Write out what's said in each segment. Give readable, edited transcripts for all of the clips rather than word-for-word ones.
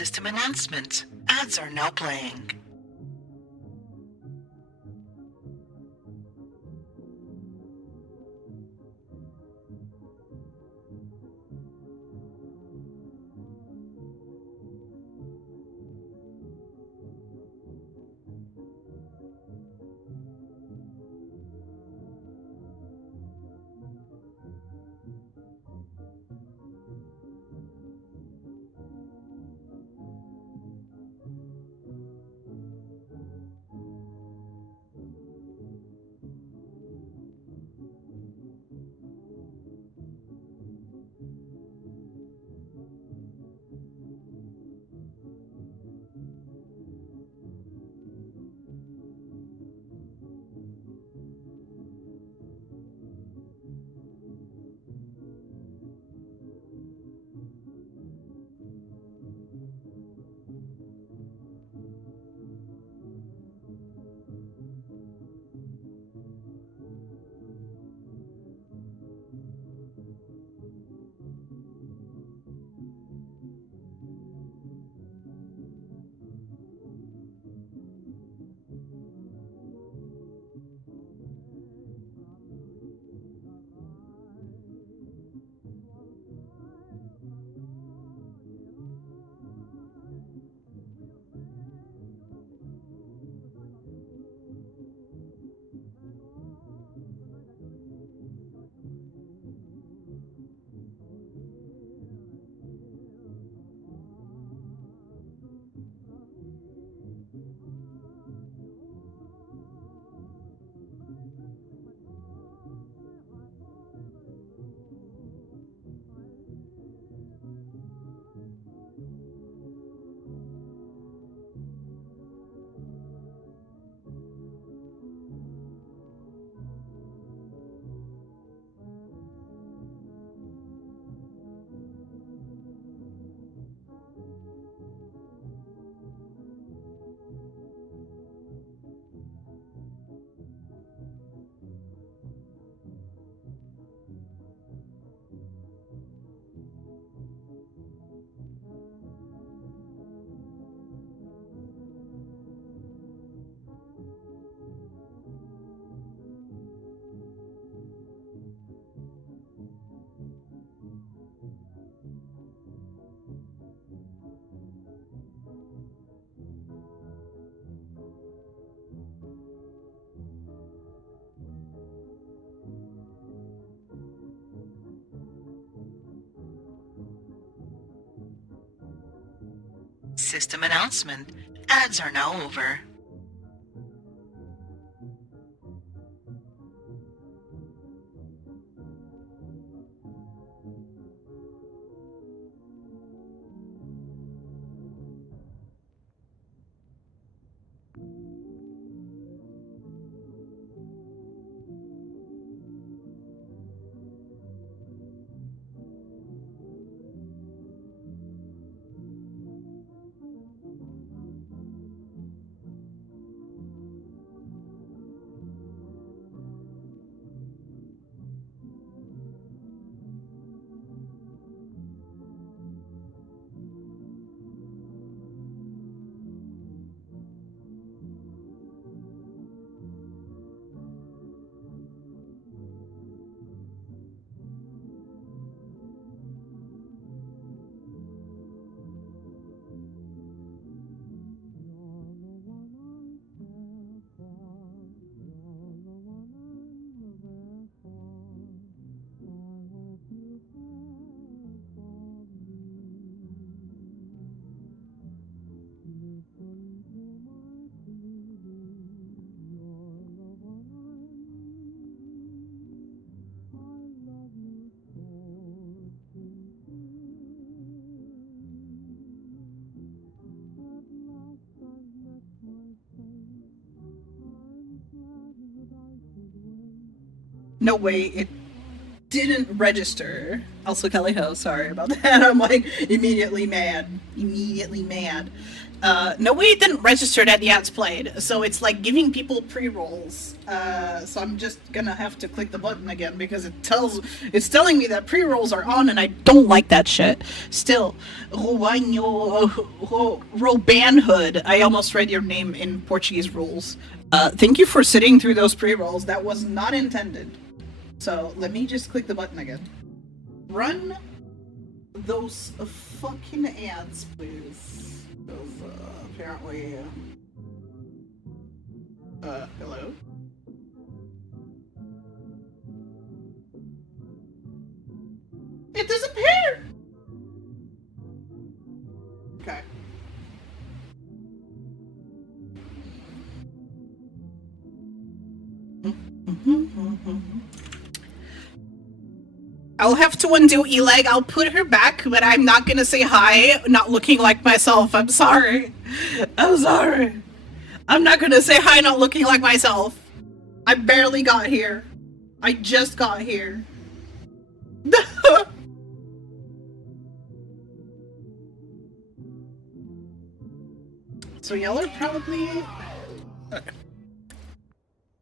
System announcement. Ads are now playing. System announcement. Ads are now over. No way, it didn't register. Also, Kelly Ho, sorry about that. I'm like immediately mad. Immediately mad. No way it didn't register that the ads played. So it's like giving people pre-rolls. So I'm just gonna have to click the button again because it's telling me that pre-rolls are on and I don't like that shit. Still, Robanhood. I almost read your name in Portuguese rules. Thank you for sitting through those pre-rolls. That was not intended. So let me just click the button again. Run those fucking ads, please. Those apparently. Hello? It disappeared! Okay. I'll have to undo Eleg. I'll put her back, but I'm not gonna say hi, not looking like myself. I'm sorry. I'm sorry. I'm not gonna say hi, not looking like myself. I barely got here. I just got here. So y'all are probably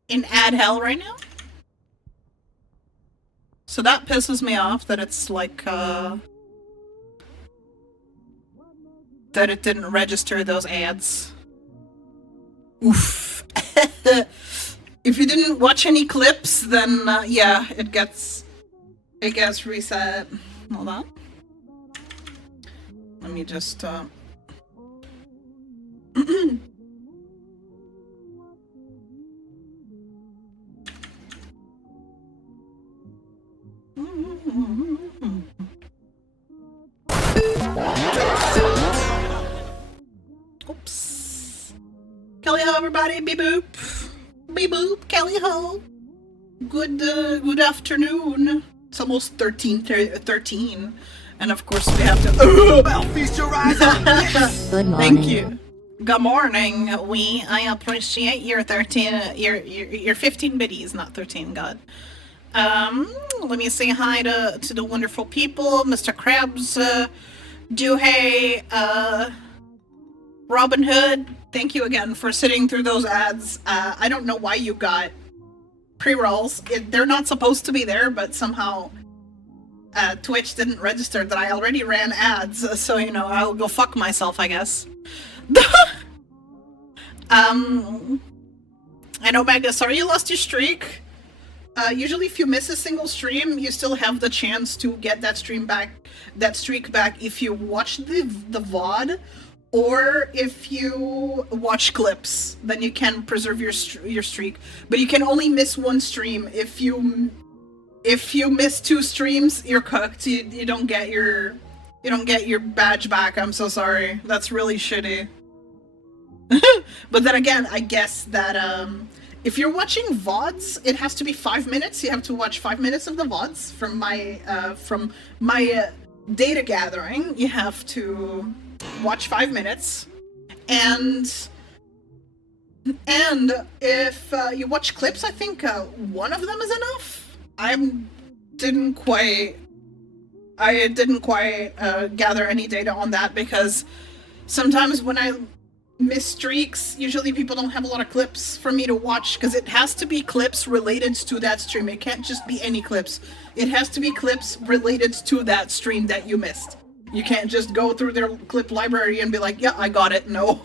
in ad hell right now? So that pisses me off that it's like, that it didn't register those ads. Oof. If you didn't watch any clips, then, yeah, it gets reset. Hold on. Let me just, Oops. Kelly Ho, everybody. Beep boop. Beep boop. Kelly Ho. Good afternoon. It's almost 13. And of course we have to. Well, feast your eyes on this. Good morning. Thank you. Good morning. I appreciate your 15 biddies, not 13. God. Let me say hi to the wonderful people, Mr. Krabs, Duhay, Robin Hood. Thank you again for sitting through those ads. I don't know why you got pre-rolls. They're not supposed to be there, but somehow Twitch didn't register that I already ran ads, so you know, I'll go fuck myself, I guess. I know, Magda, sorry you lost your streak. Usually if you miss a single stream, you still have the chance to get that streak back if you watch the VOD, or if you watch clips, then you can preserve your streak. But you can only miss one stream. If you miss 2 streams, you're cooked. You don't get your badge back. I'm so sorry. That's really shitty. But then again, I guess that if you're watching VODs, it has to be 5 minutes. You have to watch 5 minutes of the VODs from my data gathering. You have to watch 5 minutes, and if you watch clips, I think one of them is enough. I didn't quite gather any data on that, because sometimes when I miss streaks, usually people don't have a lot of clips for me to watch, because it has to be clips related to that stream. It can't just be any clips. It has to be clips related to that stream that you missed. You can't just go through their clip library and be like, yeah, I got it. No.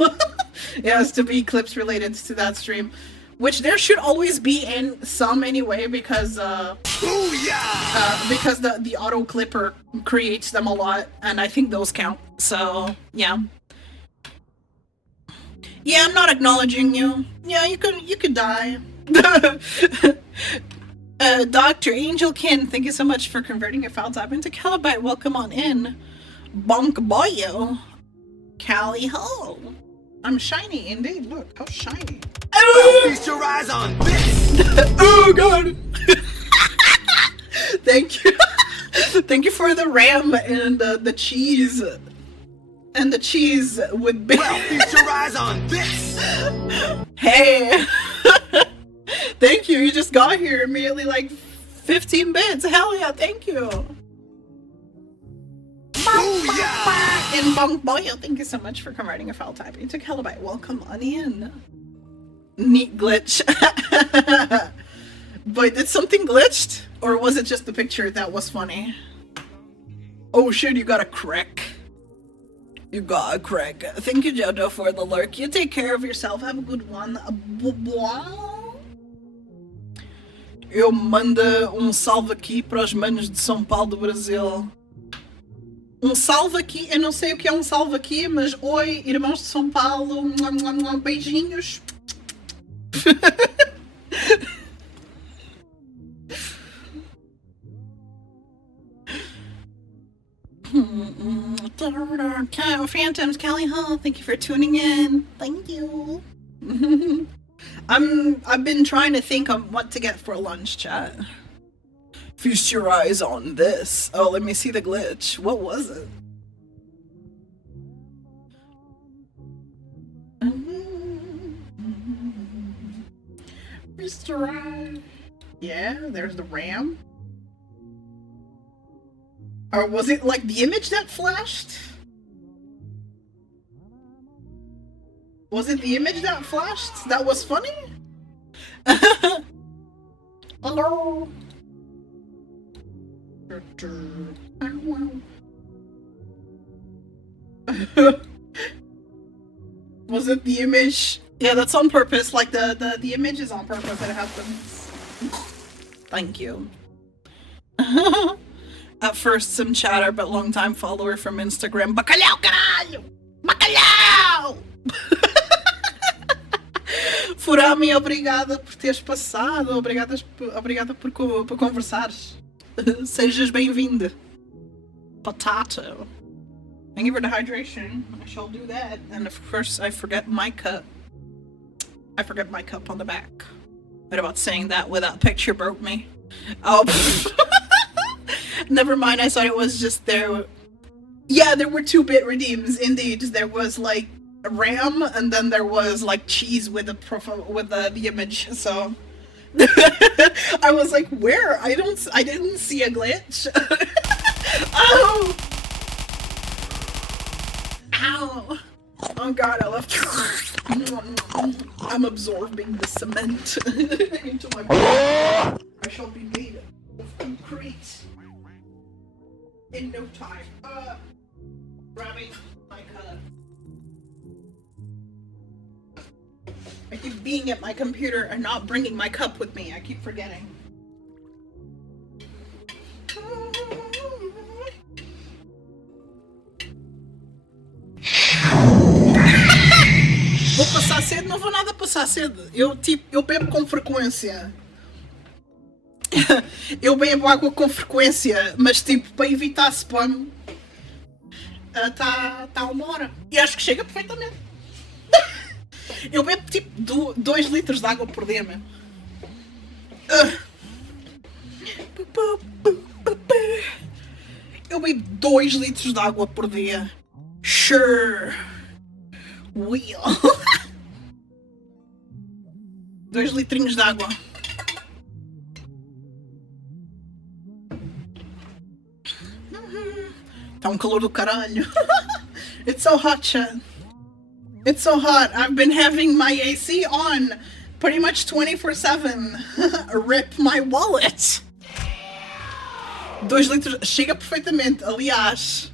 It has to be clips related to that stream, which there should always be in some anyway, because because the auto clipper creates them a lot, and I think those count. So yeah. Yeah, I'm not acknowledging you. Yeah, you could die. Dr. Angelkin, thank you so much for converting your file tab into Calibyte. Welcome on in. Bonk boyo. Callie ho. I'm shiny indeed. Look, how shiny. Well, feast your eyes on this. Oh god. Thank you. Thank you for the ram and the cheese. And the cheese with bacon. Well, feast your eyes on this. Hey. Thank you. You just got here immediately, like 15 bits. Hell yeah, thank you. Booyah! And Bong Boyo, thank you so much for converting a file type into kilobyte. Welcome on in. Neat glitch. But did something glitched? Or was it just the picture that was funny? Oh shit, you got a crack. You got a crack. Thank you, Jojo, for the lurk. You take care of yourself. Have a good one. Eu mando salve aqui para os manos de São Paulo do Brasil. Salve aqui, eu não sei o que é salve aqui, mas oi, irmãos de São Paulo, beijinhos. Phantoms, Callie Hall, thank you for tuning in. Thank you. I've been trying to think on what to get for lunch, chat. Feast your eyes on this. Oh, let me see the glitch. What was it? Feast your eyes. Yeah, there's the RAM. Or was it like the image that flashed? Was it the image that flashed that was funny? Hello. Was it the image? Yeah, that's on purpose. Like the image is on purpose. It happens. Thank you. At first some chatter, but long time follower from Instagram. Bacalhau, caralho! Bacalhau! Furami, obrigada por teres passado. Obrigada por conversares. Sejas bem-vinda. Potato. Thank you for the hydration. I shall do that. And of course, I forget my cup. I forget my cup on the back. What about saying that without picture broke me? Oh, never mind. I thought it was just there. Yeah, there were 2-bit redeems. Indeed, there was like RAM, and then there was like cheese with the the image. So I was like, where? I didn't see a glitch. Oh. Ow. Oh god, I love. I'm absorbing the cement into my body. I shall be made of concrete in no time. Grabbing my cup. I keep being at my computer and not bringing my cup with me. I keep forgetting. Vou passar cedo, não vou nada passar cedo. Eu bebo com frequência. Eu bebo água com frequência, mas tipo, para evitar spam, tá 1 hora. E acho que chega perfeitamente. Eu bebo tipo 2 litros de água por dia, mesmo. Eu bebo 2 litros de água por dia. Sure. Will. 2 litrinhos de água. Tá um calor do caralho. It's so hot, chat. It's so hot. I've been having my AC on pretty much 24/7. Rip my wallet. 2 litros. Chega perfeitamente. Aliás,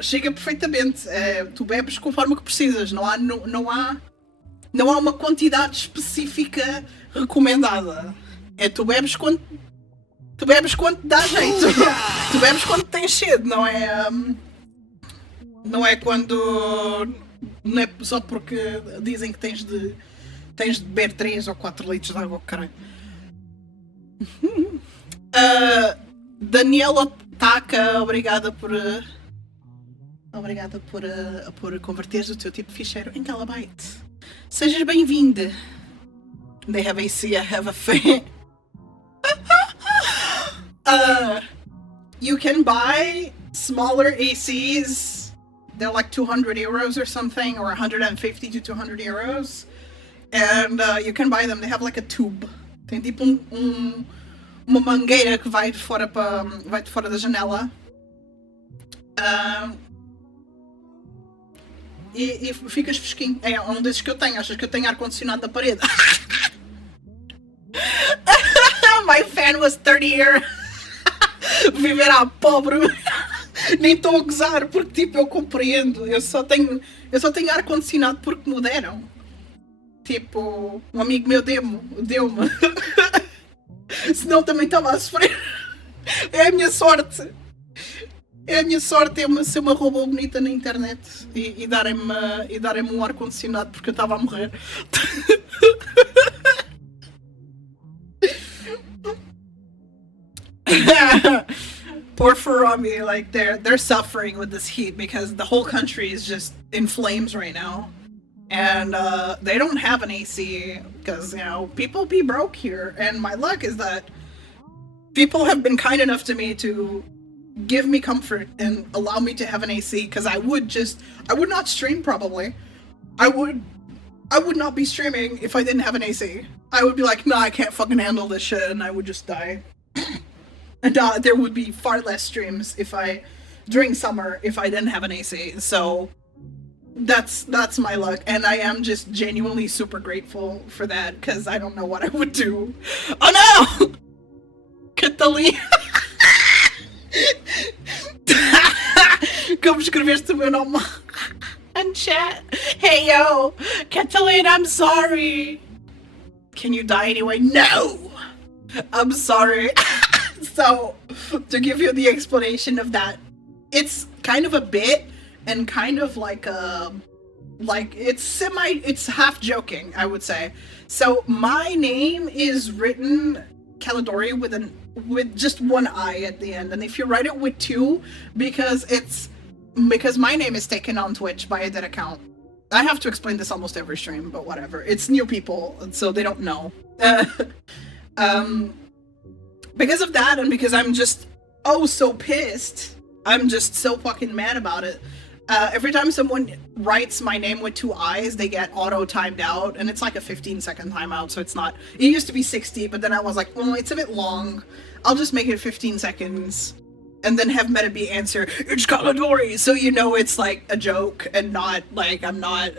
chega perfeitamente. Tu bebes conforme o que precisas. Não há uma quantidade específica recomendada. Tu bebes quando dá jeito. Tu bebes quando tens sede, não é? Não é quando. Não é só porque dizem que tens de beber 3 ou 4 litros de água, caralho. Daniela Taka, obrigada por converteres o teu tipo de ficheiro em kilobyte. Sejas bem-vinda. They have AC, I have a fan. You can buy smaller ACs. They're like 200 euros or something, or 150 to 200 euros. And you can buy them. They have like a tube. Tem tipo uma mangueira que vai de fora da janela. E ficas fresquinho. É um desses que eu tenho. Achas que eu tenho ar-condicionado da parede? My fan was 30 years. Viverá pobre. Nem estou a gozar, porque tipo, eu compreendo. Eu só tenho ar-condicionado porque me deram. Tipo, um amigo meu deu-me. Senão também estava a sofrer. É a minha sorte. É a minha sorte ser uma robô bonita na internet e darem-me um ar-condicionado porque eu estava a morrer. Poor Farami, like they're suffering with this heat because the whole country is just in flames right now. And they don't have an AC because, you know, people be broke here. And my luck is that people have been kind enough to me to give me comfort and allow me to have an AC because I would not stream probably. I would not be streaming if I didn't have an AC. I would be like, nah, I can't fucking handle this shit, and I would just die. And there would be far less streams during summer if I didn't have an AC. So that's my luck, and I am just genuinely super grateful for that because I don't know what I would do. Oh no, Catalina. Como escreveste o meu nome in chat? Hey yo, Catalina, I'm sorry. Can you die anyway? No, I'm sorry. So, to give you the explanation of that, it's kind of a bit and kind of like it's half joking, I would say. So my name is written Calidori with just one I at the end, and if you write it with two, because my name is taken on Twitch by a dead account. I have to explain this almost every stream, but whatever. It's new people, so they don't know. Because of that, and because I'm just so pissed. I'm just so fucking mad about it. Every time someone writes my name with two I's, they get auto-timed out, and it's like a 15-second timeout, so it's not... It used to be 60, but then I was like, well, it's a bit long. I'll just make it 15 seconds, and then have Metabe answer, it's Calidori, so you know it's like a joke, and not, like, I'm not...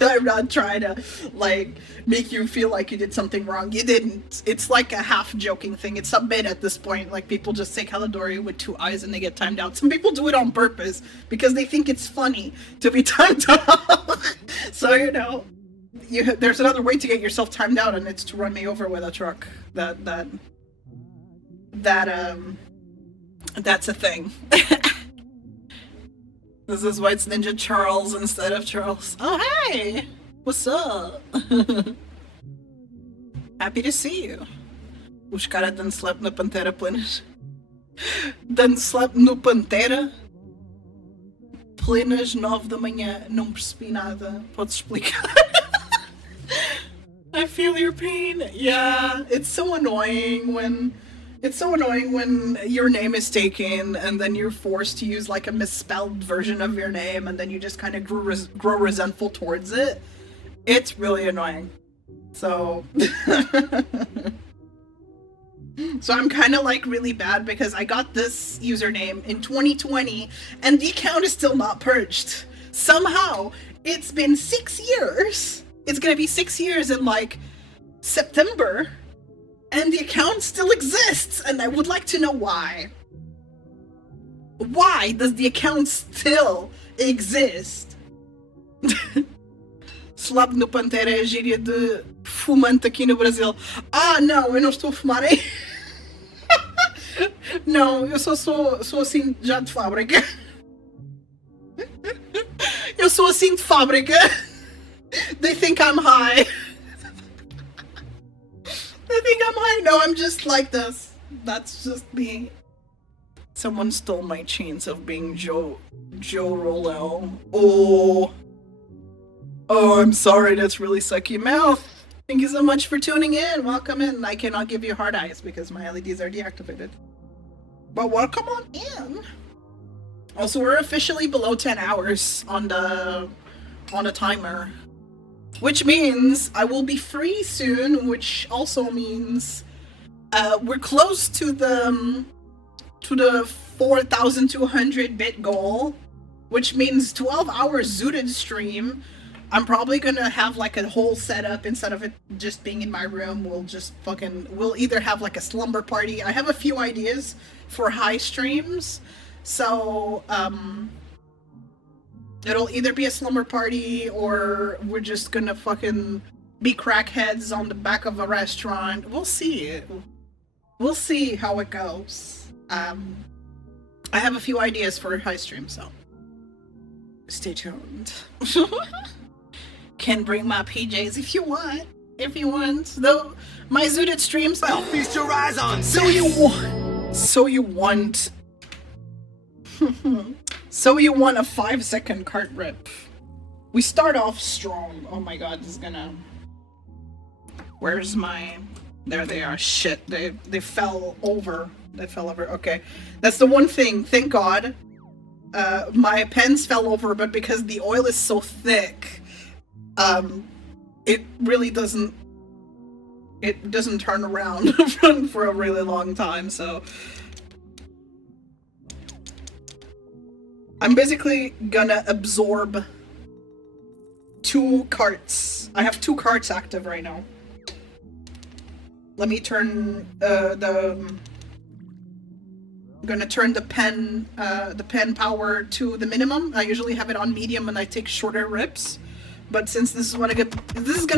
I'm not trying to, like, make you feel like you did something wrong. You didn't. It's like a half-joking thing. It's a bit at this point. Like, people just say Calidori with two I's and they get timed out. Some people do it on purpose because they think it's funny to be timed out. So, you know, there's another way to get yourself timed out, and it's to run me over with a truck. That's a thing. This is why it's Ninja Charles instead of Charles. Oh, hey! What's up? Happy to see you. Os caras dando slap na Pantera plenas. Dando slap no Pantera? Plenas 9 da manhã. Não percebi nada. Podes explicar? I feel your pain. Yeah, it's so annoying when... It's so annoying when your name is taken and then you're forced to use like a misspelled version of your name and then you just kind of grow resentful towards it. It's really annoying. So... So I'm kind of like really bad because I got this username in 2020 and the account is still not purged. Somehow, it's been 6 years. It's gonna be 6 years in like September. And the account still exists, and I would like to know why. Why does the account still exist? Slap no Pantera é a gíria de fumante aqui no Brasil. Ah, não, eu não estou a fumar aí. Não, eu sou assim já de fábrica. Eu sou assim de fábrica. They think I'm high. I think I'm high. No, I'm just like this. That's just me. Someone stole my chance of being Joe Rollo. Oh, I'm sorry. That's really sucky mouth. Thank you so much for tuning in. Welcome in. I cannot give you hard eyes because my LEDs are deactivated. But welcome on in. Also, we're officially below 10 hours on the timer. which means I will be free soon, which also means we're close to the 4,200 bit goal, which means 12 hours zooted stream. I'm probably gonna have like a whole setup instead of it just being in my room. We'll either have like a slumber party. I have a few ideas for high streams, so it'll either be a slumber party or we're just gonna fucking be crackheads on the back of a restaurant. We'll see. We'll see how it goes. I have a few ideas for high stream, so stay tuned. Can bring my PJs if you want. If you want. Though my zooted streams. Well, feast your eyes on. So you want. So you want a 5-second cart rip. We start off strong. Oh my god, this is gonna. Where's my. There they are. Shit. They fell over. They fell over. Okay. That's the one thing. Thank God. My pens fell over, but because the oil is so thick, it really doesn't turn around for a really long time, so I'm basically gonna absorb 2 carts. I have 2 carts active right now. Let me turn I'm gonna turn the pen power to the minimum. I usually have it on medium and I take shorter rips. But since this is gonna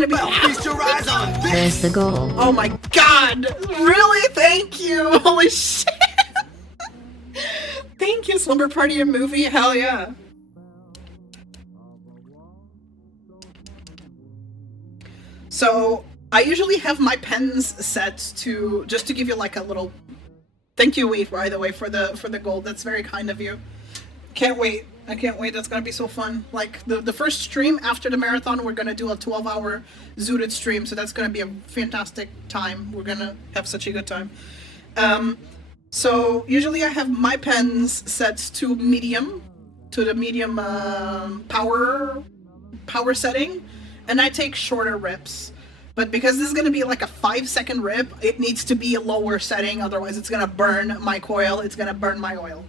be Well, feast your eyes on. There's the goal. Oh my god! Really? Thank you! Holy shit! Thank you, Slumber Party and Movie. Hell yeah. So I usually have my pens set to just to give you like a little thank you, Wade, by the way, for the gold. That's very kind of you. Can't wait. I can't wait. That's gonna be so fun. Like the first stream after the marathon, we're gonna do a 12-hour zooted stream, so that's gonna be a fantastic time. We're gonna have such a good time. So usually I have my pens set to medium, to the medium power setting, and I take shorter rips. But because this is going to be like a 5-second rip, it needs to be a lower setting, otherwise it's going to burn my coil, it's going to burn my oil.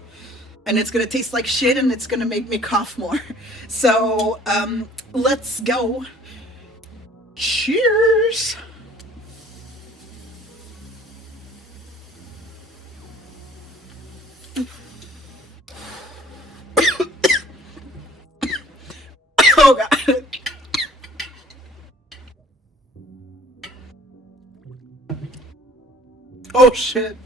And it's going to taste like shit, and it's going to make me cough more. So, let's go. Cheers! Oh god. Oh shit.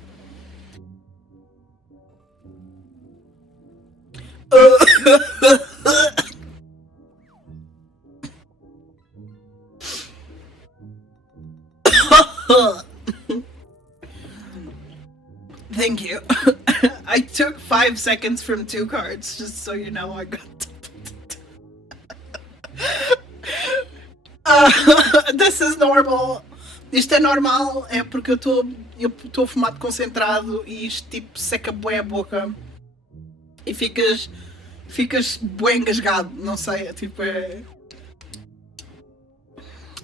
Thank you. I took 5 seconds from 2 cards, just so you know. I got this is normal. Isto é normal, é porque eu estou a fumar de concentrado e isto tipo seca bué a boca e ficas bué engasgado, não sei, é tipo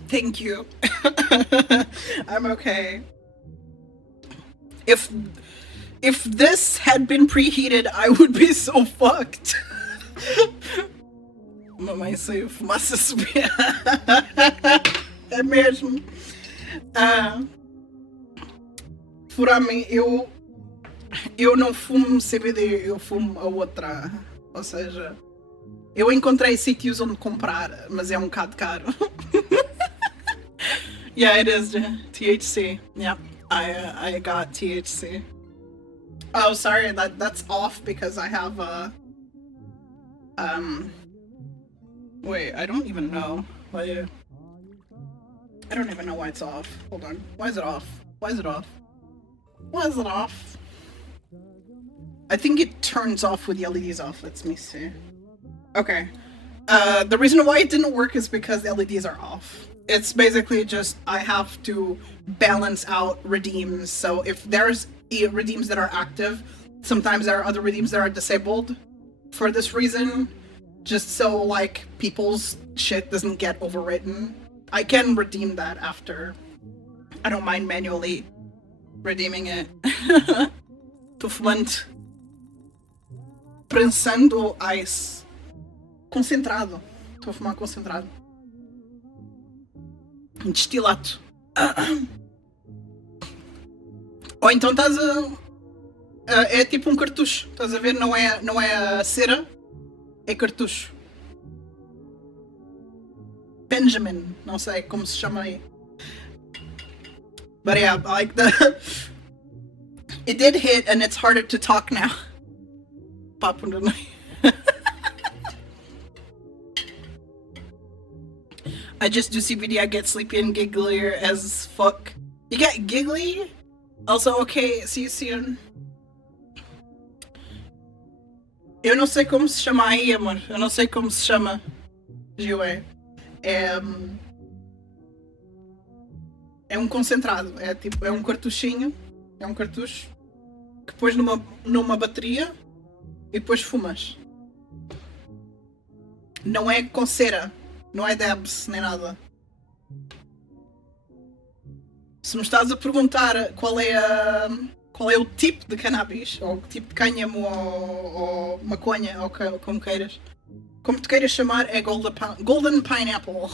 Thank you. I'm okay. If this had been preheated, I would be so fucked. Mamãe, se eu fumasse a subir. É mesmo. Por mim, eu não fumo CBD, eu fumo a outra. Ou seja, eu encontrei sítios onde comprar, mas é um bocado caro. Yeah, it is THC. Yeah, I got THC. Oh, sorry, that's off because I have a wait, I don't even know. I don't even know why it's off. Hold on. Why is it off? Why is it off? Why is it off? I think it turns off with the LEDs off. Let me see. Okay. The reason why it didn't work is because the LEDs are off. It's basically just I have to balance out redeems. So if there's redeems that are active, sometimes there are other redeems that are disabled. For this reason, just so like people's shit doesn't get overwritten. I can redeem that after. I don't mind manually redeeming it. Tô fumando. Prensando ice. Concentrado. Tô a fumar concentrado. Destilato. Ou então estás a. É tipo um cartucho. Estás a ver? Não é a cera. É cartucho. Benjamin. Não sei como se chama aí. But yeah, like it did hit and it's harder to talk now. Papo no meio. I just do CBD, I get sleepy and gigglier as fuck. You get giggly? Also, okay, see you soon. Eu não sei como se chama aí, amor. Eu não sei como se chama. Gilé. É um concentrado. É tipo, é um cartuchinho. É um cartucho. Que pões numa bateria e depois fumas. Não é com cera. Não é dabs, nem nada. Se me estás a perguntar qual é o tipo de cannabis, ou tipo de cânhamo, ou maconha, ou como queiras, como te queiras chamar, é Golden Pineapple.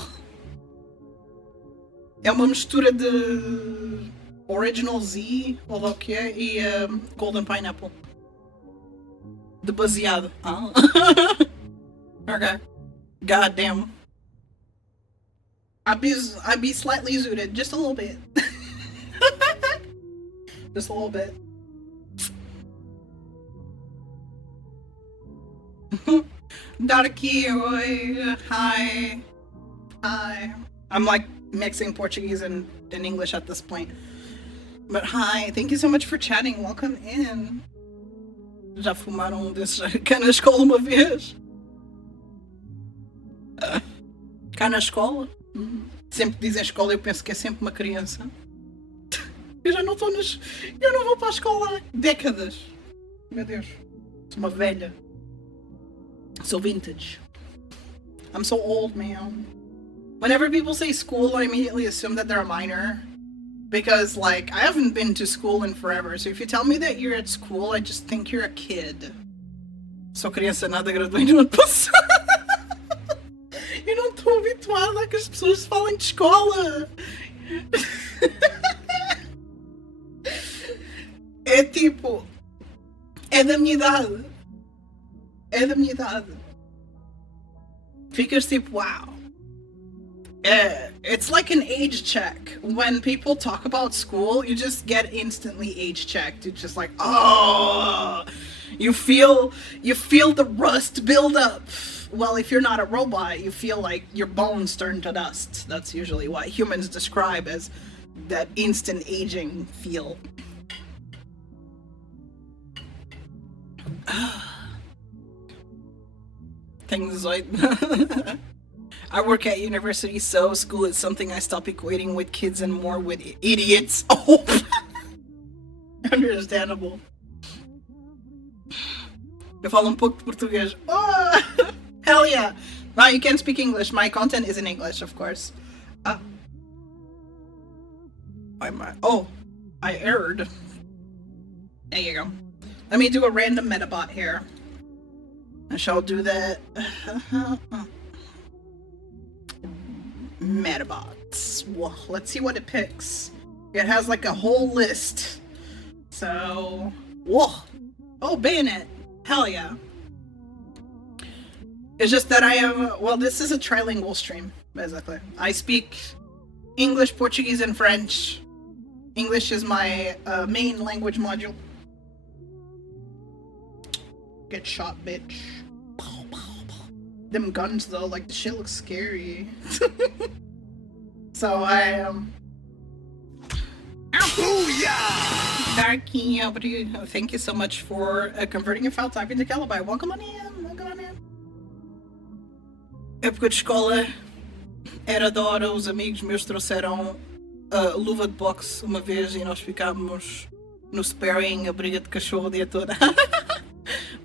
É uma mistura de Original Z, ou lá o que é, e Golden Pineapple. De baseado. Ah. Ok. God damn. I'd be slightly zooted, just a little bit. Just a little bit. Darky, oi, hi. Hi. I'm like mixing Portuguese and English at this point. But hi, thank you so much for chatting. Welcome in. Já fumaram desses cá na escola uma vez? Cá na escola? Sempre dizem escola, eu penso que é sempre uma criança. Eu já não estou eu não vou para a escola há décadas. Meu Deus. Sou uma velha. Sou vintage. I'm so old, man. Whenever people say school, I immediately assume that they're a minor. Because, like, I haven't been to school in forever. So if you tell me that you're at school, I just think you're a kid. Sou criança nada, graduei no ano passado. Eu não estou habituada a que as pessoas falem de escola. É tipo... É da minha idade. É da minha idade. Ficas tipo, wow. It's like an age check. When people talk about school, you just get instantly age checked. It's just like, oh, you feel the rust build up. Well, if you're not a robot, you feel like your bones turn to dust. That's usually what humans describe as that instant aging feel. Things like I work at university, so school is something I stop equating with kids and more with idiots. Oh, understandable. Eu falo pouco de português. Oh, hell yeah! Now you can speak English. My content is in English, of course. I erred. There you go. Let me do a random metabot here. I shall do that. Metabots. Well, let's see what it picks. It has like a whole list. So, whoa. Oh, Bayonet. Hell yeah. It's just that I am, well, this is a trilingual stream, basically. I speak English, Portuguese, and French. English is my main language module. Get shot, bitch. Them guns, though, like, the shit looks scary. So I, Booyah! Darky, thank you so much for converting your file type into Calidori. Welcome on in, welcome on in. Época de escola, era da hora, os amigos meus trouxeram luva de boxe uma vez e nós ficámos no sparring, a briga de cachorro o dia todo.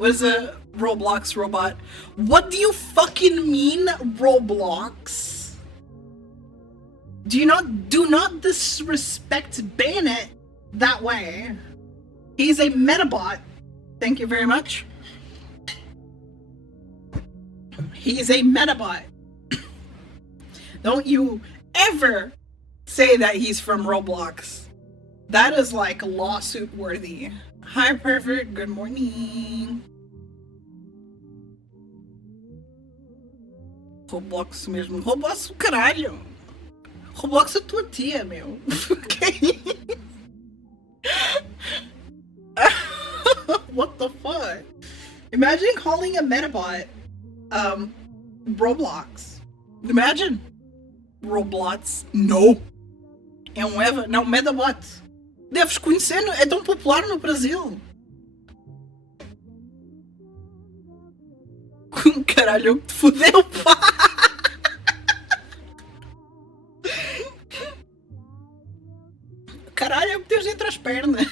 What is a Roblox robot? What do you fucking mean, Roblox? Do not disrespect Bayonet that way. He's a Metabot. Thank you very much. He's a Metabot. Don't you ever say that he's from Roblox. That is like lawsuit worthy. Hi, Perfect. Good morning. Roblox mesmo. Roblox o caralho. Roblox é tua tia, meu. Ok? What the fuck? Imagine calling a Metabot Roblox. Imagine. Roblox. No. É um Eva. Não, Metabot. Deves conhecer, é tão popular no Brasil. Caralho, que te fudeu, pá! Caralho, é o que tens entre as pernas.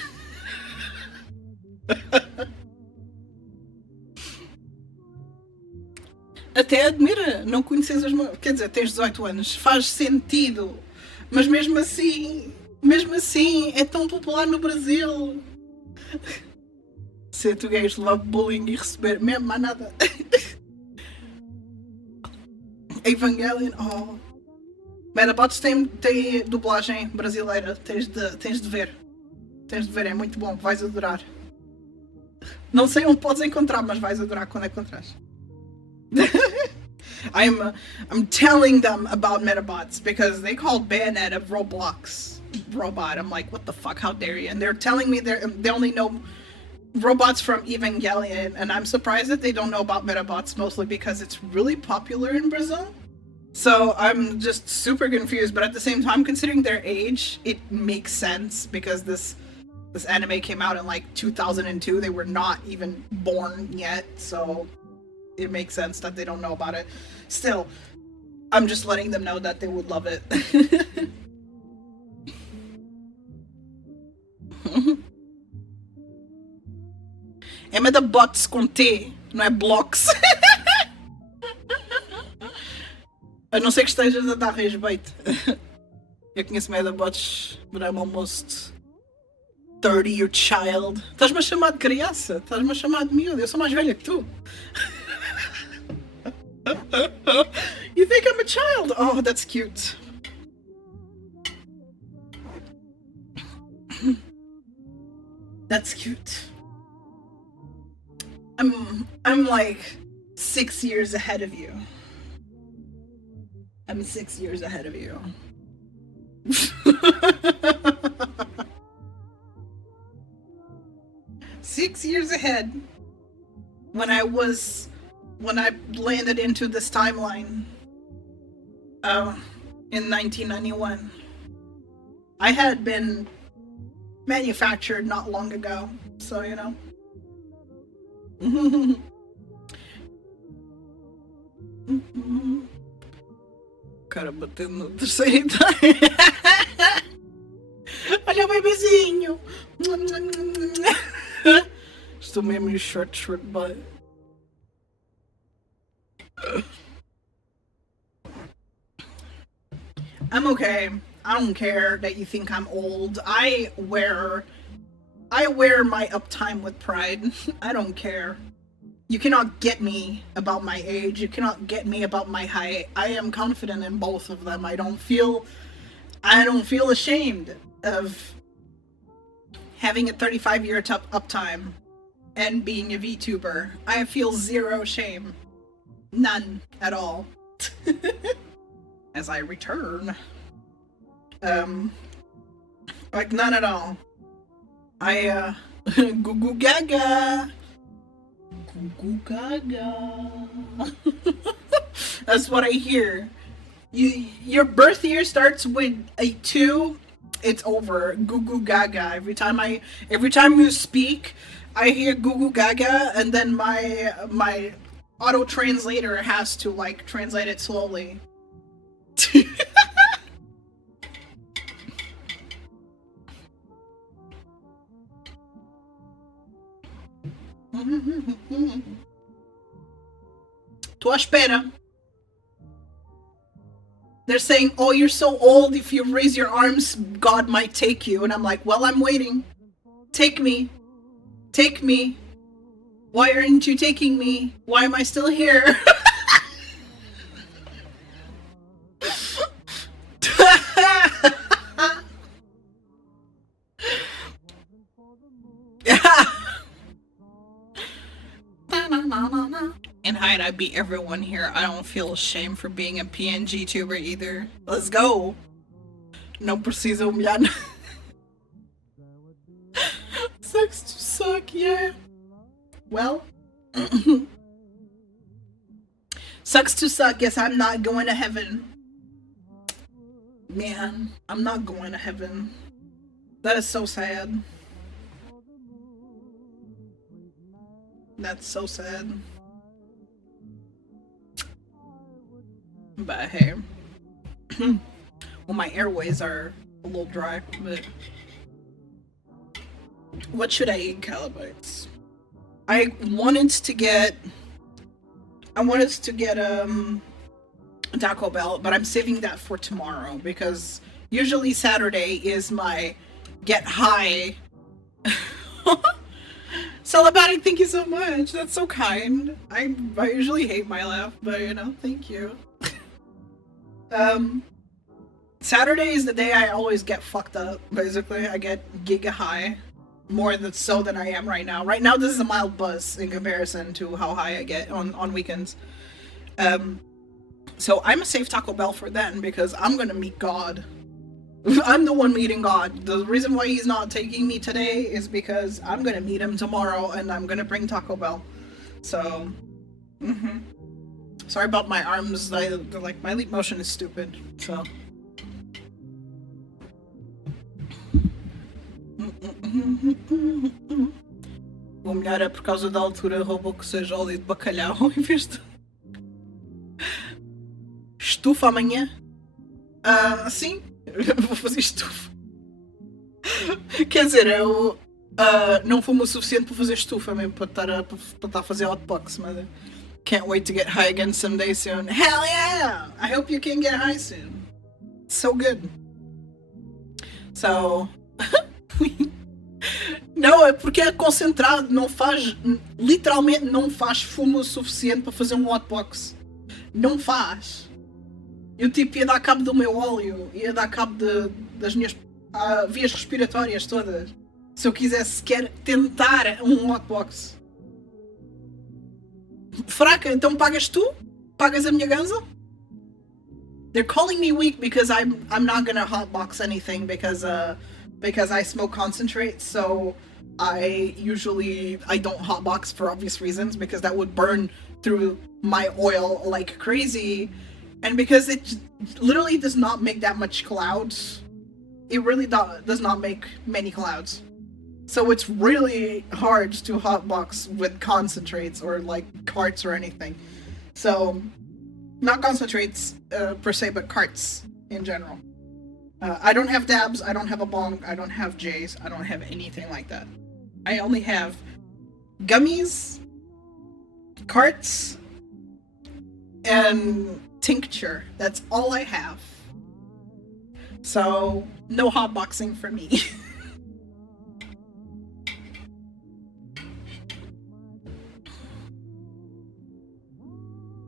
Até admira, não conheces as mãos. Quer dizer, tens 18 anos, faz sentido. Mas mesmo assim, é tão popular no Brasil. Ser tu gays, levar bullying e receber mesmo, mais nada. Evangelion, oh. Metabots tem dublagem brasileira, tens de ver. Tens de ver, é muito bom, vais adorar. Não sei onde podes encontrar, mas vais adorar quando encontrares. I'm telling them about Metabots because they called Bayonet a Roblox robot. I'm like, what the fuck? How dare you? And they're telling me they only know robots from Evangelion, and I'm surprised that they don't know about Metabots, mostly because it's really popular in Brazil. So I'm just super confused, but at the same time, considering their age, it makes sense because this anime came out in like 2002. They were not even born yet, so it makes sense that they don't know about it. Still, I'm just letting them know that they would love it. É Metabots com T, não é blocks. A não ser que estejas a dar respeito. Eu conheço Metabots, but I'm almost 30 year child. Estás-me a chamar de criança? Estás-me a chamar de miúdo? Eu sou mais velha que tu. You think I'm a child? Oh, that's cute. That's cute. I'm like 6 years ahead of you. I'm 6 years ahead of you. 6 years ahead. When I landed into this timeline in 1991, I had been manufactured not long ago, so you know. Cara batendo no terceiro idade. Olha o bebezinho. Estou mesmo short butt. I'm okay. I don't care that you think I'm old. I wear my uptime with pride. I don't care. You cannot get me about my age. You cannot get me about my height. I am confident in both of them. I don't feel ashamed of having a 35-year uptime and being a VTuber. I feel zero shame. None at all. As I return. Like none at all. I goo goo gaga. Goo goo gaga. That's what I hear. Your birth year starts with a 2, it's over. Goo goo gaga. Every time you speak, I hear goo goo gaga, and then my auto translator has to like translate it slowly. Tô à espera. They're saying, oh, you're so old, if you raise your arms, God might take you. And I'm like, well, I'm waiting. Take me. Take me. Why aren't you taking me? Why am I still here? In height, I beat everyone here. I don't feel ashamed for being a PNG tuber either. Let's go. Não precisa humilhar. Sucks to suck, yeah. Well. Sucks to suck. Guess I'm not going to heaven. Man, I'm not going to heaven. That is so sad. That's so sad. But hey. Well, my airways are a little dry, but what should I eat, Calabites? I wanted to get Taco Bell, but I'm saving that for tomorrow because usually Saturday is my get high. Celebrating, thank you so much. That's so kind. I usually hate my laugh, but you know, thank you. Saturday is the day I always get fucked up, basically. I get giga high. More so than I am right now. Right now, this is a mild buzz in comparison to how high I get on weekends. So I'm a safe Taco Bell for then because I'm gonna meet God. I'm the one meeting God. The reason why he's not taking me today is because I'm gonna meet him tomorrow and I'm gonna bring Taco Bell. So, sorry about my arms. Like my leap motion is stupid. So. Vou melhor é por causa da altura, roubo que seja óleo de bacalhau em vez de estufa amanhã. Sim, vou fazer estufa. Quer dizer, eu não fumo o suficiente para fazer estufa mesmo, para estar a fazer hotbox, mas can't wait to get high again someday soon. Hell yeah! I hope you can get high soon. It's so good. So... Não, é porque é concentrado, não faz, literalmente não faz fumo o suficiente para fazer um hotbox. Não faz. Eu tipo ia dar cabo do meu óleo, ia dar cabo das minhas vias respiratórias todas. Se eu quisesse sequer tentar um hotbox. Fraca, então pagas tu? Pagas a minha ganza? They're calling me weak because I'm not gonna hotbox anything because I smoke concentrate, so I don't hotbox for obvious reasons because that would burn through my oil like crazy, and because it literally does not make that much clouds. It really does not make many clouds. So it's really hard to hotbox with concentrates or like carts or anything. So, not concentrates per se, but carts in general. I don't have dabs, I don't have a bong, I don't have J's, I don't have anything like that. I only have gummies, carts, and tincture. That's all I have. So, no hotboxing for me.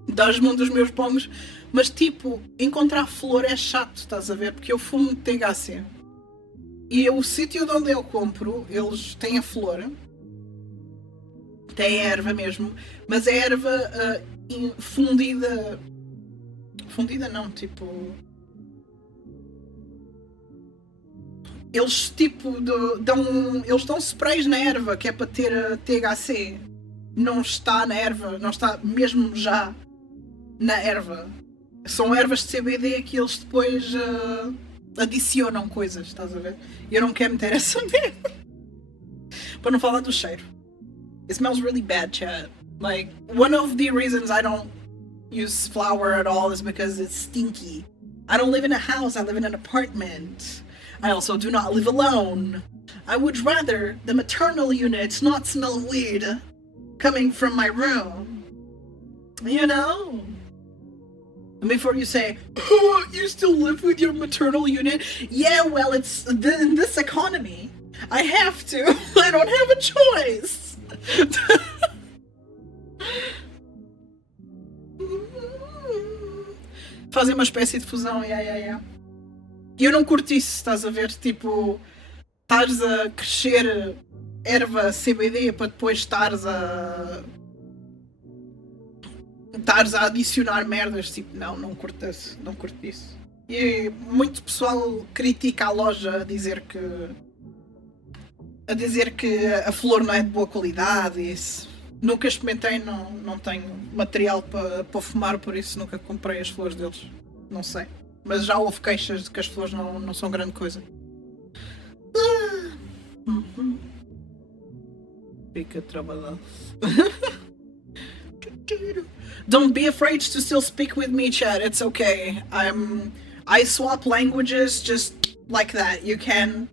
Dás-me um dos meus bongs. Mas tipo, encontrar flor é chato, estás a ver? Porque eu fumo THC. E o sítio de onde eu compro, eles têm a flor. Tem a erva mesmo. Mas é erva fundida. Fundida não, tipo... Eles tipo eles dão sprays na erva, que é para ter a THC. Não está na erva, não está mesmo já na erva. São ervas de CBD que eles depois adicionam coisas, estás a ver? E eu não quero meter essa merda. Para não falar do cheiro. It smells really bad, chat. Like, one of the reasons I don't use flour at all is because it's stinky. I don't live in a house, I live in an apartment. I also do not live alone. I would rather the maternal unit not smell weird. coming from my room. You know? And before you say, oh, you still live with your maternal unit? Yeah, well, it's in this economy. I have to. I don't have a choice. Fazem uma espécie de fusão, yeah. E eu não curto isso, estás a ver? Tipo, estares a crescer erva CBD para depois estares a adicionar merdas, tipo, não curto isso, não curto isso. E muito pessoal critica a loja a dizer que a flor não é de boa qualidade e isso. Nunca experimentei, não tenho material para fumar, por isso nunca comprei as flores deles. Não sei. Mas já houve queixas de que as flores não são grande coisa. Fica trabalhado. Don't be afraid to still speak with me, chat. It's okay. I swap languages just like that. You can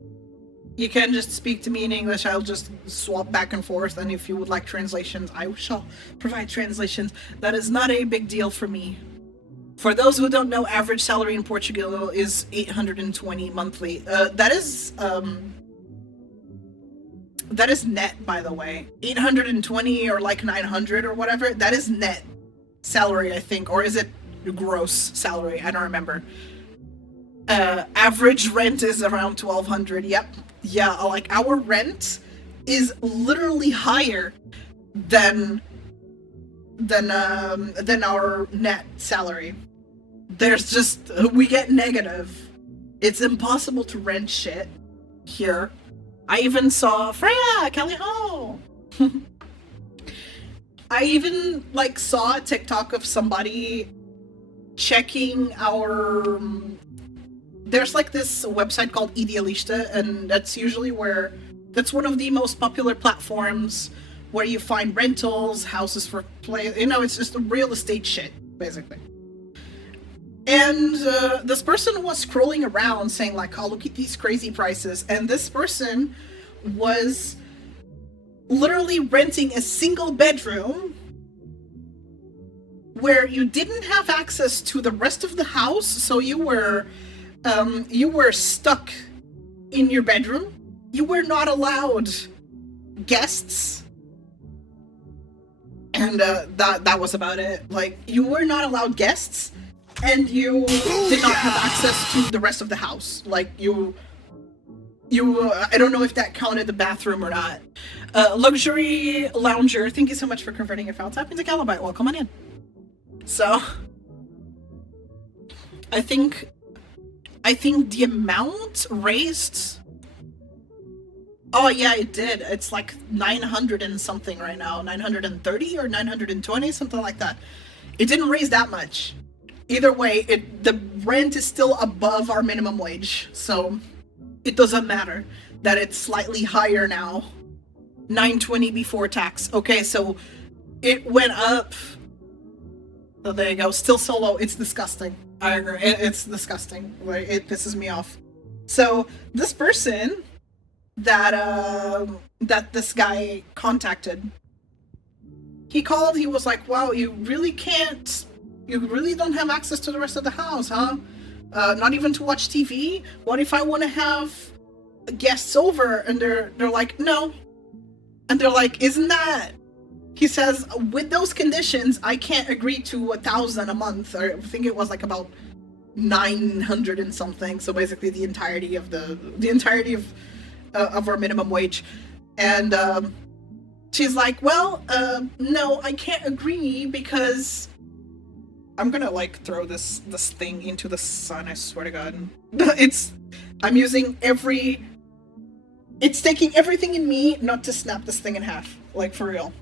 just speak to me in English. I'll just swap back and forth, and if you would like translations, I shall provide translations. That is not a big deal for me. For those who don't know, average salary in Portugal is 820 monthly. That is net, by the way. 820 or like 900 or whatever. That is net salary, I think, or is it gross salary? I don't remember. Average rent is around 1,200. Yep. Yeah, like our rent is literally higher than our net salary. There's just, we get negative. It's impossible to rent shit here. I even saw Freya, Caliho. I even like saw a TikTok of somebody checking our. There's like this website called Idealista, and that's usually that's one of the most popular platforms where you find rentals, houses for play. You know, it's just a real estate shit, basically. And this person was scrolling around saying like, oh, look at these crazy prices. And this person was literally renting a single bedroom where you didn't have access to the rest of the house. So you were stuck in your bedroom. You were not allowed guests. And that was about it. Like, you were not allowed guests, and you did not have access to the rest of the house. Like, you I don't know if that counted the bathroom or not. Luxury Lounger, thank you so much for converting your file. Tap into Calibite, welcome on in. So, I think the amount raised. Oh yeah, it did. It's like 900 and something right now. 930 or 920, something like that. It didn't raise that much. Either way, the rent is still above our minimum wage, so it doesn't matter that it's slightly higher now. 920 before tax. Okay, so it went up. So there you go. Still so low. It's disgusting. I agree. It's disgusting. Like, it pisses me off. So this person that this guy contacted, he called. He was like, "Wow, you really don't have access to the rest of the house, huh? Not even to watch TV? What if I want to have guests over?" And they're like, "No." And they're like, "Isn't that?" He says, "With those conditions, I can't agree to 1,000 a month." Or I think it was like about 900 and something. So basically, the entirety of our minimum wage. And she's like, "Well, no, I can't agree because." I'm gonna like throw this thing into the sun, I swear to God. It's taking everything in me not to snap this thing in half. Like, for real.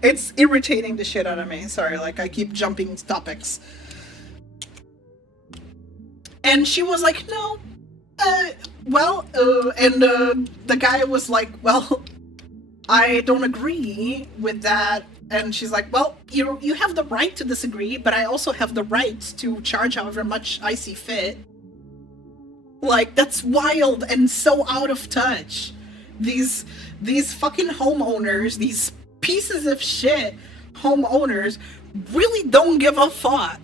It's irritating the shit out of me. Sorry, like, I keep jumping topics. And she was like, "No, the guy was like, "Well, I don't agree with that." And she's like, "Well, you have the right to disagree, but I also have the right to charge however much I see fit." Like, that's wild and so out of touch. these fucking homeowners, these pieces of shit homeowners really don't give a fuck.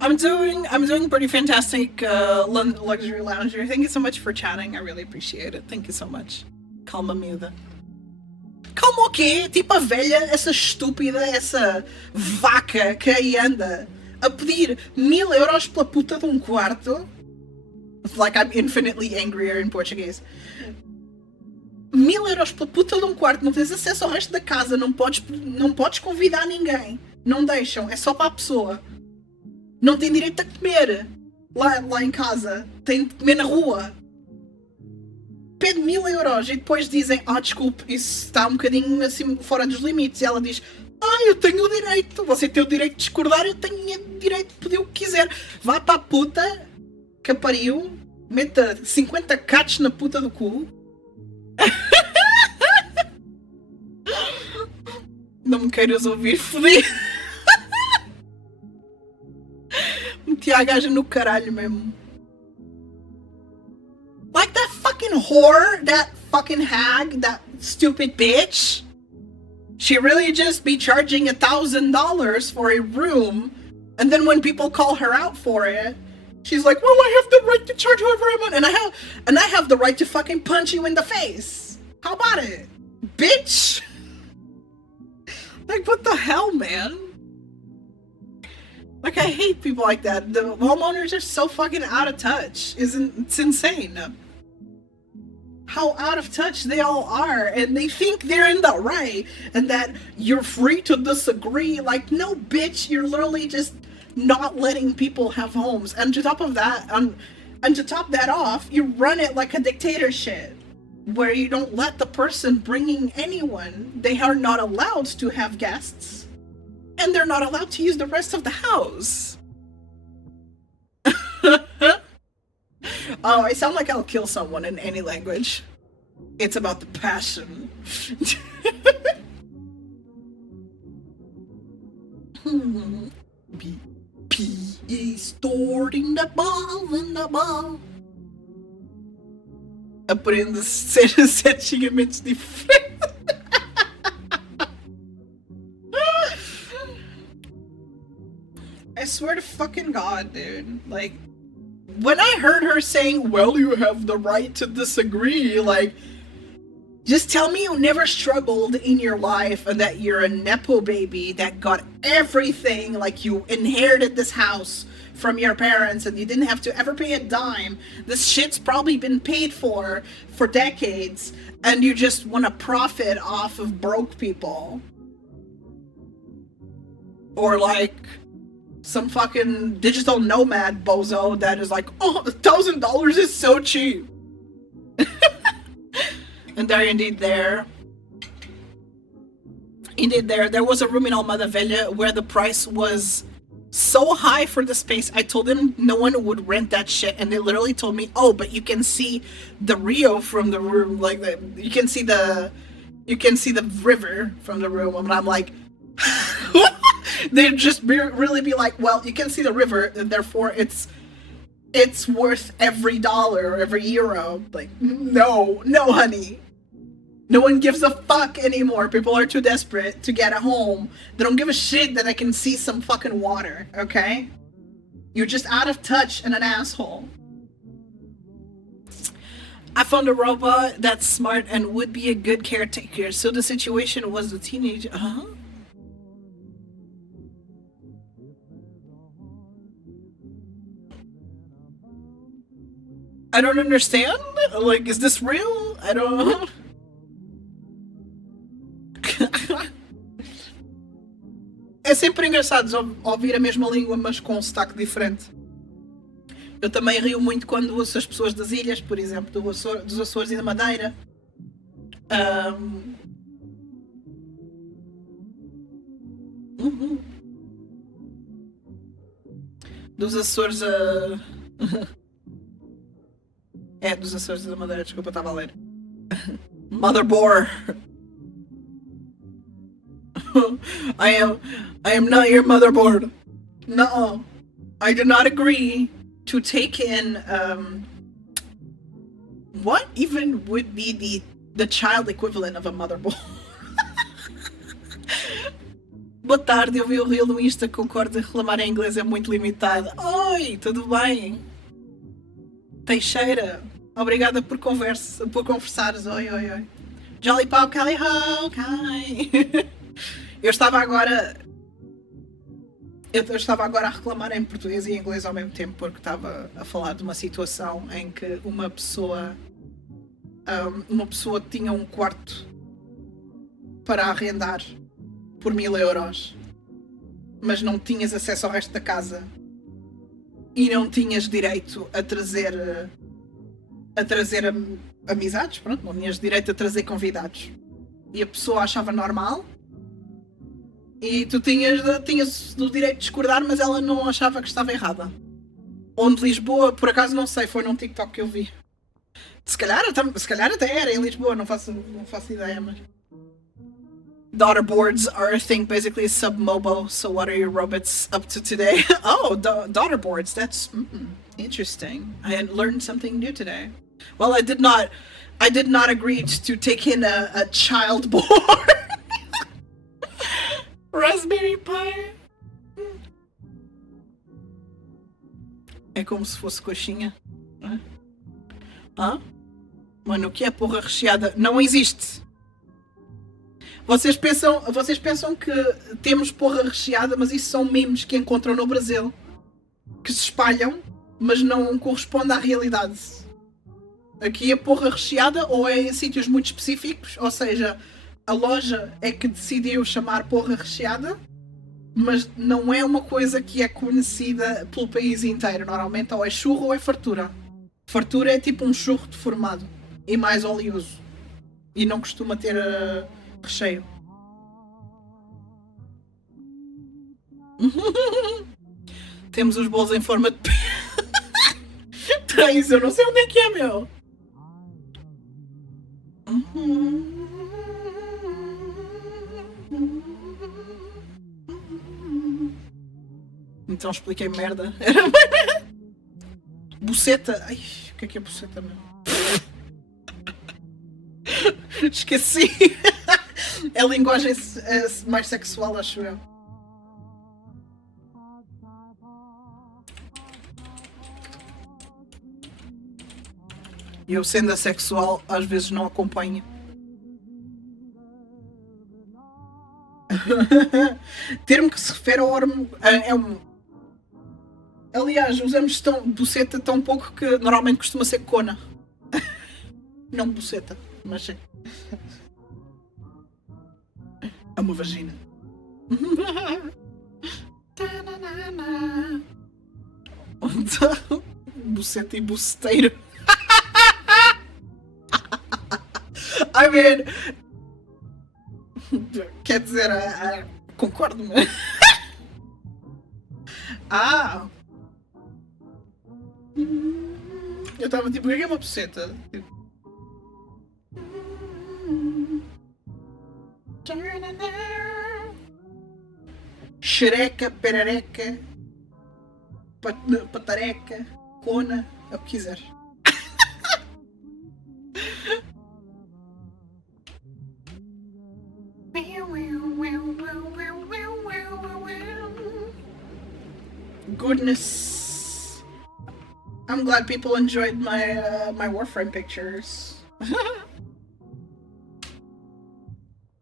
I'm doing pretty fantastic luxury lounge here. Thank you so much for chatting. I really appreciate it. Thank you so much. Calma, miúda. Calma o quê? Tipo a velha, essa estúpida, essa vaca que aí anda a pedir 1000 € pela puta de um quarto. Like I'm infinitely angrier in Portuguese. 1000 € pela puta de um quarto, não tens acesso ao resto da casa, não podes convidar ninguém. Não deixam, é só para a pessoa. Não tem direito a comer lá em casa. Tem de comer na rua. Pede 1000 € e depois dizem, desculpe, isso está um bocadinho assim fora dos limites. E ela diz, eu tenho o direito. Você tem o direito de discordar, eu tenho o direito de pedir o que quiser. Vá para a puta que pariu, meta 50 catos na puta do cu. Não me queiras ouvir, fodido. Meti a gaja no caralho mesmo. Like that fucking whore, that fucking hag, that stupid bitch. She really just be charging $1,000 for a room, and then when people call her out for it, she's like, well, I have the right to charge whoever I want, and I have the right to fucking punch you in the face. How about it, bitch? Like, what the hell, man? Like, I hate people like that. The homeowners are so fucking out of touch. It's insane. How out of touch they all are, and they think they're in the right, and that you're free to disagree. Like, no, bitch, you're literally just not letting people have homes. And to top of that, and to top that off, you run it like a dictatorship, where you don't let the person bringing anyone. They are not allowed to have guests. And they're not allowed to use the rest of the house. I sound like I'll kill someone in any language. It's about the passion. BP is storing the ball in the ball. Aprenda settingamentos diferentes. I swear to fucking God, dude. Like, when I heard her saying, well, you have the right to disagree, like, just tell me you never struggled in your life and that you're a Nepo baby that got everything, like you inherited this house from your parents and you didn't have to ever pay a dime. This shit's probably been paid for decades, and you just want to profit off of broke people. Or like some fucking digital nomad bozo that is like, $1,000 is so cheap. And there was a room in Almada Velha where the price was so high for the space. I told them no one would rent that shit, and they literally told me, but you can see the Rio from the room, like you can see the river from the room. And I'm like, they'd just really be like, well, you can see the river, and therefore it's worth every dollar, every euro. Like, no, honey. No one gives a fuck anymore. People are too desperate to get a home. They don't give a shit that I can see some fucking water, okay? You're just out of touch and an asshole. I found a robot that's smart and would be a good caretaker. So the situation was the teenager. Huh? I don't understand. Like, is this real? I don't know. É sempre engraçado ouvir a mesma língua, mas com um sotaque diferente. Eu também rio muito quando ouço as pessoas das ilhas, por exemplo, dos Açores e da Madeira. Dos Açores a... dos Açores e da Madeira, desculpa, eu estava a ler. Motherboard. I am not your motherboard. No, I do not agree to take in what even would be the child equivalent of a motherboard? Boa tarde, eu vi o reel do Insta, concordo, reclamar em inglês é muito limitado. Oi, tudo bem? Teixeira, obrigada por conversares. Oi, oi, oi. Jolly Pop, Cali Ho, Kai. Eu estava agora a reclamar em português e em inglês ao mesmo tempo, porque estava a falar de uma situação em que uma pessoa tinha um quarto para arrendar por 1.000 euros, mas não tinhas acesso ao resto da casa e não tinhas direito a trazer amizades, pronto, não tinhas direito a trazer convidados. E a pessoa achava normal e tu tinhas o direito de discordar, mas ela não achava que estava errada. Onde Lisboa, por acaso não sei, foi num TikTok que eu vi. Se calhar até era em Lisboa, não faço ideia, mas... Daughter boards are a thing, basically sub-mobile, so what are your robots up to today? Oh, daughter boards, that's interesting. I had learned something new today. Well, I did not agree to take in a child board. Raspberry Pi. É como se fosse coxinha. Hã? Mano, o que é porra recheada? Não existe. Vocês pensam que temos porra recheada, mas isso são memes que encontram no Brasil, que se espalham, mas não corresponde à realidade. Aqui a porra recheada ou é em sítios muito específicos, ou seja, a loja é que decidiu chamar porra recheada, mas não é uma coisa que é conhecida pelo país inteiro. Normalmente ou é churro ou é fartura. Fartura é tipo um churro deformado e mais oleoso e não costuma ter recheio. Temos os bolos em forma de três, eu não sei onde é que é, meu. Então expliquei merda. Buceta. Ai, o que é buceta, meu? Esqueci. É a linguagem mais sexual, acho eu. Eu, sendo assexual, às vezes não acompanho. Termo que se refere ao órgão é um... Aliás, usamos buceta tão pouco que normalmente costuma ser cona. Não buceta, mas sim. É uma vagina. Buceta e buceteiro. I mean, quer dizer, concordo, mas... Eu estava tipo, o que é uma buceta? Xereca, perereca, patareca, cona, é o que quiser. Goodness. I'm glad people enjoyed my Warframe pictures.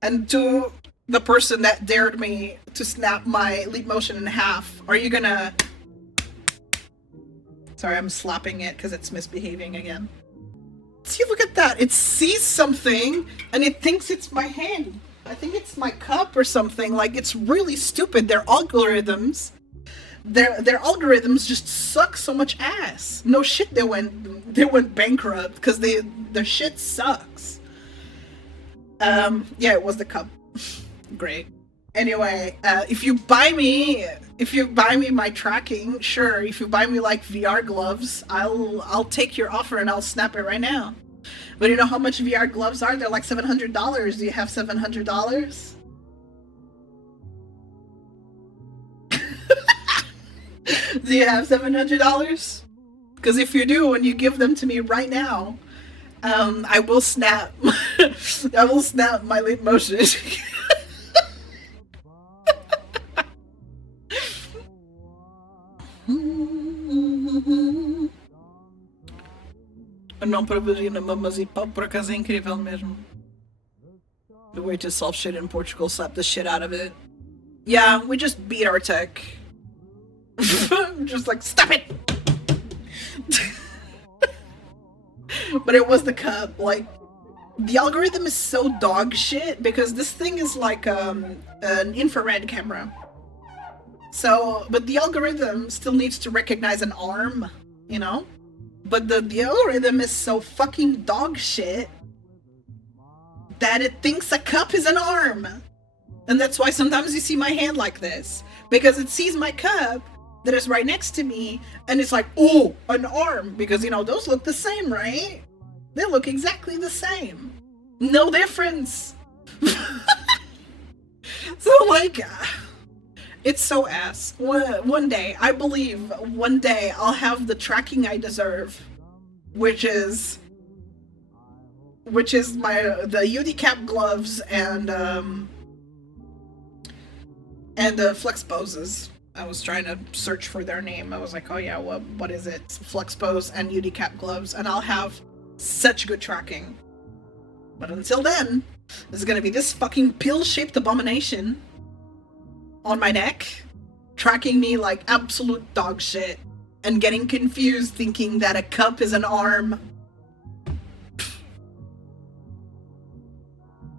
And to the person that dared me to snap my leap motion in half, are you gonna... Sorry, I'm slapping it because it's misbehaving again. See, look at that. It sees something and it thinks it's my hand. I think it's my cup or something. Like, it's really stupid. Their algorithms just suck so much ass. No shit, they went bankrupt because their shit sucks. Yeah, it was the cup. Great. Anyway, if you buy me my tracking, sure. If you buy me like VR gloves, I'll take your offer and I'll snap it right now. But you know how much VR gloves are? They're like $700. Do you have $700? Do you have $700? Because if you do, and you give them to me right now, I will snap. I will snap my late motion. Não paravaria na mamas e pau, por acaso é incrível mesmo. The way to solve shit in Portugal, slap the shit out of it. Yeah, we just beat our tech. Just like, stop it! But it was the cup. Like, the algorithm is so dog shit because this thing is like an infrared camera. So, but the algorithm still needs to recognize an arm, you know? But the algorithm is so fucking dog shit that it thinks a cup is an arm. And that's why sometimes you see my hand like this. Because it sees my cup that is right next to me, and it's like, oh, an arm. Because, you know, those look the same, right? They look exactly the same. No difference. So, like, it's so ass. One day, I believe, one day I'll have the tracking I deserve, which is the UD cap gloves and the flex poses. I was trying to search for their name. I was like, oh yeah, what is it? Flex pose and UD cap gloves, and I'll have such good tracking. But until then, there's gonna be this fucking pill-shaped abomination on my neck, tracking me like absolute dog shit, and getting confused thinking that a cup is an arm.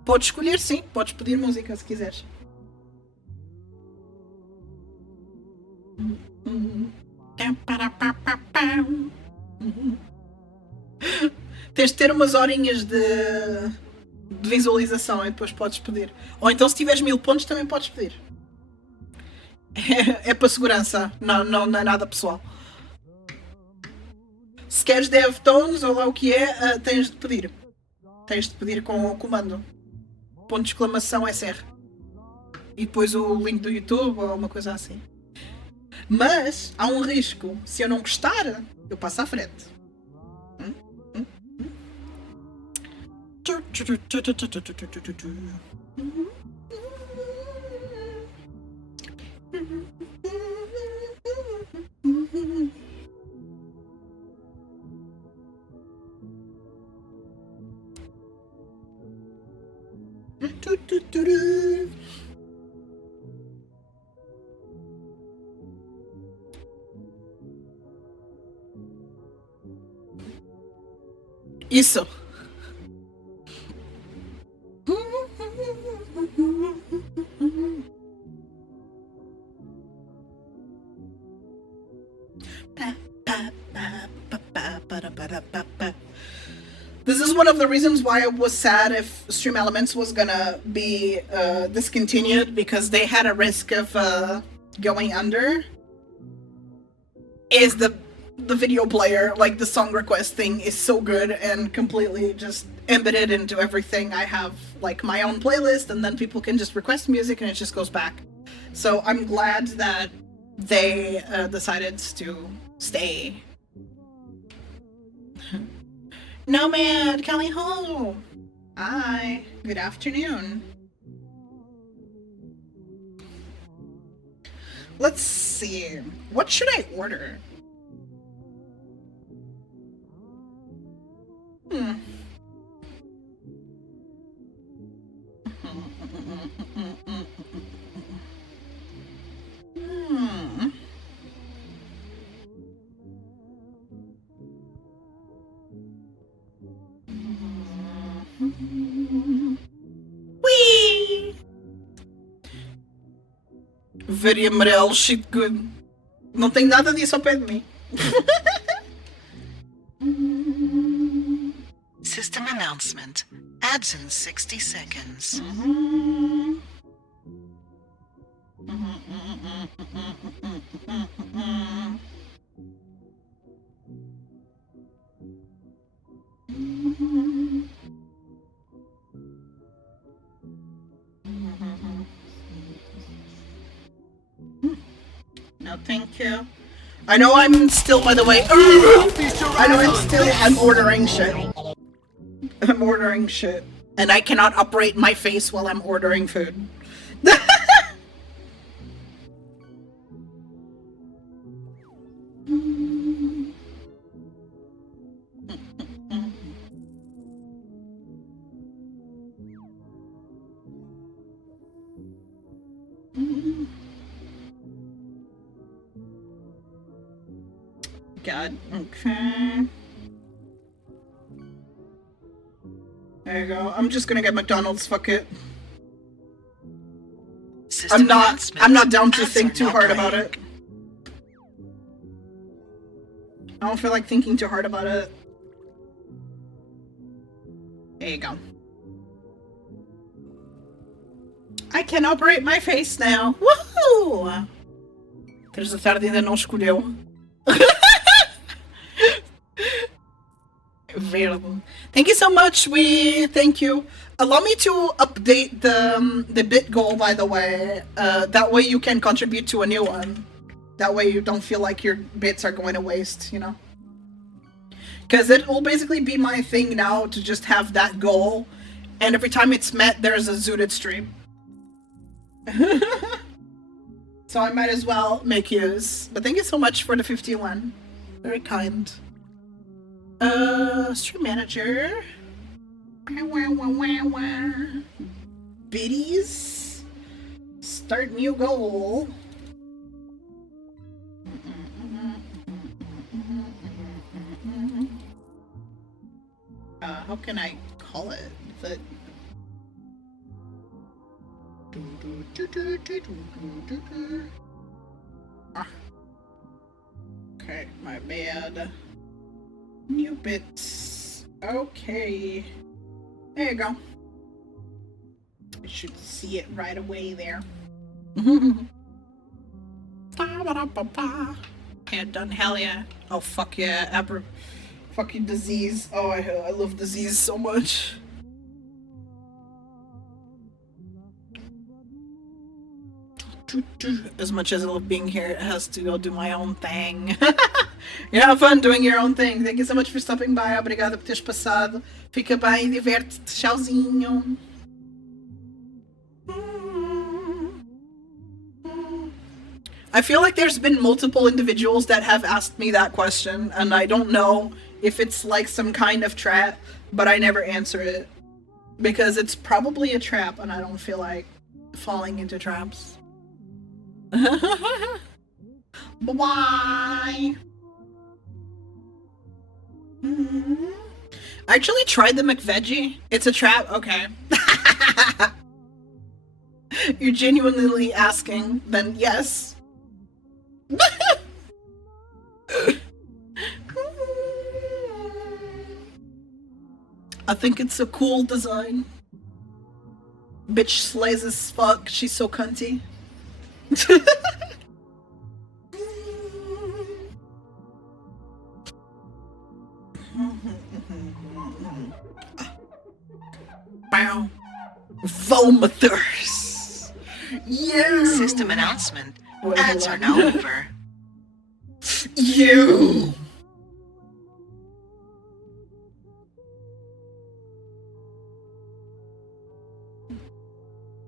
Podes escolher, sim. Podes pedir música se quiseres. Tens de ter umas horinhas de visualização e depois podes pedir. Ou então se tiveres 1000 pontos também podes pedir. É para segurança, não é nada pessoal. Se queres Devtones ou lá o que é, tens de pedir. Tens de pedir com o comando. Ponto de exclamação SR. E depois o link do YouTube ou uma coisa assim. Mas há um risco. Se eu não gostar, eu passo à frente. Isso. This is one of the reasons why I was sad if Stream Elements was gonna be discontinued, because they had a risk of going under. Is the video player, like the song request thing, is so good and completely just embedded into everything. I have like my own playlist, and then people can just request music and it just goes back. So I'm glad that they decided to stay. Nomad Kelly Ho. Hi, good afternoon. Let's see. What should I order? Hmm. Whee! Verde amarelo, shit good. Não tem nada disso ao pé de mim. System announcement. Ads in 60 seconds. No, thank you. I know I'm still, by the way. I know I'm ordering shit. I'm ordering shit. And I cannot operate my face while I'm ordering food. God, okay. There you go. I'm just gonna get McDonald's, fuck it. I'm not down to think too hard about it. I don't feel like thinking too hard about it. There you go. I can operate my face now. Woohoo! Terça tarde ainda não escolheu. Verde. Thank you so much, thank you. Allow me to update the bit goal, by the way. That way you can contribute to a new one. That way you don't feel like your bits are going to waste, you know? Because it will basically be my thing now to just have that goal, and every time it's met, there's a zooted stream. So I might as well make use. But thank you so much for the 51. Very kind. Stream manager. Biddies. Start new goal. How can I call it? But okay, my bad. New bits. Okay. There you go. I should see it right away there. Yeah, done. Hell yeah. Oh, fuck yeah. Fucking disease. Oh, I love disease so much. As much as I love being here, it has to go do my own thing. You have fun doing your own thing. Thank you so much for stopping by. Obrigada por teres passado. Fica bem, diverte-te. Tchauzinho. I feel like there's been multiple individuals that have asked me that question, and I don't know if it's like some kind of trap, but I never answer it. Because it's probably a trap, and I don't feel like falling into traps. Bye-bye! I actually tried the McVeggie. It's a trap? Okay. You're genuinely asking, then yes. I think it's a cool design. Bitch slays as fuck. She's so cunty. Bow. Vomiters. You. System announcement. Ads are now over. You.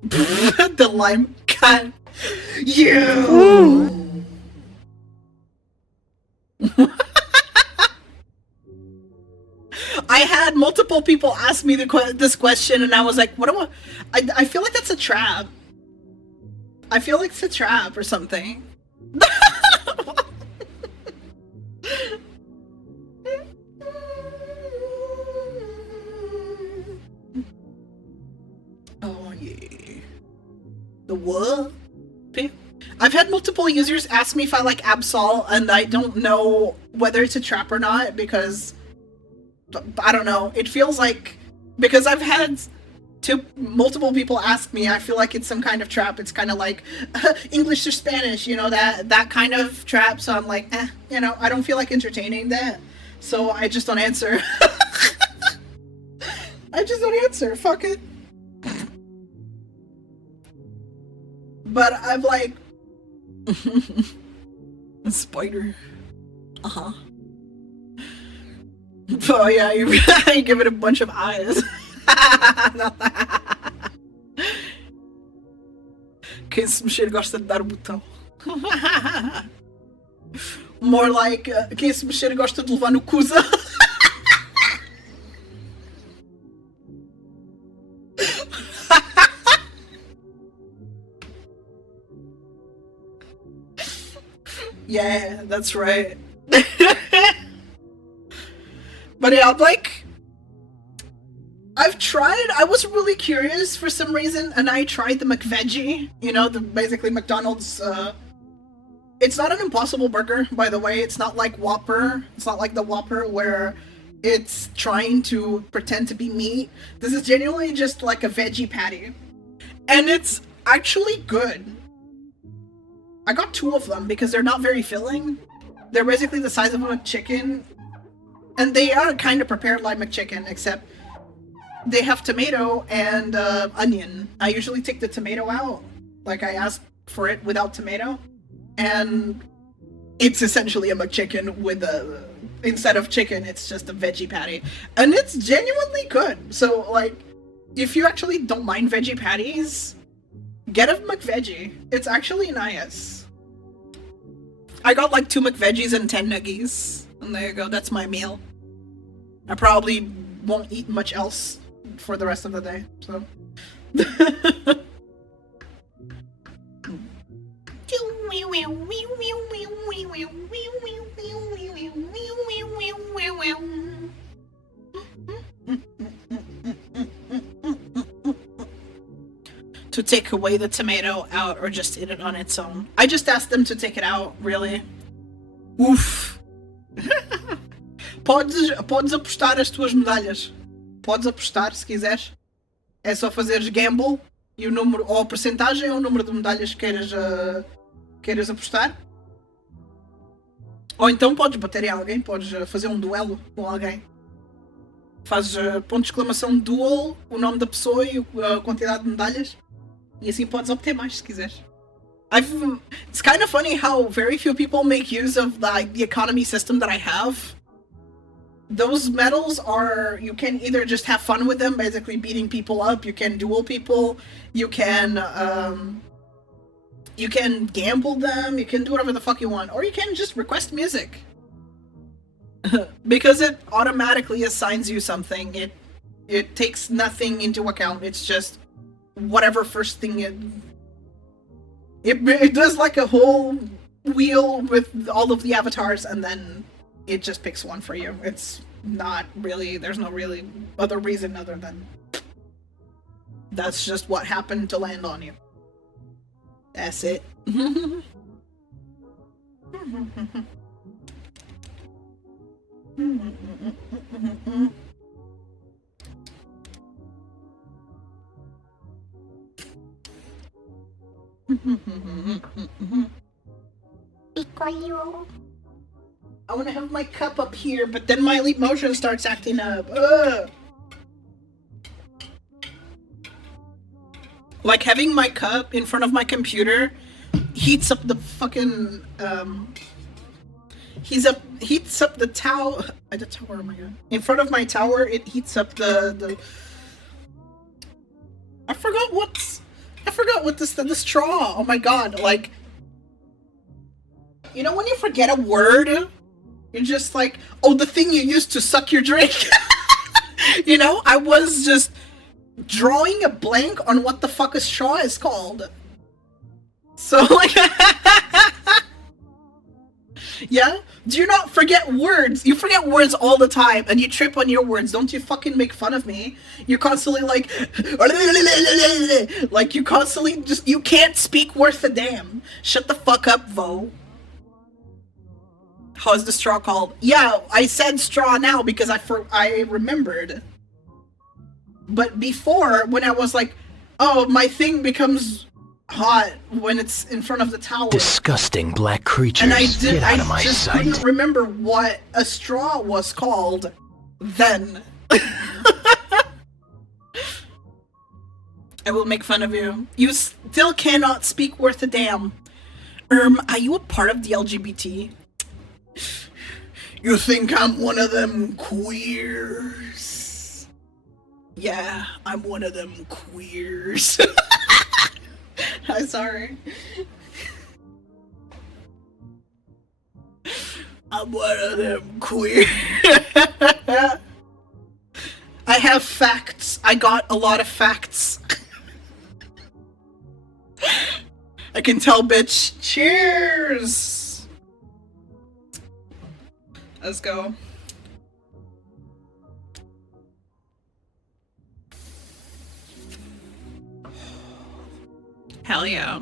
The lime cut. You. I had multiple people ask me this question, and I was like, "What do I feel like that's a trap. I feel like it's a trap or something." Oh yeah. The what? I've had multiple users ask me if I like Absol, and I don't know whether it's a trap or not, because I don't know. It feels like, because I've had multiple people ask me, I feel like it's some kind of trap. It's kind of like English or Spanish, you know, that kind of trap. So I'm like, you know, I don't feel like entertaining that, so I just don't answer. I just don't answer. Fuck it. But I'm like, a spider. Oh yeah, you give it a bunch of eyes. Quem se mexer gosta de dar botão. More like, quem se mexer gosta de levar no cusa. Yeah, that's right. But yeah, like, I've tried, I was really curious for some reason, and I tried the McVeggie, you know, the basically McDonald's, it's not an Impossible Burger, by the way, it's not like Whopper, it's not like the Whopper where it's trying to pretend to be meat. This is genuinely just like a veggie patty. And it's actually good. I got 2 of them because they're not very filling. They're basically the size of a McChicken. And they are kind of prepared like McChicken, except they have tomato and onion. I usually take the tomato out. Like, I asked for it without tomato. And it's essentially a McChicken with a... Instead of chicken, it's just a veggie patty. And it's genuinely good. So, like, if you actually don't mind veggie patties, get a McVeggie. It's actually nice. I got like 2 McVeggies and 10 nuggies. And there you go, that's my meal. I probably won't eat much else for the rest of the day, so. To take away the tomato out or just eat it on its own. I just asked them to take it out, really. Oof. Podes apostar as tuas medalhas. Podes apostar se quiseres. É só fazeres gamble e o número, ou a percentagem ou o número de medalhas que queiras apostar. Ou então podes bater em alguém, podes fazer um duelo com alguém. Fazes ponto de exclamação duel, o nome da pessoa e a quantidade de medalhas. E assim podes obter mais se quiseres. It's kind of funny how very few people make use of the economy system that I have. Those medals are, you can either just have fun with them, basically beating people up, you can duel people, you can gamble them, you can do whatever the fuck you want, or you can just request music. Because it automatically assigns you something, it takes nothing into account, it's just whatever first thing it does like a whole wheel with all of the avatars and then it just picks one for you. It's not really, there's no really other reason other than that's just what happened to land on you. That's it. I want to have my cup up here, but then my Leap Motion starts acting up. Ugh. Like, having my cup in front of my computer heats up the fucking, heats up the tower. The tower, oh my god. In front of my tower, it heats up the I forgot what the straw. Oh my god, like, you know when you forget a word? You're just like, oh, the thing you used to suck your drink. You know, I was just drawing a blank on what the fuck a straw is called. So, like, yeah? Do you not forget words? You forget words all the time, and you trip on your words. Don't you fucking make fun of me. You're constantly like, you constantly just, you can't speak worth a damn. Shut the fuck up, Vo. How's the straw called? Yeah, I said straw now because I remembered. But before, when I was like, oh, my thing becomes hot when it's in front of the tower. Disgusting black creatures. And I just couldn't remember what a straw was called then. I will make fun of you. You still cannot speak worth a damn. Are you a part of the LGBT? You think I'm one of them queers? Yeah, I'm one of them queers. I'm sorry. I'm one of them queers. I have facts. I got a lot of facts. I can tell, bitch. Cheers! Let's go. Hell yeah.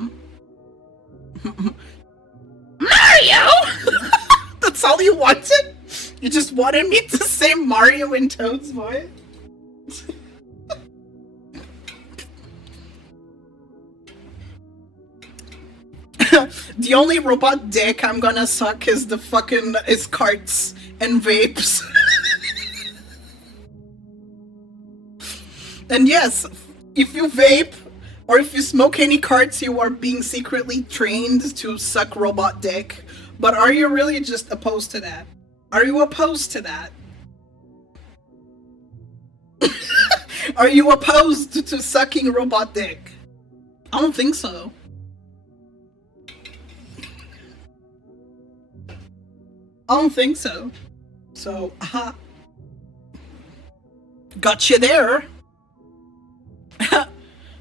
Mario! That's all you wanted? You just wanted me to say Mario in Toad's voice? The only robot dick I'm gonna suck is the fucking carts and vapes. And yes, if you vape or if you smoke any carts, you are being secretly trained to suck robot dick. But are you really just opposed to that? Are you opposed to that? Are you opposed to sucking robot dick? I don't think so. I don't think so. So, got you there.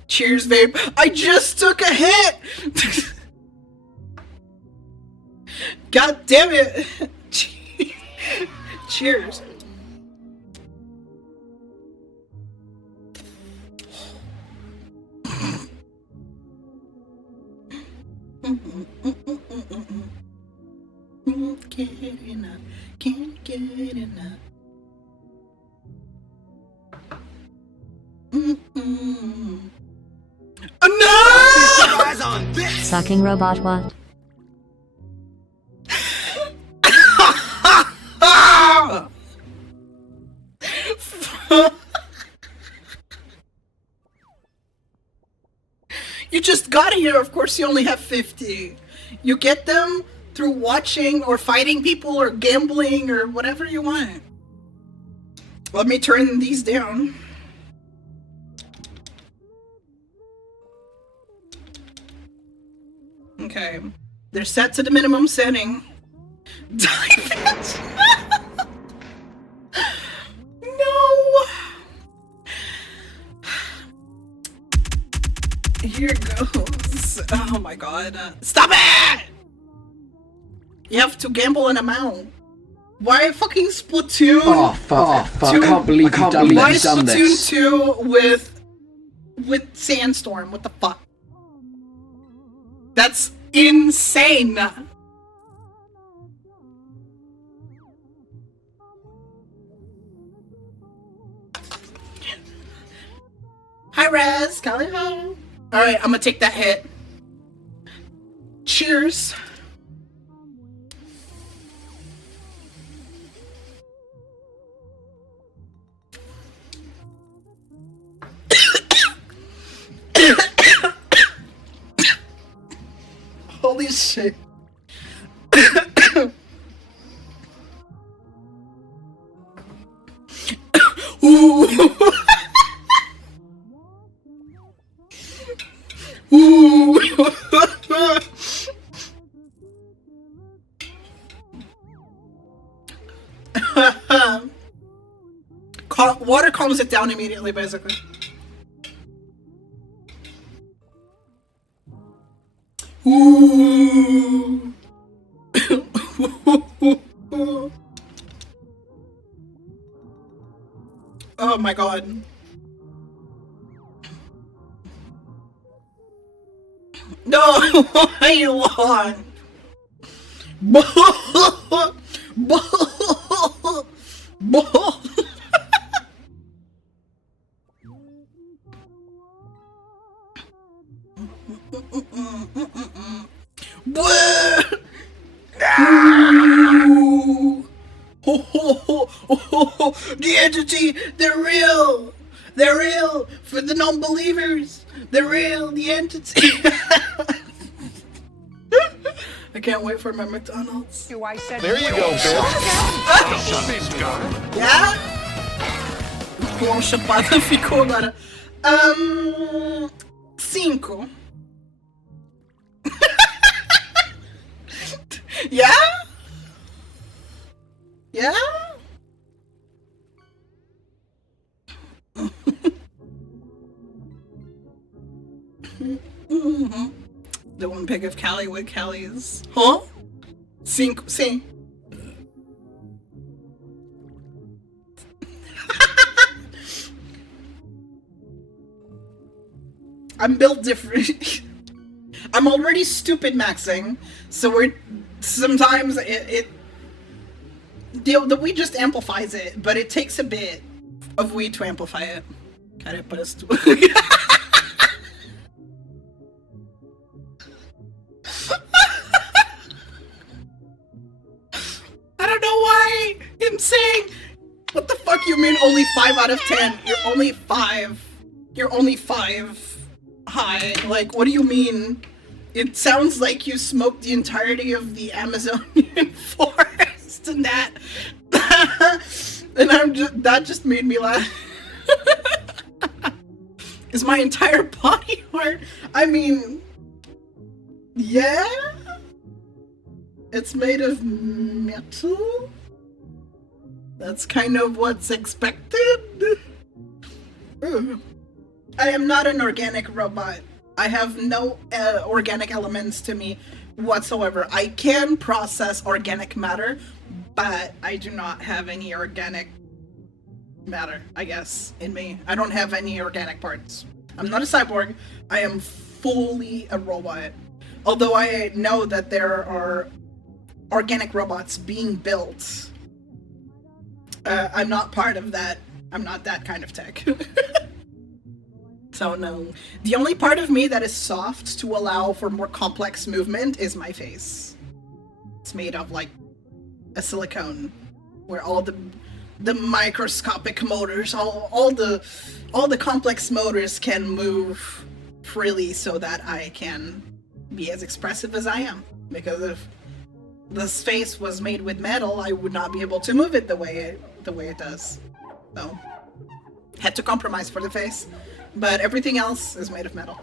Cheers, babe. I just took a hit. God damn it. Cheers. Can't get enough. Can't get enough. No! Sucking robot what? You just got here, of course you only have 50. You get them through watching or fighting people or gambling or whatever you want. Let me turn these down. Okay. They're set to the minimum setting. Diamond! No! Here goes. Oh my god. Stop it! You have to gamble an amount. Why fucking Splatoon? Oh fuck! I can't believe you've done this. Why Splatoon 2 with Sandstorm? What the fuck? That's insane. Hi Raz, Calidori. Alright, I'm gonna take that hit. Cheers. Holy shit. Ooh. Ooh. Water calms it down immediately, basically. Ooh. Oh my god. No, I won. The entity, they're real. They're real. For the non-believers, they're real. The entity. I can't wait for my McDonald's. There you go, Bill. Yeah? Com chapada ficou agora. 5. Yeah? Yeah? The one pick of Callie with Callie's. Huh? 5. Sim. I'm built different. I'm already stupid maxing, so we're sometimes the weed just amplifies it, but it takes a bit of weed to amplify it. Cara, parece tu. I don't know why I'm saying. What the fuck you mean only 5 out of 10? You're only 5. You're only 5 high. Like, what do you mean? It sounds like you smoked the entirety of the Amazonian forest and that. And that just made me laugh. Is my entire body hard? I mean, yeah? It's made of metal? That's kind of what's expected. Ugh. I am not an organic robot. I have no organic elements to me whatsoever. I can process organic matter, but I do not have any organic matter, I guess, in me. I don't have any organic parts. I'm not a cyborg. I am fully a robot. Although I know that there are organic robots being built. I'm not part of that. I'm not that kind of tech. So no. The only part of me that is soft to allow for more complex movement is my face. It's made of like a silicone where all the microscopic motors, all the complex motors can move freely so that I can be as expressive as I am. Because if this face was made with metal, I would not be able to move it the way it does. So had to compromise for the face. But everything else is made of metal.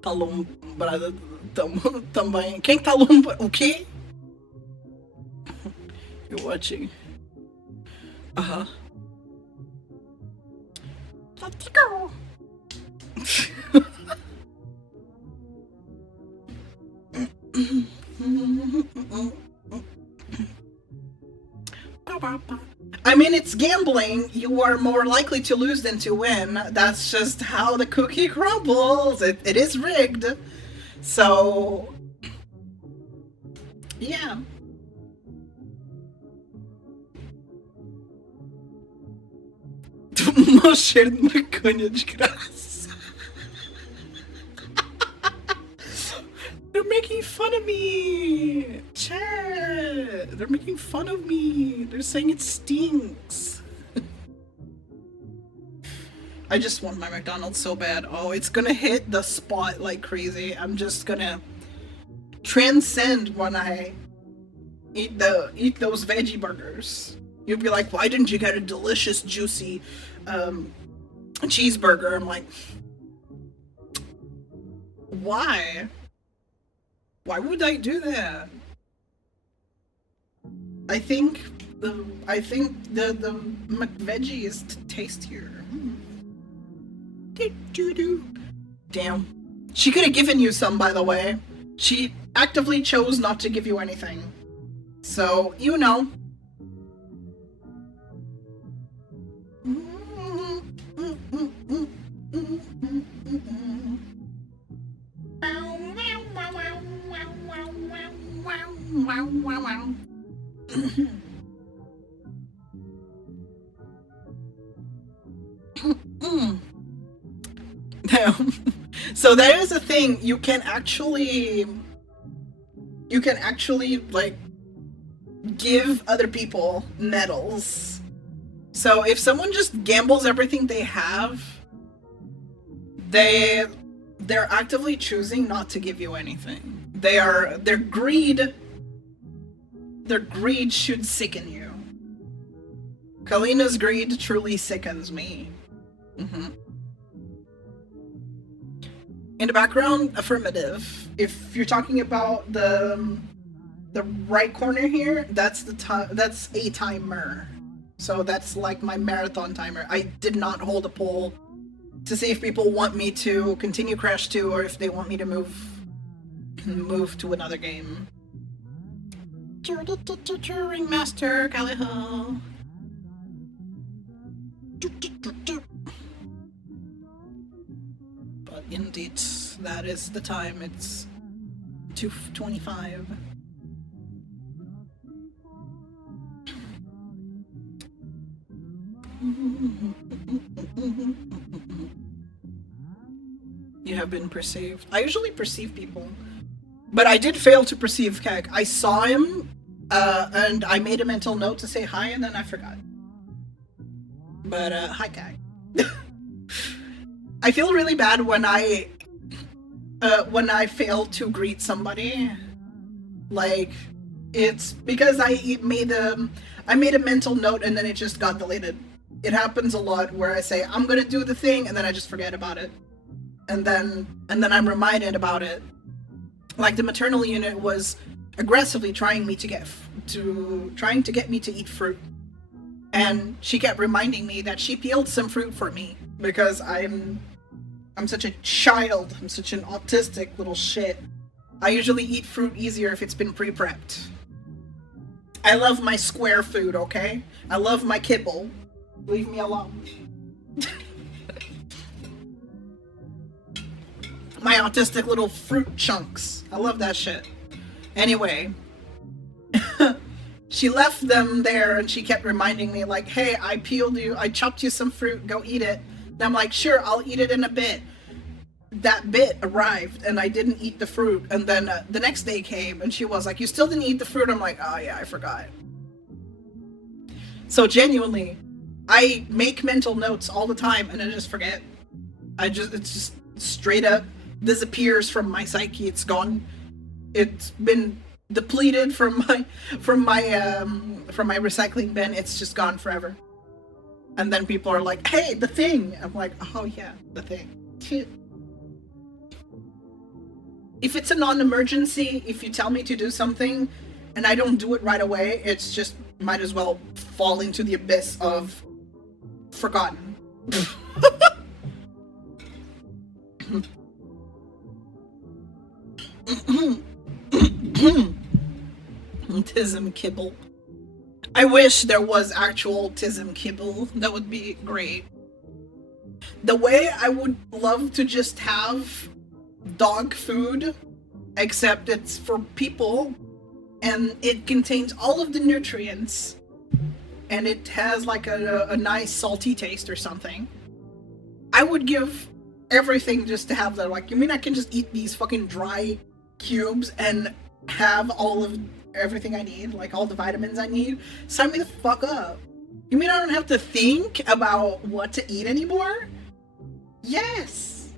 Talumbrada também. Quem talumbra? O quê? You're watching. Uh-huh. Let's go. I mean, it's gambling. You are more likely to lose than to win. That's just how the cookie crumbles. It is rigged. So, yeah. Mau cheiro de maconha, desgraça. They're making fun of me! Chat! They're making fun of me! They're saying it stinks! I just want my McDonald's so bad. Oh, it's gonna hit the spot like crazy. I'm just gonna transcend when I eat those veggie burgers. You'll be like, why didn't you get a delicious, juicy cheeseburger? I'm like, why? Why would I do that? I think the McVeggie is tastier. Damn. She could have given you some, by the way. She actively chose not to give you anything. So, you know. So there is a thing you can actually like give other people medals. So if someone just gambles everything they have, they're actively choosing not to give you anything. Their greed their greed should sicken you. Kalina's greed truly sickens me. In the background, affirmative. If you're talking about the right corner here, that's that's a timer. So that's like my marathon timer. I did not hold a poll to see if people want me to continue Crash 2 or if they want me to move to another game. Ringmaster, Caliho. But indeed, that is the time. It's 2:25. You have been perceived. I usually perceive people, but I did fail to perceive Keg. I saw him, and I made a mental note to say hi, and then I forgot. But hi, Keg. I feel really bad when I fail to greet somebody. Like, it's because I made a mental note and then it just got deleted. It happens a lot where I say I'm gonna do the thing and then I just forget about it, and then I'm reminded about it. Like the maternal unit was aggressively trying to get me to eat fruit, and she kept reminding me that she peeled some fruit for me because I'm such a child. I'm such an autistic little shit. I usually eat fruit easier if it's been pre-prepped. I love my square food, okay? I love my kibble. Leave me alone. My autistic little fruit chunks. I love that shit. Anyway, she left them there and she kept reminding me like, hey, I chopped you some fruit, go eat it. And I'm like, sure, I'll eat it in a bit. That bit arrived and I didn't eat the fruit, and then the next day came and she was like, you still didn't eat the fruit? I'm like, oh yeah, I forgot. So genuinely, I make mental notes all the time and I just forget. It's just straight up disappears from my psyche. It's gone. It's been depleted from my recycling bin. It's just gone forever. And then people are like, hey, the thing. I'm like, oh yeah, the thing. If it's a non-emergency, if you tell me to do something and I don't do it right away, it's just might as well fall into the abyss of forgotten. Autism kibble. I wish there was actual autism kibble. That would be great. The way I would love to just have dog food, except it's for people and it contains all of the nutrients and it has like a nice salty taste or something. I would give everything just to have that. Like, you mean I can just eat these fucking dry cubes and have all of everything I need, like all the vitamins I need? Sign me the fuck up. You mean I don't have to think about what to eat anymore? Yes!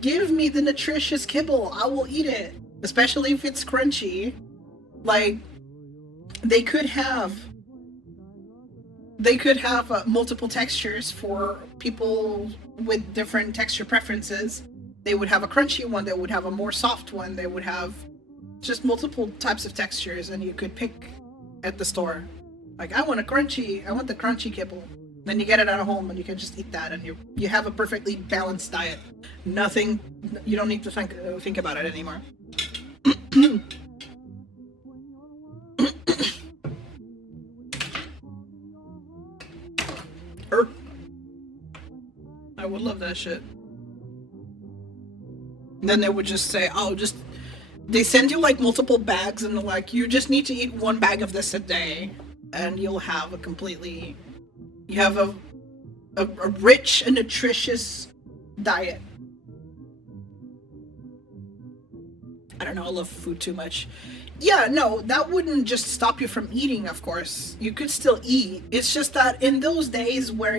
Give me the nutritious kibble. I will eat it. Especially if it's crunchy. Like, they could have multiple textures for people with different texture preferences. They would have a crunchy one, they would have a more soft one, they would have just multiple types of textures, and you could pick at the store. Like, I want the crunchy kibble. Then you get it at home and you can just eat that, and you have a perfectly balanced diet. Nothing, you don't need to think about it anymore. I would love that shit. And then they would just say, they send you like multiple bags and they're like, you just need to eat one bag of this a day and you'll have a rich and nutritious diet. I don't know, I love food too much. Yeah, no, that wouldn't just stop you from eating, of course. You could still eat. It's just that in those days where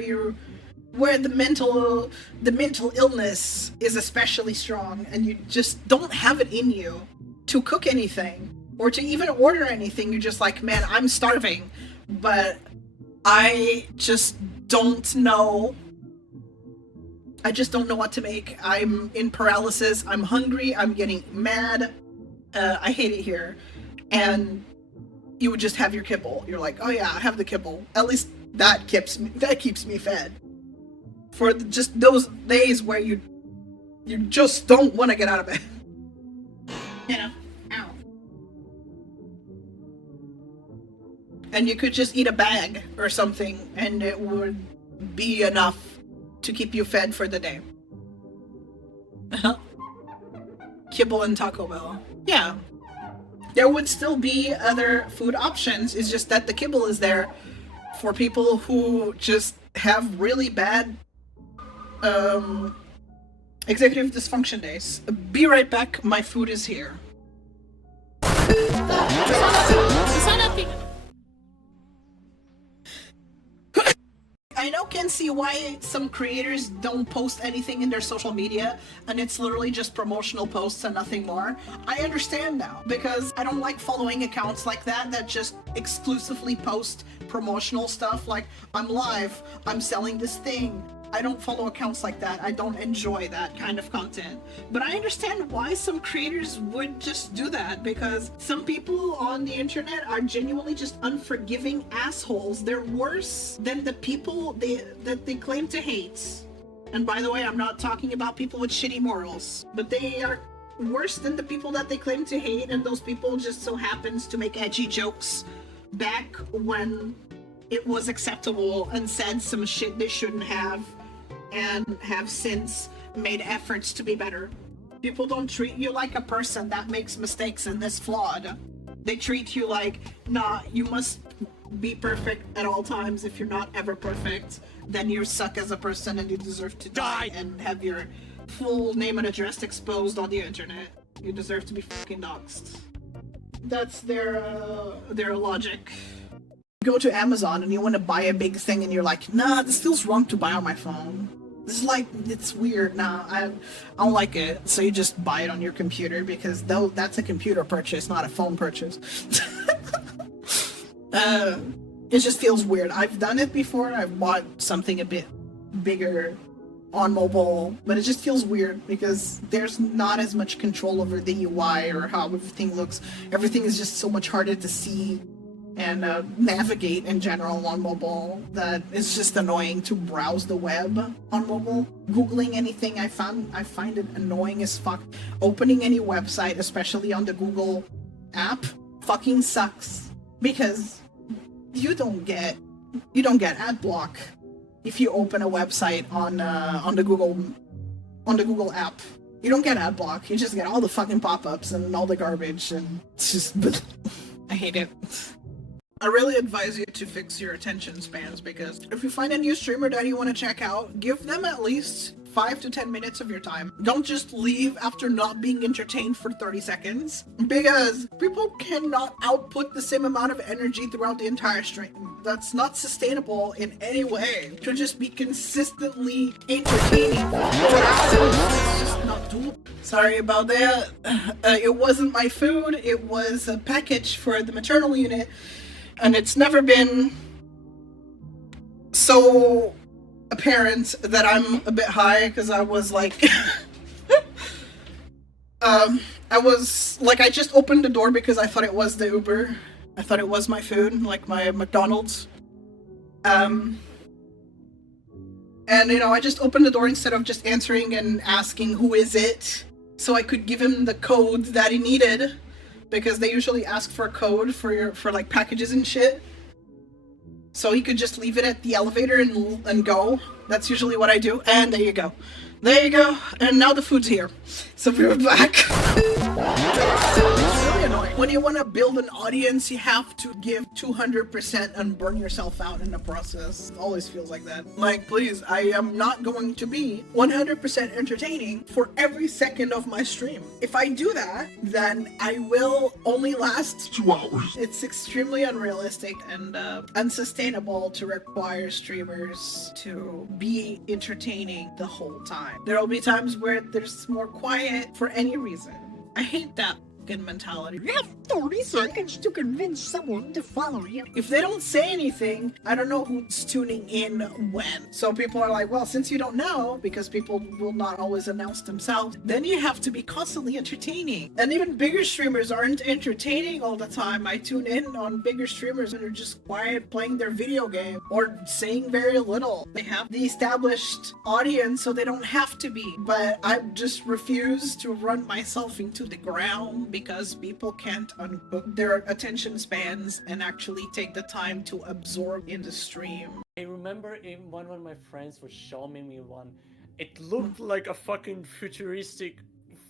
the mental illness is especially strong and you just don't have it in you to cook anything, or to even order anything. You're just like, man, I'm starving, but I just don't know. I just don't know what to make. I'm in paralysis. I'm hungry. I'm getting mad. I hate it here. And you would just have your kibble. You're like, oh yeah, I have the kibble. At least that keeps me fed. For just those days where you just don't want to get out of bed. You know, ow. And you could just eat a bag or something, and it would be enough to keep you fed for the day. Kibble and Taco Bell. Yeah. There would still be other food options. It's just that the kibble is there for people who just have really bad executive dysfunction days. Be right back. My food is here. I now can see why some creators don't post anything in their social media and it's literally just promotional posts and nothing more. I understand now because I don't like following accounts like that just exclusively post promotional stuff like, I'm live, I'm selling this thing. I don't follow accounts like that. I don't enjoy that kind of content. But I understand why some creators would just do that, because some people on the internet are genuinely just unforgiving assholes. They're worse than the people that they claim to hate. And by the way, I'm not talking about people with shitty morals, but they are worse than the people that they claim to hate, and those people just so happens to make edgy jokes back when it was acceptable and said some shit they shouldn't have, and have since made efforts to be better. People don't treat you like a person that makes mistakes and is flawed. They treat you like, nah, you must be perfect at all times. If you're not ever perfect, then you suck as a person and you deserve to die and have your full name and address exposed on the internet. You deserve to be fucking doxxed. That's their logic. Go to Amazon and you want to buy a big thing and you're like, nah, this feels wrong to buy on my phone. This is like, it's weird. Nah, I don't like it. So you just buy it on your computer because though that's a computer purchase, not a phone purchase. It just feels weird. I've done it before. I've bought something a bit bigger on mobile, but it just feels weird because there's not as much control over the UI or how everything looks. Everything is just so much harder to see and navigate in general on mobile that it's just annoying to browse the web on mobile. Googling anything, I find it annoying as fuck. Opening any website, especially on the Google app, fucking sucks because you don't get ad block if you open a website on the Google app. You don't get ad block. You just get all the fucking pop-ups and all the garbage, and it's just I hate it. I really advise you to fix your attention spans, because if you find a new streamer that you want to check out, give them at least 5 to 10 minutes of your time. Don't just leave after not being entertained for 30 seconds, because people cannot output the same amount of energy throughout the entire stream. That's not sustainable in any way. To just be consistently entertaining for hours, it's just not doable. Sorry about that. It wasn't my food, it was a package for the maternal unit. And it's never been so apparent that I'm a bit high, because I was like, I just opened the door because I thought it was the Uber. I thought it was my food, like my McDonald's. And, I just opened the door instead of just answering and asking who is it, so I could give him the code that he needed. Because they usually ask for a code for like packages and shit. So he could just leave it at the elevator and go. That's usually what I do. And there you go. There you go. And now the food's here. So we're back. It's really annoying. When you want to build an audience, you have to give 200% and burn yourself out in the process. It always feels like that. Like, please, I am not going to be 100% entertaining for every second of my stream. If I do that, then I will only last 2 hours. It's extremely unrealistic and unsustainable to require streamers to be entertaining the whole time. There will be times where there's more quiet for any reason. I hate that. fucking mentality. You have 30 seconds to convince someone to follow you. If they don't say anything, I don't know who's tuning in when. So people are like, well, since you don't know, because people will not always announce themselves, then you have to be constantly entertaining. And even bigger streamers aren't entertaining all the time. I tune in on bigger streamers and are just quiet playing their video game or saying very little. They have the established audience, so they don't have to be. But I just refuse to run myself into the ground because people can't unhook their attention spans and actually take the time to absorb in the stream. I remember one of my friends was showing me one. It looked like a fucking futuristic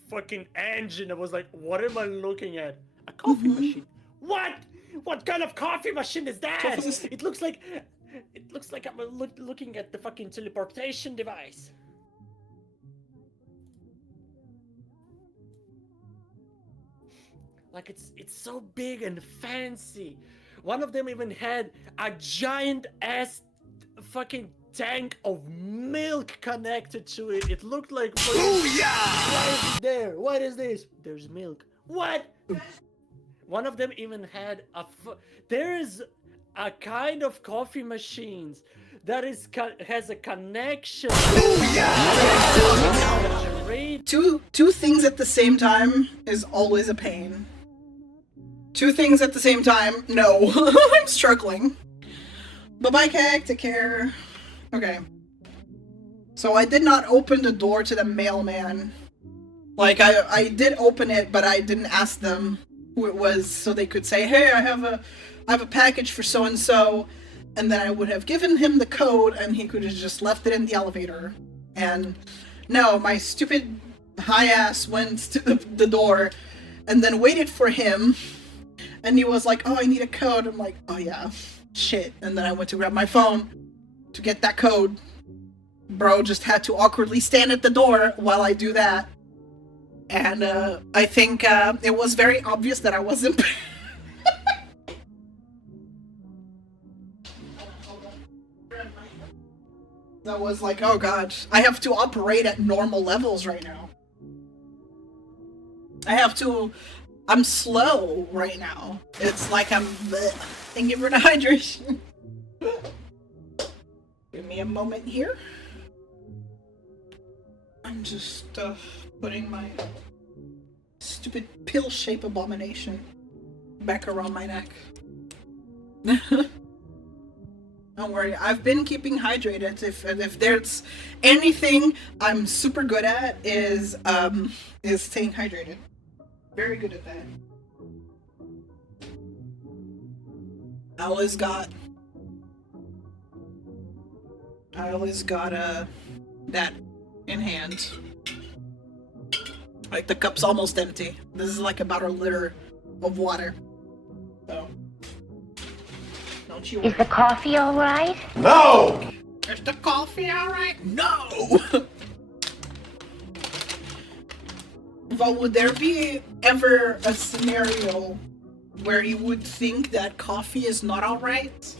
fucking engine. I was like, what am I looking at? A coffee machine. What? What kind of coffee machine is that? It looks like I'm looking at the fucking teleportation device. Like it's so big and fancy. One of them even had a giant ass fucking tank of milk connected to it. It looked like Booyah! Why is it there? What is this? There's milk. What? One of them even had there is a kind of coffee machines that has a connection. Two things at the same time is always a pain. Two things at the same time, no. I'm struggling. Bye-bye, Keg, take care. Okay. So I did not open the door to the mailman. Like, I did open it, but I didn't ask them who it was so they could say, hey, I have a package for so-and-so, and then I would have given him the code and he could have just left it in the elevator. And no, my stupid high ass went to the door and then waited for him, and he was like, oh, I need a code. I'm like, oh yeah, shit. And then I went to grab my phone to get that code. Bro just had to awkwardly stand at the door while I do that. And I think it was very obvious that I wasn't. That was like, oh god, I have to operate at normal levels right now. I'm slow right now. It's like I'm bleh. Thank you for the hydration. Give me a moment here. I'm just putting my stupid pill shape abomination back around my neck. Don't worry, I've been keeping hydrated. If there's anything I'm super good at is staying hydrated. Very good at that. I always got that in hand. Like the cup's almost empty. This is like about a liter of water. So don't you worry. Is the coffee all right? No! Is the coffee alright? No! But would there be ever a scenario where you would think that coffee is not alright?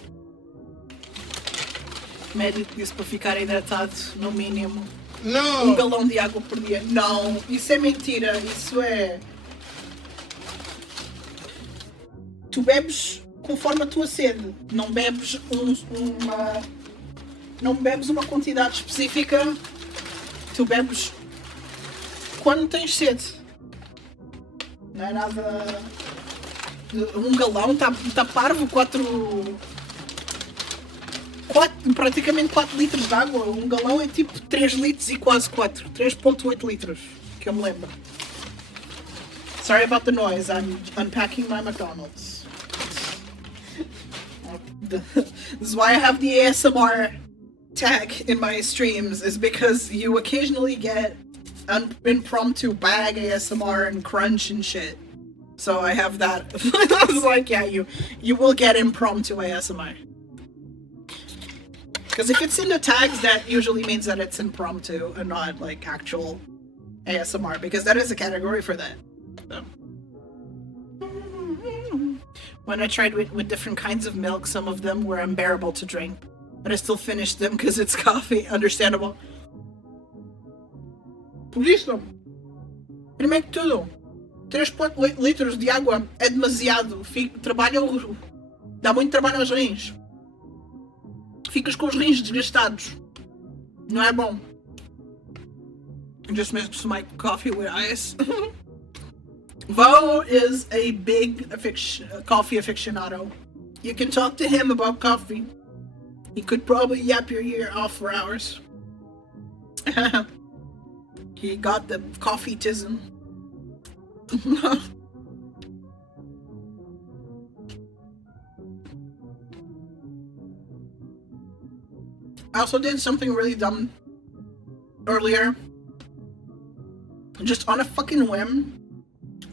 Médico disse para ficar hidratado, no mínimo. No! Galão de água por dia. Não, isso é mentira. Isso é... Tu bebes conforme a tua sede. Não bebes não bebes uma quantidade específica. Tu bebes quando tens sede. Não é nada... Um galão tá parvo, praticamente 4 litros de água. Um galão é tipo 3 litros e quase 4. 3.8 litros, que eu me lembro. Sorry about the noise, I'm unpacking my McDonald's. This is why I have the ASMR tag in my streams, is because you occasionally get impromptu bag ASMR and crunch and shit. So I have that. I was like, yeah, you will get impromptu ASMR. Because if it's in the tags, that usually means that it's impromptu and not like actual ASMR, because that is a category for that. So. When I tried with different kinds of milk, some of them were unbearable to drink, but I still finished them because it's coffee. Understandable. Por isso, primeiro que tudo, 3,8 litros de água é demasiado. Dá muito trabalho aos rins. Ficas com os rins desgastados. Não é bom. Just mix my coffee with ice. Vo is a big coffee aficionado. You can talk to him about coffee. He could probably yap your ear off for hours. He got the coffee-tism. I also did something really dumb earlier. Just on a fucking whim.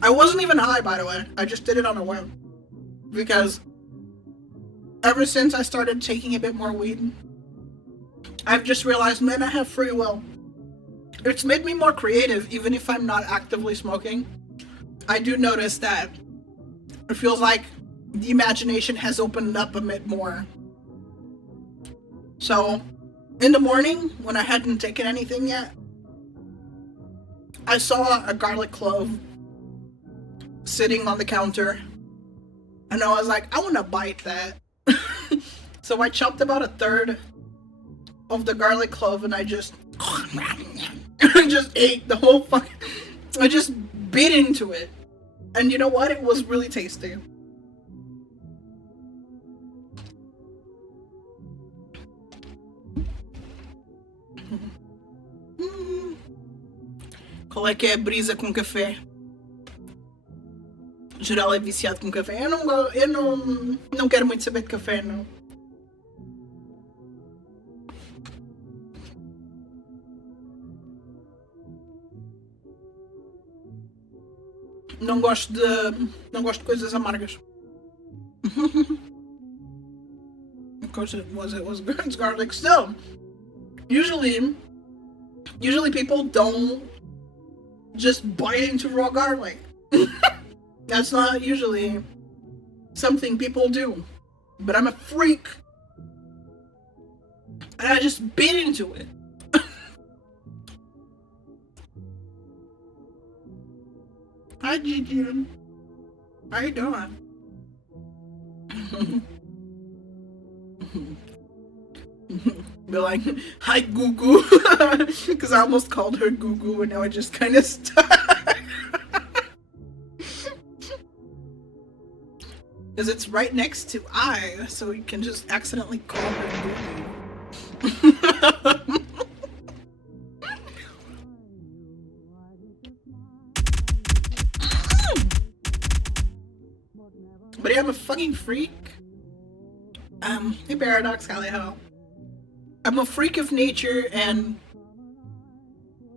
I wasn't even high, by the way. I just did it on a whim. Because ever since I started taking a bit more weed, I've just realized, man, I have free will. It's made me more creative, even if I'm not actively smoking. I do notice that it feels like the imagination has opened up a bit more. So, in the morning, when I hadn't taken anything yet, I saw a garlic clove sitting on the counter, and I was like, I want to bite that. So I chopped about a third of the garlic clove, and I just ate the whole fucking... I just bit into it. And you know what? It was really tasty. Qual é que é a brisa com café? Geral é viciado com café. Eu não quero muito saber de café, não. Não gosto de coisas amargas. Of course it was good garlic still. Usually people don't just bite into raw garlic. That's not usually something people do. But I'm a freak. And I just bit into it. Hi, Gigi. How you doing? Be like, hi, Goo Goo. Because I almost called her Goo Goo and now I just kind of stuck. Because it's right next to I, so you can just accidentally call her Goo Goo. But yeah, I'm a fucking freak. Hey Paradox, Calio. I'm a freak of nature, and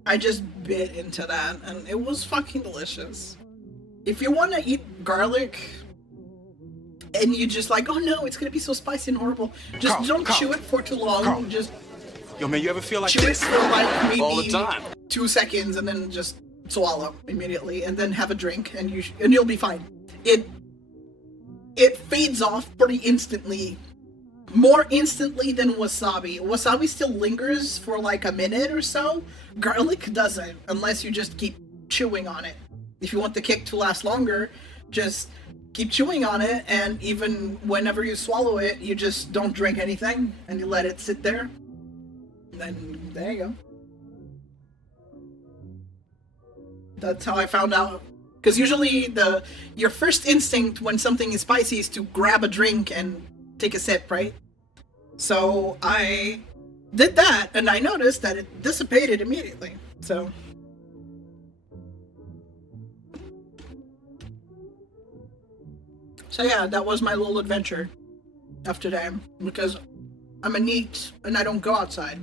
I just bit into that, and it was fucking delicious. If you want to eat garlic, and you just like, oh no, it's gonna be so spicy and horrible, just don't chew it for too long. Just yo, man, you ever feel like chew this? it for like maybe All the time. 2 seconds, and then just swallow immediately, and then have a drink, and you'll be fine. It fades off pretty instantly. More instantly than wasabi. Wasabi still lingers for like a minute or so. Garlic doesn't, unless you just keep chewing on it. If you want the kick to last longer, just keep chewing on it, and even whenever you swallow it, you just don't drink anything, and you let it sit there. And then, there you go. That's how I found out. Because usually your first instinct when something is spicy is to grab a drink and take a sip, right? So I did that, and I noticed that it dissipated immediately. So yeah, that was my little adventure of today, because I'm a neat and I don't go outside.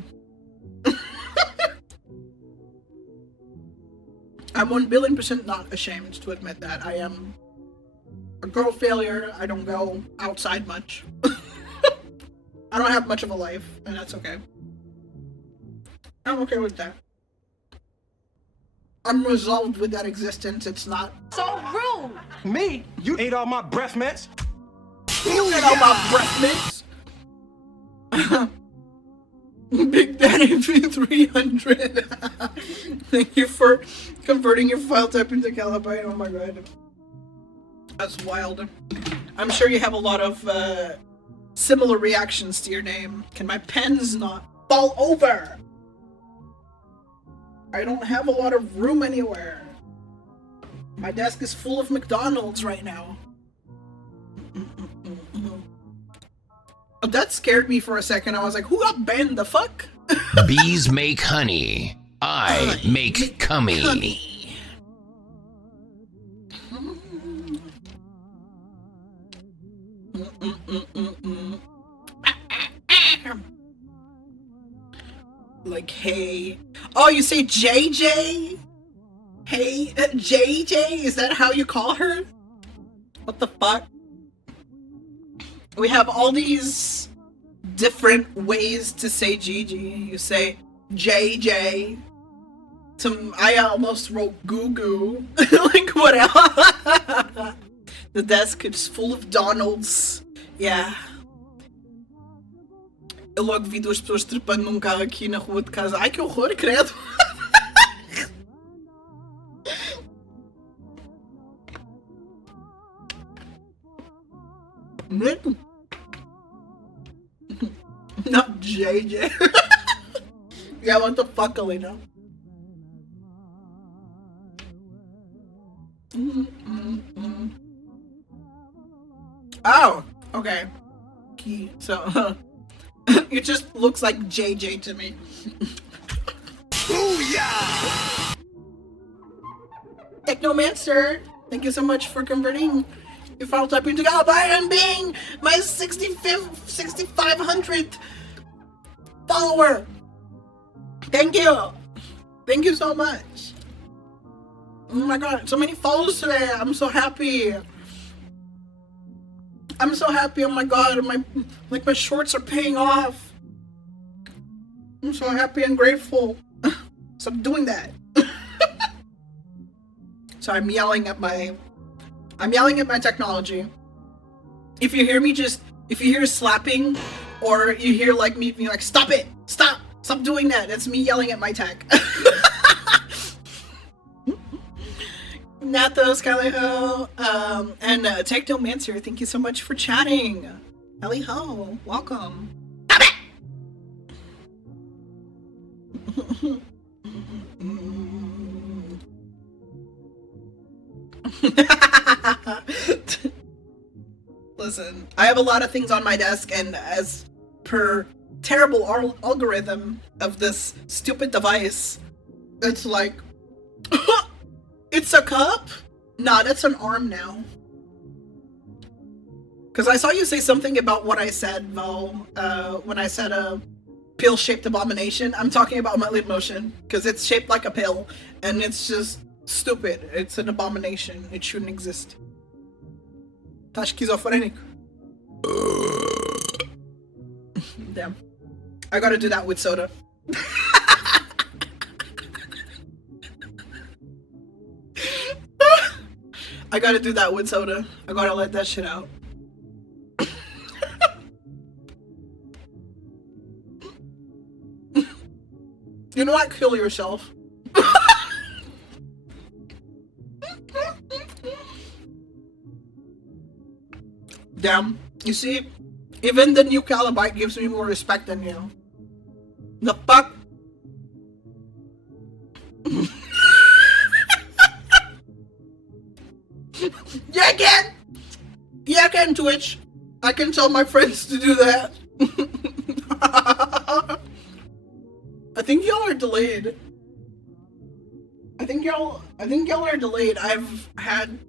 I'm 1,000,000,000% not ashamed to admit that. I am a girl failure. I don't go outside much. I don't have much of a life, and that's okay. I'm okay with that. I'm resolved with that existence. It's not So rude! Me? You ate all my breath mints? you get all my breath mints. Big Daddy P300. Thank you for Converting your file type into Calidori. Oh my god. That's wild. I'm sure you have a lot of similar reactions to your name. Can my pens not fall over? I don't have a lot of room anywhere. My desk is full of McDonald's right now. Oh, that scared me for a second. I was like, who got banned? The fuck? Bees make honey. I make cummy. Honey. Like, hey. Oh, you say JJ? Hey, JJ? Is that how you call her? What the fuck? We have all these different ways to say Gigi. You say JJ. I almost wrote Goo Goo. Like, what else? The desk is full of Donalds. Yeah. Eu logo vi duas pessoas trepando num carro aqui na rua de casa. Ai, que horror, credo. Medo. Not JJ. Yeah, what the fuck, Alina? Oh, okay. Key. So, it just looks like JJ to me. Booyah! Technomancer, thank you so much for converting your file type into Calidori and being my 6,500th follower. Thank you. Thank you so much. Oh my god, so many followers today. I'm so happy. I'm so happy. Oh my god, my shorts are paying off. I'm so happy and grateful. Stop doing that. So I'm yelling at my technology. If you hear me if you hear slapping or you hear like me being like, stop it, stop doing that, it's me yelling at my tech. Nathos, Caliho, and Technomancer, thank you so much for chatting. Ellie Ho, welcome. Listen, I have a lot of things on my desk, and as per terrible algorithm of this stupid device, it's like, it's a cup? Nah, that's an arm now. Because I saw you say something about what I said, Vo, when I said a pill-shaped abomination. I'm talking about my lip motion, because it's shaped like a pill, and it's just stupid. It's an abomination. It shouldn't exist. Tá schizophrenic. Damn. I gotta do that with soda. I gotta do that with soda. I gotta let that shit out. You know what? Kill yourself. Damn. You see? Even the new Calidori gives me more respect than you. The fuck? Yeah, I can! Yeah, I can, Twitch. I can tell my friends to do that. I think y'all are delayed. I think y'all are delayed. I've had...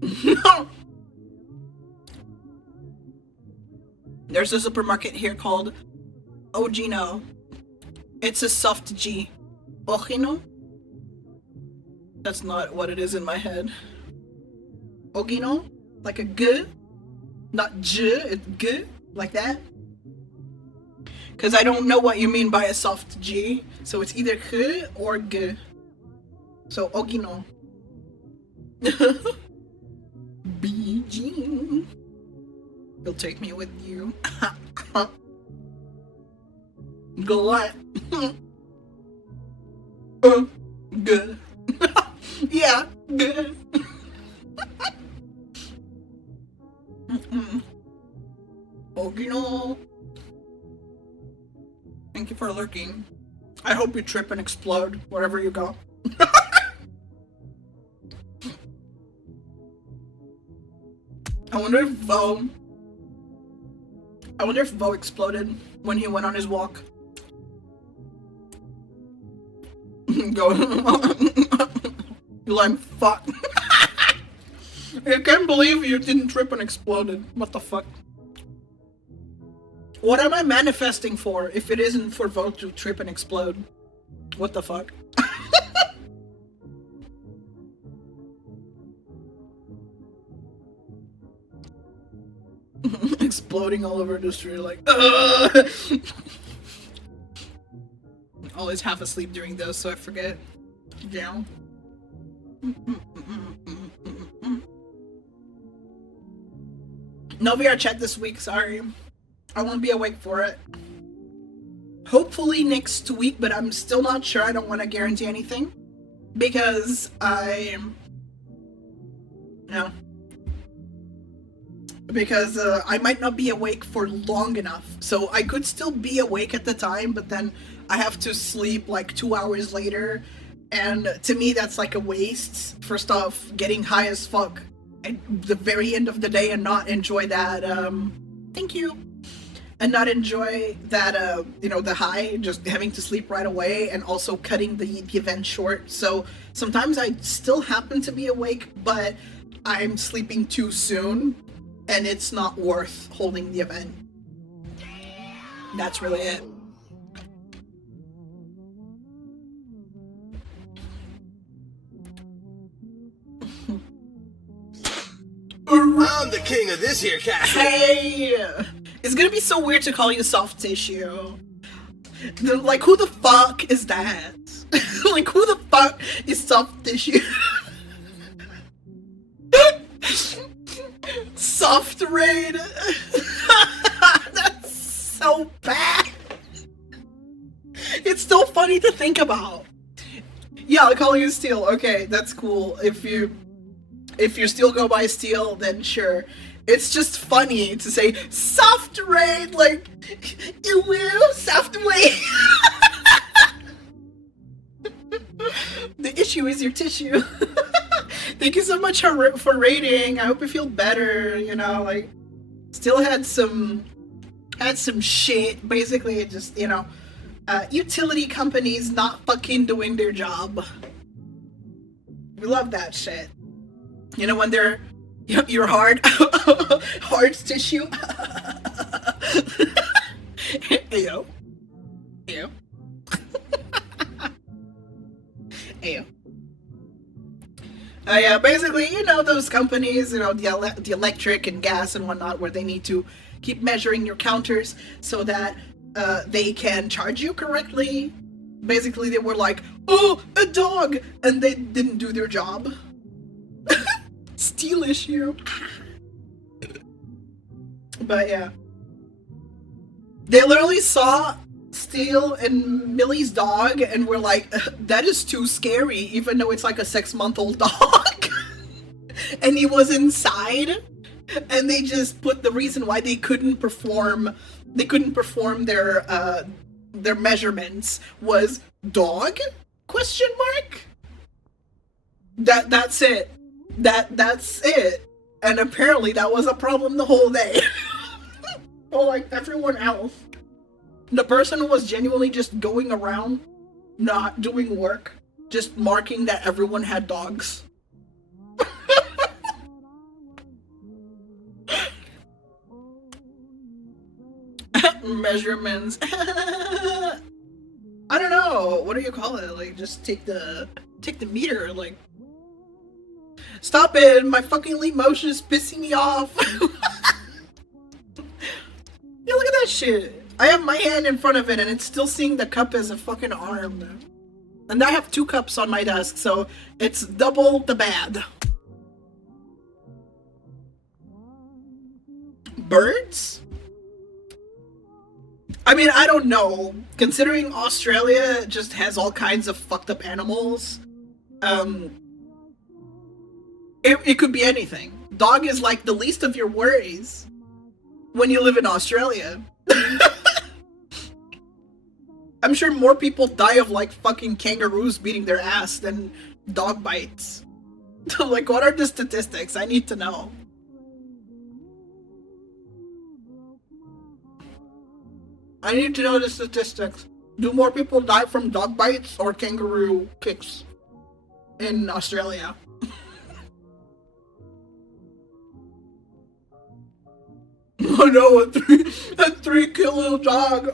No! There's a supermarket here called Ogino. It's a soft G. Ogino? That's not what it is in my head. Ogino? Like a G? Not J, it's G? Like that? Because I don't know what you mean by a soft G. So it's either G or G. So Ogino. BG. You'll take me with you. Go what? Good. Yeah. Ogino. Thank you for lurking. I hope you trip and explode wherever you go. I wonder if Vo exploded when he went on his walk. Go. I'm fucked. I can't believe you didn't trip and exploded. What the fuck? What am I manifesting for if it isn't for Vo to trip and explode? What the fuck? Exploding all over the street like always half asleep during those, so I forget. Yeah. No VR chat this week, sorry. I won't be awake for it. Hopefully next week, but I'm still not sure. I don't want to guarantee anything. Because I might not be awake for long enough. So I could still be awake at the time, but then I have to sleep like 2 hours later. And to me, that's like a waste. First off, getting high as fuck at the very end of the day and not enjoy that, thank you. And not enjoy that, the high, just having to sleep right away and also cutting the event short. So sometimes I still happen to be awake, but I'm sleeping too soon and it's not worth holding the event. That's really it. I'm the king of this here castle. Hey! It's gonna be so weird to call you soft tissue. Like, who the fuck is that? Like, who the fuck is soft tissue? Soft raid? That's so bad. It's still funny to think about. Yeah, I'll call you Steel. Okay, that's cool. If you still go by Steel, then sure. It's just funny to say soft raid, like, you will soft raid. The issue is your tissue. Thank you so much for raiding. I hope you feel better. Like, still had some shit. Basically, it just utility companies not fucking doing their job. We love that shit. When they're your hard tissue. Ayo. Ayo. Ayo. Yeah, basically, those companies, the electric and gas and whatnot, where they need to keep measuring your counters so that they can charge you correctly. Basically, they were like, oh, a dog! And they didn't do their job. Steel issue. But yeah. They literally saw Steel and Millie's dog and were like, that is too scary, even though it's like a 6-month-old dog. And he was inside. And they just put the reason why they couldn't perform their measurements was dog? Question mark? That's it. That's it. And apparently that was a problem the whole day. Well, like everyone else. The person was genuinely just going around, not doing work, just marking that everyone had dogs. Measurements. I don't know. What do you call it? Like, just take the meter, like. Stop it! My fucking leap motion is pissing me off! Yeah, look at that shit! I have my hand in front of it and it's still seeing the cup as a fucking arm. And I have 2 cups on my desk, so it's double the bad. Birds? I mean, I don't know. Considering Australia just has all kinds of fucked up animals, It could be anything. Dog is like the least of your worries when you live in Australia. I'm sure more people die of like fucking kangaroos beating their ass than dog bites. Like, what are the statistics? I need to know. I need to know the statistics. Do more people die from dog bites or kangaroo kicks in Australia? Oh no, a 3 kilo dog.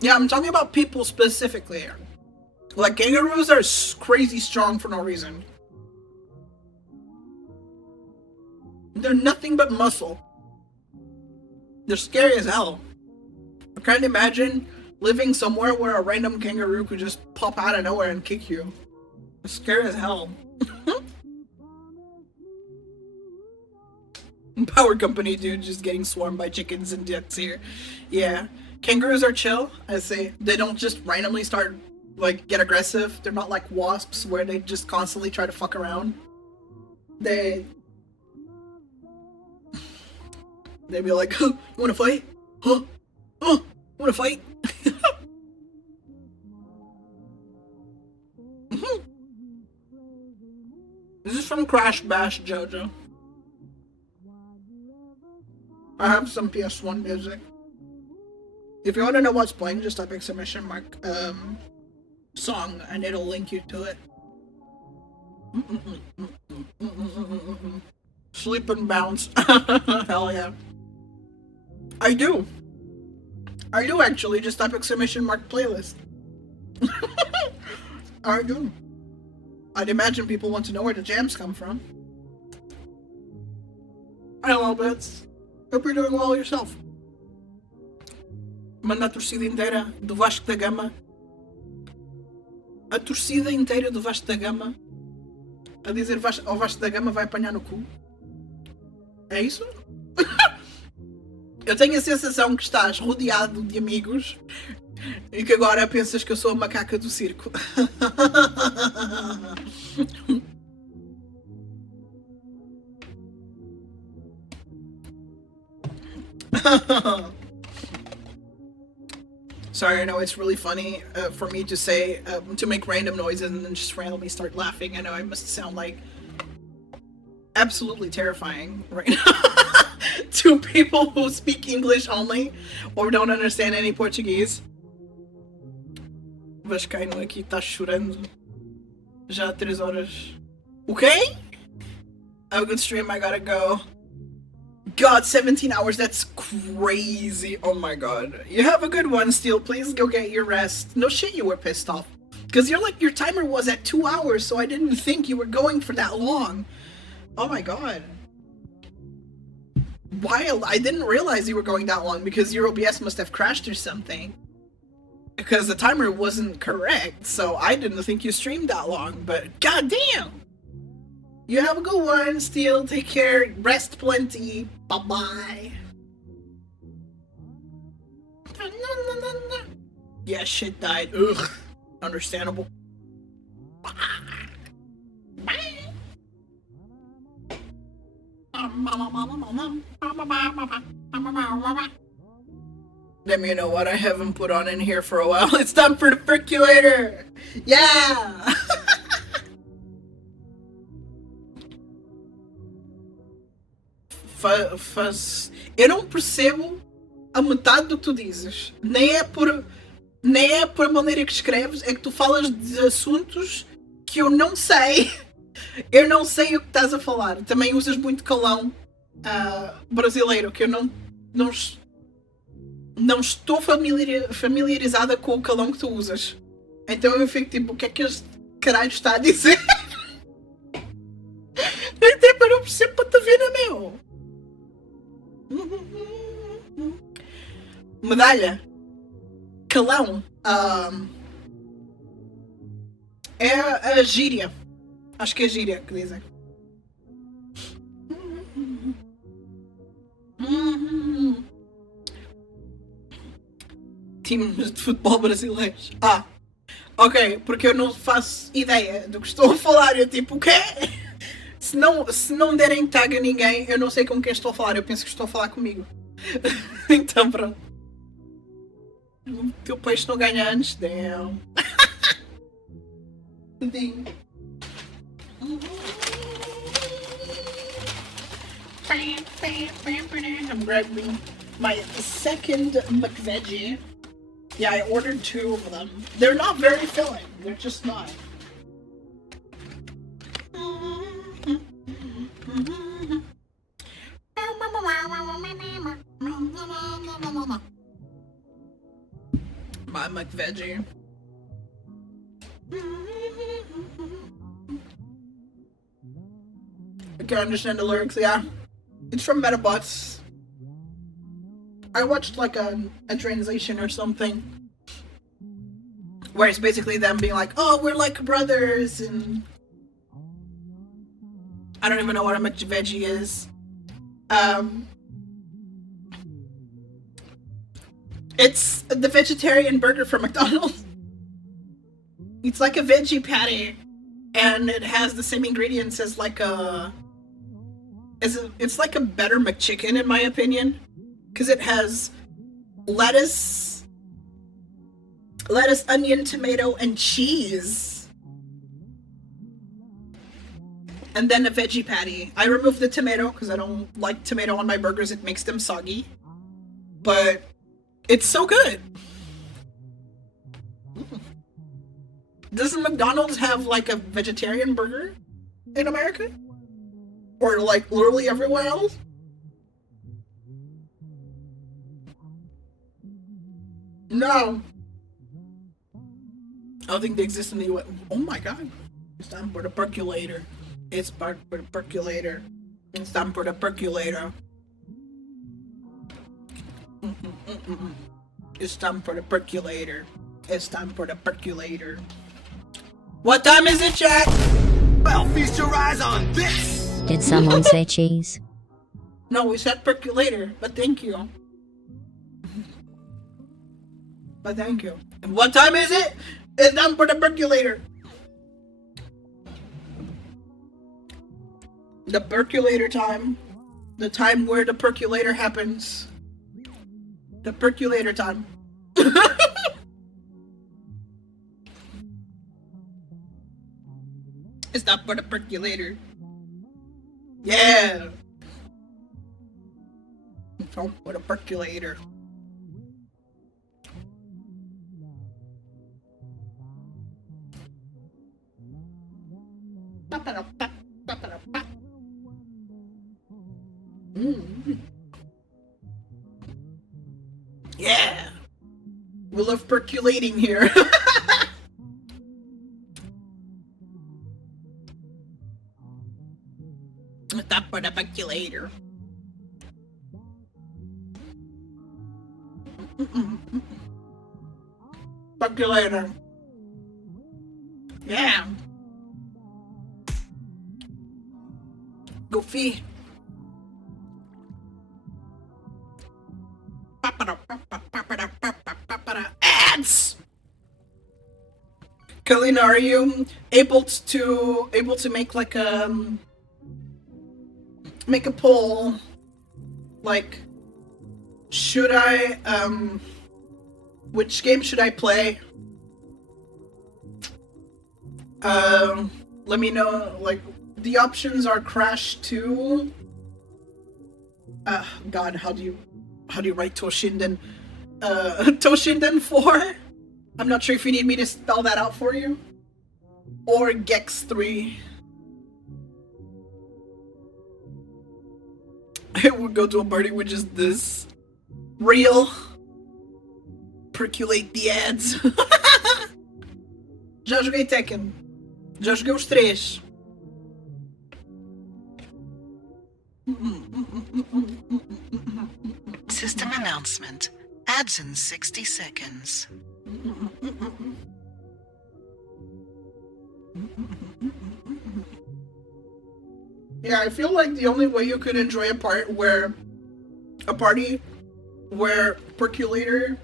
Yeah, I'm talking about people specifically here. Like, kangaroos are crazy strong for no reason. They're nothing but muscle. They're scary as hell. I can't imagine living somewhere where a random kangaroo could just pop out of nowhere and kick you. It's scary as hell. Power company dude just getting swarmed by chickens and ducks here. Yeah. Kangaroos are chill, I say. They don't just randomly start, like, get aggressive. They're not like wasps where they just constantly try to fuck around. They be like, huh, you wanna fight? Huh? Huh? Wanna fight? This is from Crash Bash JoJo. I have some PS1 music. If you want to know what's playing, just type exclamation mark song and it'll link you to it. Sleep and bounce. Hell yeah. I do actually, just type exclamation mark playlist. I do. I'd imagine people want to know where the jams come from. Hello, Bits. Hope you're doing well yourself. Manda a torcida inteira do Vasco da Gama. A torcida inteira do Vasco da Gama a dizer ao Vasco da Gama vai apanhar no cu. É isso? Eu tenho a sensação que estás rodeado de amigos e que agora pensas que eu sou a macaca do circo. Sorry, I know it's really funny for me to say, to make random noises and then just randomly start laughing. I know I must sound like absolutely terrifying right now to people who speak English only or don't understand any Portuguese. Vascaíno aqui tá chorando já há 3 horas. Okay? Have a good stream, I gotta go. God, 17 hours, that's crazy. Oh my god. You have a good one, Steel. Please go get your rest. No shit, you were pissed off. Because you're like, your timer was at 2 hours, so I didn't think you were going for that long. Oh my god. Wild. I didn't realize you were going that long because your OBS must have crashed or something. Because the timer wasn't correct, so I didn't think you streamed that long, but goddamn! You have a good one, Steel. Take care. Rest plenty. Bye-bye. Yeah, shit died. Ugh. Understandable. Let me know what I haven't put on in here for a while. It's time for the percolator! Yeah! Eu não percebo a metade do que tu dizes. Nem é por a maneira que escreves, é que tu falas de assuntos que eu não sei. Eu não sei o que estás a falar. Também usas muito calão brasileiro, que eu não estou familiarizada com o calão que tu usas. Então eu fico tipo, o que é que este caralho está a dizer? Até eu não percebo para te ver, meu. Medalha. Calão. É a gíria. Acho que é gíria que dizem. Times de futebol brasileiros. Ok, porque eu não faço ideia do que estou a falar. Eu tipo, o quê? Se não derem tag a ninguém, eu não sei com quem estou a falar. Eu penso que estou a falar comigo. Então pronto. O teu peixe não ganha antes. Damn. I'm grabbing my second McVeggie. Yeah, I ordered 2 of them. They're not very filling. They're just not. My McVeggie. I can't understand the lyrics, yeah. It's from Metabots. I watched like a translation or something. Where it's basically them being like, oh, we're like brothers, and I don't even know what a McVeggie is. It's the vegetarian burger from McDonald's. It's like a veggie patty, and it has the same ingredients as like it's like a better McChicken in my opinion, because it has lettuce, onion, tomato, and cheese. And then a veggie patty. I removed the tomato because I don't like tomato on my burgers. It makes them soggy. But it's so good. Doesn't McDonald's have like a vegetarian burger in America? Or like literally everywhere else? No. I don't think they exist in the US. Oh my god. It's time for the percolator. It's time for the percolator. It's time for the percolator. It's time for the percolator. It's time for the percolator. What time is it, Jack? Well, feast your eyes on this! Did someone say cheese? No, we said percolator, but thank you. But thank you. And what time is it? It's time for the percolator. The percolator time. The time where the percolator happens. The percolator time. It's not for the percolator. Yeah. It's not for the percolator. Yeah. We love percolating here. Stop for the percolator. Percolator. Yeah. Goofy. Ads. Kalina, are you able to make like make a poll? Like, should I which game should I play? Let me know. Like, the options are Crash 2. God, how do you write Toshinden? Toshinden 4? I'm not sure if you need me to spell that out for you. Or Gex 3. I would go to a party with just this. Real. Percolate the ads. Já joguei Tekken. Já joguei os 3. System announcement. Ads in 60 seconds. Yeah, I feel like the only way you could enjoy a party where percolator,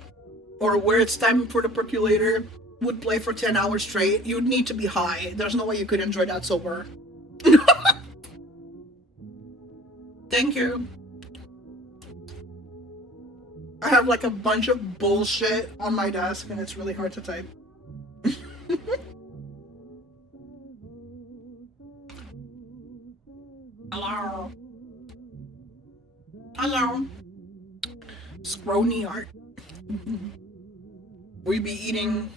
or where it's time for the percolator, would play for 10 hours straight, you'd need to be high. There's no way you could enjoy that sober. Thank you. I have like a bunch of bullshit on my desk and it's really hard to type. Hello. Hello. Scrony art. We be eating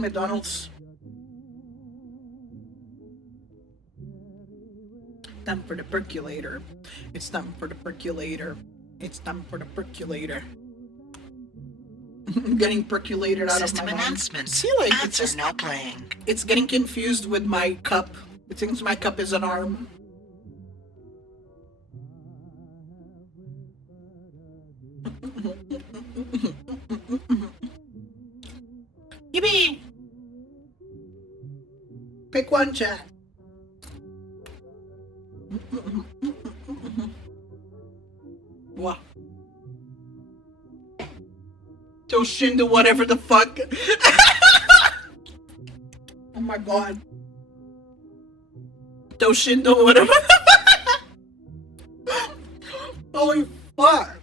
McDonald's. Time for the percolator. It's time for the percolator. It's time for the percolator. I'm getting percolated out System of my mind. announcement. See, like, it's Ads just are now playing. it's getting confused with my cup. It thinks my cup is an arm. Yippee! Pick one, chat. What? Toshinda, whatever the fuck. Oh my god. Toshindo, whatever. Holy fuck.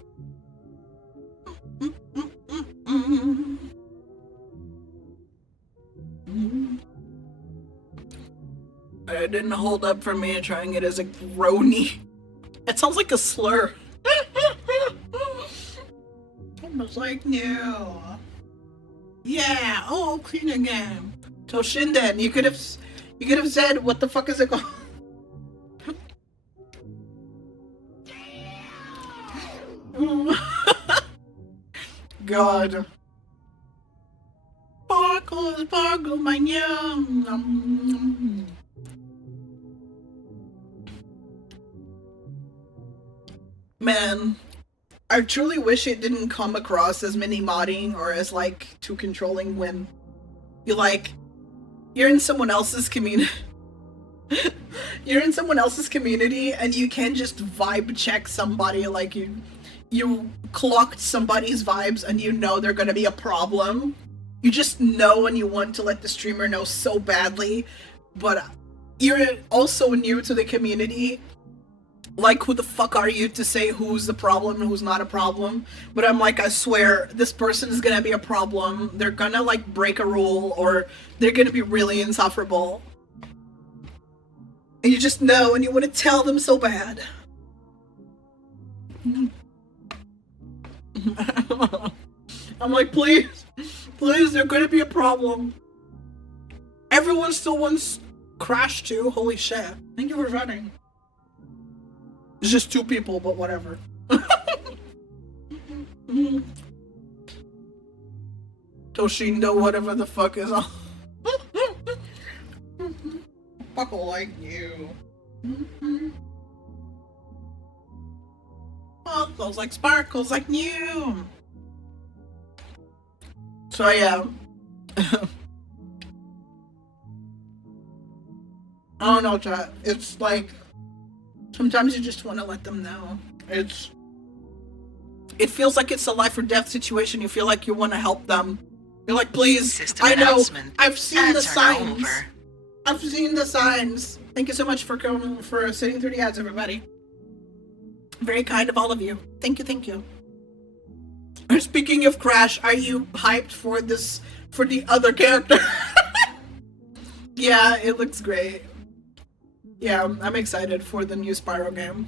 It didn't hold up for me trying it as a grony. It sounds like a slur. I was like, no. Yeah, oh, clean again. Toshinden, you could have said, what the fuck is it called? God. Sparkle, sparkle, my yum. Man, I truly wish it didn't come across as mini modding or as like too controlling when you're in someone else's community. You're in someone else's community and you can't just vibe check somebody, like you clocked somebody's vibes and you know they're gonna be a problem. You just know and you want to let the streamer know so badly, but you're also new to the community. Like, who the fuck are you to say who's the problem and who's not a problem? But I'm like, I swear, this person is gonna be a problem. They're gonna, like, break a rule, or they're gonna be really insufferable. And you just know, and you want to tell them so bad. I'm like, please, they're gonna be a problem. Everyone still wants Crash 2, holy shit. Thank you for running. It's just 2 people, but whatever. Toshindo, whatever the fuck is on. Fuckle like you. Sparkles like you. So yeah. I don't know, chat. It's like, sometimes you just want to let them know. It feels like it's a life or death situation. You feel like you want to help them. You're like, please, System I know, announcement. I've seen the Ads are now signs. over. I've seen the signs. Thank you so much for coming, for sitting through the ads, everybody. Very kind of all of you. Thank you, thank you. And speaking of Crash, are you hyped for this, for the other character? Yeah, it looks great. Yeah, I'm excited for the new Spyro game.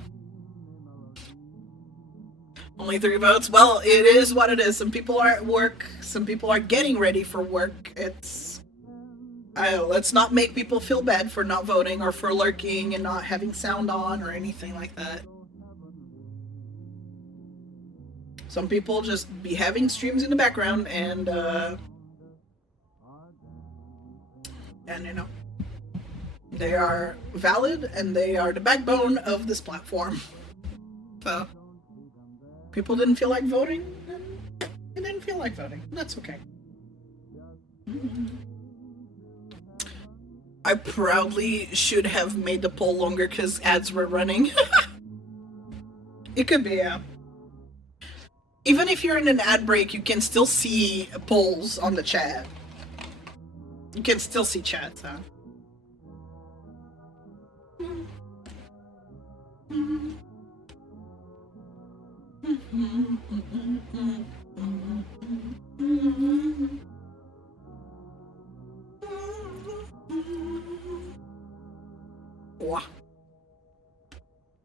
Only 3 votes. Well, it is what it is. Some people are at work. Some people are getting ready for work. Let's not make people feel bad for not voting or for lurking and not having sound on or anything like that. Some people just be having streams in the background and you know, they are valid and they are the backbone of this platform. So, people didn't feel like voting, and they didn't feel like voting. That's okay. I proudly should have made the poll longer because ads were running. It could be, yeah. Even if you're in an ad break, you can still see polls on the chat. You can still see chats, huh? Wow.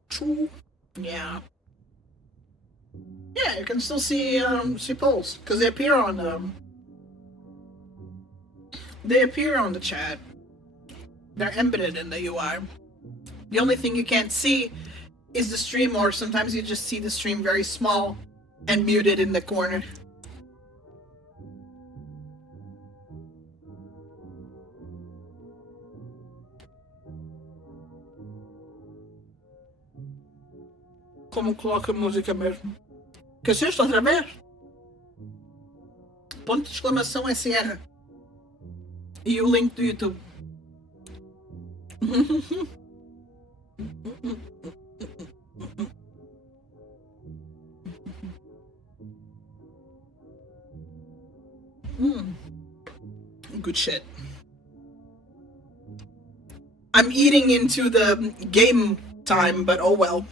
True. Yeah. Yeah, you can still see polls because they appear on the chat. They're embedded in the UI. The only thing you can't see is the stream, or sometimes you just see the stream very small and muted in the corner. Como coloca música mesmo? Que assiste outra vez? Ponto de exclamação SR. E o link do YouTube. Good shit. I'm eating into the game time, but oh well.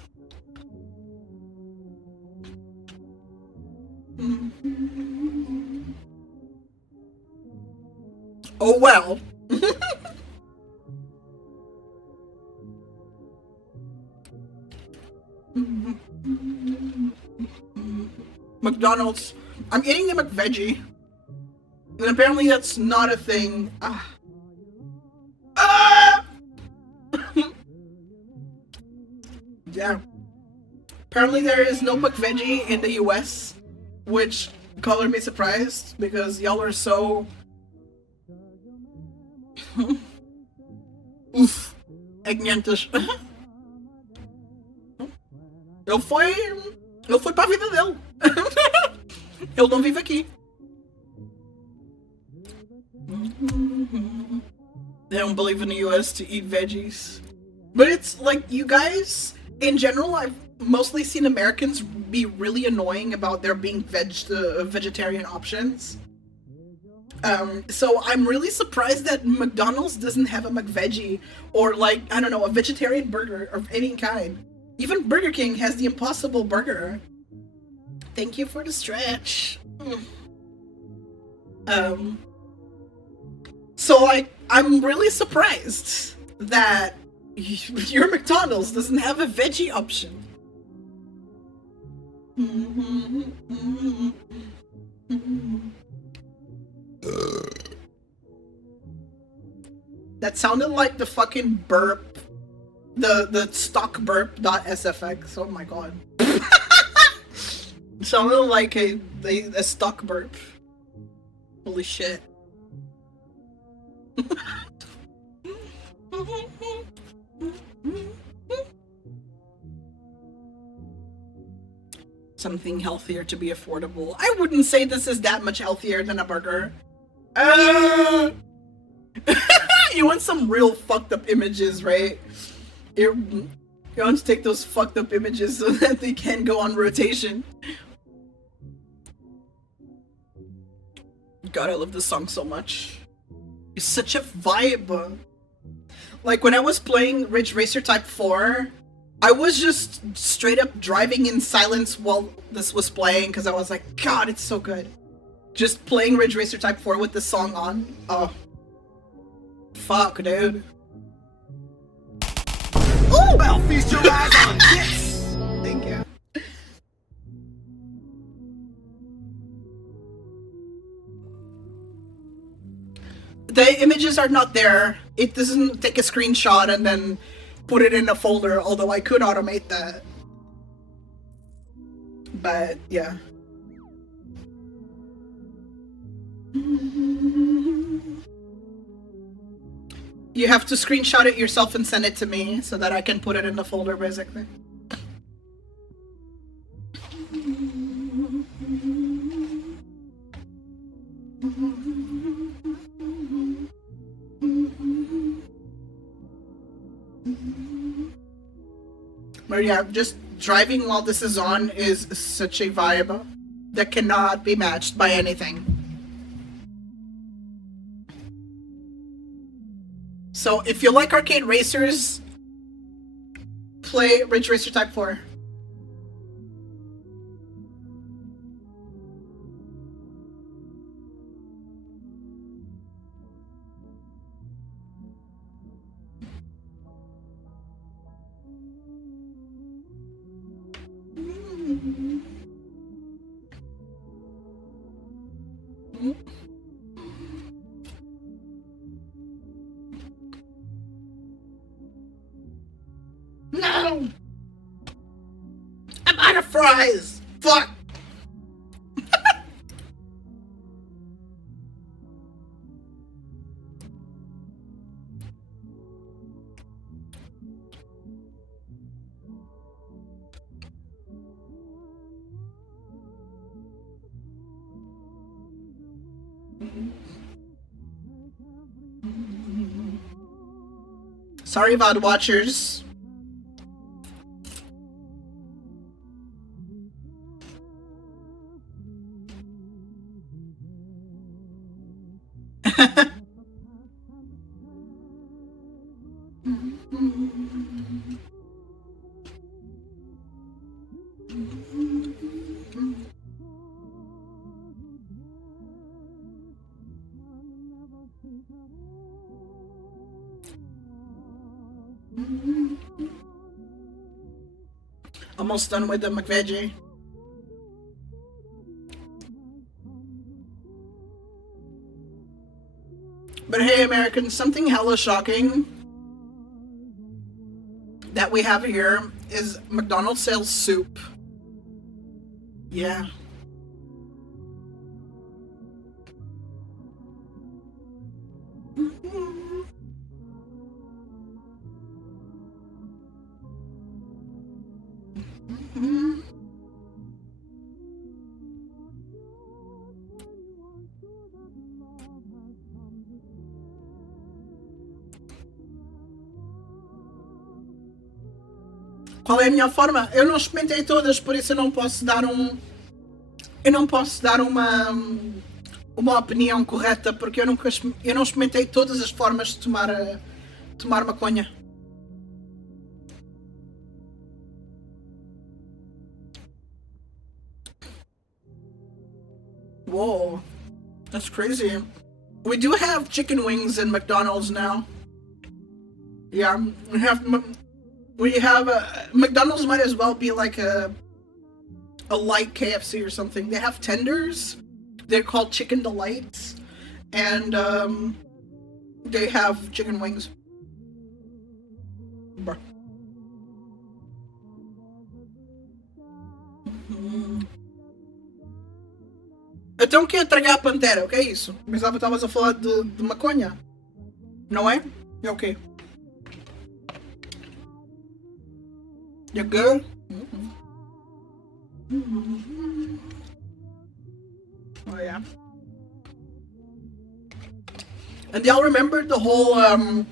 Oh well. McDonald's. I'm eating the McVeggie. And apparently that's not a thing. Yeah. Apparently there is no McVeggie in the US, which colored me surprised because y'all are so... Uf. Egnientos. Ele foi para a vida dele. Ele não vive aqui. They don't believe in the US to eat veggies. But it's like, you guys, in general, I've mostly seen Americans be really annoying about there being vegetarian options. So I'm really surprised that McDonald's doesn't have a McVeggie or, like, I don't know, a vegetarian burger of any kind. Even Burger King has the Impossible Burger. Thank you for the stretch. So I'm really surprised that your McDonald's doesn't have a veggie option. That sounded like the fucking burp. The stock burp.sfx. Oh my god. It sounded like a stock burp. Holy shit. Something healthier to be affordable. I wouldn't say this is that much healthier than a burger. You want some real fucked up images, right? You want to take those fucked up images so that they can go on rotation. God, I love this song so much. It's such a vibe. Like, when I was playing Ridge Racer Type 4, I was just straight up driving in silence while this was playing because I was like, God, it's so good. Just playing Ridge Racer Type 4 with this song on. Oh. Fuck, dude. Ooh! Well, feast your eyes on this! Thank you. The images are not there. It doesn't take a screenshot and then put it in a folder, although I could automate that. But, yeah. You have to screenshot it yourself and send it to me so that I can put it in the folder, basically. But yeah, just driving while this is on is such a vibe. that cannot be matched by anything. So if you like arcade racers, play Ridge Racer Type 4. No! I'm out of fries! Fuck! Sorry, VOD watchers. Almost done with the McVeggie. But hey, Americans, something hella shocking that we have here is McDonald's sells soup. Yeah. Qual é a melhor forma? Eu não experimentei todas, por isso eu não posso dar uma opinião correta, porque eu não experimentei todas as formas de tomar maconha. Whoa, that's crazy. We do have chicken wings in McDonald's now. Yeah, we have McDonald's might as well be like a light KFC or something. They have tenders. They're called Chicken Delights, and they have chicken wings. Bruh. Então quem é tragar a pantera? O que é isso? Pensava que estavas a falar de maconha. Não é? É o quê? You good? Oh yeah. And y'all remember the whole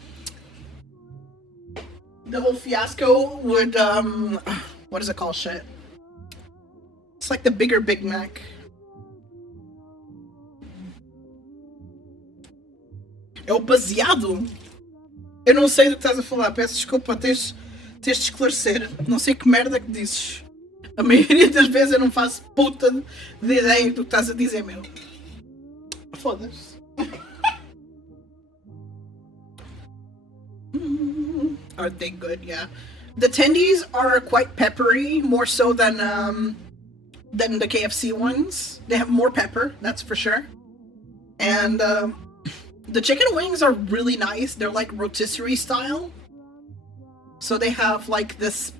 fiasco with what is it called? Shit. It's like the bigger Big Mac. É o baseado? Eu não sei do que estás a falar, peço desculpa, tens de esclarecer. Não sei que merda que dizes. A maioria das vezes eu não faço puta de ideia do que estás a dizer, meu. Foda-se. Are they good? Yeah. The tendies are quite peppery, more so than the KFC ones. They have more pepper, that's for sure. And the chicken wings are really nice. They're like rotisserie style. So they have like this,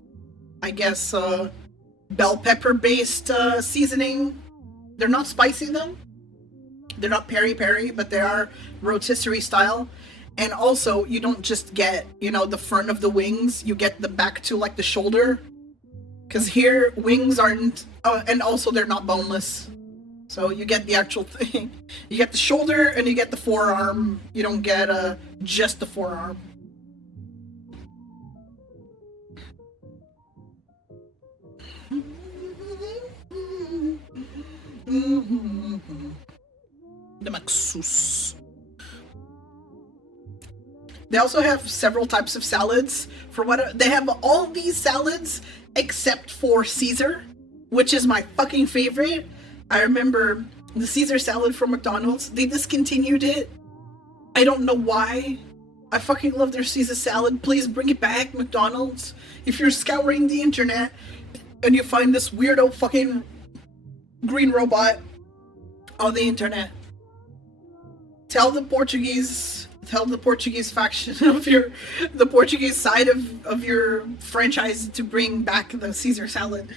I guess, bell pepper based seasoning. They're not spicy though. They're not peri-peri, but they are rotisserie style. And also, you don't just get, you know, the front of the wings. You get the back to like the shoulder. Because here, wings aren't, and also they're not boneless. So you get the actual thing. You get the shoulder and you get the forearm. You don't get just the forearm. The maksus. They also have several types of salads. For what they have all these salads except for Caesar, which is my fucking favorite. I remember the Caesar salad from McDonald's. They discontinued it. I don't know why. I fucking love their Caesar salad. Please bring it back, McDonald's. If you're scouring the internet and you find this weirdo fucking green robot on the internet, tell the Portuguese faction of the Portuguese side of your franchise to bring back the Caesar salad.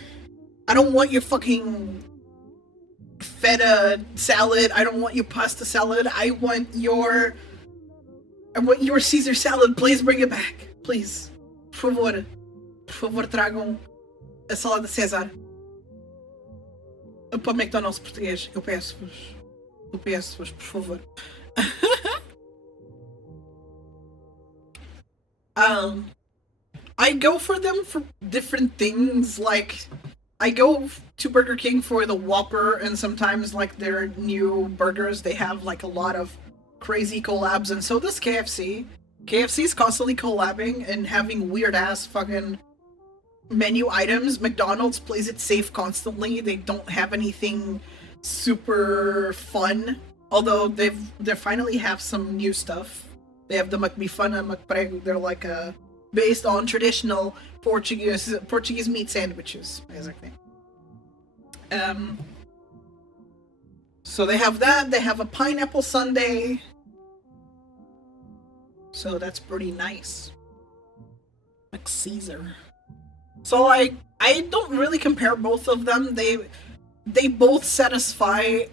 I don't want your fucking feta salad. I don't want your pasta salad. I want your Caesar salad. Please bring it back. Please. Por favor. Por favor, tragam a salada César. Para McDonald's português. Eu peço-vos. Por favor. I go for them for different things. Like, I go to Burger King for the Whopper, and sometimes, like, their new burgers, they have, like, a lot of crazy collabs, and so does KFC. KFC is constantly collabing and having weird-ass fucking menu items. McDonald's plays it safe constantly. They don't have anything super fun, although they finally have some new stuff. They have the McBifana, McPrego. They're like based on traditional Portuguese meat sandwiches, basically. So they have that. They have a pineapple sundae. So that's pretty nice. Like Caesar. So I don't really compare both of them. They both satisfy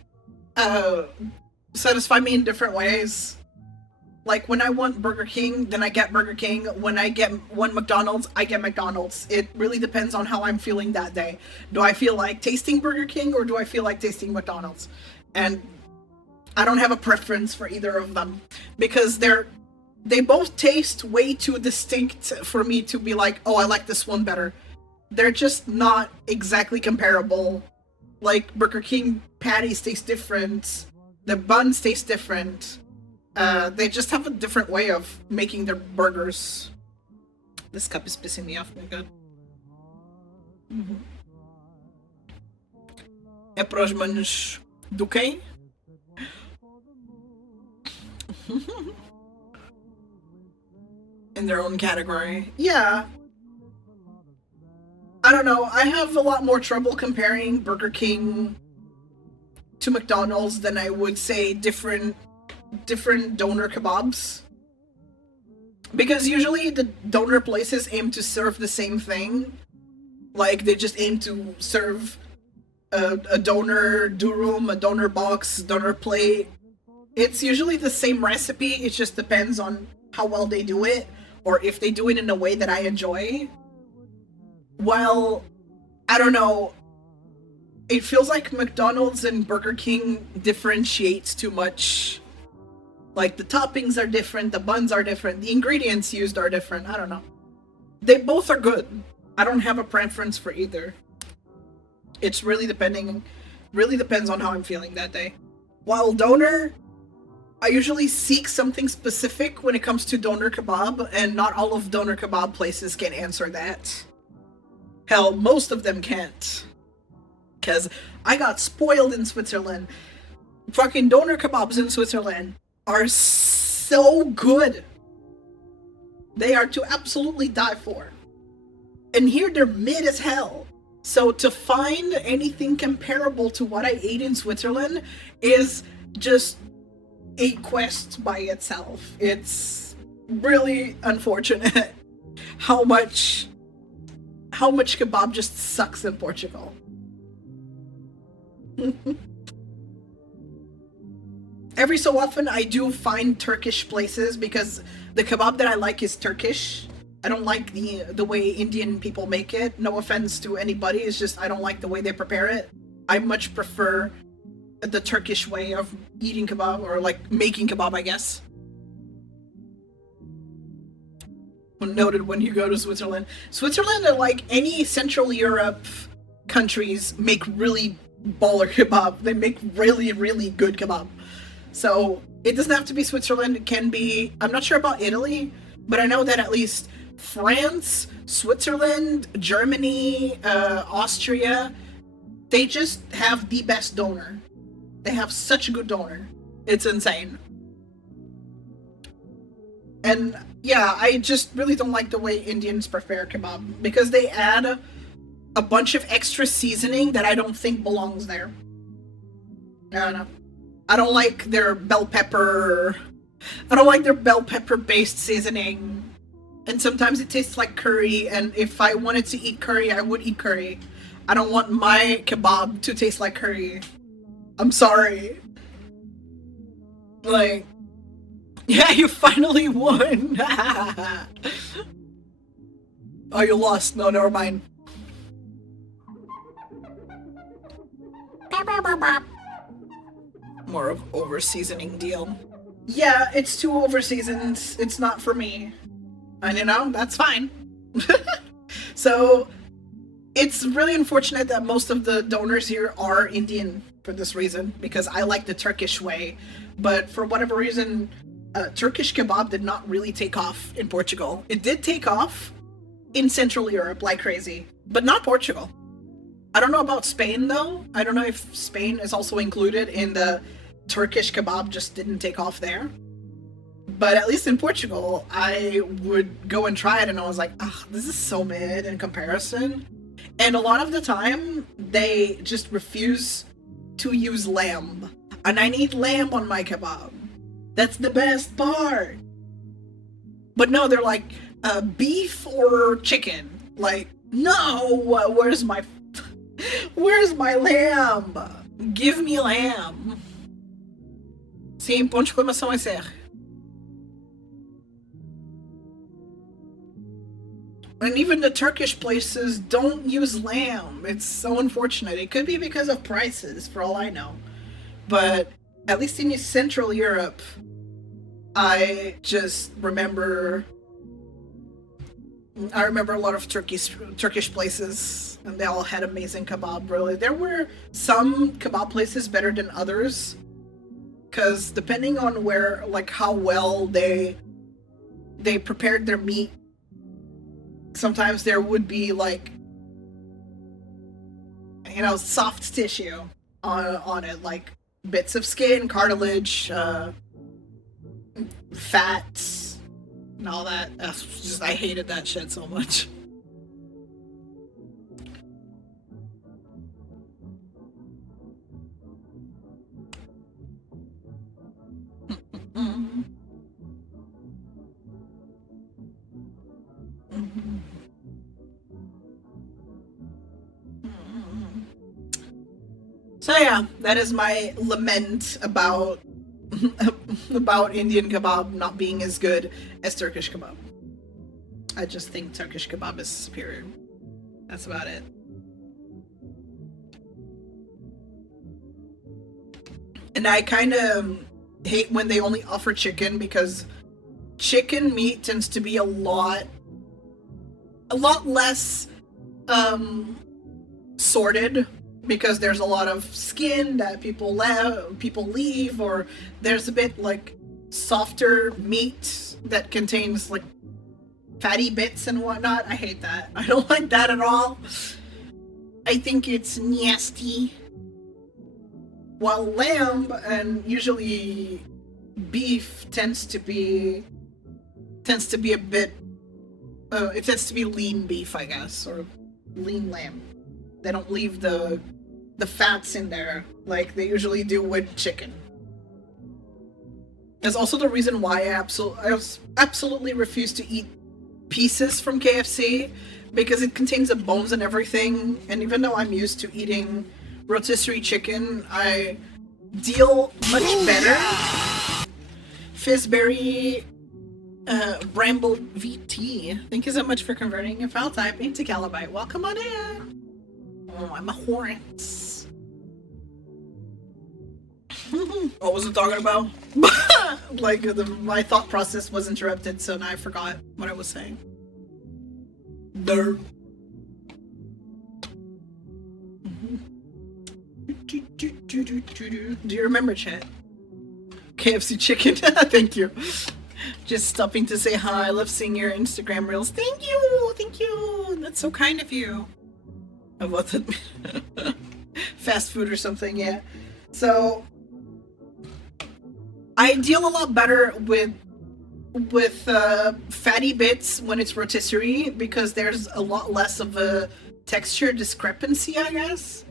me in different ways. Like, when I want Burger King, then I get Burger King. When I want McDonald's, I get McDonald's. It really depends on how I'm feeling that day. Do I feel like tasting Burger King, or do I feel like tasting McDonald's? And I don't have a preference for either of them, because they both taste way too distinct for me to be like, oh, I like this one better. They're just not exactly comparable. Like, Burger King patties taste different. The buns taste different. They just have a different way of making their burgers. This cup is pissing me off, my god. É para os manos do quem? In their own category. Yeah. I don't know. I have a lot more trouble comparing Burger King to McDonald's than I would say different doner kebabs, because usually the doner places aim to serve the same thing. Like, they just aim to serve a doner durum, a doner box, doner plate. It's usually the same recipe. It just depends on how well they do it, or if they do it in a way that I enjoy. Well, I don't know. It feels like McDonald's and Burger King differentiates too much. Like, the toppings are different, the buns are different, the ingredients used are different. I don't know. They both are good. I don't have a preference for either. It's really depends on how I'm feeling that day. While doner, I usually seek something specific when it comes to doner kebab, and not all of doner kebab places can answer that. Hell, most of them can't. Because I got spoiled in Switzerland. Fucking doner kebabs in Switzerland are so good. They are to absolutely die for. And here they're mid as hell. So to find anything comparable to what I ate in Switzerland is just a quest by itself. It's really unfortunate how much kebab just sucks in Portugal. Every so often I do find Turkish places, because the kebab that I like is Turkish. I don't like the way Indian people make it. No offense to anybody, it's just I don't like the way they prepare it. I much prefer the Turkish way of eating kebab, or like making kebab, I guess. Noted when you go to Switzerland. Switzerland, are like any Central Europe countries, make really baller kebab. They make really, really good kebab. So it doesn't have to be Switzerland. It can be, I'm not sure about Italy, but I know that at least France, Switzerland, Germany, Austria, they just have the best donor. They have such a good donor. It's insane. And yeah, I just really don't like the way Indians prepare kebab because they add a bunch of extra seasoning that I don't think belongs there. I don't know. I don't like their bell pepper. I don't like their bell pepper based seasoning. And sometimes it tastes like curry, and if I wanted to eat curry, I would eat curry. I don't want my kebab to taste like curry. I'm sorry. Like, yeah, you finally won. Oh, you lost. No, never mind. More of over seasoning deal. Yeah, it's too over seasoned. It's not for me. And you know, that's fine. So it's really unfortunate that most of the donors here are Indian for this reason, because I like the Turkish way. But for whatever reason, Turkish kebab did not really take off in Portugal. It did take off in Central Europe like crazy, but not Portugal. I don't know about Spain though. I don't know if Spain is also included in the Turkish kebab just didn't take off there. But at least in Portugal, I would go and try it and I was like, ah, this is so mid in comparison. And a lot of the time, they just refuse to use lamb. And I need lamb on my kebab. That's the best part. But no, they're like, beef or chicken. Like, no, where's my lamb? Give me lamb. Sim, ponto de exclamação é ser. And even the Turkish places don't use lamb. It's so unfortunate. It could be because of prices, for all I know. But at least in Central Europe, I just remember... I remember a lot of Turkish places, and they all had amazing kebab, really. There were some kebab places better than others, because depending on where, like, how well they prepared their meat, sometimes there would be, like, you know, soft tissue on it, like bits of skin, cartilage, fats, and all that. Just, I hated that shit so much. So yeah, that is my lament about Indian kebab not being as good as Turkish kebab. I just think Turkish kebab is superior. That's about it. And I kind of hate when they only offer chicken, because chicken meat tends to be a lot less sorted, because there's a lot of skin that people leave, or there's a bit like softer meat that contains like fatty bits and whatnot. I hate that. I don't like that at all. I think it's nasty. While lamb and usually beef tends to be a bit it tends to be lean beef, I guess, or lean lamb. They don't leave the fats in there like they usually do with chicken. That's also the reason why I absolutely refuse to eat pieces from KFC, because it contains the bones and everything, and even though I'm used to eating rotisserie chicken, I deal much better. Fizzberry Bramble VT, thank you so much for converting your file type into Calibyte. Welcome on in. Oh, I'm a hornet. What was I talking about? Like, my thought process was interrupted, so now I forgot what I was saying. Do you remember, chat? KFC chicken. Thank you. Just stopping to say hi. I love seeing your Instagram reels. Thank you. Thank you. That's so kind of you. About the fast food or something, yeah. So I deal a lot better with fatty bits when it's rotisserie because there's a lot less of a texture discrepancy, I guess.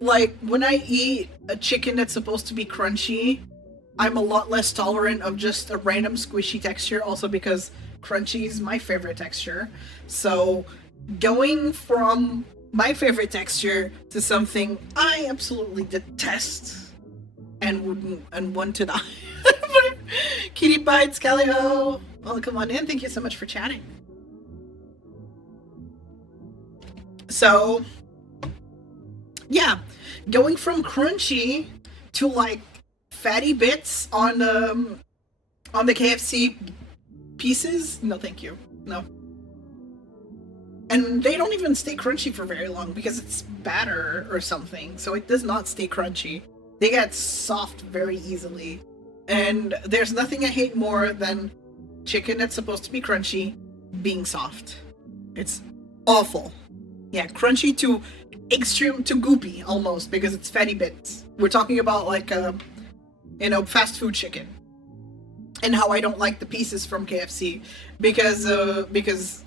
Like when I eat a chicken that's supposed to be crunchy, I'm a lot less tolerant of just a random squishy texture, also because crunchy is my favorite texture. So going from my favorite texture to something I absolutely detest and want to die. Kitty Bites, Calio. Well, come on in. Thank you so much for chatting. So, yeah, going from crunchy to like fatty bits on the KFC pieces. No, thank you. No. And they don't even stay crunchy for very long because it's batter or something. So it does not stay crunchy. They get soft very easily. And there's nothing I hate more than chicken that's supposed to be crunchy being soft. It's awful. Yeah, crunchy to extreme to goopy almost because it's fatty bits. We're talking about like fast food chicken. And how I don't like the pieces from KFC because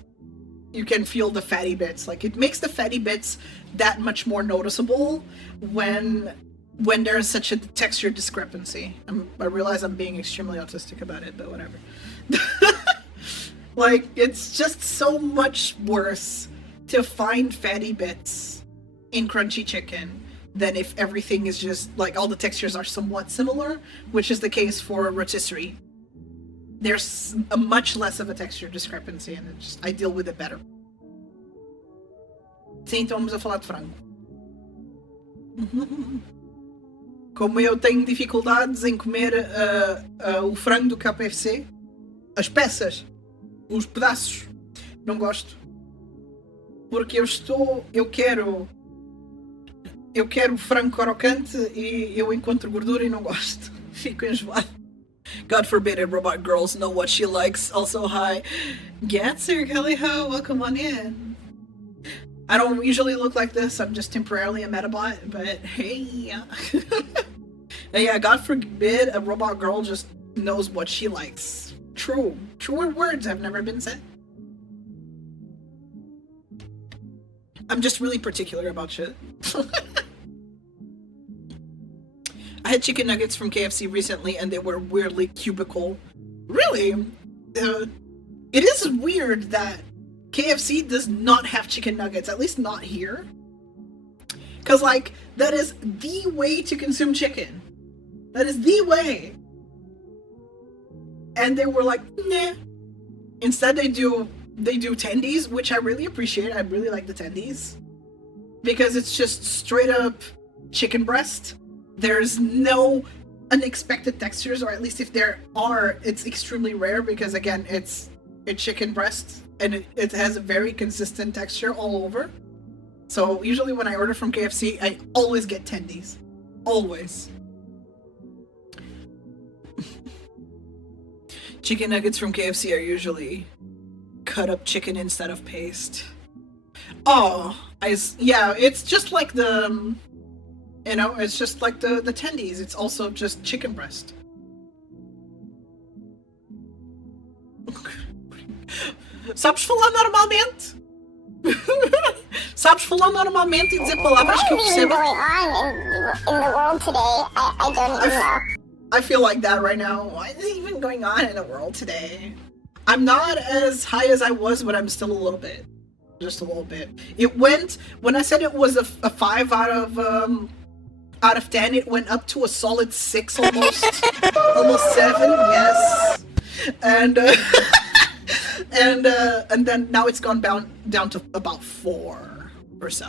you can feel the fatty bits. Like it makes the fatty bits that much more noticeable when there's such a texture discrepancy. I realize I'm being extremely autistic about it, but whatever. Like it's just so much worse to find fatty bits in crunchy chicken than if everything is just like all the textures are somewhat similar, which is the case for rotisserie. There's a much less of a texture discrepancy and I deal with it better. Sim, estamos a falar de frango. Como eu tenho dificuldades em comer o frango do KFC, as peças, os pedaços, não gosto. Porque eu quero frango crocante e eu encontro gordura e não gosto. Fico enjoado. God forbid it, robot girls know what she likes. Also, hi. Gatser, Kelly Ho, welcome on in. I don't usually look like this, I'm just temporarily a metabot, but hey. Yeah, God forbid a robot girl just knows what she likes. True. Truer words have never been said. I'm just really particular about shit. I had chicken nuggets from KFC recently and they were weirdly cubicle. Really? It is weird that KFC does not have chicken nuggets, at least not here. Because, like, that is the way to consume chicken. That is the way. And they were like, nah. Instead, they do tendies, which I really appreciate. I really like the tendies. Because it's just straight up chicken breast. There's no unexpected textures, or at least if there are, it's extremely rare because, again, it's a chicken breast and it has a very consistent texture all over. So usually when I order from KFC, I always get tendies. Always. Chicken nuggets from KFC are usually cut up chicken instead of paste. Oh, yeah, it's just like the... it's just like the tendies. It's also just chicken breast. Sabes falar normalmente? Sabes falar normalmente e dizer palavras que eu percebo? In the world today, I don't know. I feel like that right now. What is even going on in the world today? I'm not as high as I was, but I'm still a little bit. Just a little bit. It went, when I said it was a 5 out of 10, it went up to a solid 6 almost. Almost 7, yes. And and then now it's gone down to about 4 or so.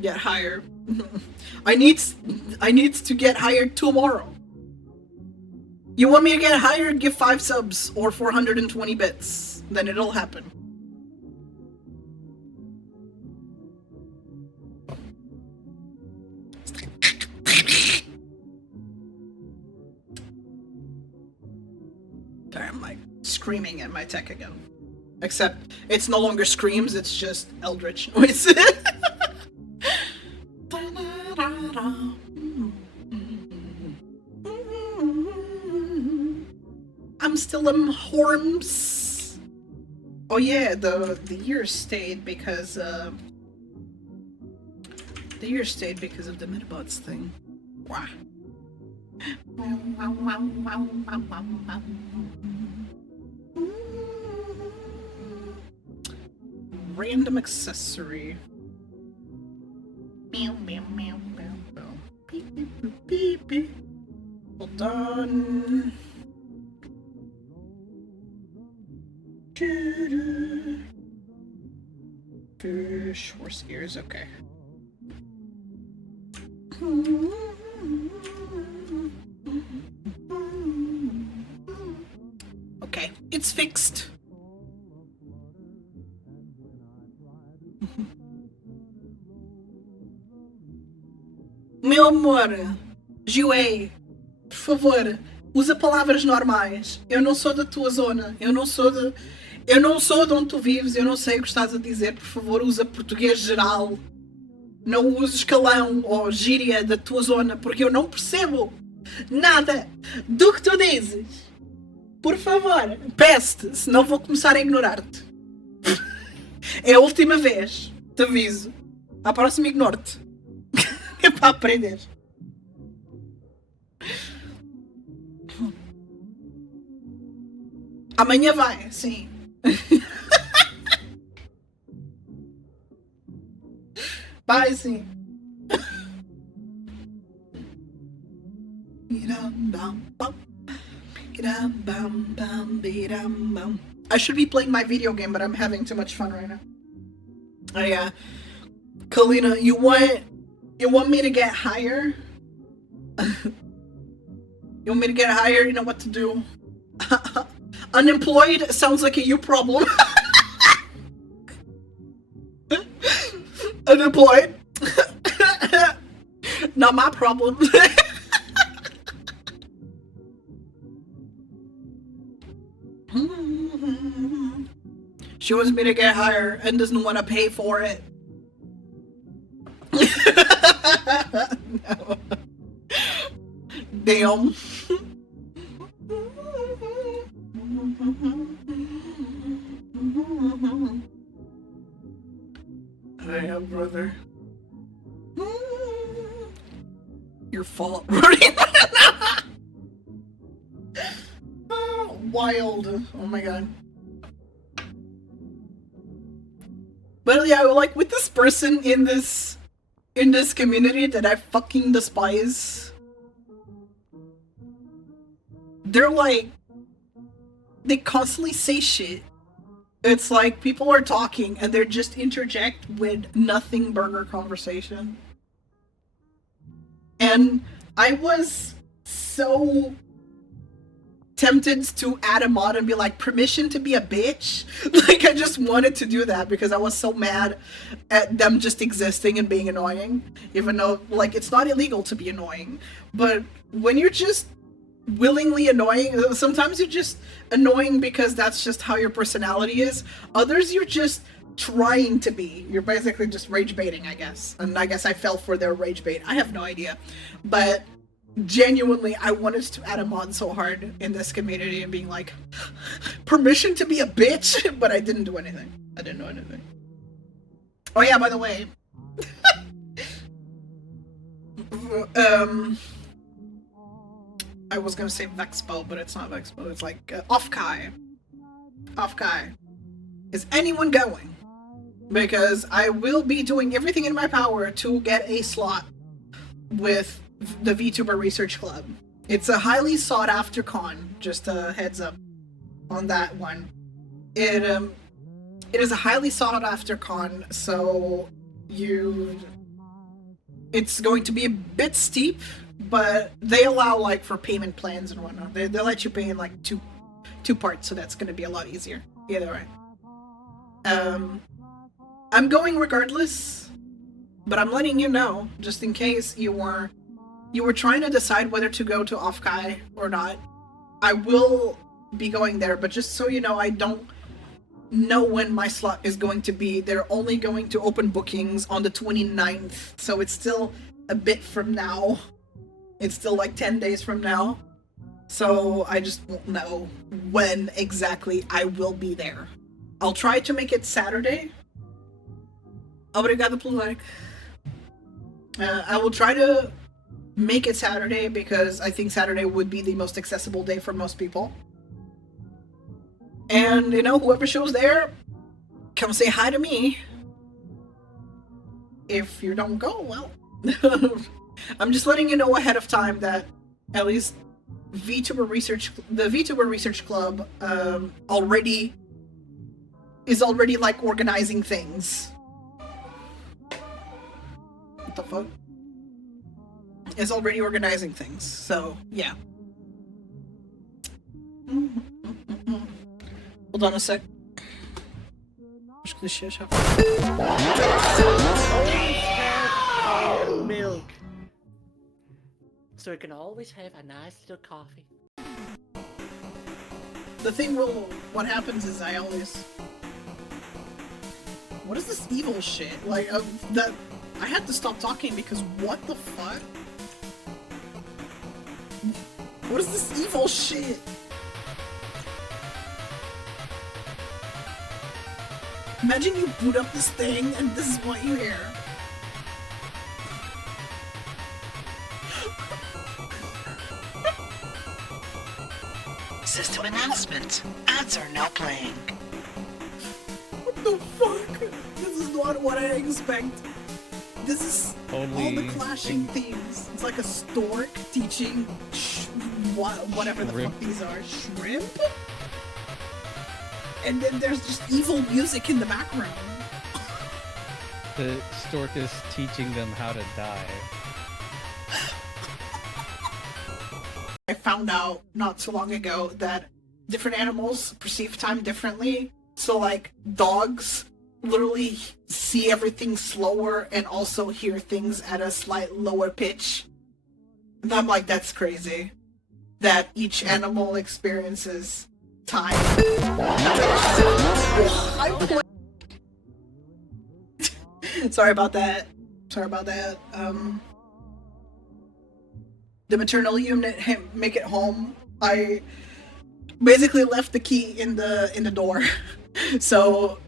Get higher. I need to get hired tomorrow. You want me to get hired? Give 5 subs or 420 bits. Then it'll happen. Sorry, I'm like screaming at my tech again. Except it's no longer screams, it's just eldritch noise. I'm still in Horms. Oh yeah, the year stayed because of the Metabots thing. Wow. Random accessory. Meow meow meow meow meow. Beep beep beep beep beep. Hold on. Fish, horse ears, okay. Okay, it's fixed. Meu amor, Joé, por favor, usa palavras normais. Eu não sou da tua zona. Eu não sou de onde tu vives. Eu não sei o que estás a dizer. Por favor, usa português geral. Não uses calão ou gíria da tua zona, porque eu não percebo nada do que tu dizes. Por favor, peste, senão vou começar a ignorar-te. É a última vez, te aviso. À próxima ignoro-te. É para aprender. Amanhã vai, sim. Vai, sim. I should be playing my video game, but I'm having too much fun right now. Oh yeah. Kalina, you want me to get higher? You want me to get higher? You know what to do. Unemployed sounds like a you problem. Unemployed. Not my problem. She wants me to get higher and doesn't want to pay for it. No. Damn. Yeah, brother. Your fault. Wild. Oh my god. But yeah, like with this person in this community that I fucking despise, they're like, they constantly say shit. It's like people are talking and they just interject with nothing burger conversation. And I was so tempted to add a mod and be like, permission to be a bitch. Like, I just wanted to do that because I was so mad at them just existing and being annoying. Even though, like, it's not illegal to be annoying. But when you're just willingly annoying, sometimes you're just annoying because that's just how your personality is. Others, you're just trying to be. You're basically just rage baiting, I guess. And I guess I fell for their rage bait. I have no idea. But genuinely, I wanted to add a mod so hard in this community and being like, permission to be a bitch, but I didn't do anything. I didn't do anything. Oh yeah, by the way, I was gonna say Vexpo, but it's not Vexpo. It's like Offkai. Offkai. Is anyone going? Because I will be doing everything in my power to get a slot with the VTuber Research Club. It's a highly sought after con, just a heads up on that one. It is a highly sought after con, so it's going to be a bit steep, but they allow like for payment plans and whatnot. They let you pay in like two parts, so that's going to be a lot easier. Either way. I'm going regardless, but I'm letting you know just in case you were trying to decide whether to go to Offkai or not. I will be going there, but just so you know, I don't know when my slot is going to be. They're only going to open bookings on the 29th, so it's still a bit from now. It's still like 10 days from now. So I just won't know when exactly I will be there. I'll try to make it Saturday. Obrigado por like. I will try to make it Saturday because I think Saturday would be the most accessible day for most people. And, you know, whoever shows there, come say hi to me. If you don't go, well, I'm just letting you know ahead of time that at least the VTuber Research Club is already like organizing things. What the fuck? Is already organizing things, so yeah. Hold on a sec. Milk. So you can always have a nice little coffee. The thing what happens is I always... What is this evil shit? Like, that... I had to stop talking because what the fuck? What is this evil shit? Imagine you boot up this thing and this is what you hear. System announcement. Ads are now playing. What the fuck? This is not what I expect. This is all the clashing themes. It's like a stork teaching whatever the fuck these are. Shrimp? And then there's just evil music in the background. The stork is teaching them how to die. I found out not so long ago that different animals perceive time differently. So like dogs literally see everything slower and also hear things at a slight lower pitch. And I'm like, that's crazy. That each animal experiences time. Sorry about that. The maternal unit make it home. I basically left the key in the door. So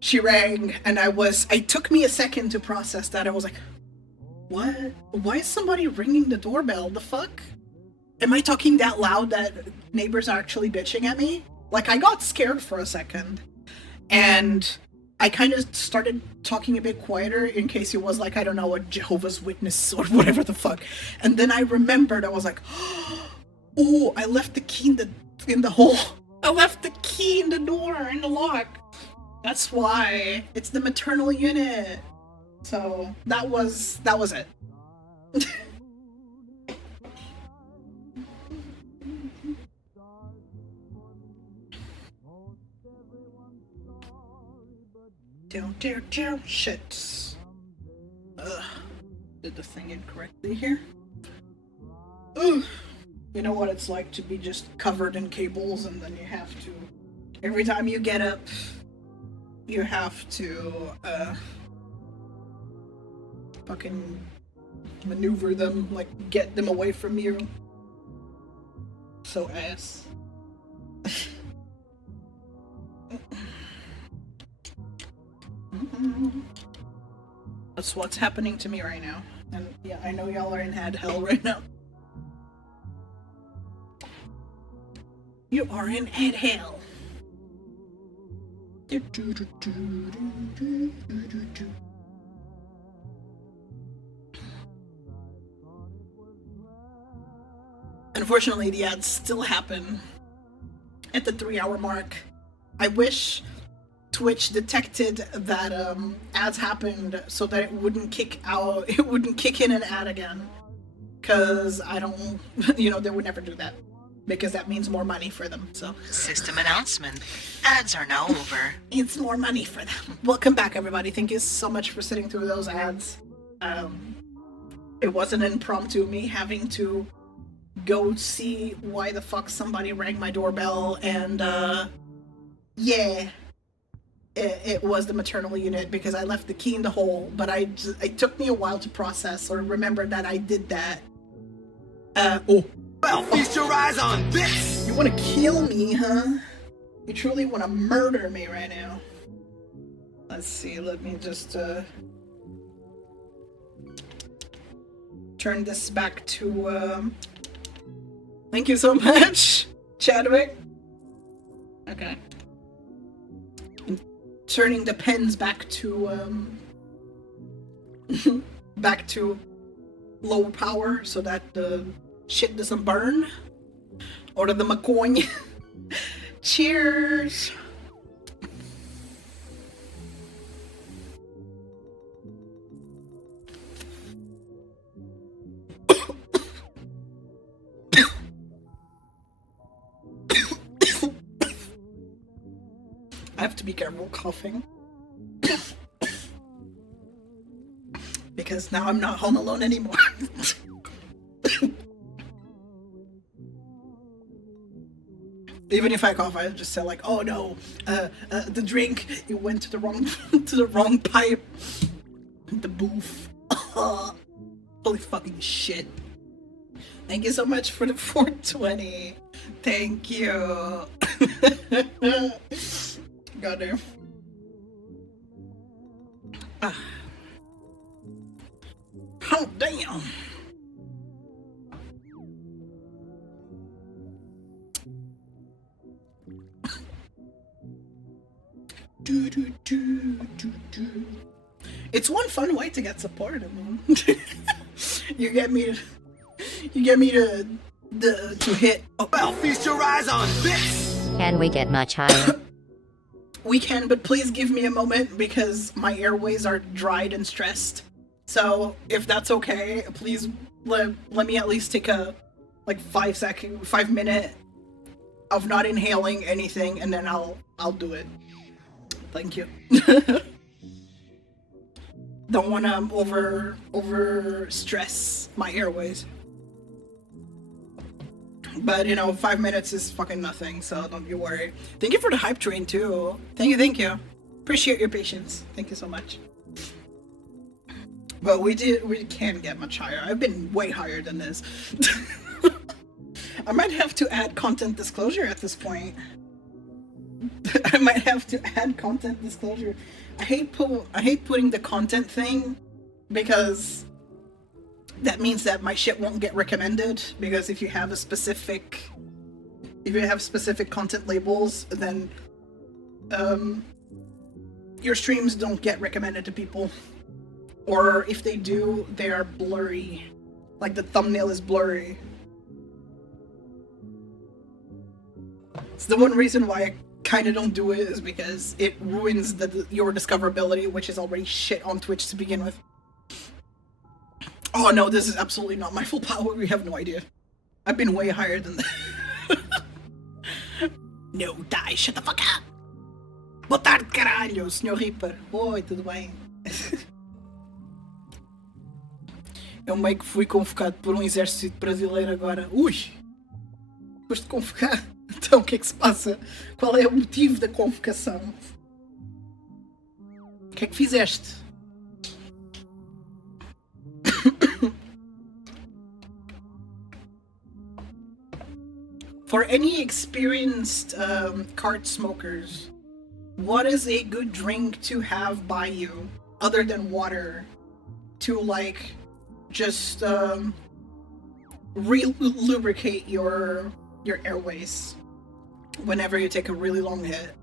she rang and it took me a second to process that. I was like, what? Why is somebody ringing the doorbell? The fuck? Am I talking that loud that neighbors are actually bitching at me? Like, I got scared for a second. And I kind of started talking a bit quieter in case it was like, I don't know, a Jehovah's Witness or whatever the fuck. And then I remembered, I was like, oh, I left the key in the hole. I left the key in the door, in the lock. That's why. It's the maternal unit. So that was it. Shit. Did the thing incorrectly here. Ugh. You know what it's like to be just covered in cables and then you have to... Every time you get up, you have to, fucking maneuver them, like, get them away from you. So ass. That's what's happening to me right now. And yeah, I know y'all are in ad hell right now. You are in ad hell. Unfortunately, the ads still happen at the 3-hour mark. I wish Twitch detected that ads happened so that it wouldn't kick in an ad again. Cause I don't, they would never do that. Because that means more money for them, so. System announcement. Ads are now over. It's more money for them. Welcome back, everybody. Thank you so much for sitting through those ads. It wasn't impromptu, me having to go see why the fuck somebody rang my doorbell, and yeah, it was the maternal unit because I left the key in the hole, but it took me a while to process or remember that I did that. Well, feast your eyes on this! You want to kill me, huh? You truly want to murder me right now. Let's see, let me just turn this back to thank you so much, Chadwick. Okay. I'm turning the pens back to back to low power so that the shit doesn't burn. Order the McCoy. Cheers. I have to be careful coughing. Because now I'm not home alone anymore. Even if I cough, I just say like, "Oh no, the drink it went to the wrong pipe." The booth. Holy fucking shit! Thank you so much for the 420. Thank you. Goddamn. Oh damn. It's one fun way to get support. I mean, you get me to hit. Oh, well, feast your eyes on this. Can we get much higher? We can, but please give me a moment because my airways are dried and stressed. So if that's okay, please let me at least take a 5 minute of not inhaling anything, and then I'll do it. Thank you. Don't want to over stress my airways. But 5 minutes is fucking nothing, so don't you worry. Thank you for the hype train too. Thank you. Appreciate your patience. Thank you so much. But we can't get much higher. I've been way higher than this. I might have to add content disclosure at this point. I might have to add content disclosure. I hate putting the content thing because that means that my shit won't get recommended, because if you have specific content labels, then your streams don't get recommended to people, or if they do, they are blurry, like the thumbnail is blurry. It's the one reason why I kind of don't do it, is because it ruins your discoverability, which is already shit on Twitch to begin with. Oh no, this is absolutely not my full power. We have no idea. I've been way higher than that. No, die, shut the fuck up. Boa tarde, caralho, Sr. Reaper. Oi, tudo bem? Eu meio que fui convocado por um exército brasileiro agora. Ui! Foste convocado? Então, o que é que se passa? Qual é o motivo da convocação? O que é que fizeste? For any experienced cart smokers, what is a good drink to have by you, other than water, to just lubricate your airways whenever you take a really long hit?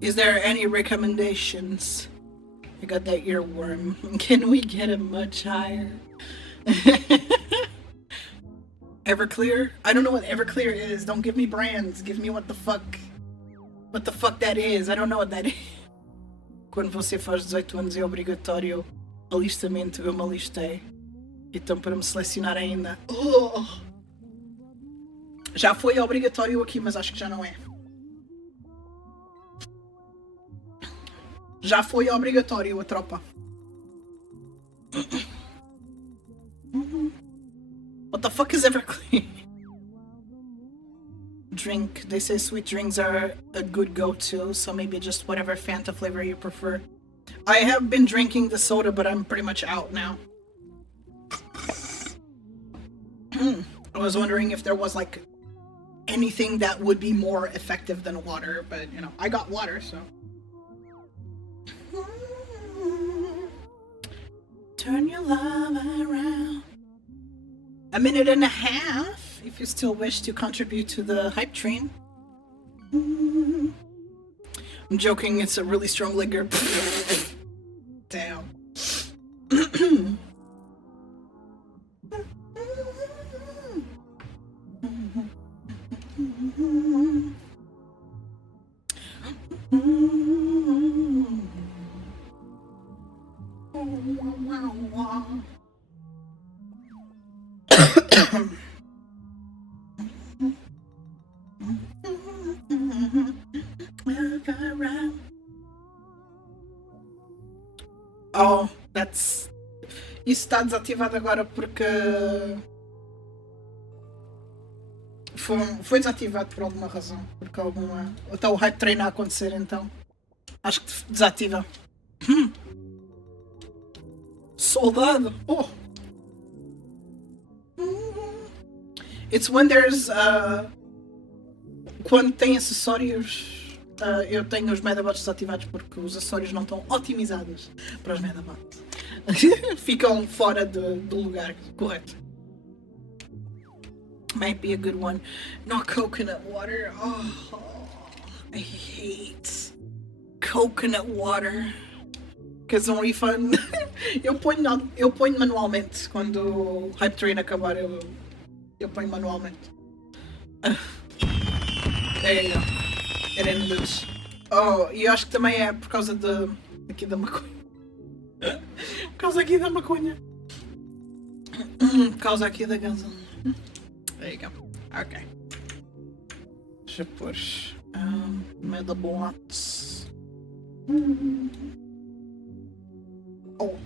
Is there any recommendations? I got that earworm. Can we get it much higher? Everclear? I don't know what Everclear is. Don't give me brands. Give me what the fuck that is. I don't know what that is. Quando você faz 18 anos é obrigatório alistamento. Eu me alistei. Então para me selecionar ainda. Oh! Já foi obrigatório aqui, mas acho que já não é. Já foi obrigatório a tropa. What the fuck is Everclear? Drink. They say sweet drinks are a good go-to, so maybe just whatever Fanta flavor you prefer. I have been drinking the soda, but I'm pretty much out now. I was wondering if there was like anything that would be more effective than water, but you know, I got water, so. Turn your love around. A minute and a half, if you still wish to contribute to the hype train. I'm joking, it's a really strong liquor. Damn. Oh, that's... Isso está desativado agora porque... Foi desativado por alguma razão. Porque alguma... Está o hype train a acontecer, então. Acho que desativa. Soldado! Oh! It's when there's... Quando tem acessórios... eu tenho os medabots desativados porque os acessórios não estão otimizados para os medabots. Ficam fora do lugar correto. Might be a good one. Not coconut water. Oh, I hate coconut water. Because um refund. eu ponho manualmente. Quando o hype train acabar, eu ponho manualmente. There you go. It ended. Oh, e eu acho que também é por causa aqui da maconha. Por causa aqui da maconha. Por causa aqui da gasolina. There you go. Okay. Deixa eu pôr medabots. Oh.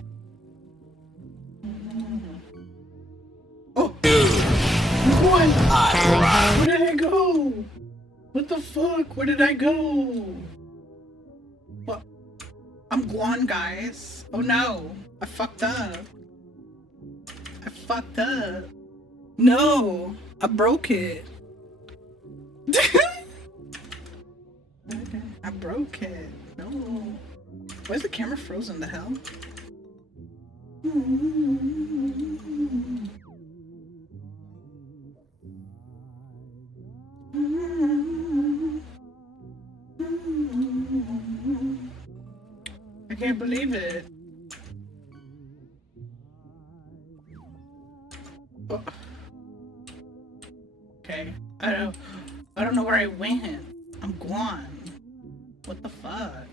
Oh. What? Where did I go? What the fuck? Where did I go? What? I'm gone, guys. Oh no. I fucked up. I fucked up. No. I broke it. I broke it. No. Why is the camera frozen? The hell? I can't believe it. Oh. Okay, I don't know where I went. I'm gone. What the fuck?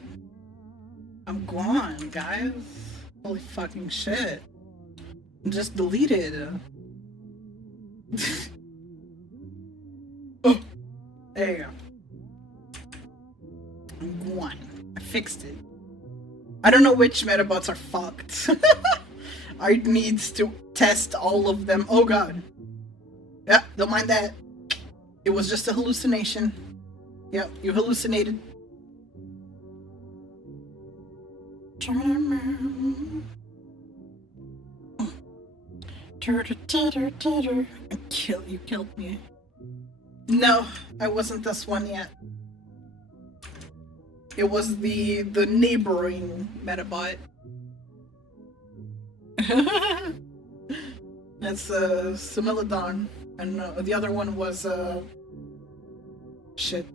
I'm gone, guys. Holy fucking shit. Just deleted. Oh, there you go. I'm gone. I fixed it. I don't know which metabots are fucked. I need to test all of them. Oh god. Yeah, don't mind that. It was just a hallucination. Yep, you hallucinated. Turn around. You killed me. No, I wasn't this one yet. It was the neighboring metabot. That's Similodon, and the other one was shit.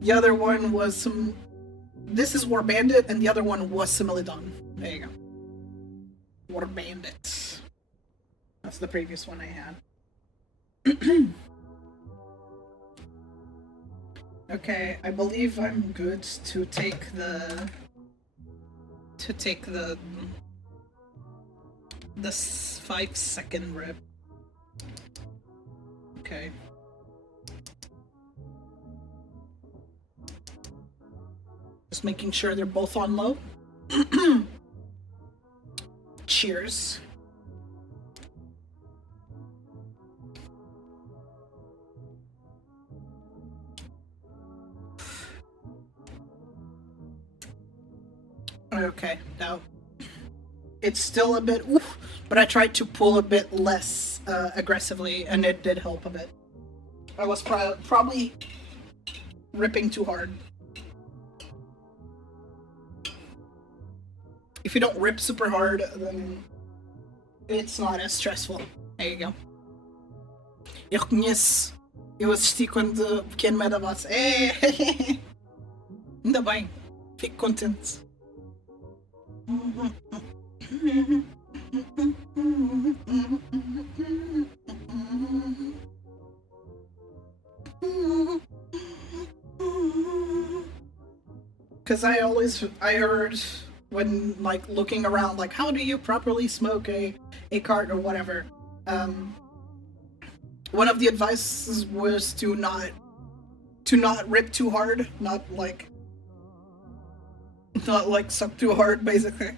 The other one was some. This is War Bandit, and the other one was Similodon. There you go. War Bandit. That's the previous one I had. Okay, I believe I'm good to take the 5-second rip. Okay. Just making sure they're both on low. Cheers. Okay, no. It's still a bit oof, but I tried to pull a bit less aggressively, and it did help a bit. I was probably ripping too hard. If you don't rip super hard, then it's not as stressful. There you go. Eu reconheço. Eu assisti quando o pequeno Medabots. Ainda bem. Fico contente. Because I heard when like looking around, like how do you properly smoke a cart or whatever. One of the advices was to not rip too hard, not like suck too hard, basically.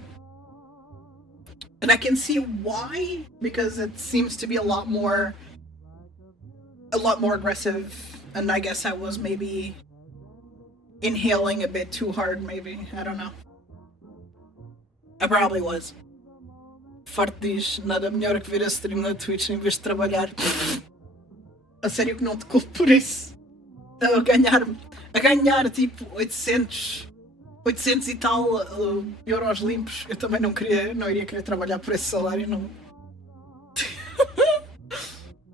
And I can see why, because it seems to be a lot more aggressive, and I guess I was maybe inhaling a bit too hard, maybe. I don't know. I probably was. Farto diz, nada melhor que ver a stream na Twitch em vez de trabalhar. A sério que não te culpo por isso. A ganhar tipo 800 e tal euros limpos. Eu também não iria querer trabalhar por esse salário, não.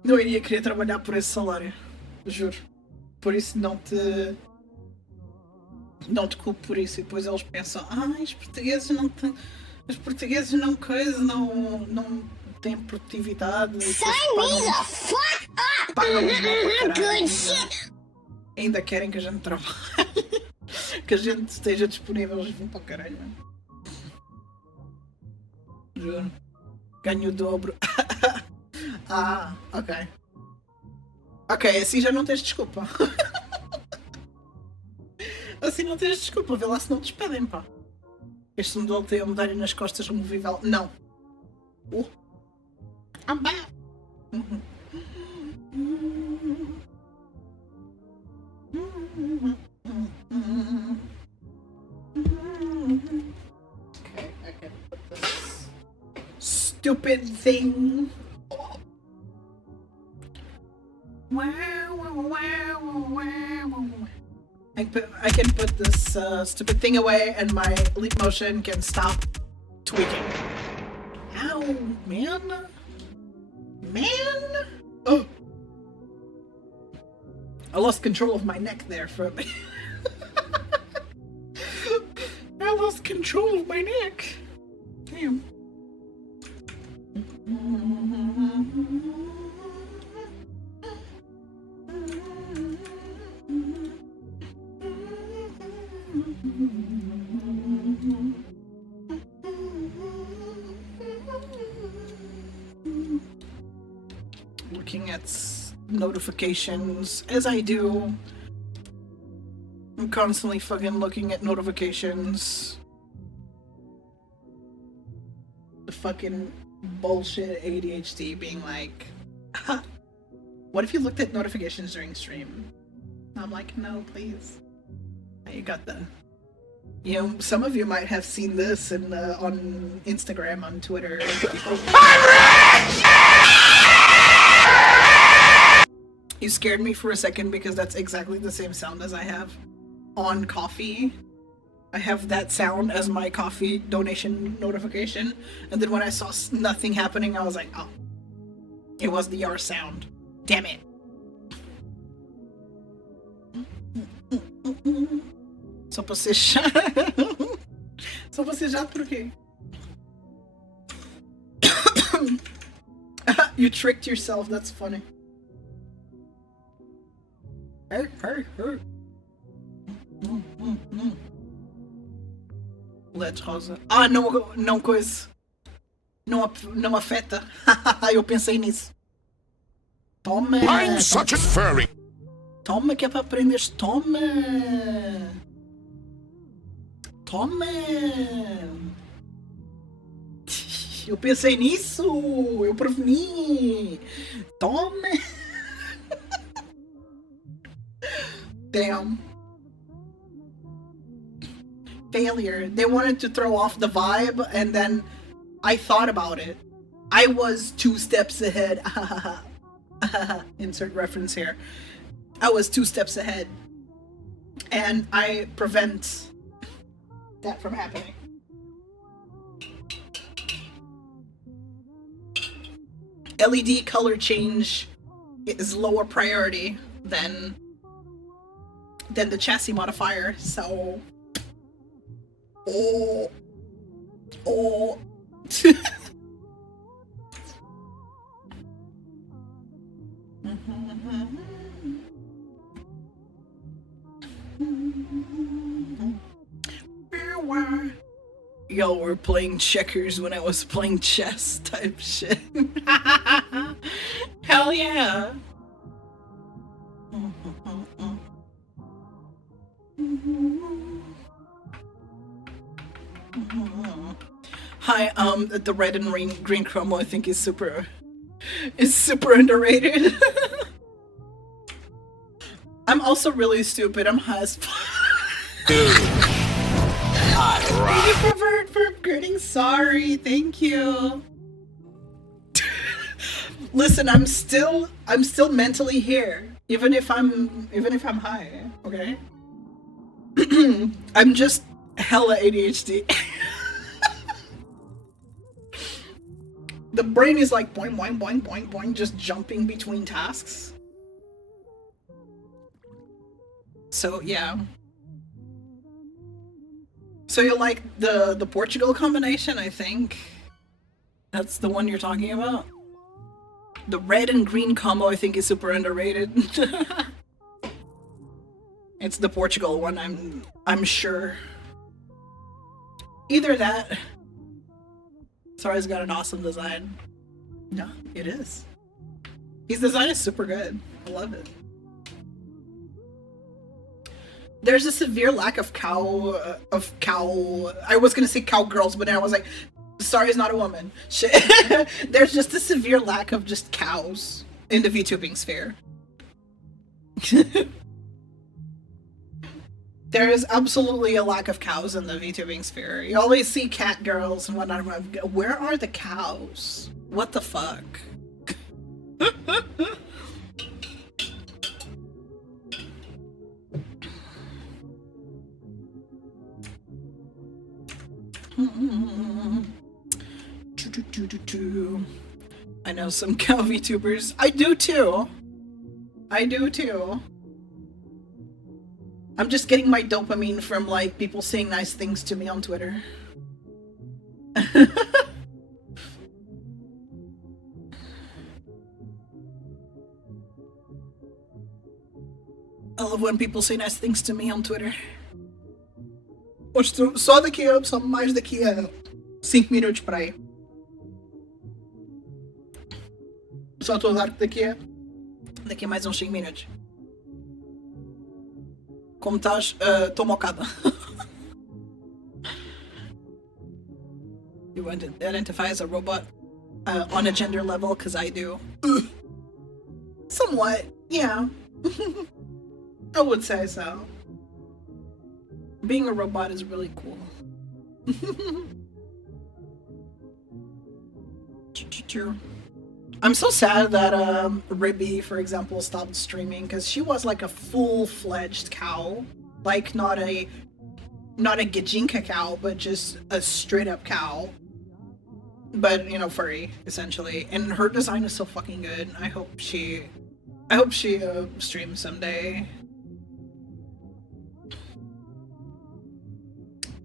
Não iria querer trabalhar por esse salário. Juro. Por isso não te culpo por isso. E depois eles pensam, os portugueses não têm. Os portugueses não têm produtividade. Pagam good shit! Ainda querem que a gente trabalhe. Que a gente esteja disponível. Eles vão para o caralho, mano. Juro. Ganho o dobro. Ok. Ok, assim já não tens desculpa. Assim não tens desculpa. Vê lá se não te despedem, pá. Este modelo tem a medalha nas costas removível. Não. I'm back. Okay, I can put this stupid thing. I can put this stupid thing away, and my leap motion can stop tweaking. Ow, man! Oh! I lost control of my neck there for a minute. I lost control of my neck. Damn. Looking at notifications as I do. I'm constantly fucking looking at notifications. The fucking bullshit ADHD being like, what if you looked at notifications during stream? I'm like, no, please. You got the. You know, some of you might have seen this on Instagram, on Twitter. You scared me for a second because that's exactly the same sound as I have on coffee. I have that sound as my coffee donation notification, and then when I saw nothing happening, I was like, oh, it was the R sound. Damn it. Só pra ser chato. Só pra ser chato por quê? You tricked yourself, that's funny. Hey. LED rosa. Não coisa. Não afeta. Eu pensei nisso. Toma. I'm such a furry. Toma que é para aprender. Toma. Eu pensei nisso. Eu preveni. Toma. Damn. failure. They wanted to throw off the vibe, and then I thought about it. I was 2 steps ahead. Insert reference here. I was 2 steps ahead. And I prevent that from happening. LED color change is lower priority than the chassis modifier, so oh Y'all were playing checkers when I was playing chess type shit. Hell yeah. Hi, the red and green chromo I think is super underrated. I'm also really stupid. I'm high as fuck. Thank you for upgrading. Sorry, thank you. Listen, I'm still mentally here, even if I'm high. Okay. I'm just hella ADHD. The brain is like boing boing boing boing boing, just jumping between tasks. So yeah. So you like the Portugal combination, I think. That's the one you're talking about. The red and green combo I think is super underrated. It's the Portugal one, I'm sure. Either that. Sorry's got an awesome design. No, it is. His design is super good. I love it. There's a severe lack of cow. I was gonna say cowgirls, but then I was like, sorry, it's not a woman. Shit. There's just a severe lack of just cows in the VTubing sphere. There is absolutely a lack of cows in the VTubing sphere. You always see cat girls and whatnot. Where are the cows? What the fuck? I know some cow VTubers. I do too. I'm just getting my dopamine from like people saying nice things to me on Twitter. I love when people say nice things to me on Twitter. Só mais daqui a 5 minutos para aí. Só estou a dar daqui a mais uns 5 minutos. Como estás? Estou mocada. You want to identify as a robot on a gender level? Because I do. Somewhat, yeah. I would say so. Being a robot is really cool. I'm so sad that Ribby, for example, stopped streaming because she was like a full-fledged cow, like not a Gijinka cow, but just a straight-up cow. But you know, furry essentially, and her design is so fucking good. I hope she streams someday.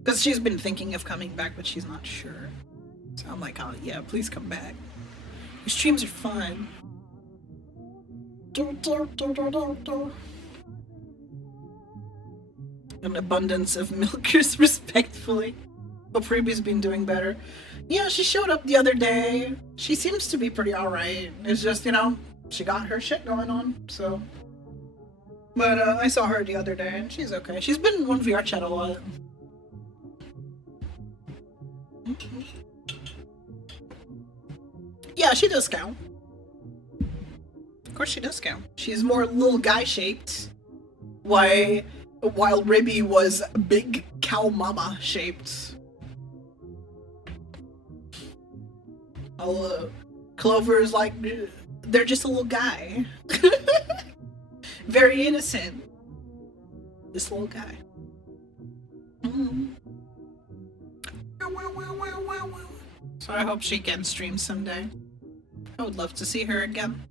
Because she's been thinking of coming back, but she's not sure. So I'm like, oh yeah, please come back. Your streams are fun. An abundance of milkers, respectfully. But Freebie's been doing better. Yeah, she showed up the other day. She seems to be pretty alright. It's just, you know, she got her shit going on, so. But I saw her the other day, and she's okay. She's been on VR chat a lot. Yeah, she does count. Of course she does count. She's more little guy shaped. Why while Ribby was big cow mama shaped. Clover's like, they're just a little guy. Very innocent. This little guy. So I hope she can stream someday. I would love to see her again.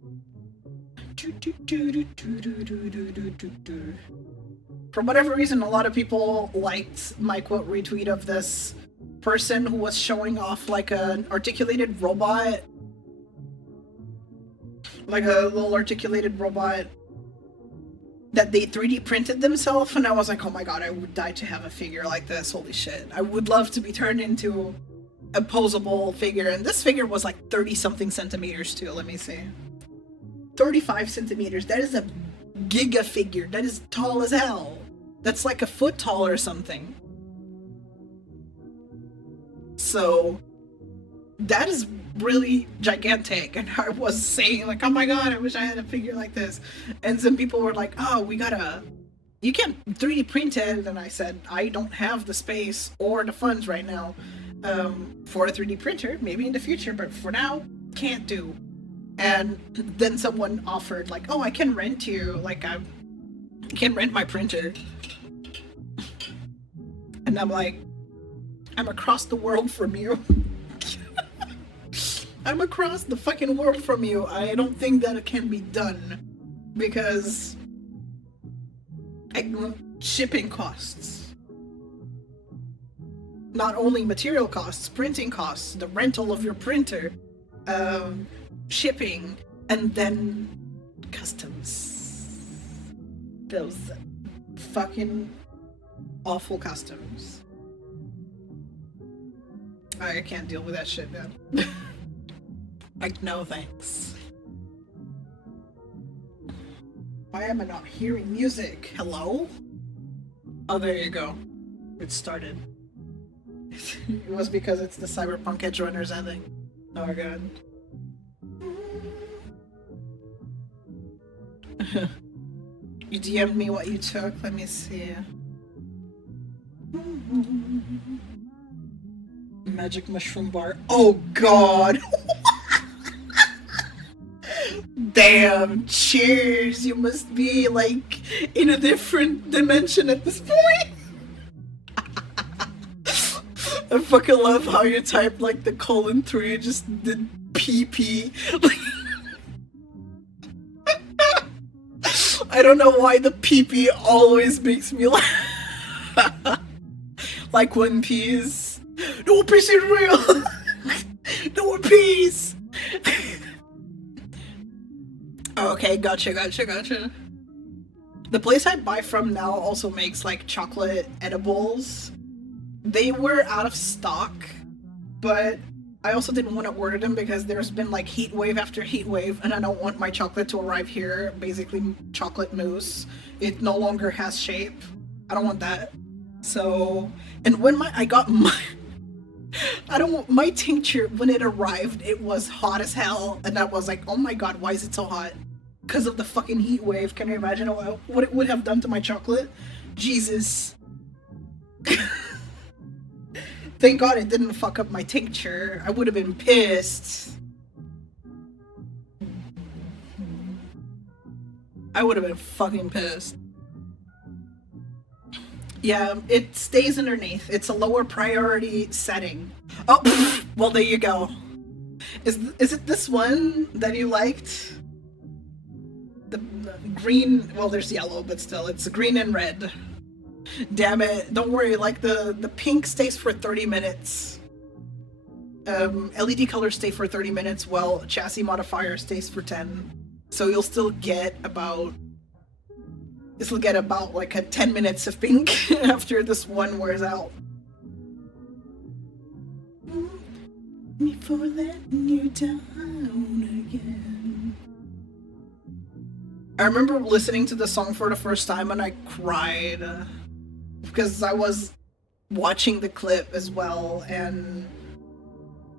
For whatever reason, a lot of people liked my quote retweet of this person who was showing off like an articulated robot. Like a little articulated robot that they 3D printed themselves, and I was like, oh my god, I would die to have a figure like this, holy shit. I would love to be turned into a posable figure, and this figure was like 30 something centimeters too, let me see. 35 centimeters, that is a giga figure, that is tall as hell. That's like a foot tall or something. So, that is really gigantic, and I was saying like, oh my god, I wish I had a figure like this. And some people were like, oh, you can't 3D print it, and I said, I don't have the space or the funds right now for a 3D printer, maybe in the future, but for now, can't do. And then someone offered like, oh, I can rent you, like I can rent my printer. And I'm like, I'm across the world from you. I'm across the fucking world from you. I don't think that it can be done because shipping costs. Not only material costs, printing costs, the rental of your printer, shipping, and then customs. Those fucking awful customs. I can't deal with that shit, man. Like, no thanks. Why am I not hearing music? Hello? Oh, there you go. It started. It was because it's the Cyberpunk Edge Runners ending. Oh my god. You DM'd me what you took? Let me see. Magic mushroom bar. Oh god! Damn, cheers! You must be like in a different dimension at this point. I fucking love how you typed like the :3, just did PP. I don't know why the PP always makes me laugh. Like One Piece. No Piece is real! No One Piece! Okay, gotcha. The place I buy from now also makes like chocolate edibles. They were out of stock, but I also didn't want to order them because there's been like heat wave after heat wave, and I don't want my chocolate to arrive here, basically chocolate mousse. It no longer has shape. I don't want that. So, and when I got my my tincture, when it arrived, it was hot as hell, and I was like, oh my god, why is it so hot? Because of the fucking heat wave. Can you imagine what it would have done to my chocolate? Jesus. Thank god it didn't fuck up my tincture. I would have been pissed. I would have been fucking pissed. Yeah, it stays underneath. It's a lower priority setting. Oh, well, there you go. Is it this one that you liked? The green, well, there's yellow, but still, it's green and red. Damn it, don't worry, like the pink stays for 30 minutes. LED colors stay for 30 minutes, while chassis modifier stays for 10. So you'll still get about like a 10 minutes of pink after this one wears out. Me for letting you down again. I remember listening to the song for the first time and I cried because I was watching the clip as well, and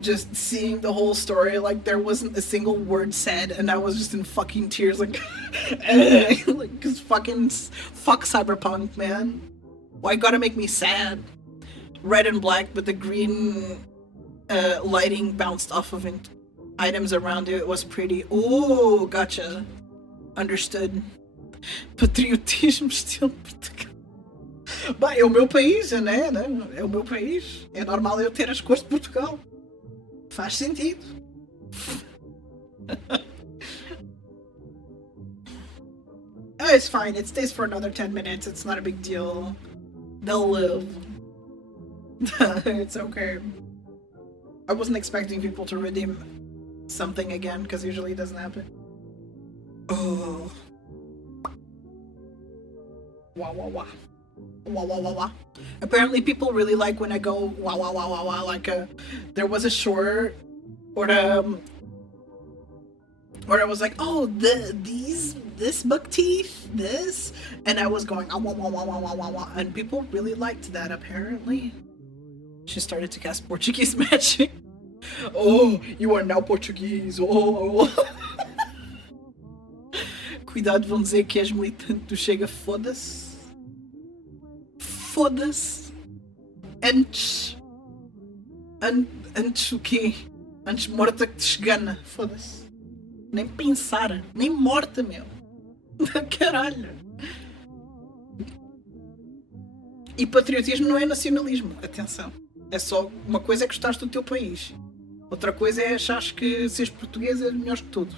Just seeing the whole story, like there wasn't a single word said, and I was just in fucking tears, like, like, cause fuck Cyberpunk, man. Why gotta make me sad? Red and black, but the green lighting bounced off of it. Items around it was pretty. Oh, gotcha. Understood. Patriotismo estilo Portugal. Bah, é o meu país, né? É o meu país. É normal eu ter as cores de Portugal. Faz sentido. Oh, it's fine. It stays for another 10 minutes. It's not a big deal. They'll live. It's okay. I wasn't expecting people to redeem something again, because usually it doesn't happen. Oh. Wah wah wah. Wah wah wah wah. Apparently people really like when I go wah wah wah wah wah. Like there was a short where I was like, oh, this buck teeth, this, and I was going wah wah wah wah wah wah wah, and people really liked that apparently. She started to cast Portuguese magic. Oh, you are now Portuguese. Oh. Cuidado, vão dizer que és militante. Tu chega, foda-se. Foda-se. Antes o quê? Antes morta que te esgana. Foda-se. Nem pensar. Nem morta, meu. Caralho. E patriotismo não é nacionalismo. Atenção. É só uma coisa é gostares do teu país. Outra coisa é achares que seres português é melhor que tudo.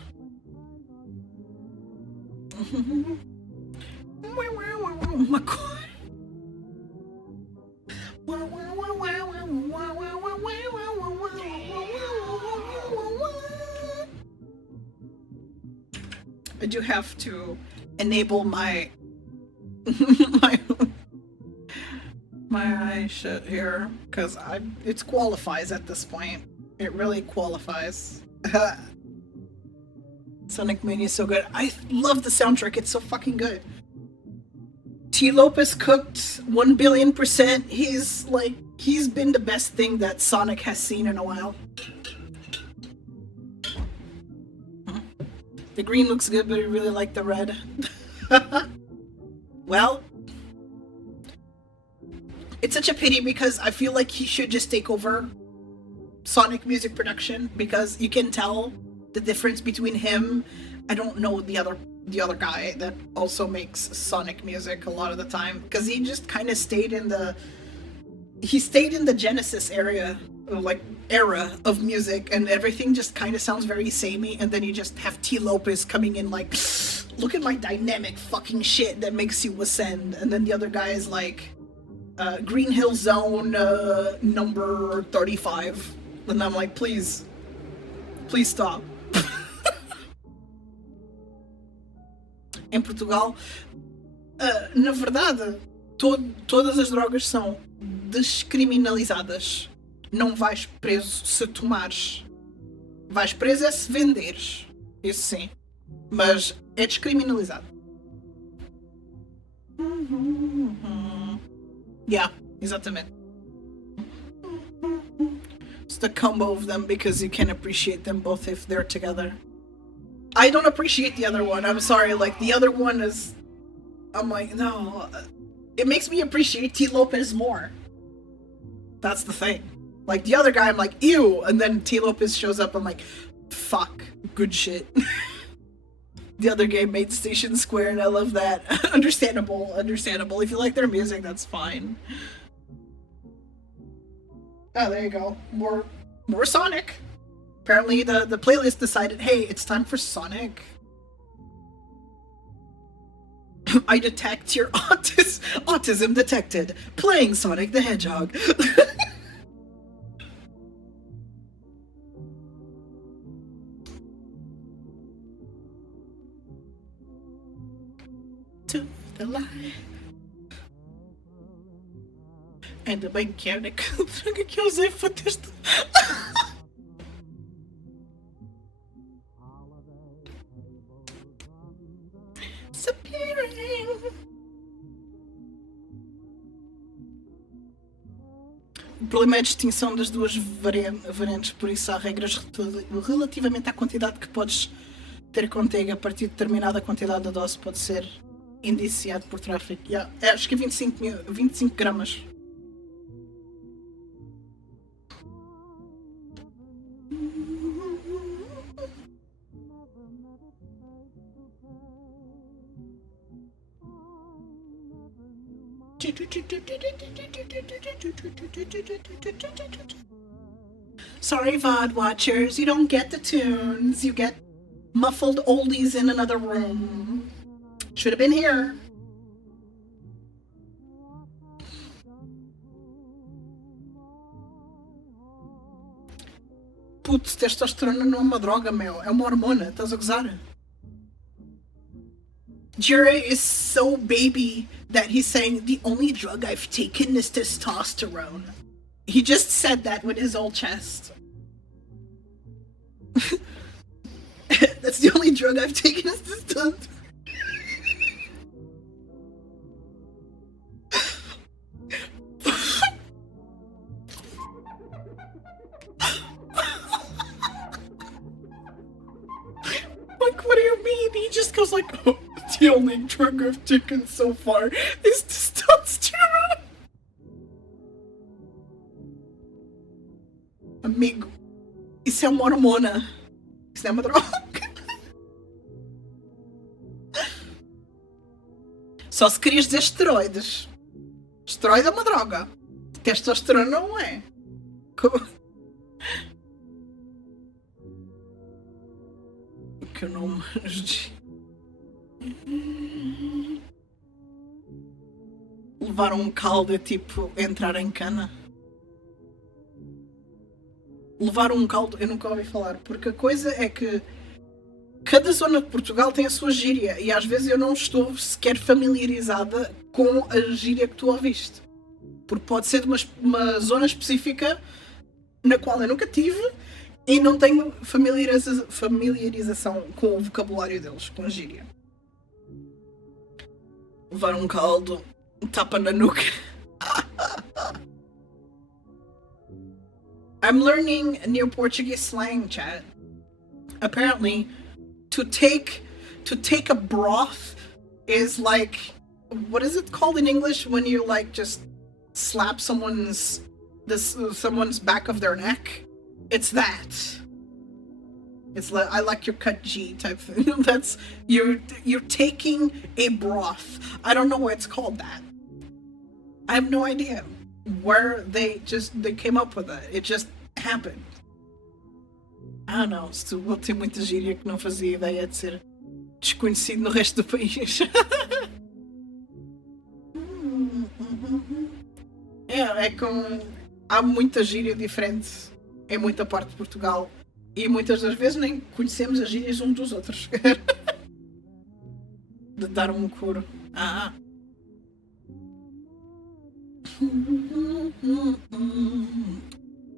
Uma coisa. I do have to enable my my shit here, because it qualifies at this point. It really qualifies. Sonic Mania is so good. I love the soundtrack. It's so fucking good. T. Lopez cooked 1 billion%. He's been the best thing that Sonic has seen in a while. The green looks good, but I really like the red. Well, it's such a pity because I feel like he should just take over Sonic music production, because you can tell the difference between him. I don't know the other guy that also makes Sonic music a lot of the time, because he just kind of stayed in the Genesis era of music, and everything just kind of sounds very samey, and then you just have T. Lopez coming in like, look at my dynamic fucking shit that makes you ascend, and then the other guy is like Green Hill Zone number 35, and I'm like, please stop. Em Portugal, na verdade, todas as drogas são descriminalizadas. Não vais preso se tomares. Vais preso é se venderes. Isso sim. Mas é descriminalizado. Yeah, exatamente. It's the combo of them, because you can appreciate them both if they're together. I don't appreciate the other one. I'm sorry. Like, the other one is... I'm like, no. It makes me appreciate T. Lopez more. That's the thing. Like, the other guy, I'm like, ew. And then T. Lopez shows up, I'm like, fuck. Good shit. The other game made Station Square, and I love that. Understandable. If you like their music, that's fine. Oh, there you go. More Sonic. Apparently the playlist decided, hey, it's time for Sonic. I detect your autism detected. Playing Sonic the Hedgehog. To the light. Ainda bem que é a única droga que eu usei foi deste. problema é a distinção das duas variantes, por isso há regras relativamente à quantidade que podes ter contigo. A partir de determinada quantidade de dose pode ser indiciado por tráfico. Acho que é 25 gramas. Sorry, VOD watchers, you don't get the tunes. You get muffled oldies in another room. Should have been here. Putz, testosterona não é uma droga, meu. É uma hormona. Estás a gozar? Jure is so baby that he's saying the only drug I've taken is testosterone. He just said that with his old chest. That's the only drug I've taken is testosterone. Like, what do you mean? He just goes like, oh, the only drug I've taken so far is testosterone. Amigo, isso é uma hormona. Isso não é uma droga. Só se querias dizer esteroides. Esteroide é uma droga. Testosterona não é. Que eu não manjo de... Levar um caldo é tipo entrar em cana. Levar um caldo, eu nunca ouvi falar, porque a coisa é que cada zona de Portugal tem a sua gíria e às vezes eu não estou sequer familiarizada com a gíria que tu ouviste. Porque pode ser de uma zona específica na qual eu nunca tive e não tenho familiarização com o vocabulário deles, com a gíria. Levar um caldo, tapa na nuca. I'm learning new Portuguese slang, chat. Apparently, to take a broth is like, what is it called in English when you like just slap someone's back of their neck? It's that. It's like, I like your cut G type thing. That's you're taking a broth. I don't know why it's called that. I have no idea where they came up with it. It just happened. I don't know. Vou ter muita gíria que não fazia ideia de ser desconhecido no resto do país. É com... Há muita gíria diferente em muita parte de Portugal e muitas das vezes nem conhecemos as gírias uns dos outros. De dar um coro.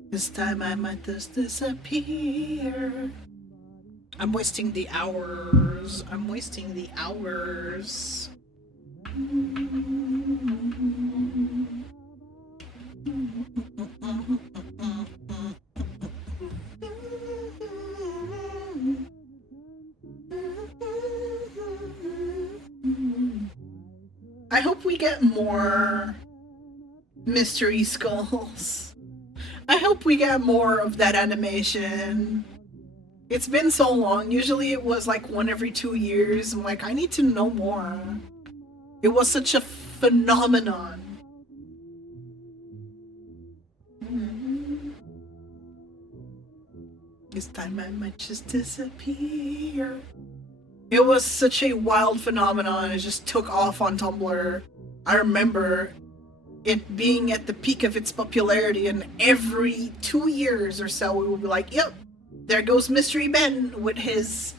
This time I might just disappear. I'm wasting the hours. I hope we get more mystery skulls. I hope we get more of that animation. It's been so long. Usually it was like one every 2 years. I'm like, I need to know more. It was such a phenomenon. This time I might just disappear. It was such a wild phenomenon. It just took off on Tumblr. I remember it being at the peak of its popularity, and every 2 years or so we would be like, yep, there goes Mystery Ben with his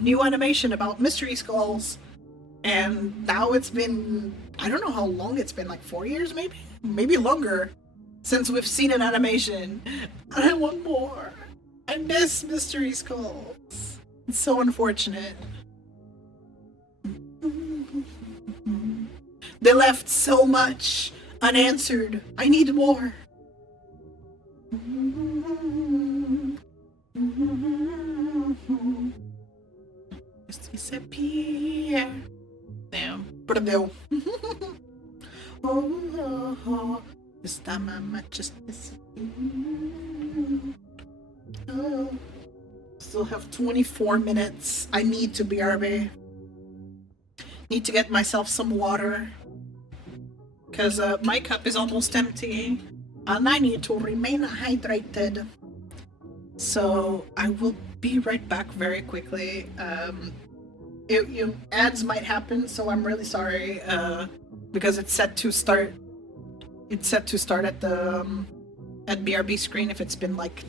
new animation about mystery skulls. And now it's been, I don't know how long it's been, like 4 years maybe longer since we've seen an animation. And I want more. I miss mystery skulls. It's so unfortunate. They left so much Unanswered. I need more. Damn. Perdeu. Está just still have 24 minutes. I need to BRB. Need to get myself some water. Because my cup is almost empty. And I need to remain hydrated. So I will be right back very quickly. Ads might happen, so I'm really sorry. Because it's set to start. It's set to start at the at BRB screen if it's been like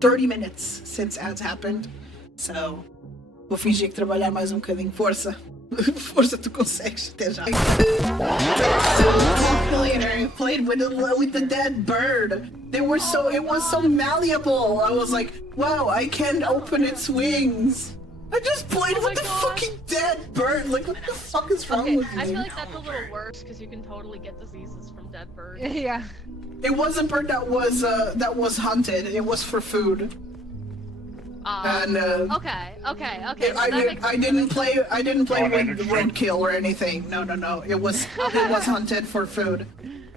30 minutes since ads happened. So vou fingir que trabalhar mais bocadinho. Força. Força, tu consegues. Até já. I played with the dead bird. It was so malleable. I was like, wow, I can open its wings. I just played with the fucking dead bird. Like, what the fuck is wrong with me? I feel like that's a little worse because you can totally get diseases from dead birds. Yeah. It was a bird that was hunted. It was for food. And okay. I didn't play with roadkill or anything. No. It was hunted for food.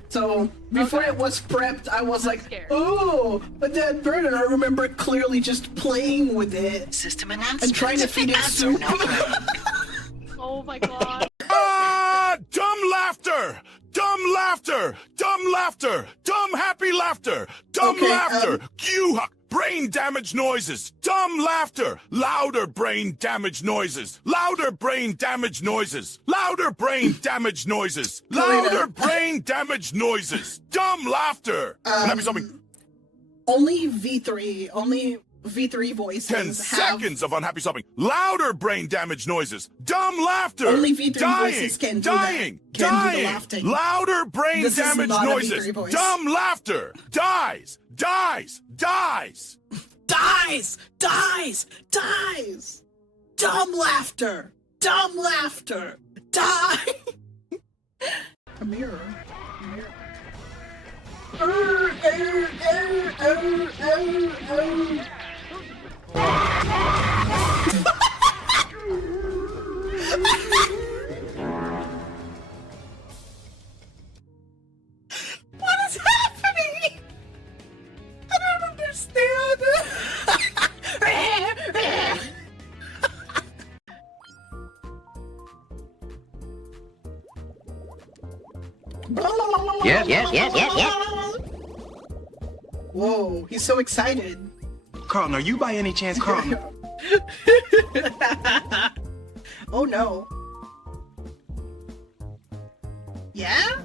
So before it was prepped, I was like, oh, a dead bird, and I remember clearly just playing with it System and trying to feed it soup. Oh my god. Dumb laughter! Dumb laughter! Dumb laughter! Dumb happy laughter! Dumb laughter! Brain damage noises! Dumb laughter! Louder brain damage noises! Louder brain damage noises! Louder brain damage noises! Louder brain damage noises! Dumb laughter! Happy something. Only V3 voices 10 seconds of unhappy sobbing. Louder brain damage noises. Dumb laughter. Only V3 voices can do dying. Can do the laughing. Louder brain damage noises. Dumb laughter. Dies. Dumb laughter. Die. Come here. What is happening? I don't understand. Yes. Whoa, he's so excited. Carlton, are you by any chance Carlton? Oh no. Yeah?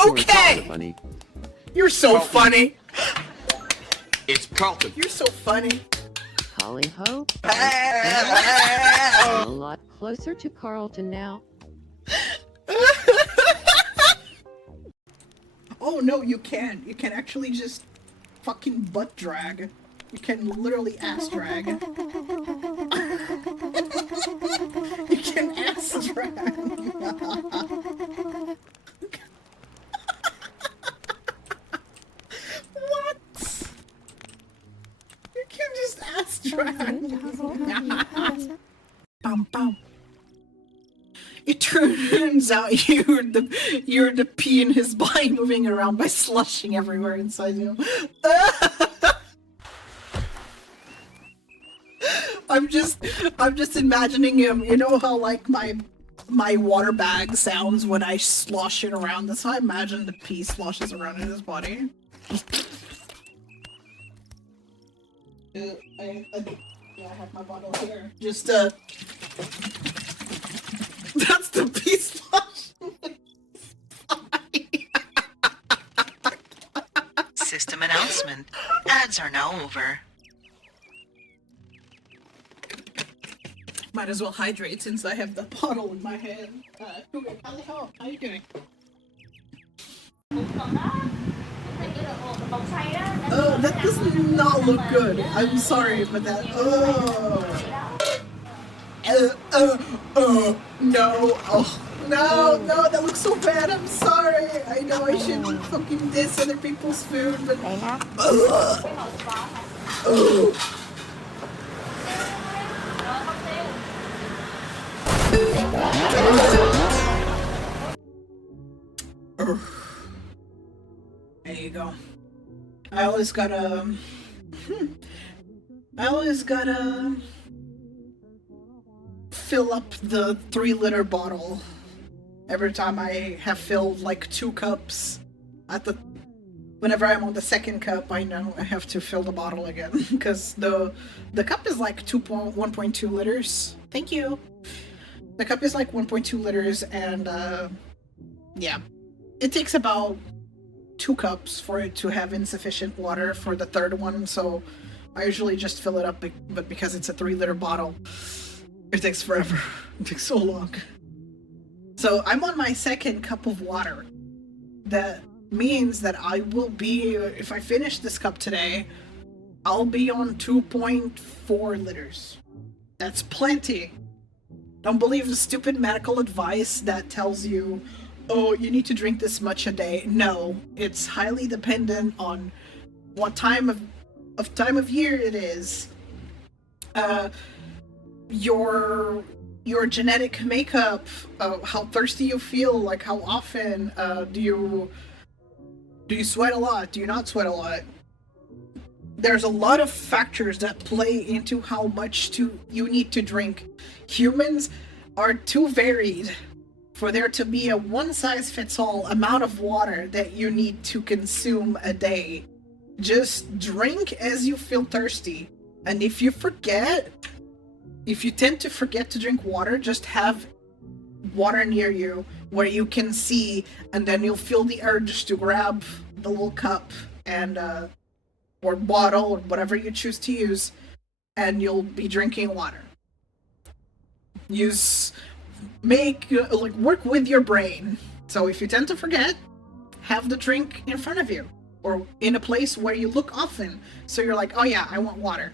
Okay! You're so funny. It's Carlton. You're so funny. Holly Ho. A lot closer to Carlton now. Oh no, you can. You can actually just fucking butt drag. You can literally ass drag. You can ass drag. What? You can just ass drag. Bum bum. It turns out you're the pee in his body moving around by slushing everywhere inside you. I'm just imagining him. You know how like my water bag sounds when I slosh it around. That's how I imagine the pee sloshes around in his body. I have my bottle here. Just that's the pee slosh. System announcement. Ads are now over. Might as well hydrate since I have the bottle in my hand. How are you doing? Oh, that does not look good. I'm sorry, but that. Oh. No. Oh, no, that looks so bad. I'm sorry. I know I shouldn't fucking diss other people's food, but. There you go. I always gotta fill up the 3-liter bottle every time I have filled like 2 cups. Whenever I'm on the second cup, I know I have to fill the bottle again because the cup is like 1.2 liters. Thank you. The cup is like 1.2 liters, and yeah, it takes about 2 cups for it to have insufficient water for the third one, so I usually just fill it up, but because it's a 3-liter bottle, it takes forever. It takes so long. So I'm on my second cup of water. That means that I will be, if I finish this cup today, I'll be on 2.4 liters. That's plenty. Don't believe the stupid medical advice that tells you, oh, you need to drink this much a day. No, it's highly dependent on what time of year it is. Your genetic makeup, how thirsty you feel, like how often, do you sweat a lot? Do you not sweat a lot? There's a lot of factors that play into how much you need to drink. Humans are too varied for there to be a one-size-fits-all amount of water that you need to consume a day. Just drink as you feel thirsty. And if you tend to forget to drink water, just have water near you where you can see, and then you'll feel the urge to grab the little cup and or bottle or whatever you choose to use, and you'll be drinking water. Work with your brain. So if you tend to forget, have the drink in front of you or in a place where you look often, so you're like, oh yeah, I want water.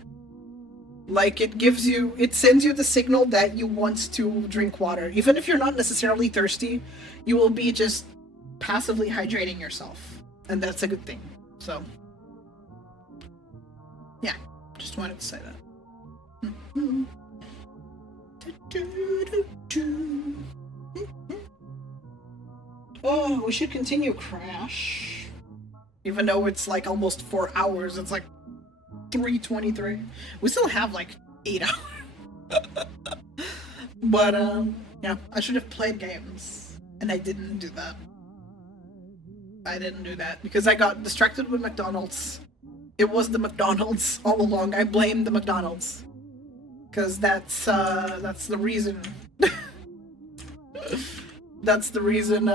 Like, it sends you the signal that you want to drink water. Even if you're not necessarily thirsty, you will be just passively hydrating yourself. And that's a good thing. So, yeah, just wanted to say that. Oh, we should continue Crash. Even though it's like almost 4 hours, it's like 3:23. We still have like 8 hours. But yeah, I should have played games, and I didn't do that. I didn't do that because I got distracted with McDonald's. It was the McDonald's all along. I blame the McDonald's because that's the reason. That's the reason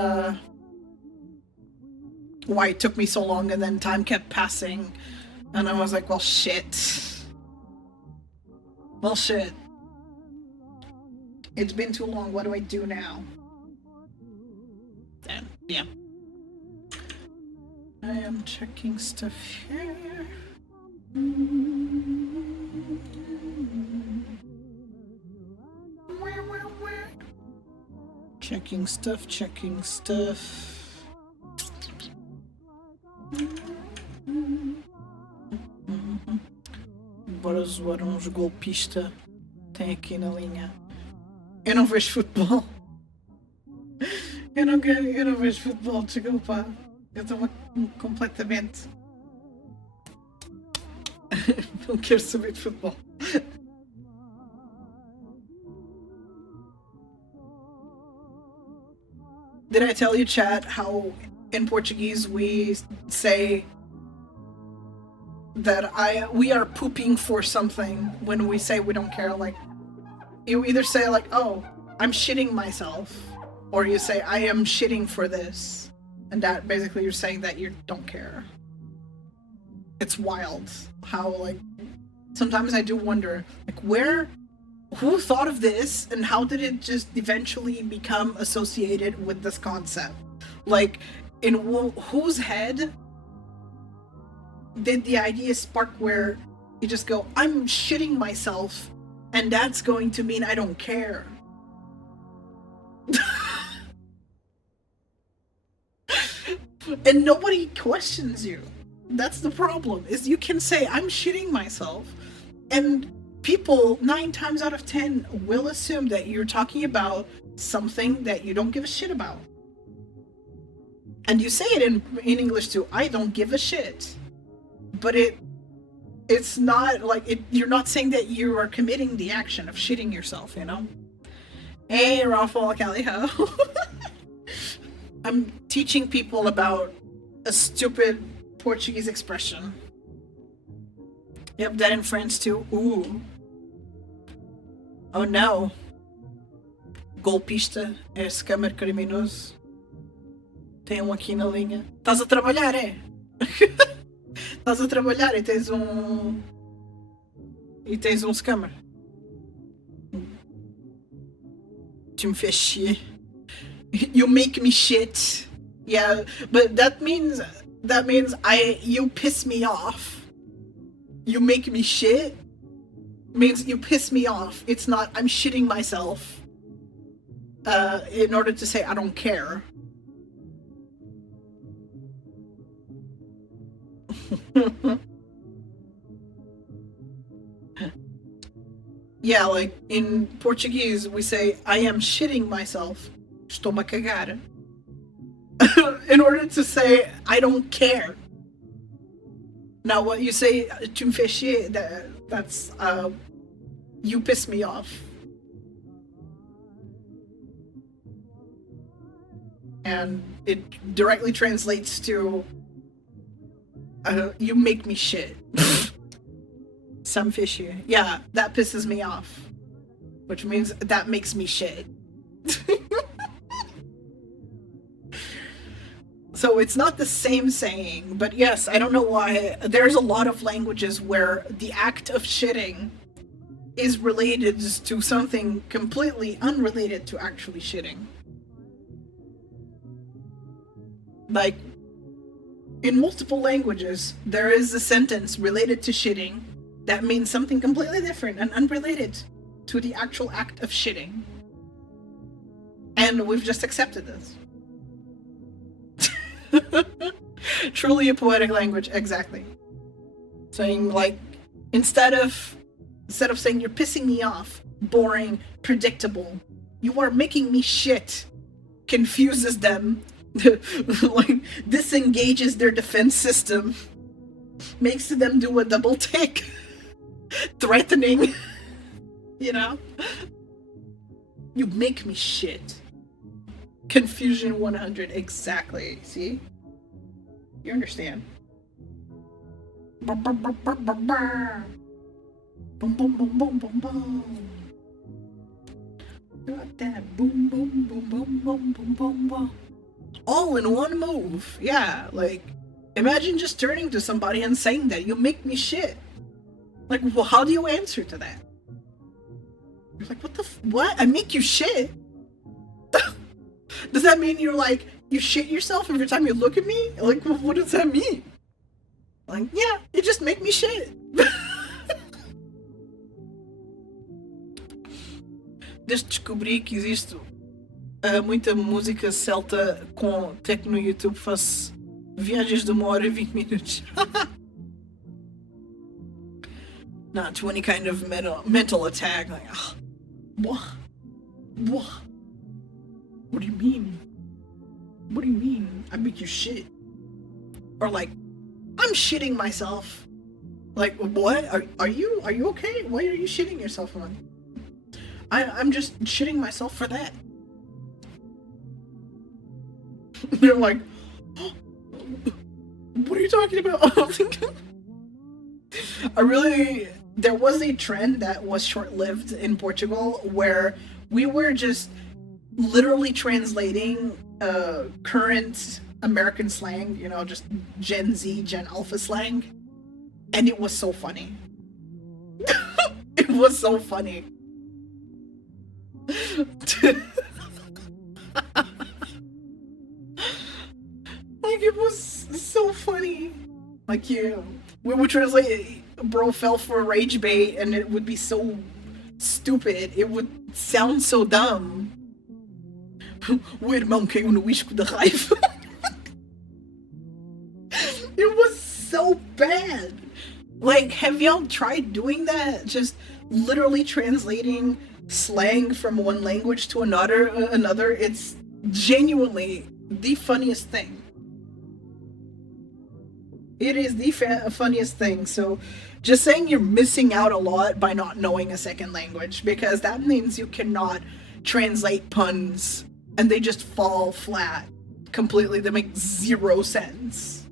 why it took me so long, and then time kept passing. And I was like, well, shit. Well, shit. It's been too long. What do I do now? Then, yeah. I am checking stuff here. Checking stuff. Bora zoar uns golpistas. Tem aqui na linha. Eu não vejo futebol. Eu não vejo futebol, desculpa. Eu estava completamente. Não quero saber de futebol. Did I tell you, chat, how in Portuguese we say that we are pooping for something when we say we don't care? Like, you either say like, oh, I'm shitting myself, or you say I am shitting for this, and that basically you're saying that you don't care. It's wild how, like, sometimes I do wonder, like, who thought of this and how did it just eventually become associated with this concept? Like, in whose head did the idea spark where you just go, I'm shitting myself And that's going to mean I don't care. And nobody questions you. That's the problem, is you can say, I'm shitting myself, and people 9 times out of 10 will assume that you're talking about something that you don't give a shit about. And you say it in English too, I don't give a shit. But it's not like it, you're not saying that you are committing the action of shitting yourself, you know? Hey, Rafael Caliho. I'm teaching people about a stupid Portuguese expression. You have that in French too. Ooh. Oh no. Golpista é scammer criminoso. Tem um aqui na linha. Estás a trabalhar, é? Estás a trabalhar e tens um... E tens um scammer. Tu me fez chier. You make me shit. Yeah, but that means you piss me off. You make me shit means you piss me off. It's not I'm shitting myself in order to say I don't care. Yeah, like in Portuguese we say I am shitting myself. Estou-me a cagar. In order to say I don't care. Now what you say tu me fais chier, that's you piss me off. And it directly translates to you make me shit. Some fishy. Yeah, that pisses me off. Which means that makes me shit. So it's not the same saying, but yes, I don't know why. There's a lot of languages where the act of shitting is related to something completely unrelated to actually shitting. Like, in multiple languages, there is a sentence related to shitting that means something completely different and unrelated to the actual act of shitting. And we've just accepted this. Truly a poetic language, exactly. Saying like, instead of saying you're pissing me off, boring, predictable, you are making me shit, confuses them, like disengages their defense system, makes them do a double take, threatening, you know? You make me shit. Confusion 100, exactly. See? You understand? Boom, boom, boom, boom, boom, boom. Boom, boom, boom, boom, boom, boom. Got that boom, boom, boom, boom, boom, boom, boom, boom. All in one move. Yeah, like, imagine just turning to somebody and saying that. You make me shit. Like, well, how do you answer to that? You're like, what? I make you shit? Does that mean you're like, you shit yourself every time you look at me? Like, what does that mean? Like, yeah, you just make me shit. Desde descobri que existe muita música celta com techno no YouTube, faço viagens de 1 hora e 20 minutos. Not to any kind of mental attack. Like, what? What do you mean? What do you mean? I make you shit. Or like, I'm shitting myself. Like, what? Are you okay? Why are you shitting yourself on? I'm just shitting myself for that. They're like, what are you talking about? There was a trend that was short-lived in Portugal where we were just literally translating current American slang, you know, just Gen Z, Gen Alpha slang, and it was so funny. It was so funny. Like, it was so funny. Like, yeah, we would translate, bro fell for rage bait, and it would be so stupid. It would sound so dumb. O irmão caiu no isco da raiva. It was so bad. Like, have y'all tried doing that? Just literally translating slang from one language to another. It's genuinely the funniest thing. It is the funniest thing. So just saying you're missing out a lot by not knowing a second language, because that means you cannot translate puns and they just fall flat completely. They make zero sense.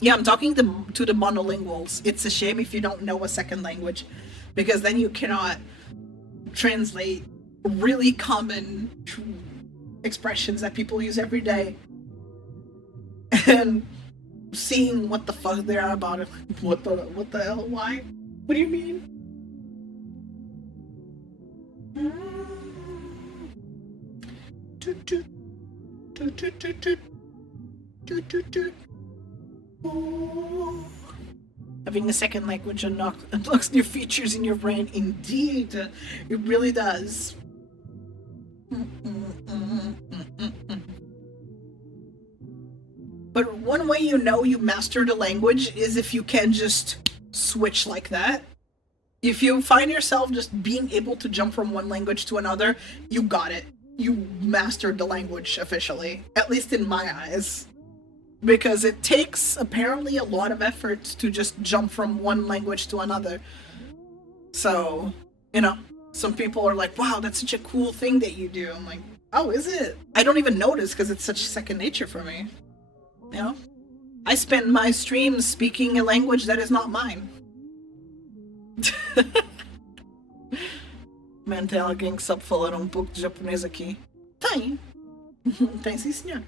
Yeah, I'm talking to the monolinguals. It's a shame if you don't know a second language, because then you cannot translate really common expressions that people use every day. And seeing what the fuck they are about it. What the hell? Why? What do you mean? Having a second language unlocks new features in your brain. Indeed, it really does. But one way you know you mastered a language is if you can just switch like that. If you find yourself just being able to jump from one language to another, you got it. You mastered the language officially, at least in my eyes. Because it takes apparently a lot of effort to just jump from one language to another. So, you know, some people are like, wow, that's such a cool thing that you do. I'm like, oh, is it? I don't even notice because it's such second nature for me. You know? I spend my streams speaking a language that is not mine. Man, tem alguém que sabe falar pouco de japonês aqui? Tem. Tem sim, senhor.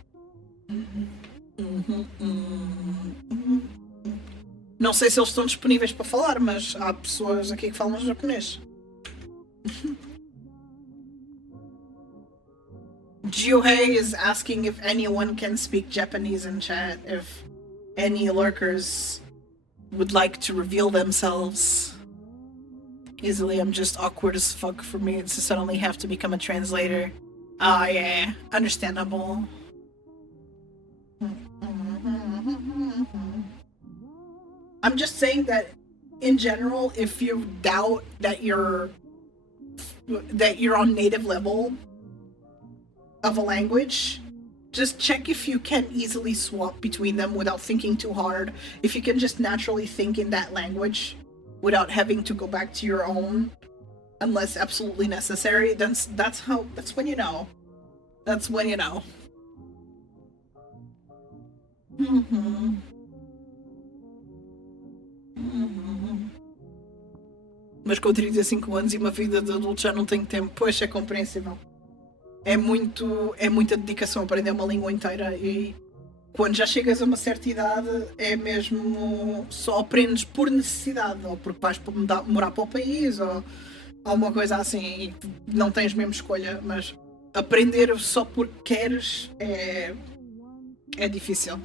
Não sei se eles estão disponíveis para falar, mas há pessoas aqui que falam japonês. Juhei is asking if anyone can speak Japanese in chat, if any lurkers would like to reveal themselves. Easily, I'm just awkward as fuck for me to suddenly have to become a translator. Oh yeah, understandable. I'm just saying that in general, if you doubt that you're on native level of a language, just check if you can easily swap between them without thinking too hard. If you can just naturally think in that language without having to go back to your own unless absolutely necessary, then that's when you know. That's when you know. Mas com 35 anos e uma vida de adulto já não tenho tempo. Pois, é compreensível. É muita dedicação aprender uma língua inteira, e quando já chegas a uma certa idade é mesmo só aprendes por necessidade, ou porque vais morar para o país, ou alguma coisa assim, e não tens mesmo escolha. Mas aprender só porque queres é difícil.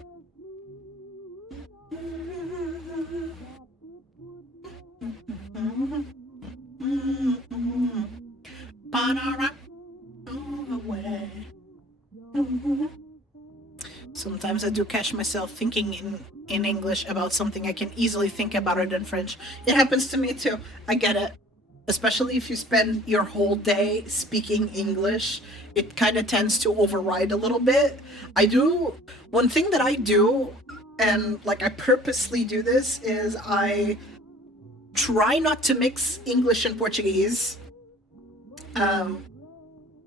Sometimes I do catch myself thinking in English about something I can easily think about it in French. It happens to me too. I get it. Especially if you spend your whole day speaking English, it kind of tends to override a little bit. One thing that I do, and like I purposely do this, is I try not to mix English and Portuguese.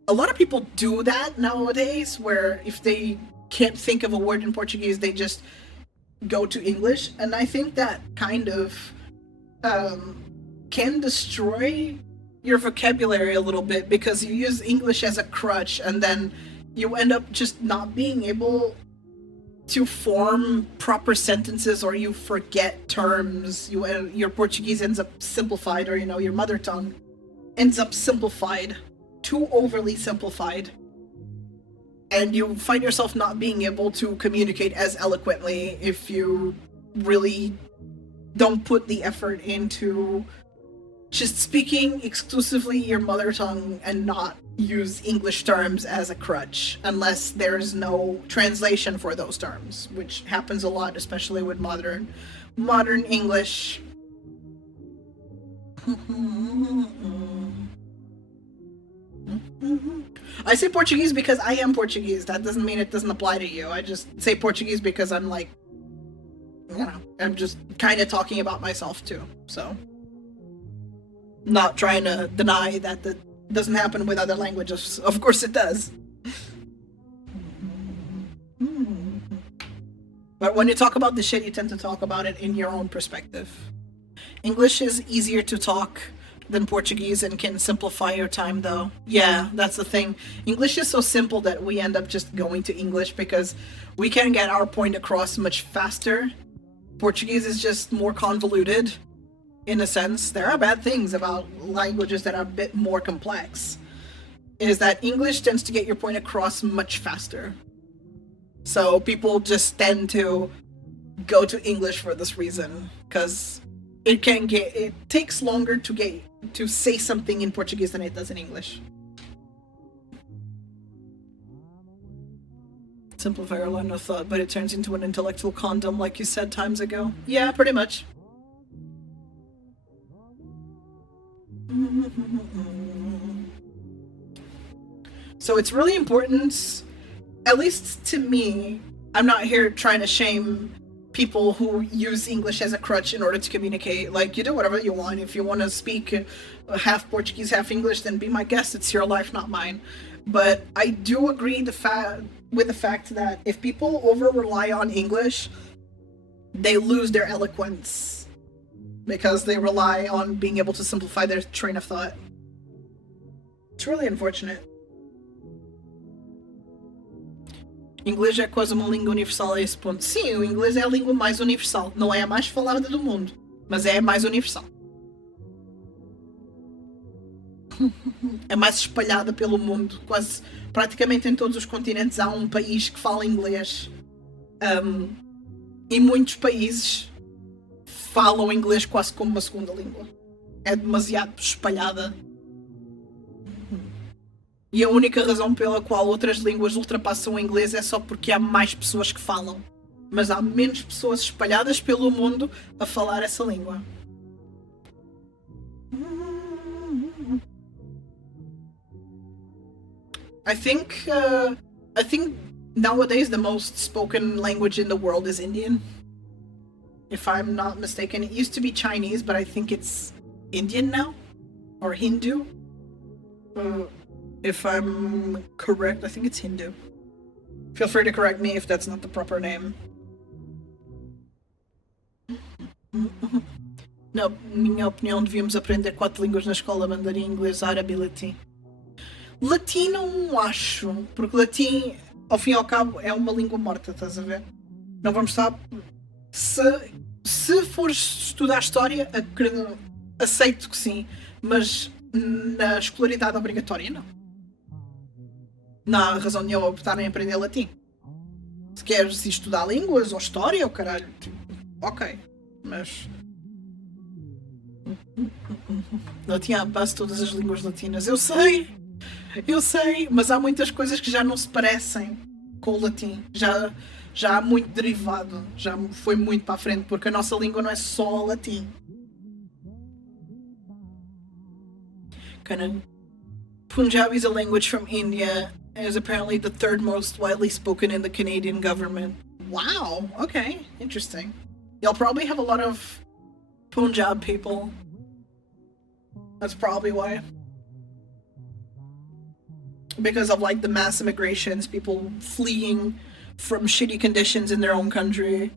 A lot of people do that nowadays, where if they can't think of a word in Portuguese, they just go to English. And I think that kind of can destroy your vocabulary a little bit, because you use English as a crutch, and then you end up just not being able to form proper sentences, or you forget terms. Your Portuguese ends up simplified, or your mother tongue ends up simplified, too overly simplified, and you find yourself not being able to communicate as eloquently if you really don't put the effort into just speaking exclusively your mother tongue and not use English terms as a crutch unless there's no translation for those terms, which happens a lot, especially with modern English. I say Portuguese because I am Portuguese. That doesn't mean it doesn't apply to you. I just say Portuguese because I'm like, I'm just kind of talking about myself too. So, not trying to deny that that doesn't happen with other languages. Of course it does. But when you talk about the shit, you tend to talk about it in your own perspective. English is easier to talk than Portuguese and can simplify your time, though. Yeah, that's the thing. English is so simple that we end up just going to English because we can get our point across much faster. Portuguese is just more convoluted, in a sense. There are bad things about languages that are a bit more complex. Is that English tends to get your point across much faster. So people just tend to go to English for this reason, because it takes longer to say something in Portuguese than it does in English. Simplify your line of thought, but it turns into an intellectual condom, like you said times ago. Yeah, pretty much. So it's really important, at least to me. I'm not here trying to shame people who use English as a crutch in order to communicate. Like, you do whatever you want. If you want to speak half Portuguese, half English, then be my guest. It's your life, not mine. But I do agree with the fact that if people over-rely on English, they lose their eloquence because they rely on being able to simplify their train of thought. It's really unfortunate. Inglês é quase uma língua universal a esse ponto. Sim, o inglês é a língua mais universal. Não é a mais falada do mundo, mas é a mais universal. É mais espalhada pelo mundo. Quase, praticamente em todos os continentes há um país que fala inglês. E muitos países falam inglês quase como uma segunda língua. É demasiado espalhada. E a única razão pela qual outras línguas ultrapassam o inglês é só porque há mais pessoas que falam. Mas há menos pessoas espalhadas pelo mundo a falar essa língua. I think nowadays the most spoken language in the world is Indian. If I'm not mistaken, it used to be Chinese, but I think it's Indian now, or Hindu. If I'm correct, I think it's Hindu. Feel free to correct me if that's not the proper name. Na minha opinião, devíamos aprender 4 línguas na escola: mandarim, inglês, árabe e latim. Latim não acho, porque latim, ao fim e ao cabo, é uma língua morta, estás a ver? Não vamos estar... Se fores estudar história, aceito que sim, mas na escolaridade obrigatória, não. Não há razão nenhuma para estarem a aprender latim. Se queres estudar línguas ou história, ou caralho, ok, mas... Latim é a base de todas as línguas latinas. Eu sei, mas há muitas coisas que já não se parecem com o latim. Já há muito derivado, já foi muito para a frente, porque a nossa língua não é só latim. Punjabi is a language from India and is apparently the 3rd most widely spoken in the Canadian government. Wow, okay, interesting. You'll probably have a lot of Punjab people. That's probably why. Because of like the mass immigrations, people fleeing from shitty conditions in their own country.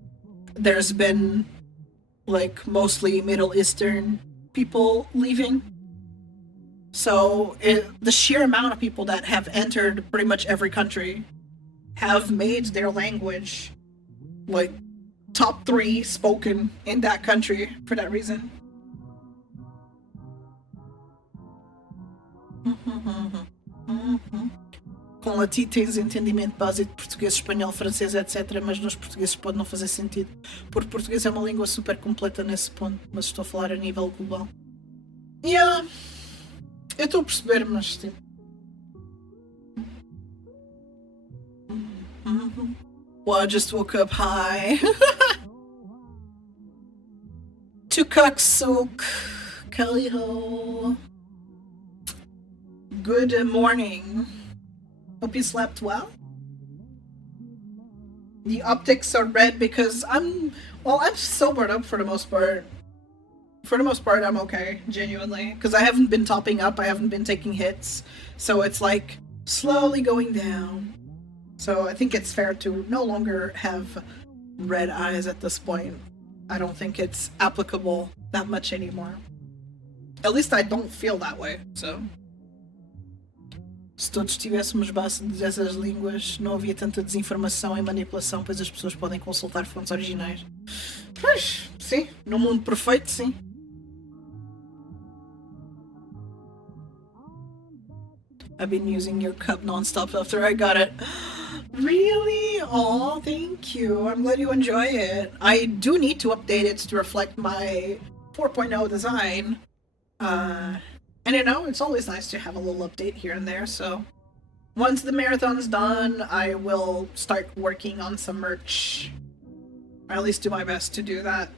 There's been like mostly Middle Eastern people leaving. So the sheer amount of people that have entered pretty much every country have made their language like top 3 spoken in that country for that reason. Com latim tens entendimento básico de português, espanhol, francês, etc. Mas nos portugueses pode não fazer sentido. Porque português é uma língua super completa nesse ponto, mas estou a falar a nível global. Yeah. Eu estou a perceber, mas tipo. Well, I just woke up high. Tukaksuk, Kaliho. Good morning. Hope you slept well. The optics are red because I'm sobered up for the most part. For the most part, I'm okay, genuinely. Because I haven't been topping up, I haven't been taking hits. So it's like slowly going down. So I think it's fair to no longer have red eyes at this point. I don't think it's applicable that much anymore. At least I don't feel that way, so. Se todos tivéssemos base dessas línguas, não havia tanta desinformação e manipulação, pois as pessoas podem consultar fontes originais. Pois, sim. No mundo perfeito, sim. I've been using your cup non-stop after I got it. Really? Oh, thank you. I'm glad you enjoy it. I do need to update it to reflect my 4.0 design. And you know, it's always nice to have a little update here and there, so once the marathon's done, I will start working on some merch. Or at least do my best to do that.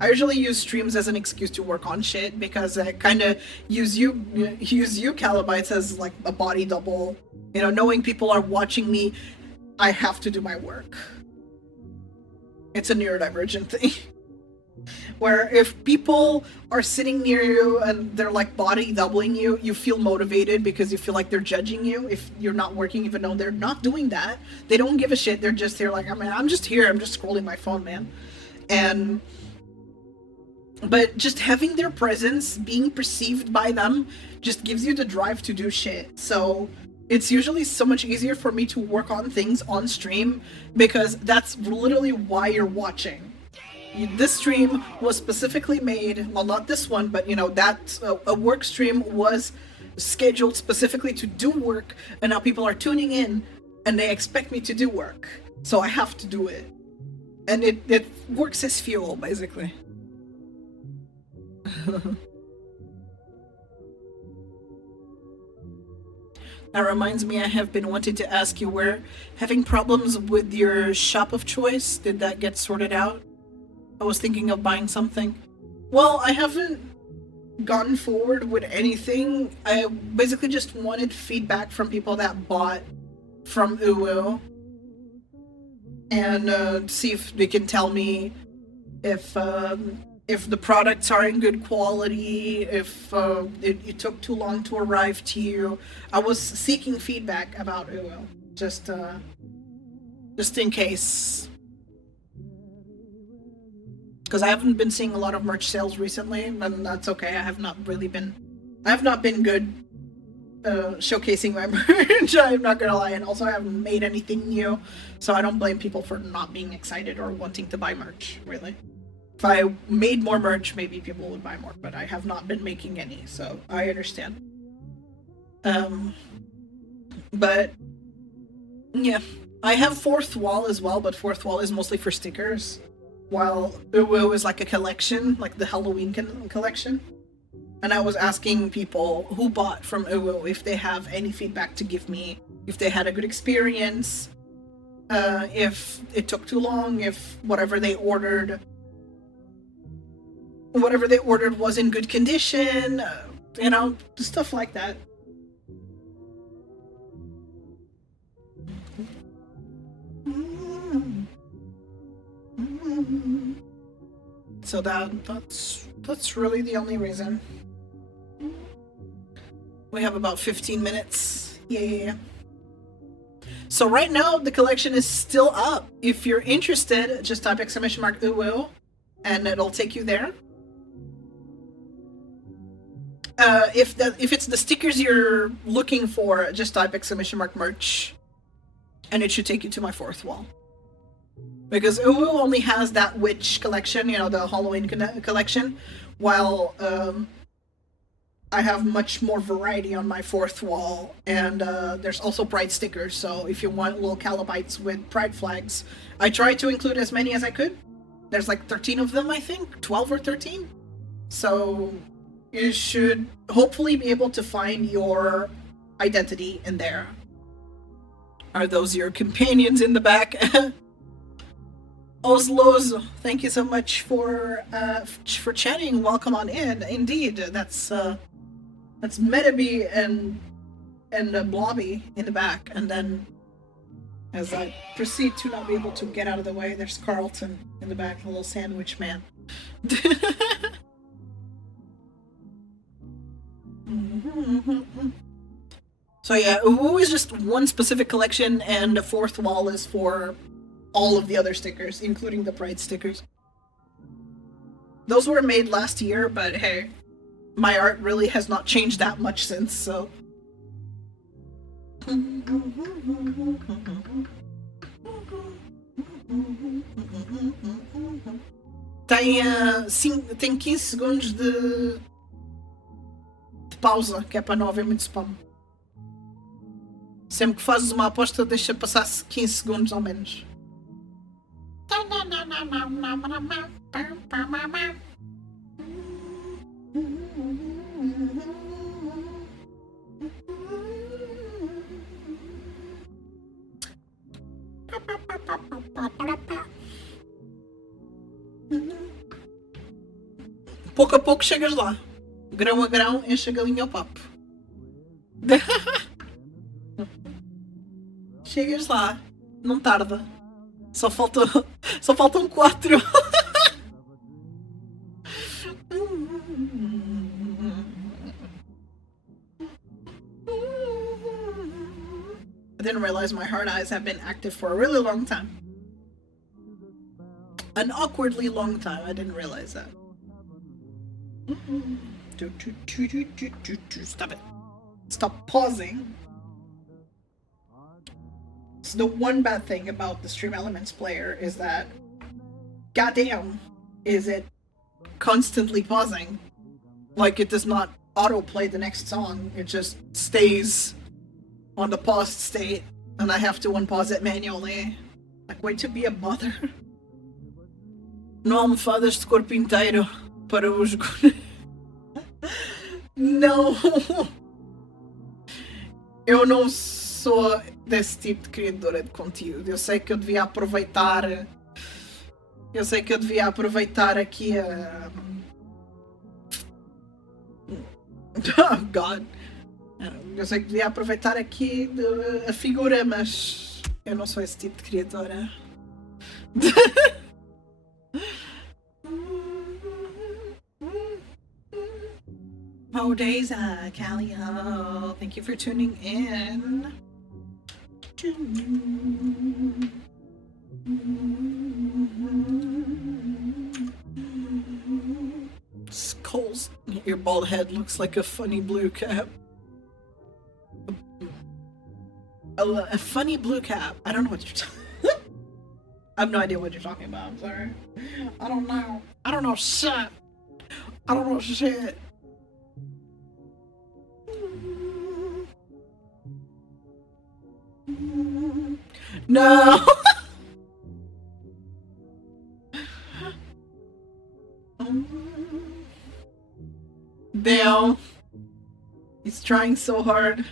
I usually use streams as an excuse to work on shit because I kind of use you Calibites as like a body double. You know, knowing people are watching me, I have to do my work. It's a neurodivergent thing. Where if people are sitting near you and they're like body doubling you, you feel motivated because you feel like they're judging you if you're not working, even though they're not doing that. They don't give a shit. They're just here like, I mean, I'm just here. I'm just scrolling my phone, man. But just having their presence, being perceived by them, just gives you the drive to do shit. So it's usually so much easier for me to work on things on stream because that's literally why you're watching. This stream was specifically made, well, not this one, but you know, that a work stream was scheduled specifically to do work, and now people are tuning in and they expect me to do work. So I have to do it. And it works as fuel, basically. That reminds me, I have been wanting to ask you, we're having problems with your shop of choice. Did that get sorted out? I was thinking of buying something. Well, I haven't gotten forward with anything. I basically just wanted feedback from people that bought from Uwu. And see if they can tell me if the products are in good quality, if it took too long to arrive to you. I was seeking feedback about Uwu, just in case. Because I haven't been seeing a lot of merch sales recently, and that's okay. I have not been good showcasing my merch, I'm not gonna lie, and also I haven't made anything new, so I don't blame people for not being excited or wanting to buy merch, really. If I made more merch, maybe people would buy more, but I have not been making any, so I understand. But yeah, I have Fourth Wall as well, but Fourth Wall is mostly for stickers, while Uwu is like a collection, like the Halloween collection. And I was asking people who bought from Uwu if they have any feedback to give me, if they had a good experience, if it took too long, if whatever they ordered was in good condition, you know, stuff like that. So that's really the only reason. We have about 15 minutes. Yeah. So right now the collection is still up. If you're interested, just type !Uwu and it'll take you there. If it's the stickers you're looking for, just type !merch and it should take you to my Fourth Wall. Because Uwu only has that witch collection, you know, the Halloween collection, while I have much more variety on my Fourth Wall, and there's also Pride stickers, so if you want little Calibites with Pride flags, I tried to include as many as I could. There's like 13 of them, I think, 12 or 13. So you should hopefully be able to find your identity in there. Are those your companions in the back? Oslo's, thank you so much for chatting. Welcome on in. Indeed, that's Metaby and Blobby in the back, and then as I proceed to not be able to get out of the way, there's Carlton in the back, the little sandwich man. So yeah, Uwu is just one specific collection, and the fourth wall is for all of the other stickers, including the Pride stickers. Those were made last year, but hey, my art really has not changed that much since, so... Tem 15 segundos de pausa, que é para não haver muito spam. Sempre que fazes uma aposta, deixa passar 15 segundos ao menos. Pouco a pouco chegas lá. Grão a grão, enche a galinha ao papo. Chegas lá. Não tarda. Só faltam 4. I didn't realize my hard eyes have been active for a really long time. An awkwardly long time. I didn't realize that. Stop it. Stop pausing. So the one bad thing about the Stream Elements player is that, goddamn, is it constantly pausing. Like, it does not autoplay the next song. It just stays on the paused state, and I have to unpause it manually. Like, wait to be a bother. No almofadas de corpo inteiro para os... Não! Eu não sou desse tipo de criadora de conteúdo. Eu sei que eu devia aproveitar... Eu sei que eu devia aproveitar aqui a... Oh, God. Eu sei que devia aproveitar aqui a figura, mas eu não sou esse tipo de criadora. Oh, days, Calio. Thank you for tuning in. Cole's your bald head looks like a funny blue cap. A funny blue cap. I don't know what you're talking. I have no idea what you're talking about. I'm sorry. I don't know. I don't know shit. I don't know shit. No. Damn. He's trying so hard.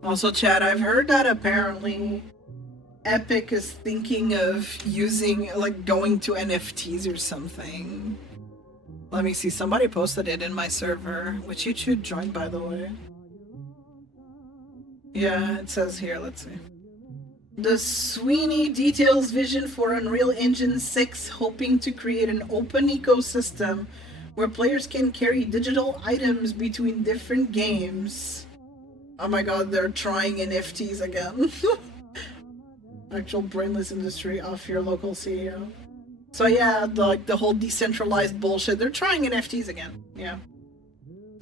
Also, Chad, I've heard that apparently Epic is thinking of using, like, going to NFTs or something. Let me see, somebody posted it in my server, which you should join, by the way. Yeah, it says here, let's see. The Sweeney details vision for Unreal Engine 6, hoping to create an open ecosystem where players can carry digital items between different games. Oh my god, they're trying NFTs again. Actual brainless industry off your local CEO. So yeah, the whole decentralized bullshit. They're trying NFTs again. Yeah.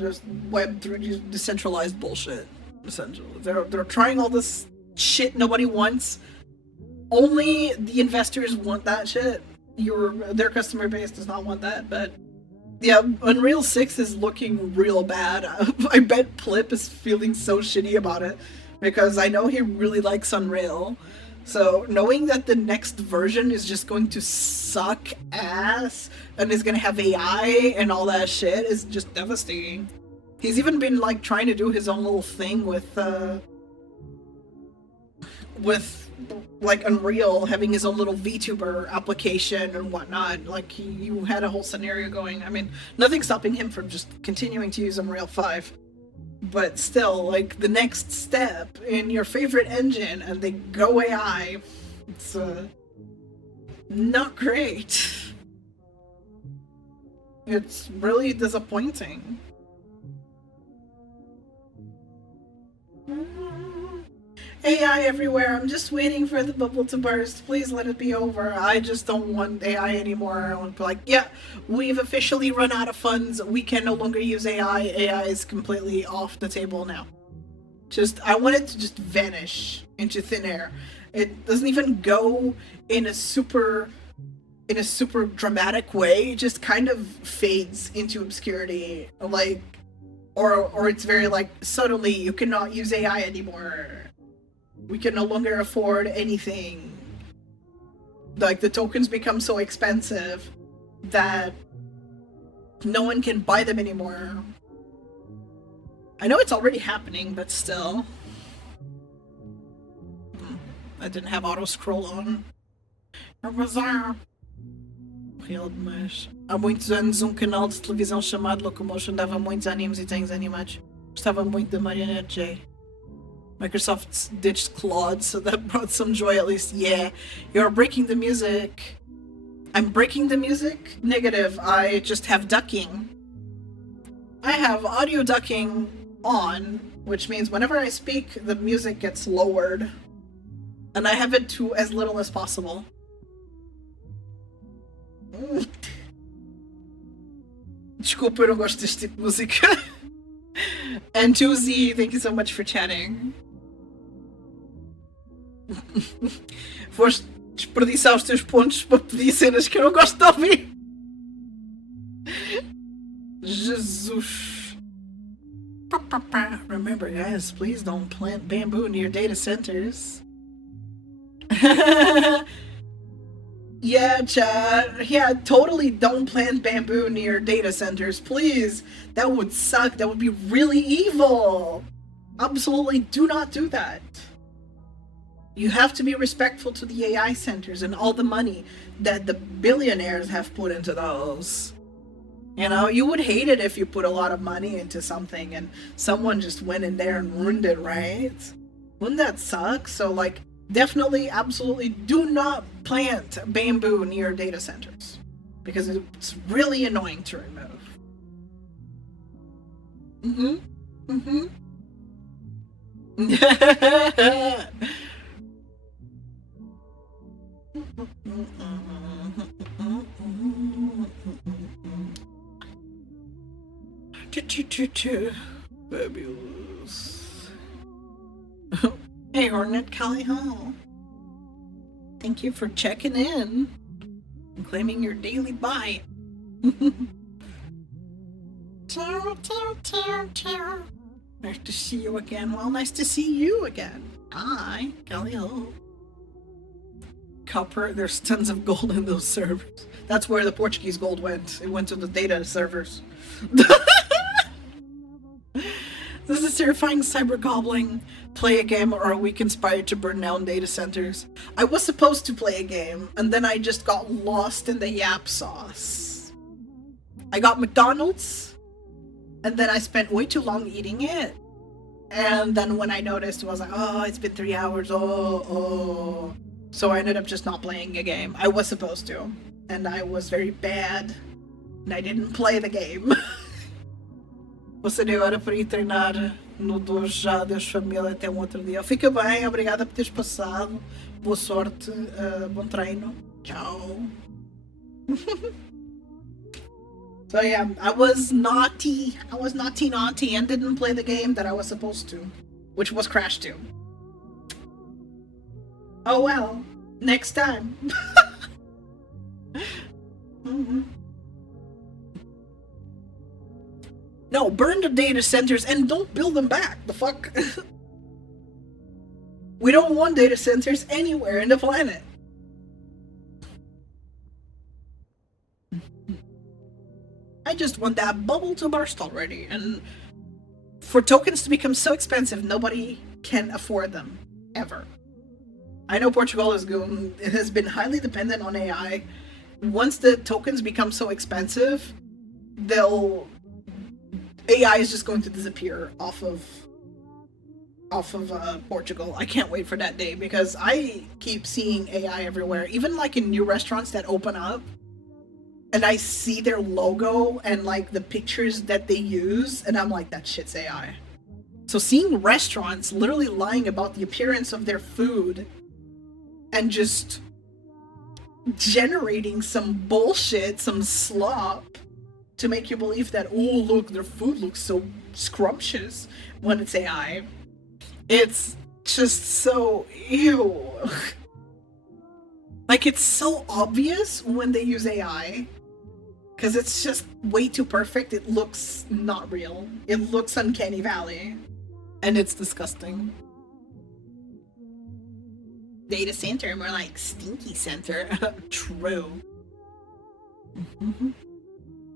Just Web3 decentralized bullshit. Essentially. They're trying all this shit nobody wants. Only the investors want that shit. their customer base does not want that, but yeah, Unreal 6 is looking real bad. I bet Plip is feeling so shitty about it because I know he really likes Unreal. So knowing that the next version is just going to suck ass and is gonna have AI and all that shit is just devastating. He's even been like trying to do his own little thing with like Unreal, having his own little VTuber application and whatnot. Like you had a whole scenario going. I mean, nothing's stopping him from just continuing to use Unreal 5. But still, like the next step in your favorite engine and they go AI, it's not great. It's really disappointing. AI everywhere. I'm just waiting for the bubble to burst. Please let it be over. I just don't want AI anymore. I want to be like, yeah, we've officially run out of funds. We can no longer use AI. AI is completely off the table now. I want it to just vanish into thin air. It doesn't even go in a super dramatic way. It just kind of fades into obscurity. Like, or it's very like, suddenly you cannot use AI anymore. We can no longer afford anything. Like, the tokens become so expensive that no one can buy them anymore. I know it's already happening, but still. I didn't have auto-scroll on. Mas há muitos anos canal de televisão chamado Locomotion dava muitos animes e desenhos animados. Gostava muito da Marionette J. Microsoft ditched Claude, so that brought some joy at least. Yeah, you're breaking the music. I'm breaking the music? Negative, I just have ducking. I have audio ducking on, which means whenever I speak, the music gets lowered. And I have it to as little as possible. Desculpa, eu não gosto deste tipo de música. And 2Z, thank you so much for chatting. Foste desperdiçar os teus pontos para pedir cenas que eu não gosto de ouvir. Jesus. Remember, guys, please don't plant bamboo near data centers. Yeah, chat. Yeah, totally don't plant bamboo near data centers, please. That would suck. That would be really evil. Absolutely do not do that. You have to be respectful to the AI centers and all the money that the billionaires have put into those. You know, you would hate it if you put a lot of money into something and someone just went in there and ruined it, right? Wouldn't that suck? So, like, definitely, absolutely do not plant bamboo near data centers because it's really annoying to remove. Fabulous. Hey, Hornet Callie Hall. Thank you for checking in and claiming your daily bite. Nice to see you again. Well, nice to see you again. Hi, Callie Hall. Copper, there's tons of gold in those servers. That's where the Portuguese gold went. It went to the data servers. This is terrifying cyber gobbling. Play a game or are we conspired to burn down data centers? I was supposed to play a game and then I just got lost in the yap sauce. I got McDonald's and then I spent way too long eating it. And then when I noticed, I was like, oh, it's been 3 hours. Oh. So I ended up just not playing a game. I was supposed to. And I was very bad. And I didn't play the game. Você deu hora para ir treinar no dojo já, Deus família, até um outro dia. Fica bem, obrigada por teres passado. Boa sorte, bom treino. Tchau. So yeah, I was naughty and didn't play the game that I was supposed to, which was Crash 2. Oh well, next time. No, burn the data centers and don't build them back. The fuck? We don't want data centers anywhere in the planet. I just want that bubble to burst already, and for tokens to become so expensive, nobody can afford them, ever. I know Portugal is going, it has been highly dependent on AI. Once the tokens become so expensive, AI is just going to disappear off of Portugal. I can't wait for that day, because I keep seeing AI everywhere, even like in new restaurants that open up, and I see their logo and like the pictures that they use, and I'm like, that shit's AI. So seeing restaurants literally lying about the appearance of their food and just generating some bullshit, some slop, to make you believe that, oh look, their food looks so scrumptious when it's AI. It's just so ew. Like, it's so obvious when they use AI, because it's just way too perfect. It looks not real. It looks uncanny valley, and it's disgusting. Data center, more like stinky center. True.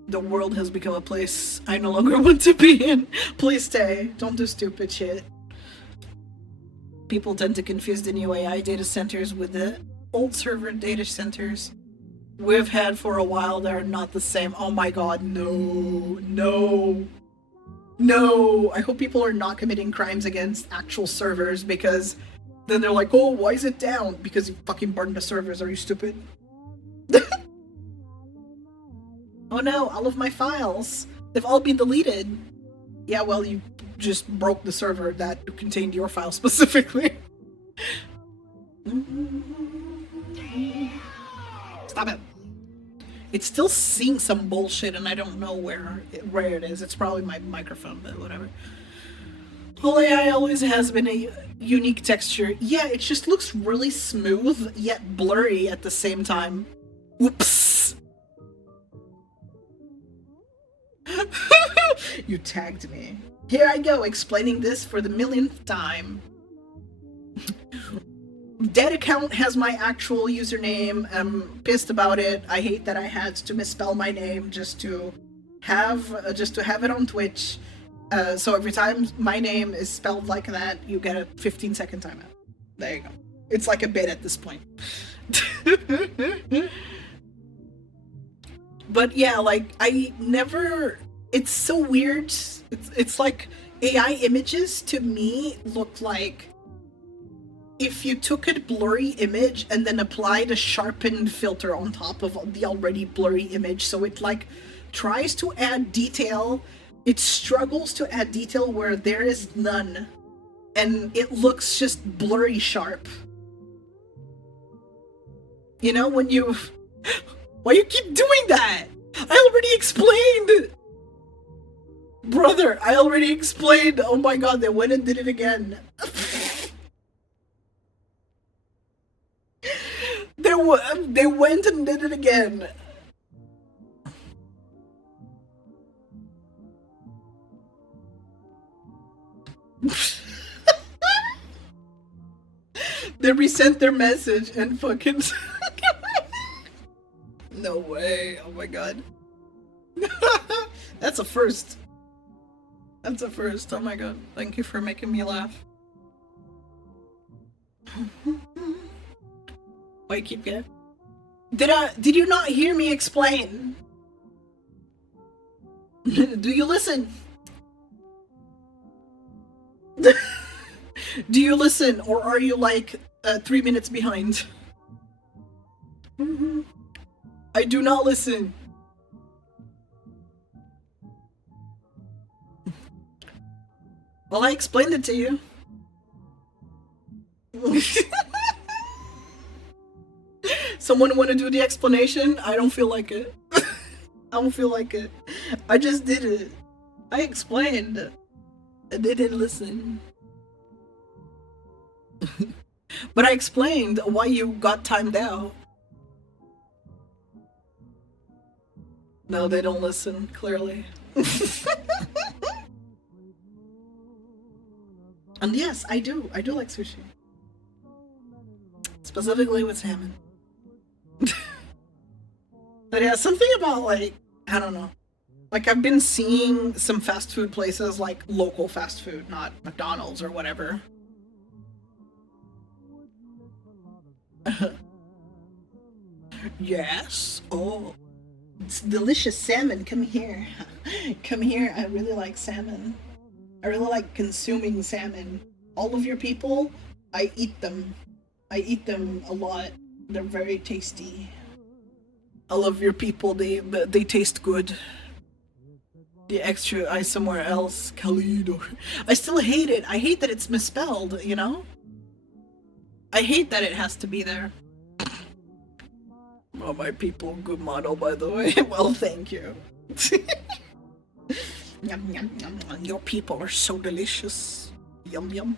The world has become a place I no longer want to be in. Please stay. Don't do stupid shit. People tend to confuse the new AI data centers with the old server data centers we've had for a while. They're not the same. Oh my god, no. No. No. I hope people are not committing crimes against actual servers, because then they're like, oh, why is it down? Because you fucking burned the servers. Are you stupid? Oh no, all of my files. They've all been deleted. Yeah, well, you just broke the server that contained your file specifically. Stop it. It's still seeing some bullshit, and I don't know where it is. It's probably my microphone, but whatever. Whole AI always has been a unique texture. Yeah, it just looks really smooth, yet blurry at the same time. Oops. You tagged me. Here I go, explaining this for the millionth time. Dead account has my actual username. I'm pissed about it. I hate that I had to misspell my name just to have it on Twitch. So every time my name is spelled like that, you get a 15-second timeout. There you go. It's like a bit at this point. But yeah, like, I never... It's so weird. It's like AI images to me look like if you took a blurry image and then applied a sharpened filter on top of the already blurry image. So it like tries to add detail. It struggles to add detail where there is none. And it looks just blurry sharp. You know, when you... Why you keep doing that? I already explained! Brother, I already explained! Oh my god, they went and did it again. They went and did it again. They resent their message and fucking... No way. Oh my god. That's a first. That's a first. Oh my god. Thank you for making me laugh. Why you keep getting? Did you not hear me explain? Do you listen? Do you listen, or are you like 3 minutes behind? I do not listen. Well, I explained it to you. Someone want to do the explanation? I don't feel like it. I don't feel like it. I just did it. I explained. And they didn't listen. But I explained why you got timed out. No, they don't listen, clearly. And yes, I do like sushi. Specifically with salmon. But yeah, something about like, I don't know. Like I've been seeing some fast food places, like local fast food, not McDonald's or whatever. Yes. Oh, it's delicious salmon. Come here. Come here. I really like salmon. I really like consuming salmon. All of your people, I eat them. I eat them a lot. They're very tasty. All of your people, they taste good. The extra I somewhere else, Calidori. I still hate it. I hate that it's misspelled, you know? I hate that it has to be there. Oh, my people, good model, by the way. Well, thank you. Yum, yum, yum, yum. Your people are so delicious. Yum, yum.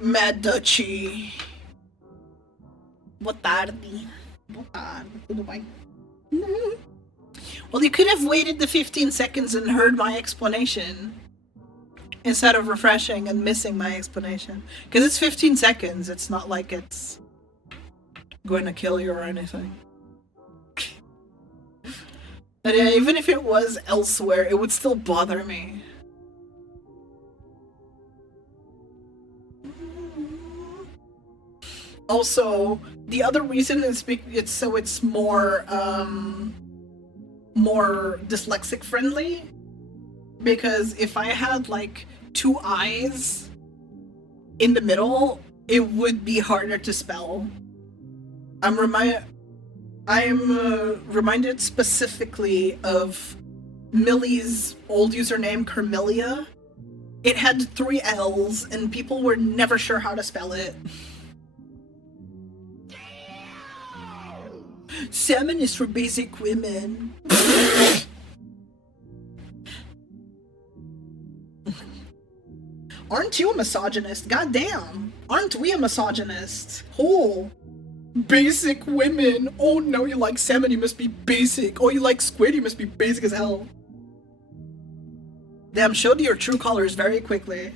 Mad Dutchie. Boa tarde. Boa tarde. Tudo bem? Well, you could have waited the 15 seconds and heard my explanation instead of refreshing and missing my explanation. Because it's 15 seconds. It's not like it's going to kill you or anything. And yeah, even if it was elsewhere, it would still bother me. Also, the other reason is it's so it's more dyslexic friendly, because if I had like two eyes in the middle, it would be harder to spell. I'm reminded specifically of Millie's old username, Carmelia. It had 3 L's and people were never sure how to spell it. Salmon is for basic women. Aren't you a misogynist? Goddamn. Aren't we a misogynist? Oh. Basic women. Oh no, you like salmon, you must be basic. Oh, you like squid, you must be basic as hell. Damn, showed your true colors very quickly.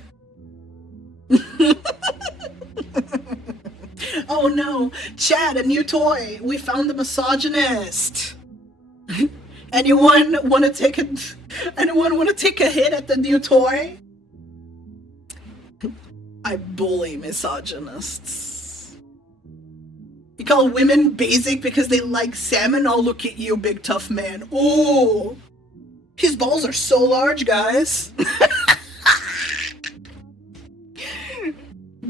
Oh no, Chad, a new toy. We found the misogynist. Anyone want to take a hit at the new toy? I bully misogynists. You call women basic because they like salmon? Oh, look at you, big tough man. Oh, his balls are so large, guys.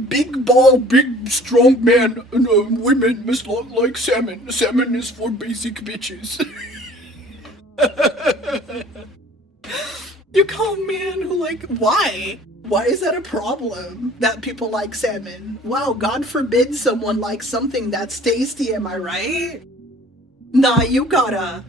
Big ball, big strong man, and women must not like salmon. Salmon is for basic bitches. You call man who like, why? Why is that a problem that people like salmon? Wow, God forbid someone likes something that's tasty, am I right? Nah, you gotta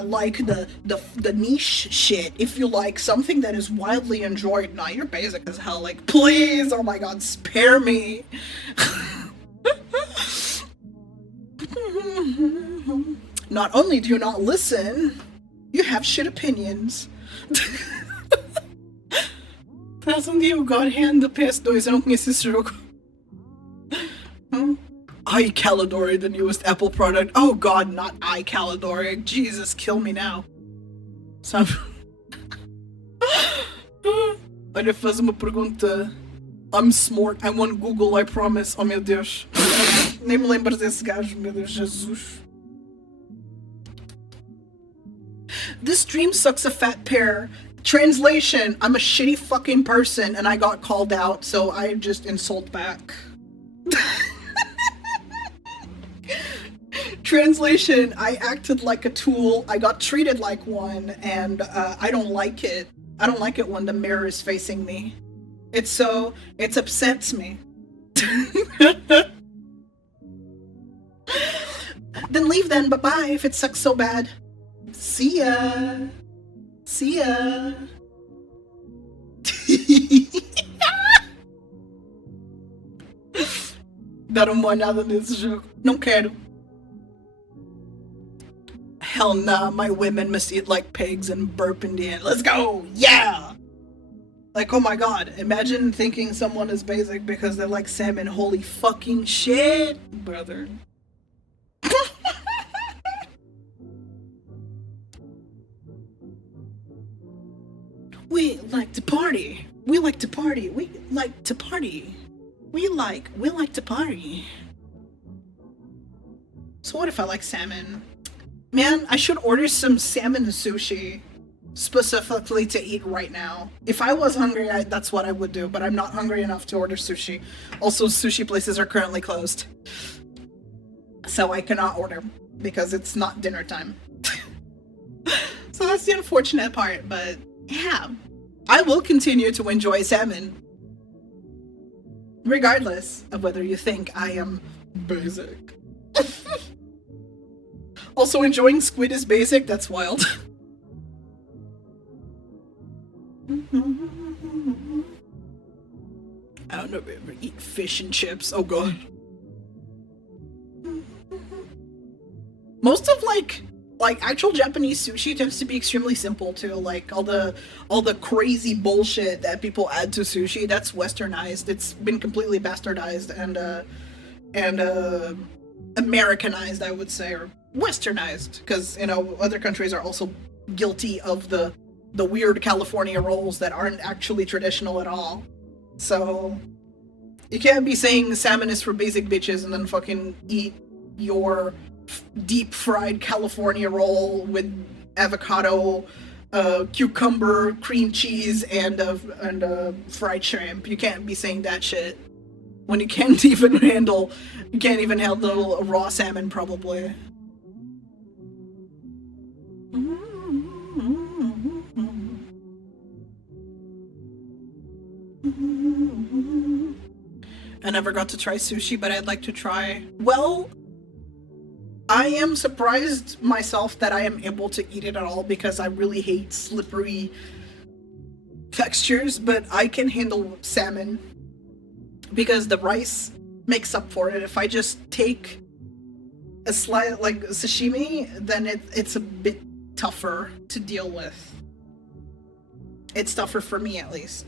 like the niche shit. If you like something that is widely enjoyed, nah, you're basic as hell. Like, please, oh my god, spare me. Not only do you not listen, you have shit opinions. Parece um dia o God Hand do PS2, eu não conheço esse jogo. Calidori, the newest Apple product. Oh god, not Calidori. Jesus, kill me now. Sabe? Olha, faz uma pergunta. I'm smart, I want Google, I promise. Oh meu Deus. Nem me lembro desse gajo, meu Deus, Jesus. This stream sucks a fat pear. Translation, I'm a shitty fucking person and I got called out, so I just insult back. Translation, I acted like a tool, I got treated like one, and I don't like it. I don't like it when the mirror is facing me. It upsets me. Then leave then, bye-bye if it sucks so bad. See ya. See ya. Dar uma olhada nesse jogo. Não quero. hell nah, my women must eat like pigs and burp in the end. Let's go! Yeah! Like, oh my god, imagine thinking someone is basic because they like salmon. Holy fucking shit, brother. We like to party. We like to party. We like to party. We like to party. So what if I like salmon? Man, I should order some salmon sushi specifically to eat right now. If I was hungry, that's what I would do, but I'm not hungry enough to order sushi. Also, sushi places are currently closed. So I cannot order because it's not dinner time. So that's the unfortunate part, but yeah. I will continue to enjoy salmon. Regardless of whether you think I am basic. Also, enjoying squid is basic? That's wild. I don't know if I ever eat fish and chips. Oh god. Most of like actual Japanese sushi tends to be extremely simple too. Like all the crazy bullshit that people add to sushi, that's westernized. It's been completely bastardized and Americanized, I would say, or westernized, because you know other countries are also guilty of the weird California rolls that aren't actually traditional at all. So you can't be saying salmon is for basic bitches and then fucking eat your deep fried California roll with avocado, cucumber, cream cheese, and fried shrimp. You can't be saying that shit when you can't even handle raw salmon probably. I never got to try sushi, but I'd like to try. Well, I am surprised myself that I am able to eat it at all because I really hate slippery textures, but I can handle salmon because the rice makes up for it. If I just take a slice like sashimi, then it's a bit tougher to deal with. It's tougher for me at least.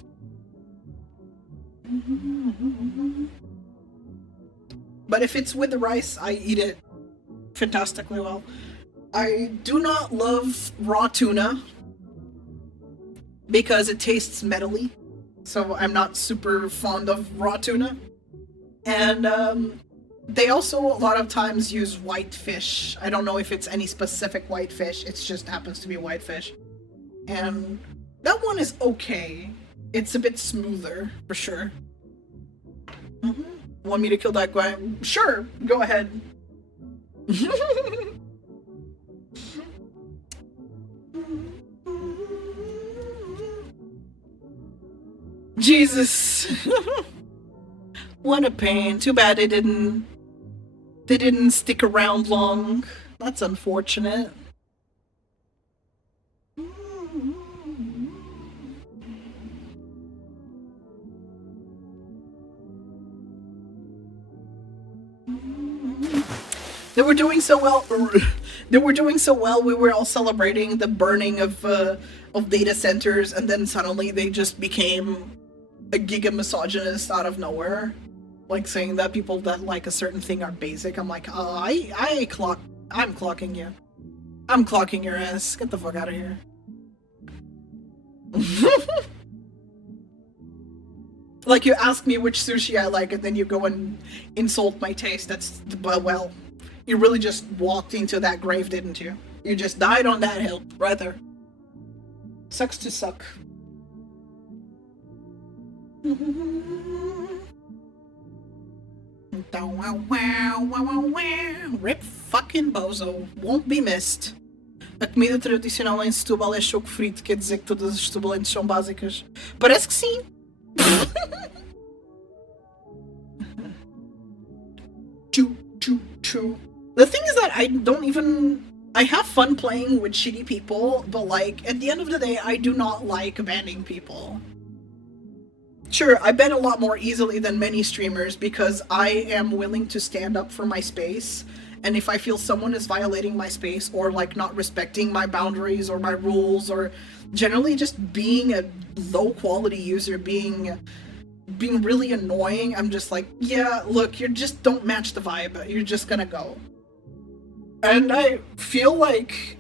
But if it's with the rice, I eat it fantastically well. I do not love raw tuna because it tastes metally, so I'm not super fond of raw tuna. And they also a lot of times use white fish. I don't know if it's any specific white fish, it just happens to be white fish. And that one is okay. It's a bit smoother, for sure. Want me to kill that guy? Sure, go ahead. Jesus. What a pain. Too bad they didn't stick around long. That's unfortunate. They were doing so well. They were doing so well. We were all celebrating the burning of data centers, and then suddenly they just became a giga misogynist out of nowhere, like saying that people that like a certain thing are basic. I'm like, I'm clocking you. I'm clocking your ass. Get the fuck out of here. Like you ask me which sushi I like, and then you go and insult my taste. That's well. You really just walked into that grave, didn't you? You just died on that hill, right there. Sucks to suck. Rip fucking bozo. Won't be missed. A comida tradicional em Setúbal é choco frito, quer dizer que todas as setubalenses são básicas. Parece que sim. True. The thing is that I have fun playing with shitty people, but like, at the end of the day, I do not like banning people. Sure, I ban a lot more easily than many streamers because I am willing to stand up for my space And if I feel someone is violating my space or like not respecting my boundaries or my rules or generally just being a low quality user, being really annoying, I'm just like, yeah, look, you just don't match the vibe. You're just gonna go. And I feel like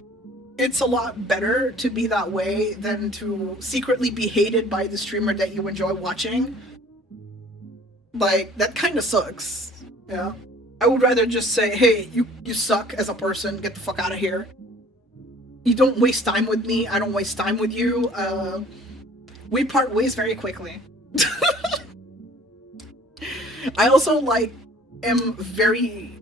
it's a lot better to be that way than to secretly be hated by the streamer that you enjoy watching. Like, that kind of sucks. Yeah. I would rather just say, hey, you suck as a person, get the fuck out of here. You don't waste time with me, I don't waste time with you. We part ways very quickly. I also, like, I'm very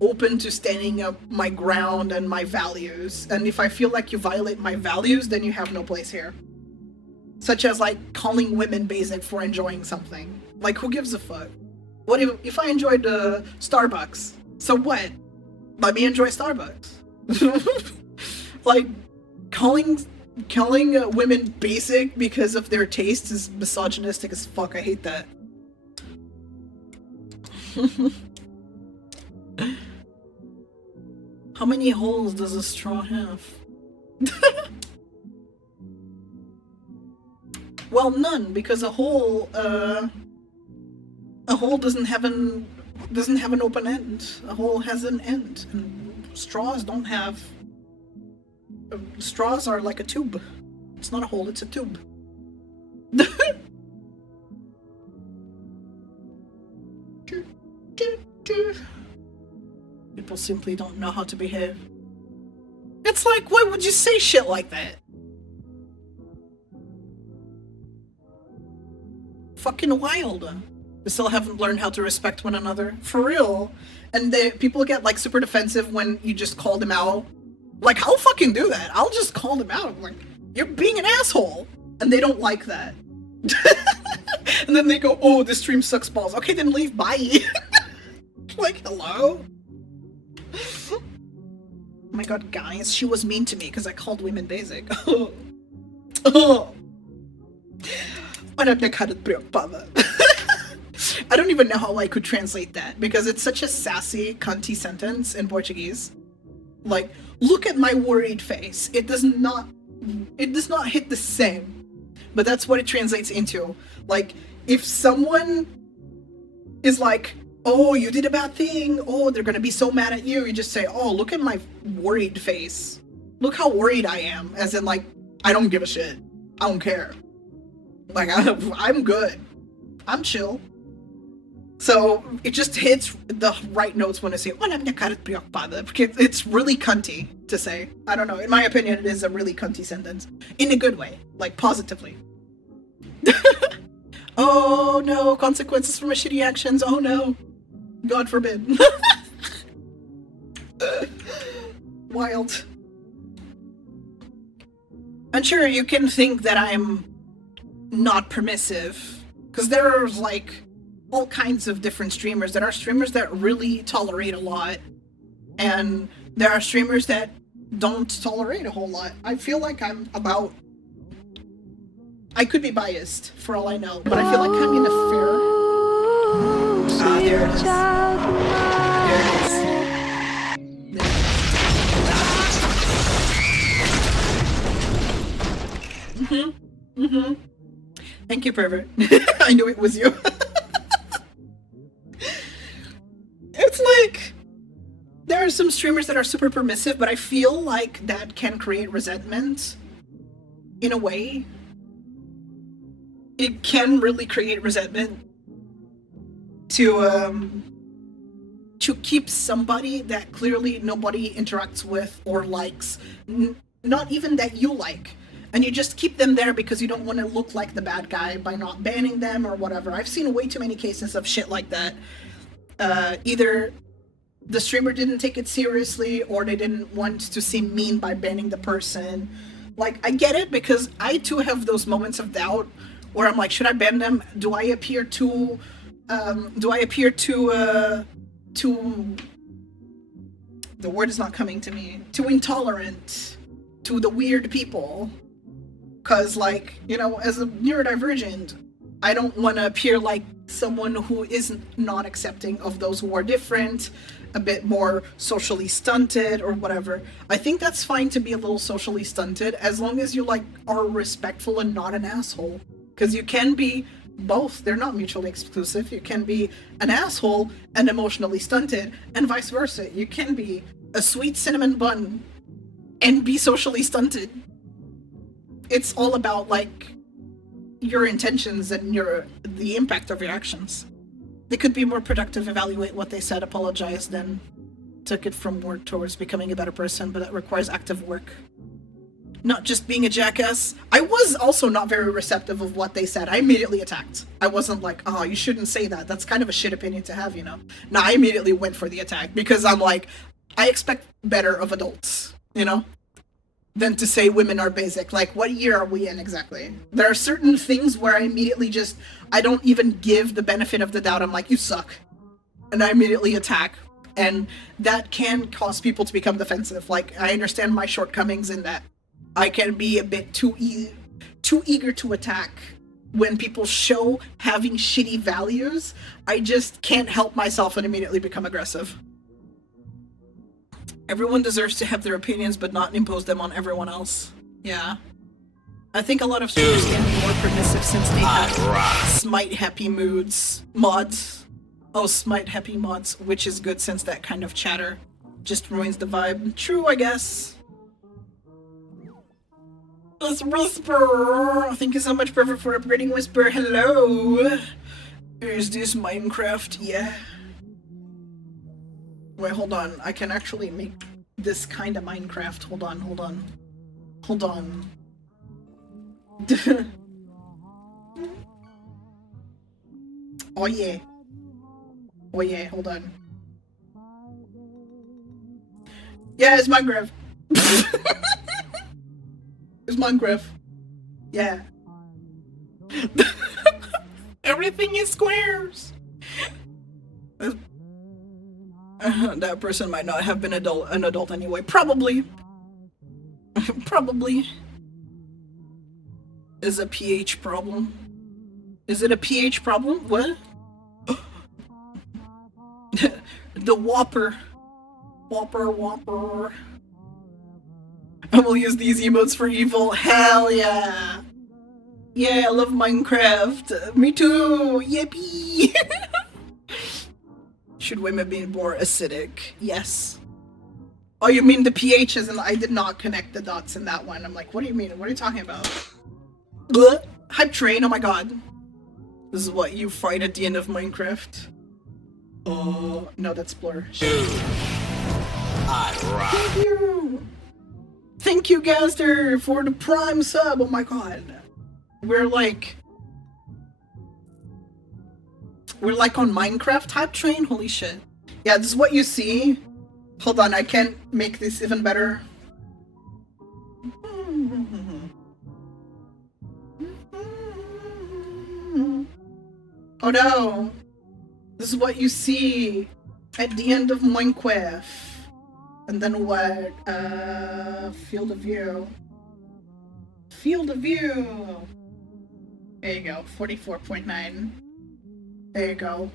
open to standing up my ground and my values. And if I feel like you violate my values, then you have no place here. Such as, like, calling women basic for enjoying something. Like, who gives a fuck? What if I enjoyed Starbucks? So what? Let me enjoy Starbucks. Like, calling women basic because of their taste is misogynistic as fuck. I hate that. How many holes does a straw have? Well, none, because a hole doesn't have an open end. A hole has an end, and straws don't have. Straws are like a tube. It's not a hole; it's a tube. People simply don't know how to behave. It's like, why would you say shit like that? Fucking wild. They still haven't learned how to respect one another. For real. And people get like super defensive when you just call them out. Like, I'll fucking do that. I'll just call them out. Like, you're being an asshole. And they don't like that. And then they go, oh, this stream sucks balls. Okay, then leave. Bye. Like, hello? Oh my god, guys, she was mean to me because I called women basic. Oh. I don't even know how I could translate that because it's such a sassy, cunty sentence in Portuguese. Like, look at my worried face. It does not hit the same. But that's what it translates into. Like, if someone is like, oh, you did a bad thing, oh, they're gonna be so mad at you, you just say, oh, look at my worried face. Look how worried I am. As in, like, I don't give a shit. I don't care. Like, I'm good. I'm chill. So, it just hits the right notes when I say, oh, I'm not preocupada, because it's really cunty to say. I don't know, in my opinion, it is a really cunty sentence. In a good way. Like, positively. Oh no, consequences for my shitty actions, oh no. God forbid. Wild. And sure, you can think that I'm not permissive, because there's like all kinds of different streamers. There are streamers that really tolerate a lot, and there are streamers that don't tolerate a whole lot. I feel like I'm about... I could be biased, for all I know, but I feel like I'm in a fair... Ah, there it is. There it is. Mm-hmm. Thank you, pervert. I knew it was you. It's like... There are some streamers that are super permissive, but I feel like that can create resentment. In a way. It can really create resentment to keep somebody that clearly nobody interacts with or likes, not even that you like, and you just keep them there because you don't want to look like the bad guy by not banning them or whatever. I've seen way too many cases of shit like that. Either the streamer didn't take it seriously or they didn't want to seem mean by banning the person. Like, I get it because I too have those moments of doubt where I'm like, should I ban them? Do I appear too, the word is not coming to me, too intolerant to the weird people? Cause like, you know, as a neurodivergent, I don't want to appear like someone who is not accepting of those who are different, a bit more socially stunted or whatever. I think that's fine to be a little socially stunted as long as you like are respectful and not an asshole. Because you can be both. They're not mutually exclusive. You can be an asshole and emotionally stunted, and vice versa. You can be a sweet cinnamon bun and be socially stunted. It's all about like your intentions and the impact of your actions. They could be more productive, evaluate what they said, apologize, then took it from work towards becoming a better person, but that requires active work. Not just being a jackass. I was also not very receptive of what they said. I immediately attacked. I wasn't like, oh, you shouldn't say that. That's kind of a shit opinion to have, you know? No, I immediately went for the attack because I'm like, I expect better of adults, you know? Than to say women are basic. Like, what year are we in exactly? There are certain things where I immediately I don't even give the benefit of the doubt. I'm like, you suck. And I immediately attack. And that can cause people to become defensive. Like, I understand my shortcomings in that I can be a bit too eager to attack. When people show having shitty values, I just can't help myself and immediately become aggressive. Everyone deserves to have their opinions, but not impose them on everyone else. Yeah. I think a lot of streamers can be more permissive since they have smite happy mods. Oh, smite happy mods, which is good since that kind of chatter just ruins the vibe. True, I guess. Let's Whisper! Thank you so much, Perfect, for upgrading Whisper. Hello! Is this Minecraft? Yeah. Wait, hold on. I can actually make this kind of Minecraft. Hold on. Oh yeah, hold on. Yeah, it's Minecraft. It's Minecraft. Yeah. Everything is squares. That person might not have been an adult anyway. Probably. Probably. Is a pH problem? Is it a pH problem? What? The Whopper. Whopper. I will use these emotes for evil. Hell yeah. Yeah, I love Minecraft. Me too. Yippee. Should women be more acidic? Yes. Oh, you mean the pHs? And I did not connect the dots in that one. I'm like, what do you mean? What are you talking about? Blech. Hype train, oh my god. This is what you fight at the end of Minecraft. Oh, no, that's Blur. Thank you! Thank you, Gaster, for the Prime sub! Oh my god. We're like on Minecraft hype train? Holy shit. Yeah, this is what you see. Hold on, I can't make this even better. Oh no! This is what you see at the end of Minecraft. And then what? Field of view. Field of view! There you go, 44.9. There you go.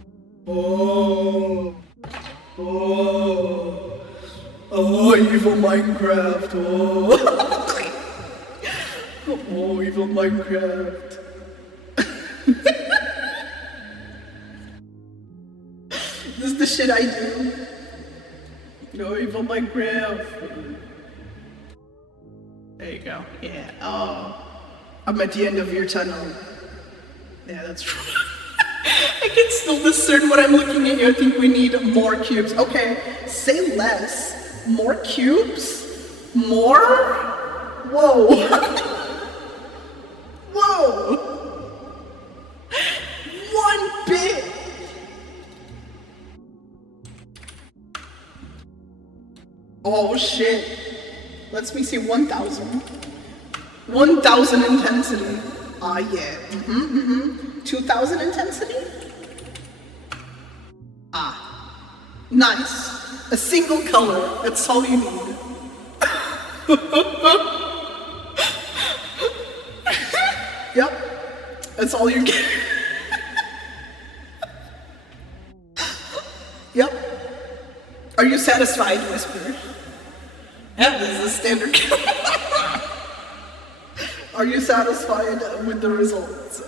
Oh! Evil Minecraft! Oh, evil Minecraft! This is the shit I do. No, evil Minecraft. There you go. Yeah. Oh, I'm at the end of your tunnel. Yeah, that's right. I can still discern what I'm looking at. I think we need more cubes. Okay, say less. More cubes? More? Whoa. Whoa. 1 bit. Oh shit. Let me see 1,000. 1,000 intensity. Ah, yeah. 2,000 intensity? Ah. Nice. A single color. That's all you need. Yep. That's all you get. Are you satisfied, Whisper? Yeah, this is a standard. Are you satisfied with the results?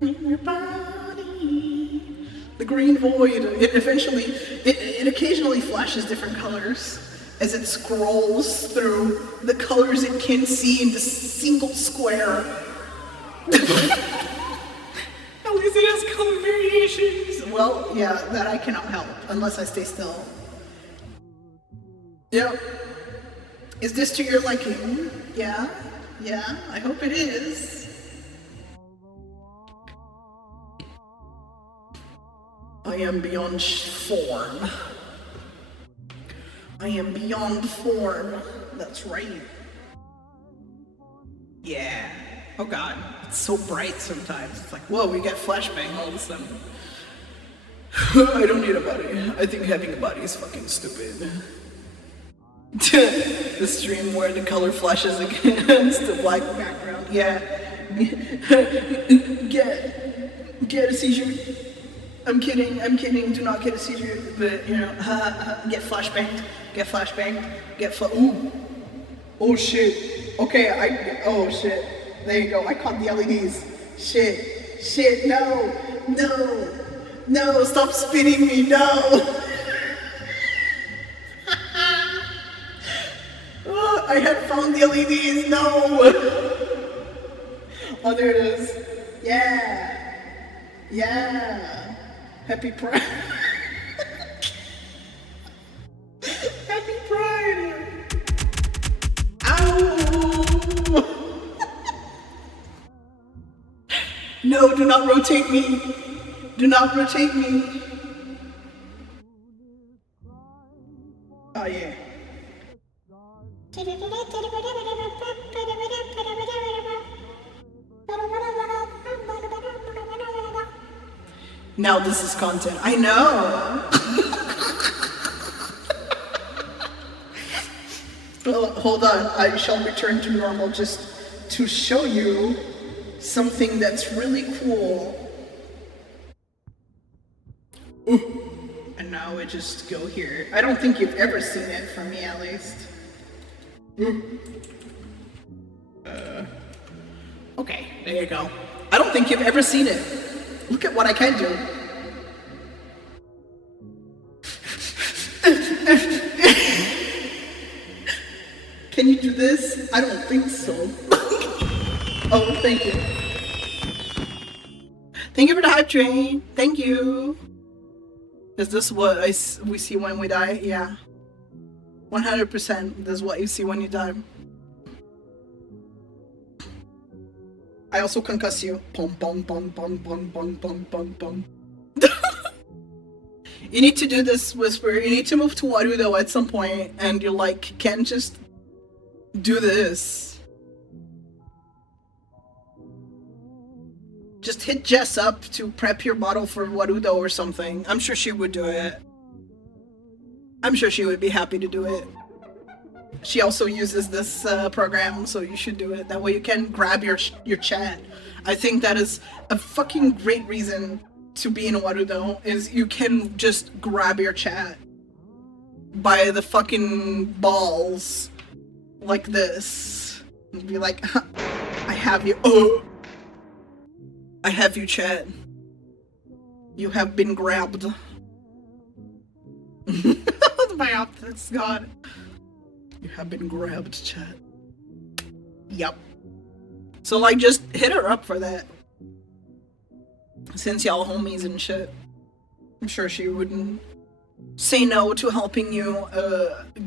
Your body. The green void. It occasionally flashes different colors as it scrolls through the colors it can see in the single square. At least it has color variations. Well, yeah, that I cannot help unless I stay still. Yep. Is this to your liking? Yeah, I hope it is. I am beyond form. I am beyond form. That's right. Yeah. Oh god, it's so bright sometimes. It's like, whoa, we get flashbang all of a sudden. I don't need a body. I think having a body is fucking stupid. The stream where the color flashes against the black background. Yeah. Get a seizure. I'm kidding. Do not get a seizure. But, you know, get flashbanged. Ooh. Oh shit. Okay, oh shit. There you go. I caught the LEDs. Shit. No. Stop spinning me. No. Oh, I had found the LEDs. No. Oh, there it is. Yeah. Happy Pride. Happy Pride. Ow. No, do not rotate me. Oh, yeah. Now this is content. I know. Well, hold on. I shall return to normal just to show you something that's really cool. Ooh. And now we just go here. I don't think you've ever seen it, from me at least. Okay, there you go. I don't think you've ever seen it. Look at what I can do. Can you do this? I don't think so. Oh, thank you. Thank you for the hype train. Thank you. Is this what we see when we die? Yeah. 100%. This is what you see when you die. I also concuss you. Pom pom pom pom pom pom pom pom pom. You need to do this, Whisper. You need to move to Warudo at some point, and you can't just do this. Just hit Jess up to prep your bottle for Warudo or something. I'm sure she would do it. I'm sure she would be happy to do it. She also uses this program, so you should do it. That way you can grab your chat. I think that is a fucking great reason to be in Warudo, is you can just grab your chat by the fucking balls like this. And be like, I have you. Oh! I have you, chat. You have been grabbed. My optics, God. You have been grabbed, chat. Yup. So, just hit her up for that. Since y'all homies and shit. I'm sure she wouldn't say no to helping you,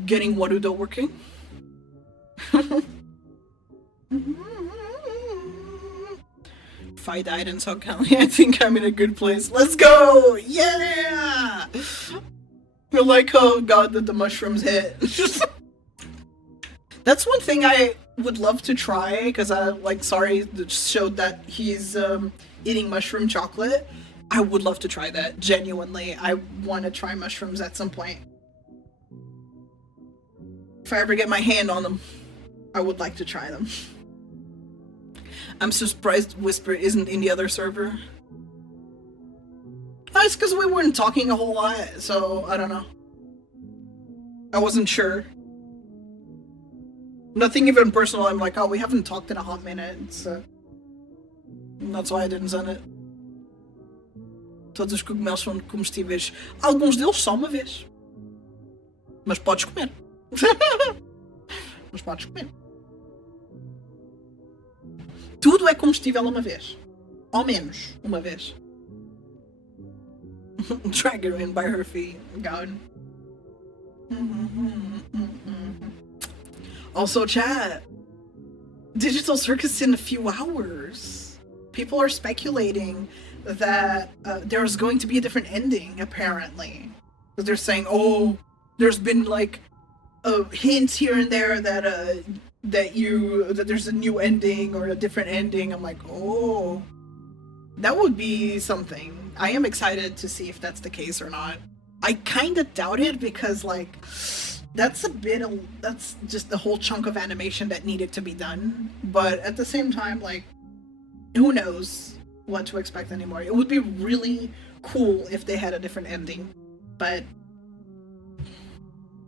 getting Warudo working. If I died in South Cali, I think I'm in a good place. Let's go! Yeah! You're like, oh god, that the mushrooms hit. That's one thing I would love to try, because Sorry showed that he's eating mushroom chocolate. I would love to try that, genuinely. I want to try mushrooms at some point. If I ever get my hand on them, I would like to try them. I'm surprised Whisper isn't in the other server. It's because we weren't talking a whole lot, so I don't know. I wasn't sure. Nothing even personal. I'm like, oh, we haven't talked in a hot minute, so that's why I didn't send it. Todos os cogumelos são comestíveis. Alguns deles só uma vez. Mas podes comer. Mas podes comer. Tudo é comestível uma vez. Ao menos uma vez. Drag her in by her feet. God. Also, chat. Digital Circus in a few hours. People are speculating that there's going to be a different ending, apparently. Because they're saying, oh, there's been like hints here and there that that there's a new ending or a different ending. I'm like, oh, that would be something. I am excited to see if that's the case or not. I kind of doubt it because like that's just a whole chunk of animation that needed to be done. But at the same time, like, who knows what to expect anymore. It would be really cool if they had a different ending, but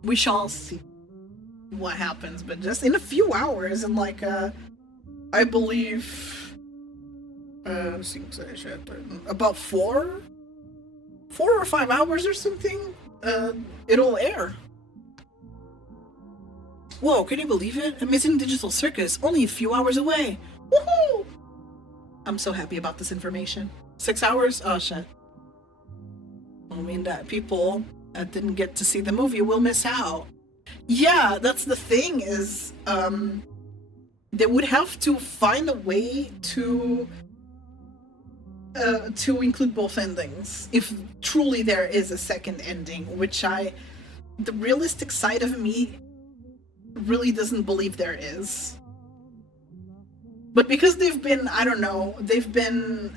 we shall see what happens. But just in a few hours, and like I believe about 4 or 5 hours or something, it'll air. Whoa, can you believe it? Amazing Digital Circus, only a few hours away. Woohoo! I'm so happy about this information. 6 hours? Oh shit. I mean that people that didn't get to see the movie will miss out. Yeah, that's the thing is, they would have to find a way to include both endings, if truly there is a second ending, which the realistic side of me really doesn't believe there is. But because they've been, I don't know, they've been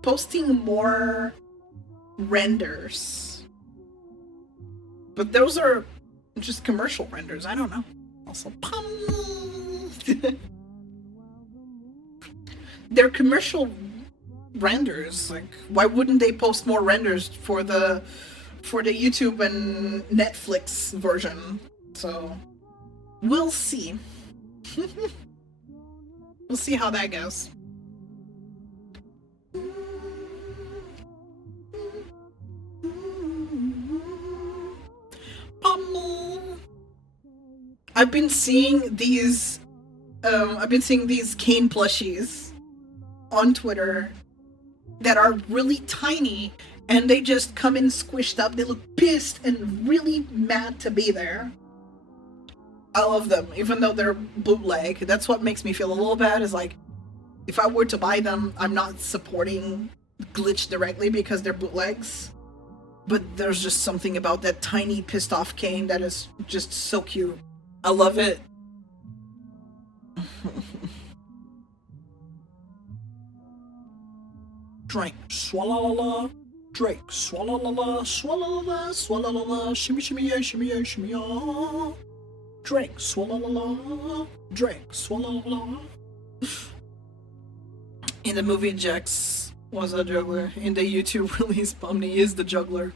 posting more renders. But those are just commercial renders, I don't know. Also, they're commercial renders. Like, why wouldn't they post more renders for the YouTube and Netflix version? So we'll see. We'll see how that goes. I've been seeing these cane plushies on Twitter that are really tiny, and they just come in squished up. They look pissed and really mad to be there. I love them, even though they're bootleg. That's what makes me feel a little bad, is like, if I were to buy them, I'm not supporting Glitch directly because they're bootlegs. But there's just something about that tiny pissed off cane that is just so cute. I love it. Drink, swallow-la-la. Drink, swallow-la-la, swallow-la-la, swallow-la-la, shimmy, shimmy, yeah, shimmy, yeah, shimmy, yeah. Drink, swallow-la-la, drink, swallow-la-la. In the movie, Jax was a juggler. In the YouTube release, Pomni is the juggler.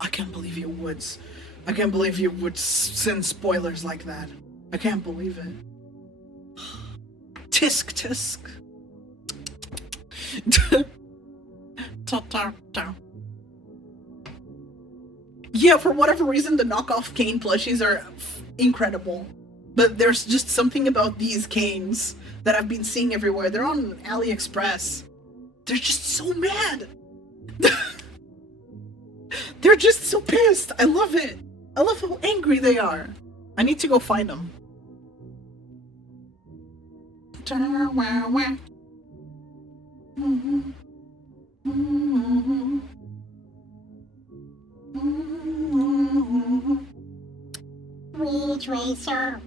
I can't believe you would. I can't believe you would send spoilers like that. I can't believe it. Tisk, tisk. Yeah, for whatever reason, the knockoff cane plushies are incredible. But there's just something about these canes that I've been seeing everywhere. They're on AliExpress. They're just so mad. They're just so pissed. I love it. I love how angry they are. I need to go find them. Ridge Racer.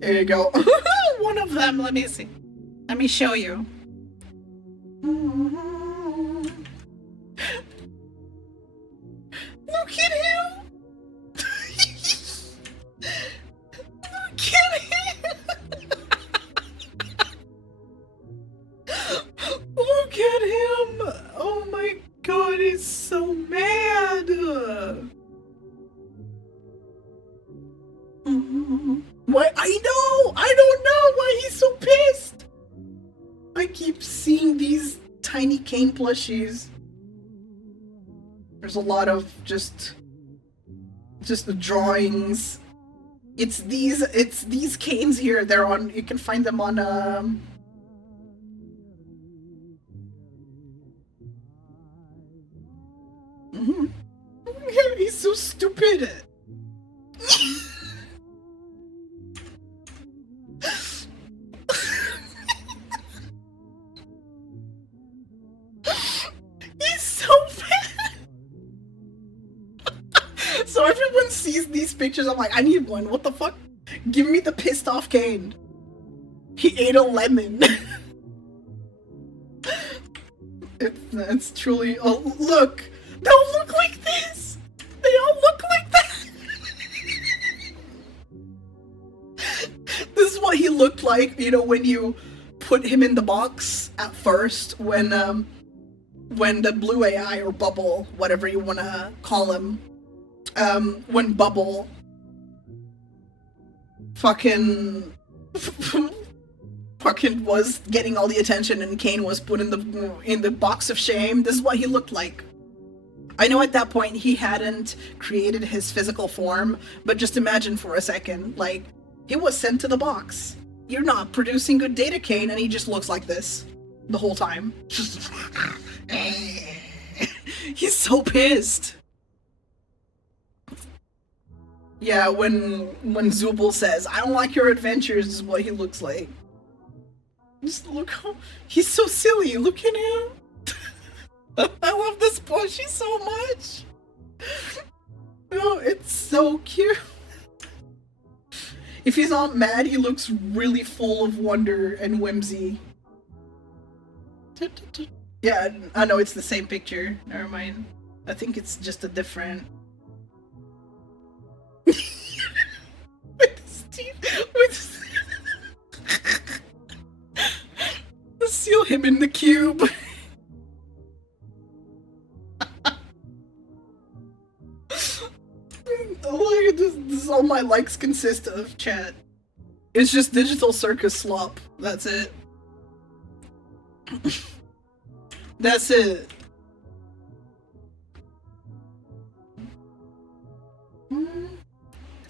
There you go. One of them. Let me see. Let me show you. Look at him. Look at him. keep seeing these tiny Kane plushies. There's a lot of just the drawings. It's these Kanes here. They're on. You can find them on. He's so stupid. He's so bad. So everyone sees these pictures. I'm like, I need one. What the fuck? Give me the pissed off Kane. He ate a lemon. It's truly. Oh, look. They all look like this. They all look like that. This is what he looked like, you know, when you put him in the box at first, when the blue AI or Bubble, whatever you want to call him, when Bubble fucking was getting all the attention and Kane was put in the box of shame. This is what he looked like. I know at that point he hadn't created his physical form, but just imagine for a second, like, he was sent to the box. You're not producing good data, Kane, and he just looks like this the whole time. He's so pissed. Yeah, when Zubul says, I don't like your adventures, is what he looks like. Just look how... He's so silly, look at him. I love this plushie so much. Oh, it's so cute. If he's not mad, he looks really full of wonder and whimsy. Yeah, I know it's the same picture. Never mind. I think it's just a different... With his teeth... Let's seal him in the cube. Look at this. This is all my likes consist of, chat. It's just digital circus slop. That's it. That's it.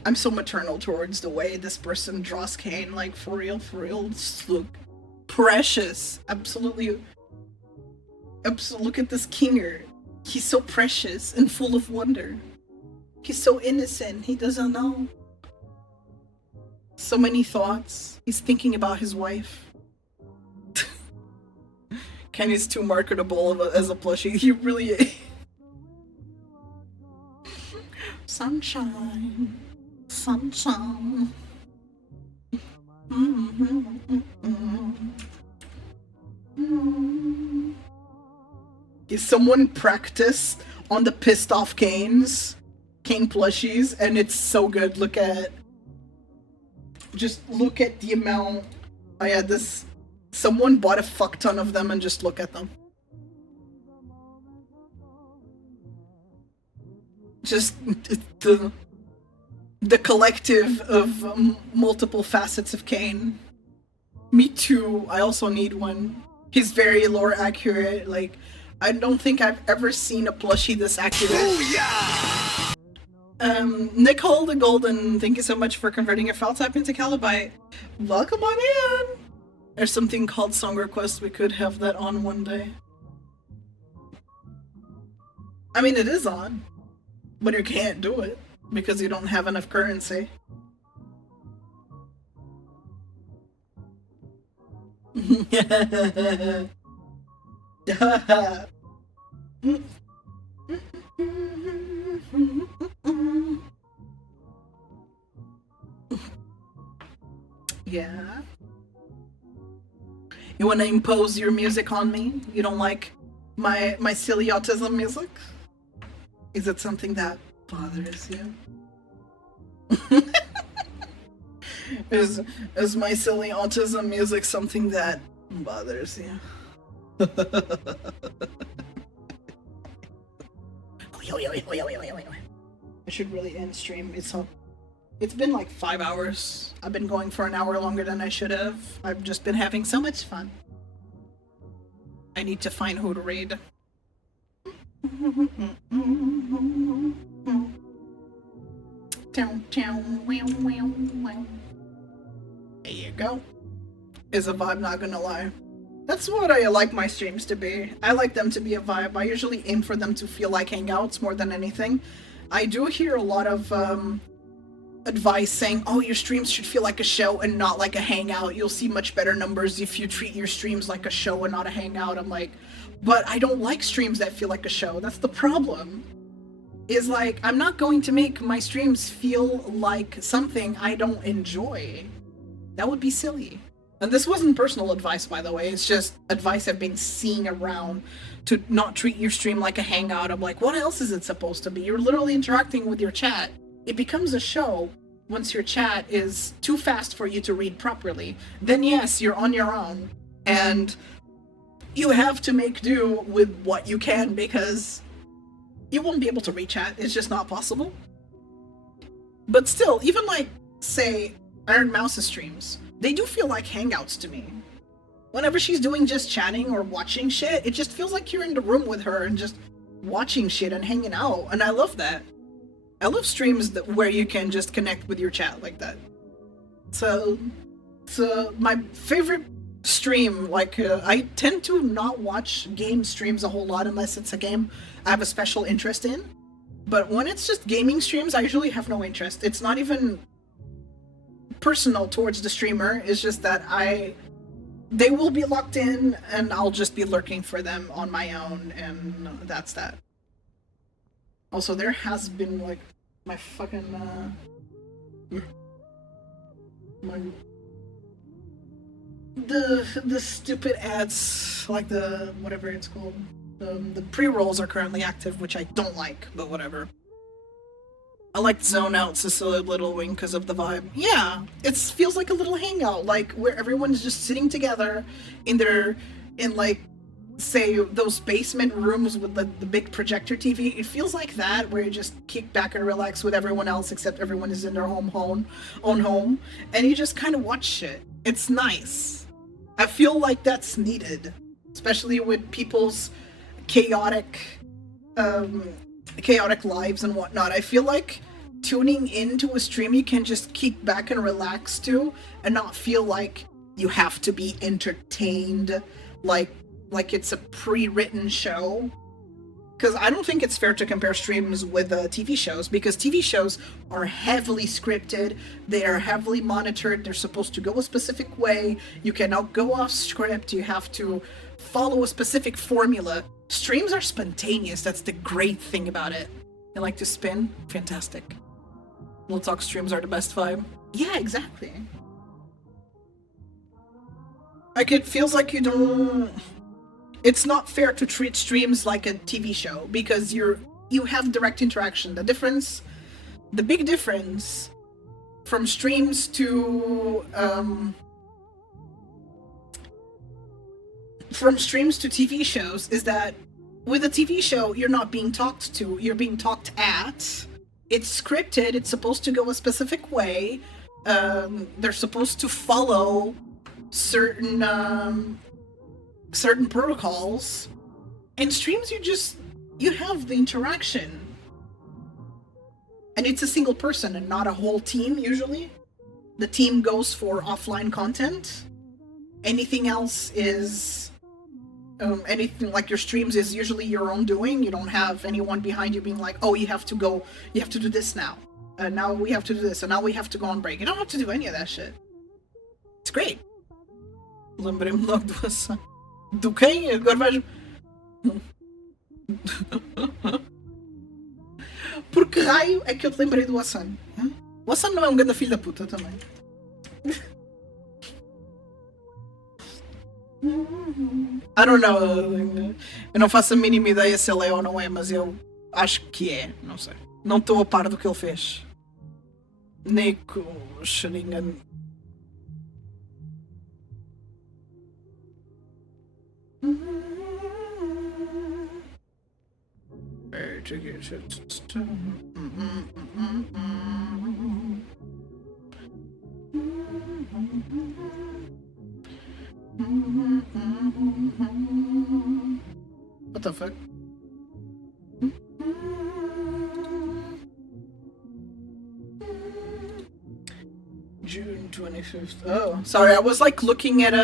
I'm so maternal towards the way this person draws Kane. Like, for real, just look precious. Absolutely. Look at this Kinger. He's so precious and full of wonder. He's so innocent, he doesn't know. So many thoughts. He's thinking about his wife. Kenny's too marketable as a plushie. He really is. Sunshine. Sunshine. Is someone practiced on the pissed off Kanes? Kane plushies, and it's so good. Just look at the amount. Oh yeah, someone bought a fuck ton of them and just look at them. Just the collective of multiple facets of Kane. Me too, I also need one. He's very lore accurate, like, I don't think I've ever seen a plushie this accurate. Oh yeah! Nicole the Golden, thank you so much for converting your file type into Calidori. Welcome on in! There's something called Song Request, we could have that on one day. I mean, it is on, but you can't do it because you don't have enough currency. Yeah. You want to impose your music on me? You don't like my silly autism music? Is it something that bothers you? Is my silly autism music something that bothers you? I should really end stream. It's been like 5 hours. I've been going for an hour longer than I should have. I've just been having so much fun. I need to find who to raid. There you go. Is a vibe, not gonna lie. That's what I like my streams to be. I like them to be a vibe. I usually aim for them to feel like hangouts more than anything. I do hear a lot of advice saying, oh, your streams should feel like a show and not like a hangout. You'll see much better numbers if you treat your streams like a show and not a hangout. I'm like, but I don't like streams that feel like a show. That's the problem. Is like, I'm not going to make my streams feel like something I don't enjoy. That would be silly. And this wasn't personal advice, by the way. It's just advice I've been seeing around to not treat your stream like a hangout. I'm like, what else is it supposed to be? You're literally interacting with your chat. It becomes a show once your chat is too fast for you to read properly. Then yes, you're on your own. And you have to make do with what you can because you won't be able to read chat. It's just not possible. But still, even like, say, Iron Mouse's streams, they do feel like hangouts to me. Whenever she's doing just chatting or watching shit, it just feels like you're in the room with her and just watching shit and hanging out. And I love that. I love streams where you can just connect with your chat like that. So my favorite stream, like, I tend to not watch game streams a whole lot unless it's a game I have a special interest in. But when it's just gaming streams, I usually have no interest. It's not even personal towards the streamer. It's just that they will be locked in and I'll just be lurking for them on my own, and that's that. Also, there has been like my fucking the stupid ads, like the whatever it's called, the pre-rolls are currently active, which I don't like, but whatever. I like Zone Out Cecilia Little Wing because of the vibe. Yeah, it feels like a little hangout, like where everyone's just sitting together in like, say, those basement rooms with the big projector TV. It feels like that, where you just kick back and relax with everyone else, except everyone is in their own home, and you just kind of watch shit. It's nice. I feel like that's needed, especially with people's chaotic lives and whatnot. I feel like tuning into a stream you can just kick back and relax to and not feel like you have to be entertained like it's a pre-written show. Because I don't think it's fair to compare streams with TV shows, because TV shows are heavily scripted, they are heavily monitored, they're supposed to go a specific way, you cannot go off script, you have to follow a specific formula. Streams are spontaneous, that's the great thing about it. They like to spin? Fantastic. We'll talk streams are the best vibe. Yeah, exactly. Like, it feels like you don't... It's not fair to treat streams like a TV show, because you have direct interaction. The big difference from streams to TV shows is that with a TV show, you're not being talked to, you're being talked at. It's scripted, it's supposed to go a specific way. They're supposed to follow certain protocols. In streams, you have the interaction. And it's a single person and not a whole team, usually. The team goes for offline content. Anything else is... anything like your streams is usually your own doing. You don't have anyone behind you being like, oh, you have to do this now. Now we have to do this, and now we have to go on break. You don't have to do any of that shit. It's great. Lembrei-me logo do Hassan. Do quem? Agora vais... Por que raio é que eu te lembrei do Hassan? O Hassan não é um grande filho da puta também. I don't know. Eu não faço a mínima ideia se ele é ou não é, mas eu acho que é. Não sei. Não estou a par do que ele fez. Nico Sharingan. What the fuck? June 25th. Oh, sorry, I was like looking at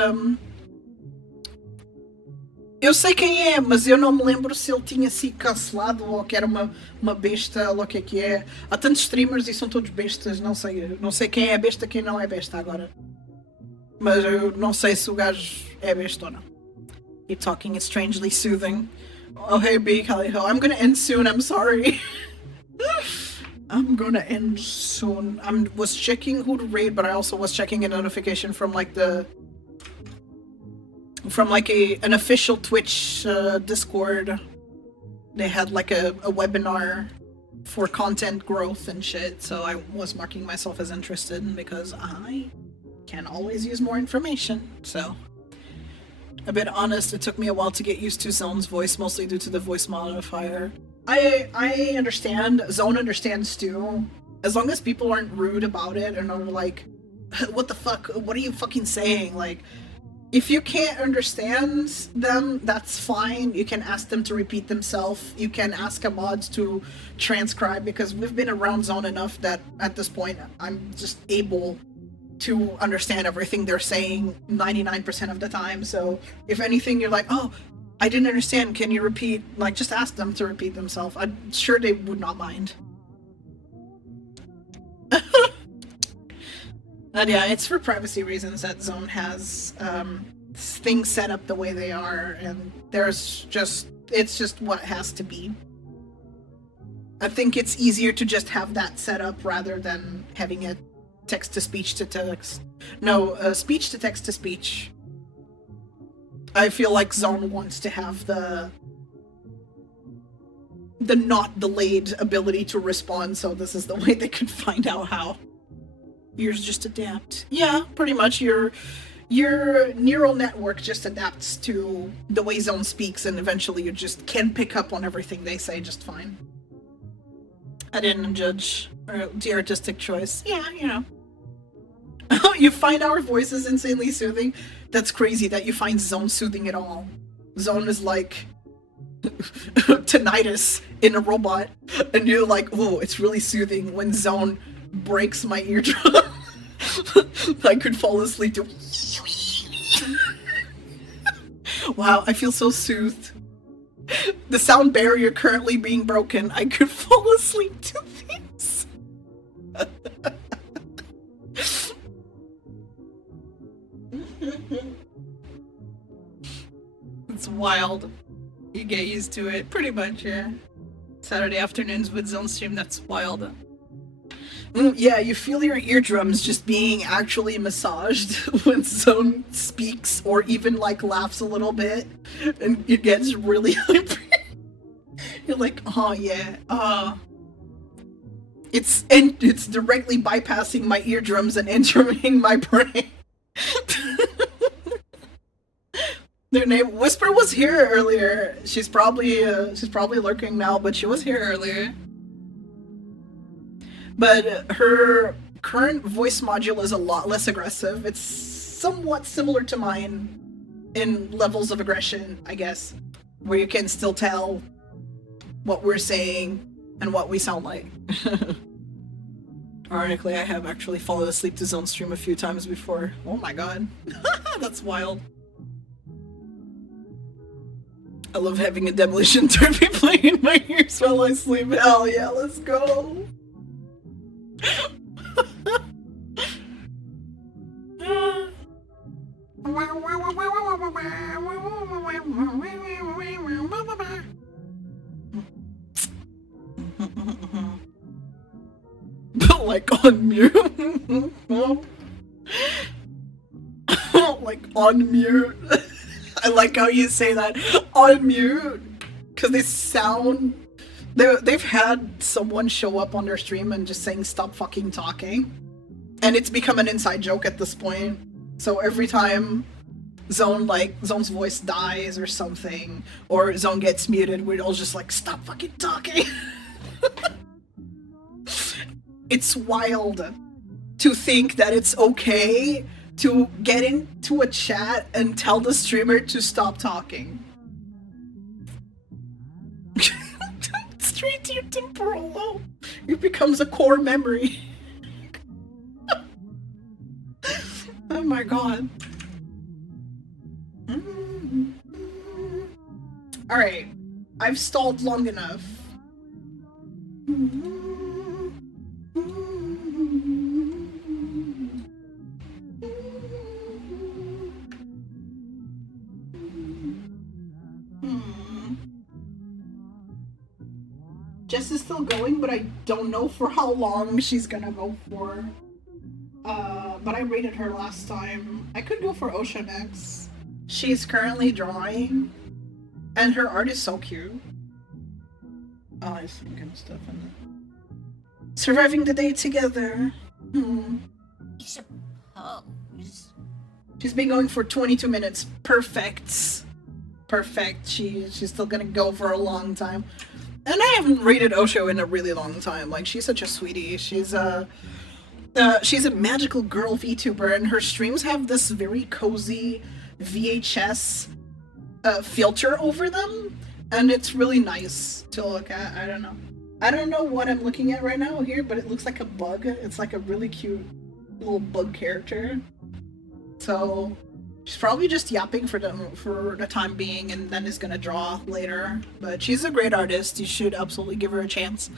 Eu sei quem é, mas eu não me lembro se ele tinha sido cancelado ou que era uma besta ou o que é. Há tantos streamers e são todos bestas, não sei quem é besta, quem não é besta agora. Mas eu não sei se o gajo é besta ou não. You're talking is strangely soothing. Oh hey B, Calidori. I'm gonna end soon, I'm sorry. I'm gonna end soon. I was checking who to raid, but I also was checking a notification from like an official Twitch Discord. They had like a webinar for content growth and shit, so I was marking myself as interested because I can always use more information. So, a bit honest, it took me a while to get used to Zone's voice, mostly due to the voice modifier. I understand. Zone understands too. As long as people aren't rude about it and are like, what the fuck? What are you fucking saying? Like, if you can't understand them, that's fine. You can ask them to repeat themselves. You can ask a mod to transcribe, because we've been around Zone enough that at this point I'm just able to understand everything they're saying 99% of the time. So if anything you're like, oh, I didn't understand, can you repeat? Like, just ask them to repeat themselves. I'm sure they would not mind. But yeah, it's for privacy reasons that Zone has things set up the way they are, and it's just what has to be. I think it's easier to just have that set up rather than having it text to speech to text. No, speech to text to speech. I feel like Zone wants to have the not delayed ability to respond, so this is the way they can find out how. Yours just adapt. Yeah, pretty much. Your neural network just adapts to the way Zone speaks, and eventually you just can pick up on everything they say just fine. I didn't judge the artistic choice. Yeah, you know. You find our voices insanely soothing? That's crazy that you find Zone soothing at all. Zone is like tinnitus in a robot, and you're like, oh, it's really soothing. When Zone breaks my eardrum, I could fall asleep to. Wow, I feel so soothed. The sound barrier currently being broken, I could fall asleep to this. It's wild. You get used to it, pretty much, yeah. Saturday afternoons with Zone stream, that's wild. Yeah, you feel your eardrums just being actually massaged when Zone speaks or even like laughs a little bit, and it gets really hyper. You're like, oh yeah, it's directly bypassing my eardrums and entering my brain. Their name Whisper was here earlier. She's probably lurking now, but she was here earlier. But her current voice module is a lot less aggressive. It's somewhat similar to mine in levels of aggression, I guess, where you can still tell what we're saying and what we sound like. Ironically, I have actually fallen asleep to Zone stream a few times before. Oh my god. That's wild. I love having a demolition derby playing in my ears while I sleep. Hell yeah, let's go. Like on mute. Like on mute. I like how you say that. On mute. Because they sound... They've had someone show up on their stream and just saying stop fucking talking. And it's become an inside joke at this point. So every time Zone's voice dies or something, or Zone gets muted, we're all just like, stop fucking talking. It's wild to think that it's okay to get into a chat and tell the streamer to stop talking. Straight to your temporal lobe. It becomes a core memory. Oh my god. Alright. I've stalled long enough. Jess is still going, but I don't know for how long she's gonna go for. But I rated her last time. I could go for Osha next. She's currently drawing, and her art is so cute. Oh, I see good stuff in there. Surviving the day together. She's been going for 22 minutes. Perfect. Perfect. She's still gonna go for a long time. And I haven't rated Osho in a really long time. Like, she's such a sweetie. She's a magical girl VTuber, and her streams have this very cozy VHS filter over them, and it's really nice to look at. I don't know. I don't know what I'm looking at right now here, but it looks like a bug. It's like a really cute little bug character. So she's probably just yapping for the time being, and then is gonna draw later. But she's a great artist. You should absolutely give her a chance.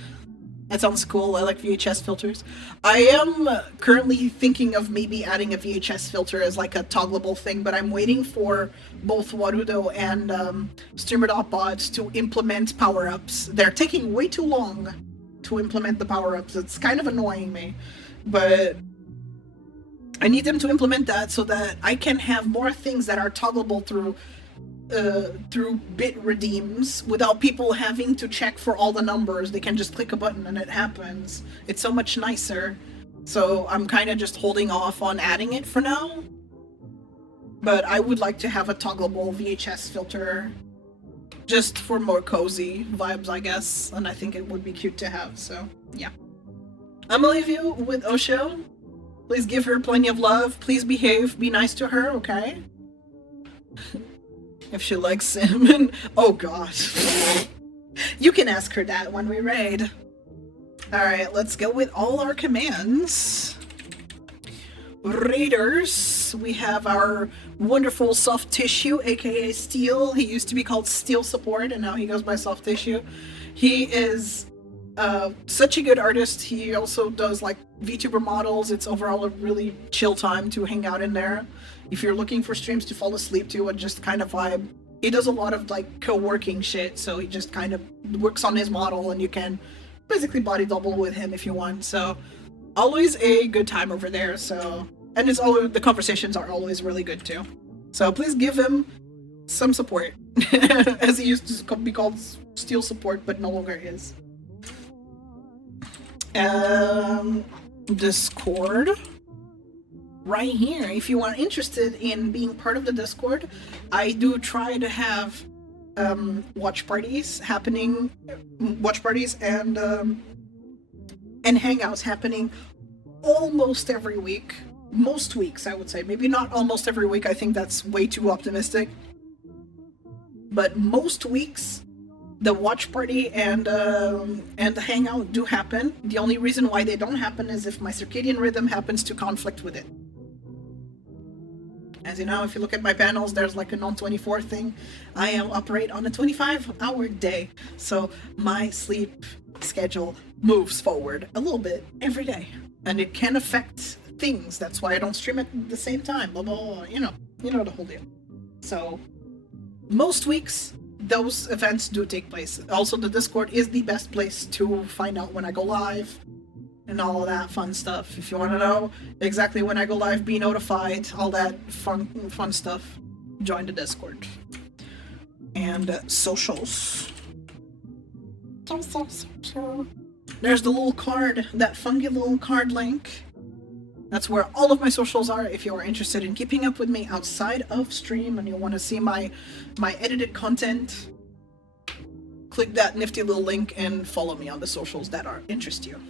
That sounds cool. I like VHS filters. I am currently thinking of maybe adding a VHS filter as like a toggleable thing, but I'm waiting for both Warudo and Streamer.bots to implement power-ups. They're taking way too long to implement the power-ups. It's kind of annoying me, but I need them to implement that so that I can have more things that are toggleable through bit redeems without people having to check for all the numbers. They can just click a button and it happens. It's so much nicer. So I'm kind of just holding off on adding it for now. But I would like to have a toggleable VHS filter just for more cozy vibes, I guess. And I think it would be cute to have, so yeah. I'm gonna leave you with Osho. Please give her plenty of love. Please behave. Be nice to her, okay? If she likes salmon. Oh god. You can ask her that when we raid. Alright, let's go with all our commands. Raiders. We have our wonderful Soft Tissue, aka Steel. He used to be called Steel Support, and now he goes by Soft Tissue. He is such a good artist. He also does like VTuber models. It's overall a really chill time to hang out in there. If you're looking for streams to fall asleep to and just kind of vibe, he does a lot of like co-working shit, so he just kind of works on his model and you can basically body double with him if you want. So always a good time over there. So, and it's always, the conversations are always really good too. So please give him some support, as he used to be called Steel Support, but no longer is. Discord. Right here, if you are interested in being part of the Discord, I do try to have watch parties happening, and hangouts happening almost every week. Most weeks, I would say. Maybe not almost every week. I think that's way too optimistic. But most weeks, the watch party and the hangout do happen. The only reason why they don't happen is if my circadian rhythm happens to conflict with it. As you know, if you look at my panels, there's like a non-24 thing. I operate on a 25-hour day, so my sleep schedule moves forward a little bit every day, and it can affect things. That's why I don't stream at the same time. Blah blah blah. You know the whole deal. So most weeks, those events do take place. Also, the Discord is the best place to find out when I go live and all of that fun stuff. If you want to know exactly when I go live, be notified, all that fun stuff, join the Discord. And socials. There's the little card, that funky little card link. That's where all of my socials are. If you are interested in keeping up with me outside of stream and you want to see my edited content, click that nifty little link and follow me on the socials that interest you.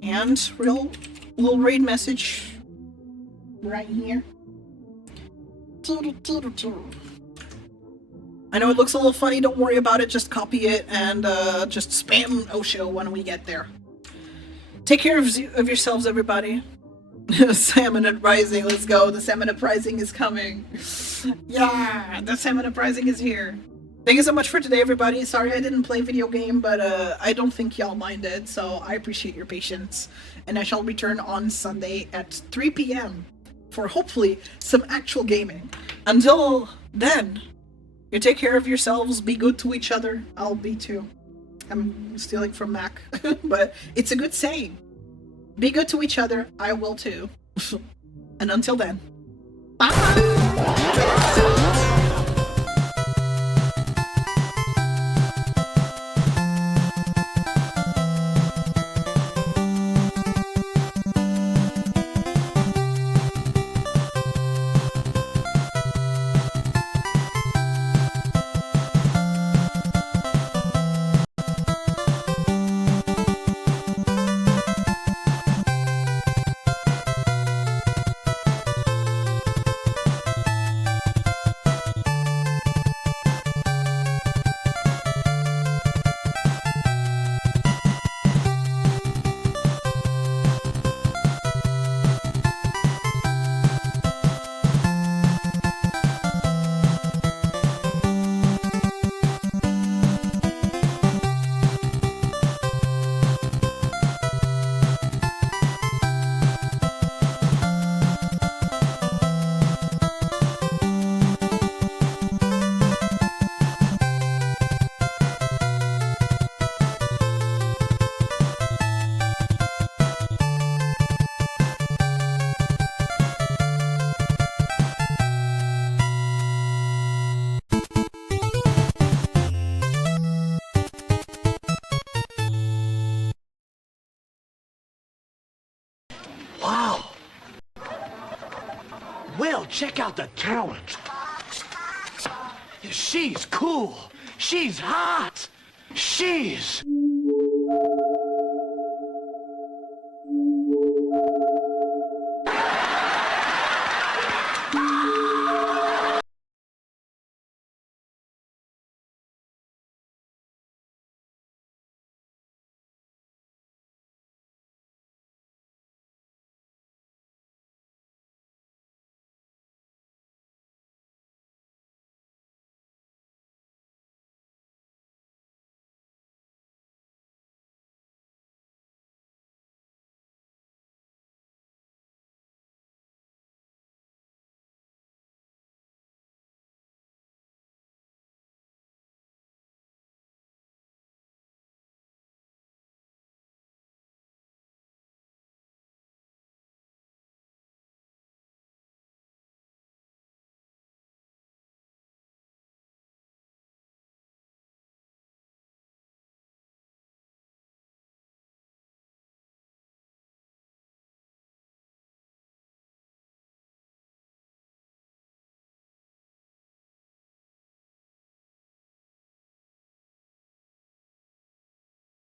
And little raid message. right here. I know it looks a little funny, don't worry about it, just copy it and just spam Osho when we get there. Take care of yourselves, everybody. Salmon Uprising, let's go. The Salmon Uprising is coming. Yeah, the Salmon Uprising is here. Thank you so much for today, everybody. Sorry I didn't play video game, but I don't think y'all minded, so I appreciate your patience. And I shall return on Sunday at 3 p.m. for hopefully some actual gaming. Until then, you take care of yourselves, be good to each other. I'll be too. I'm stealing from Mac, but it's a good saying. Be good to each other, I will too. And until then, bye! Wow! Will, check out the talent. She's cool. She's hot. She's...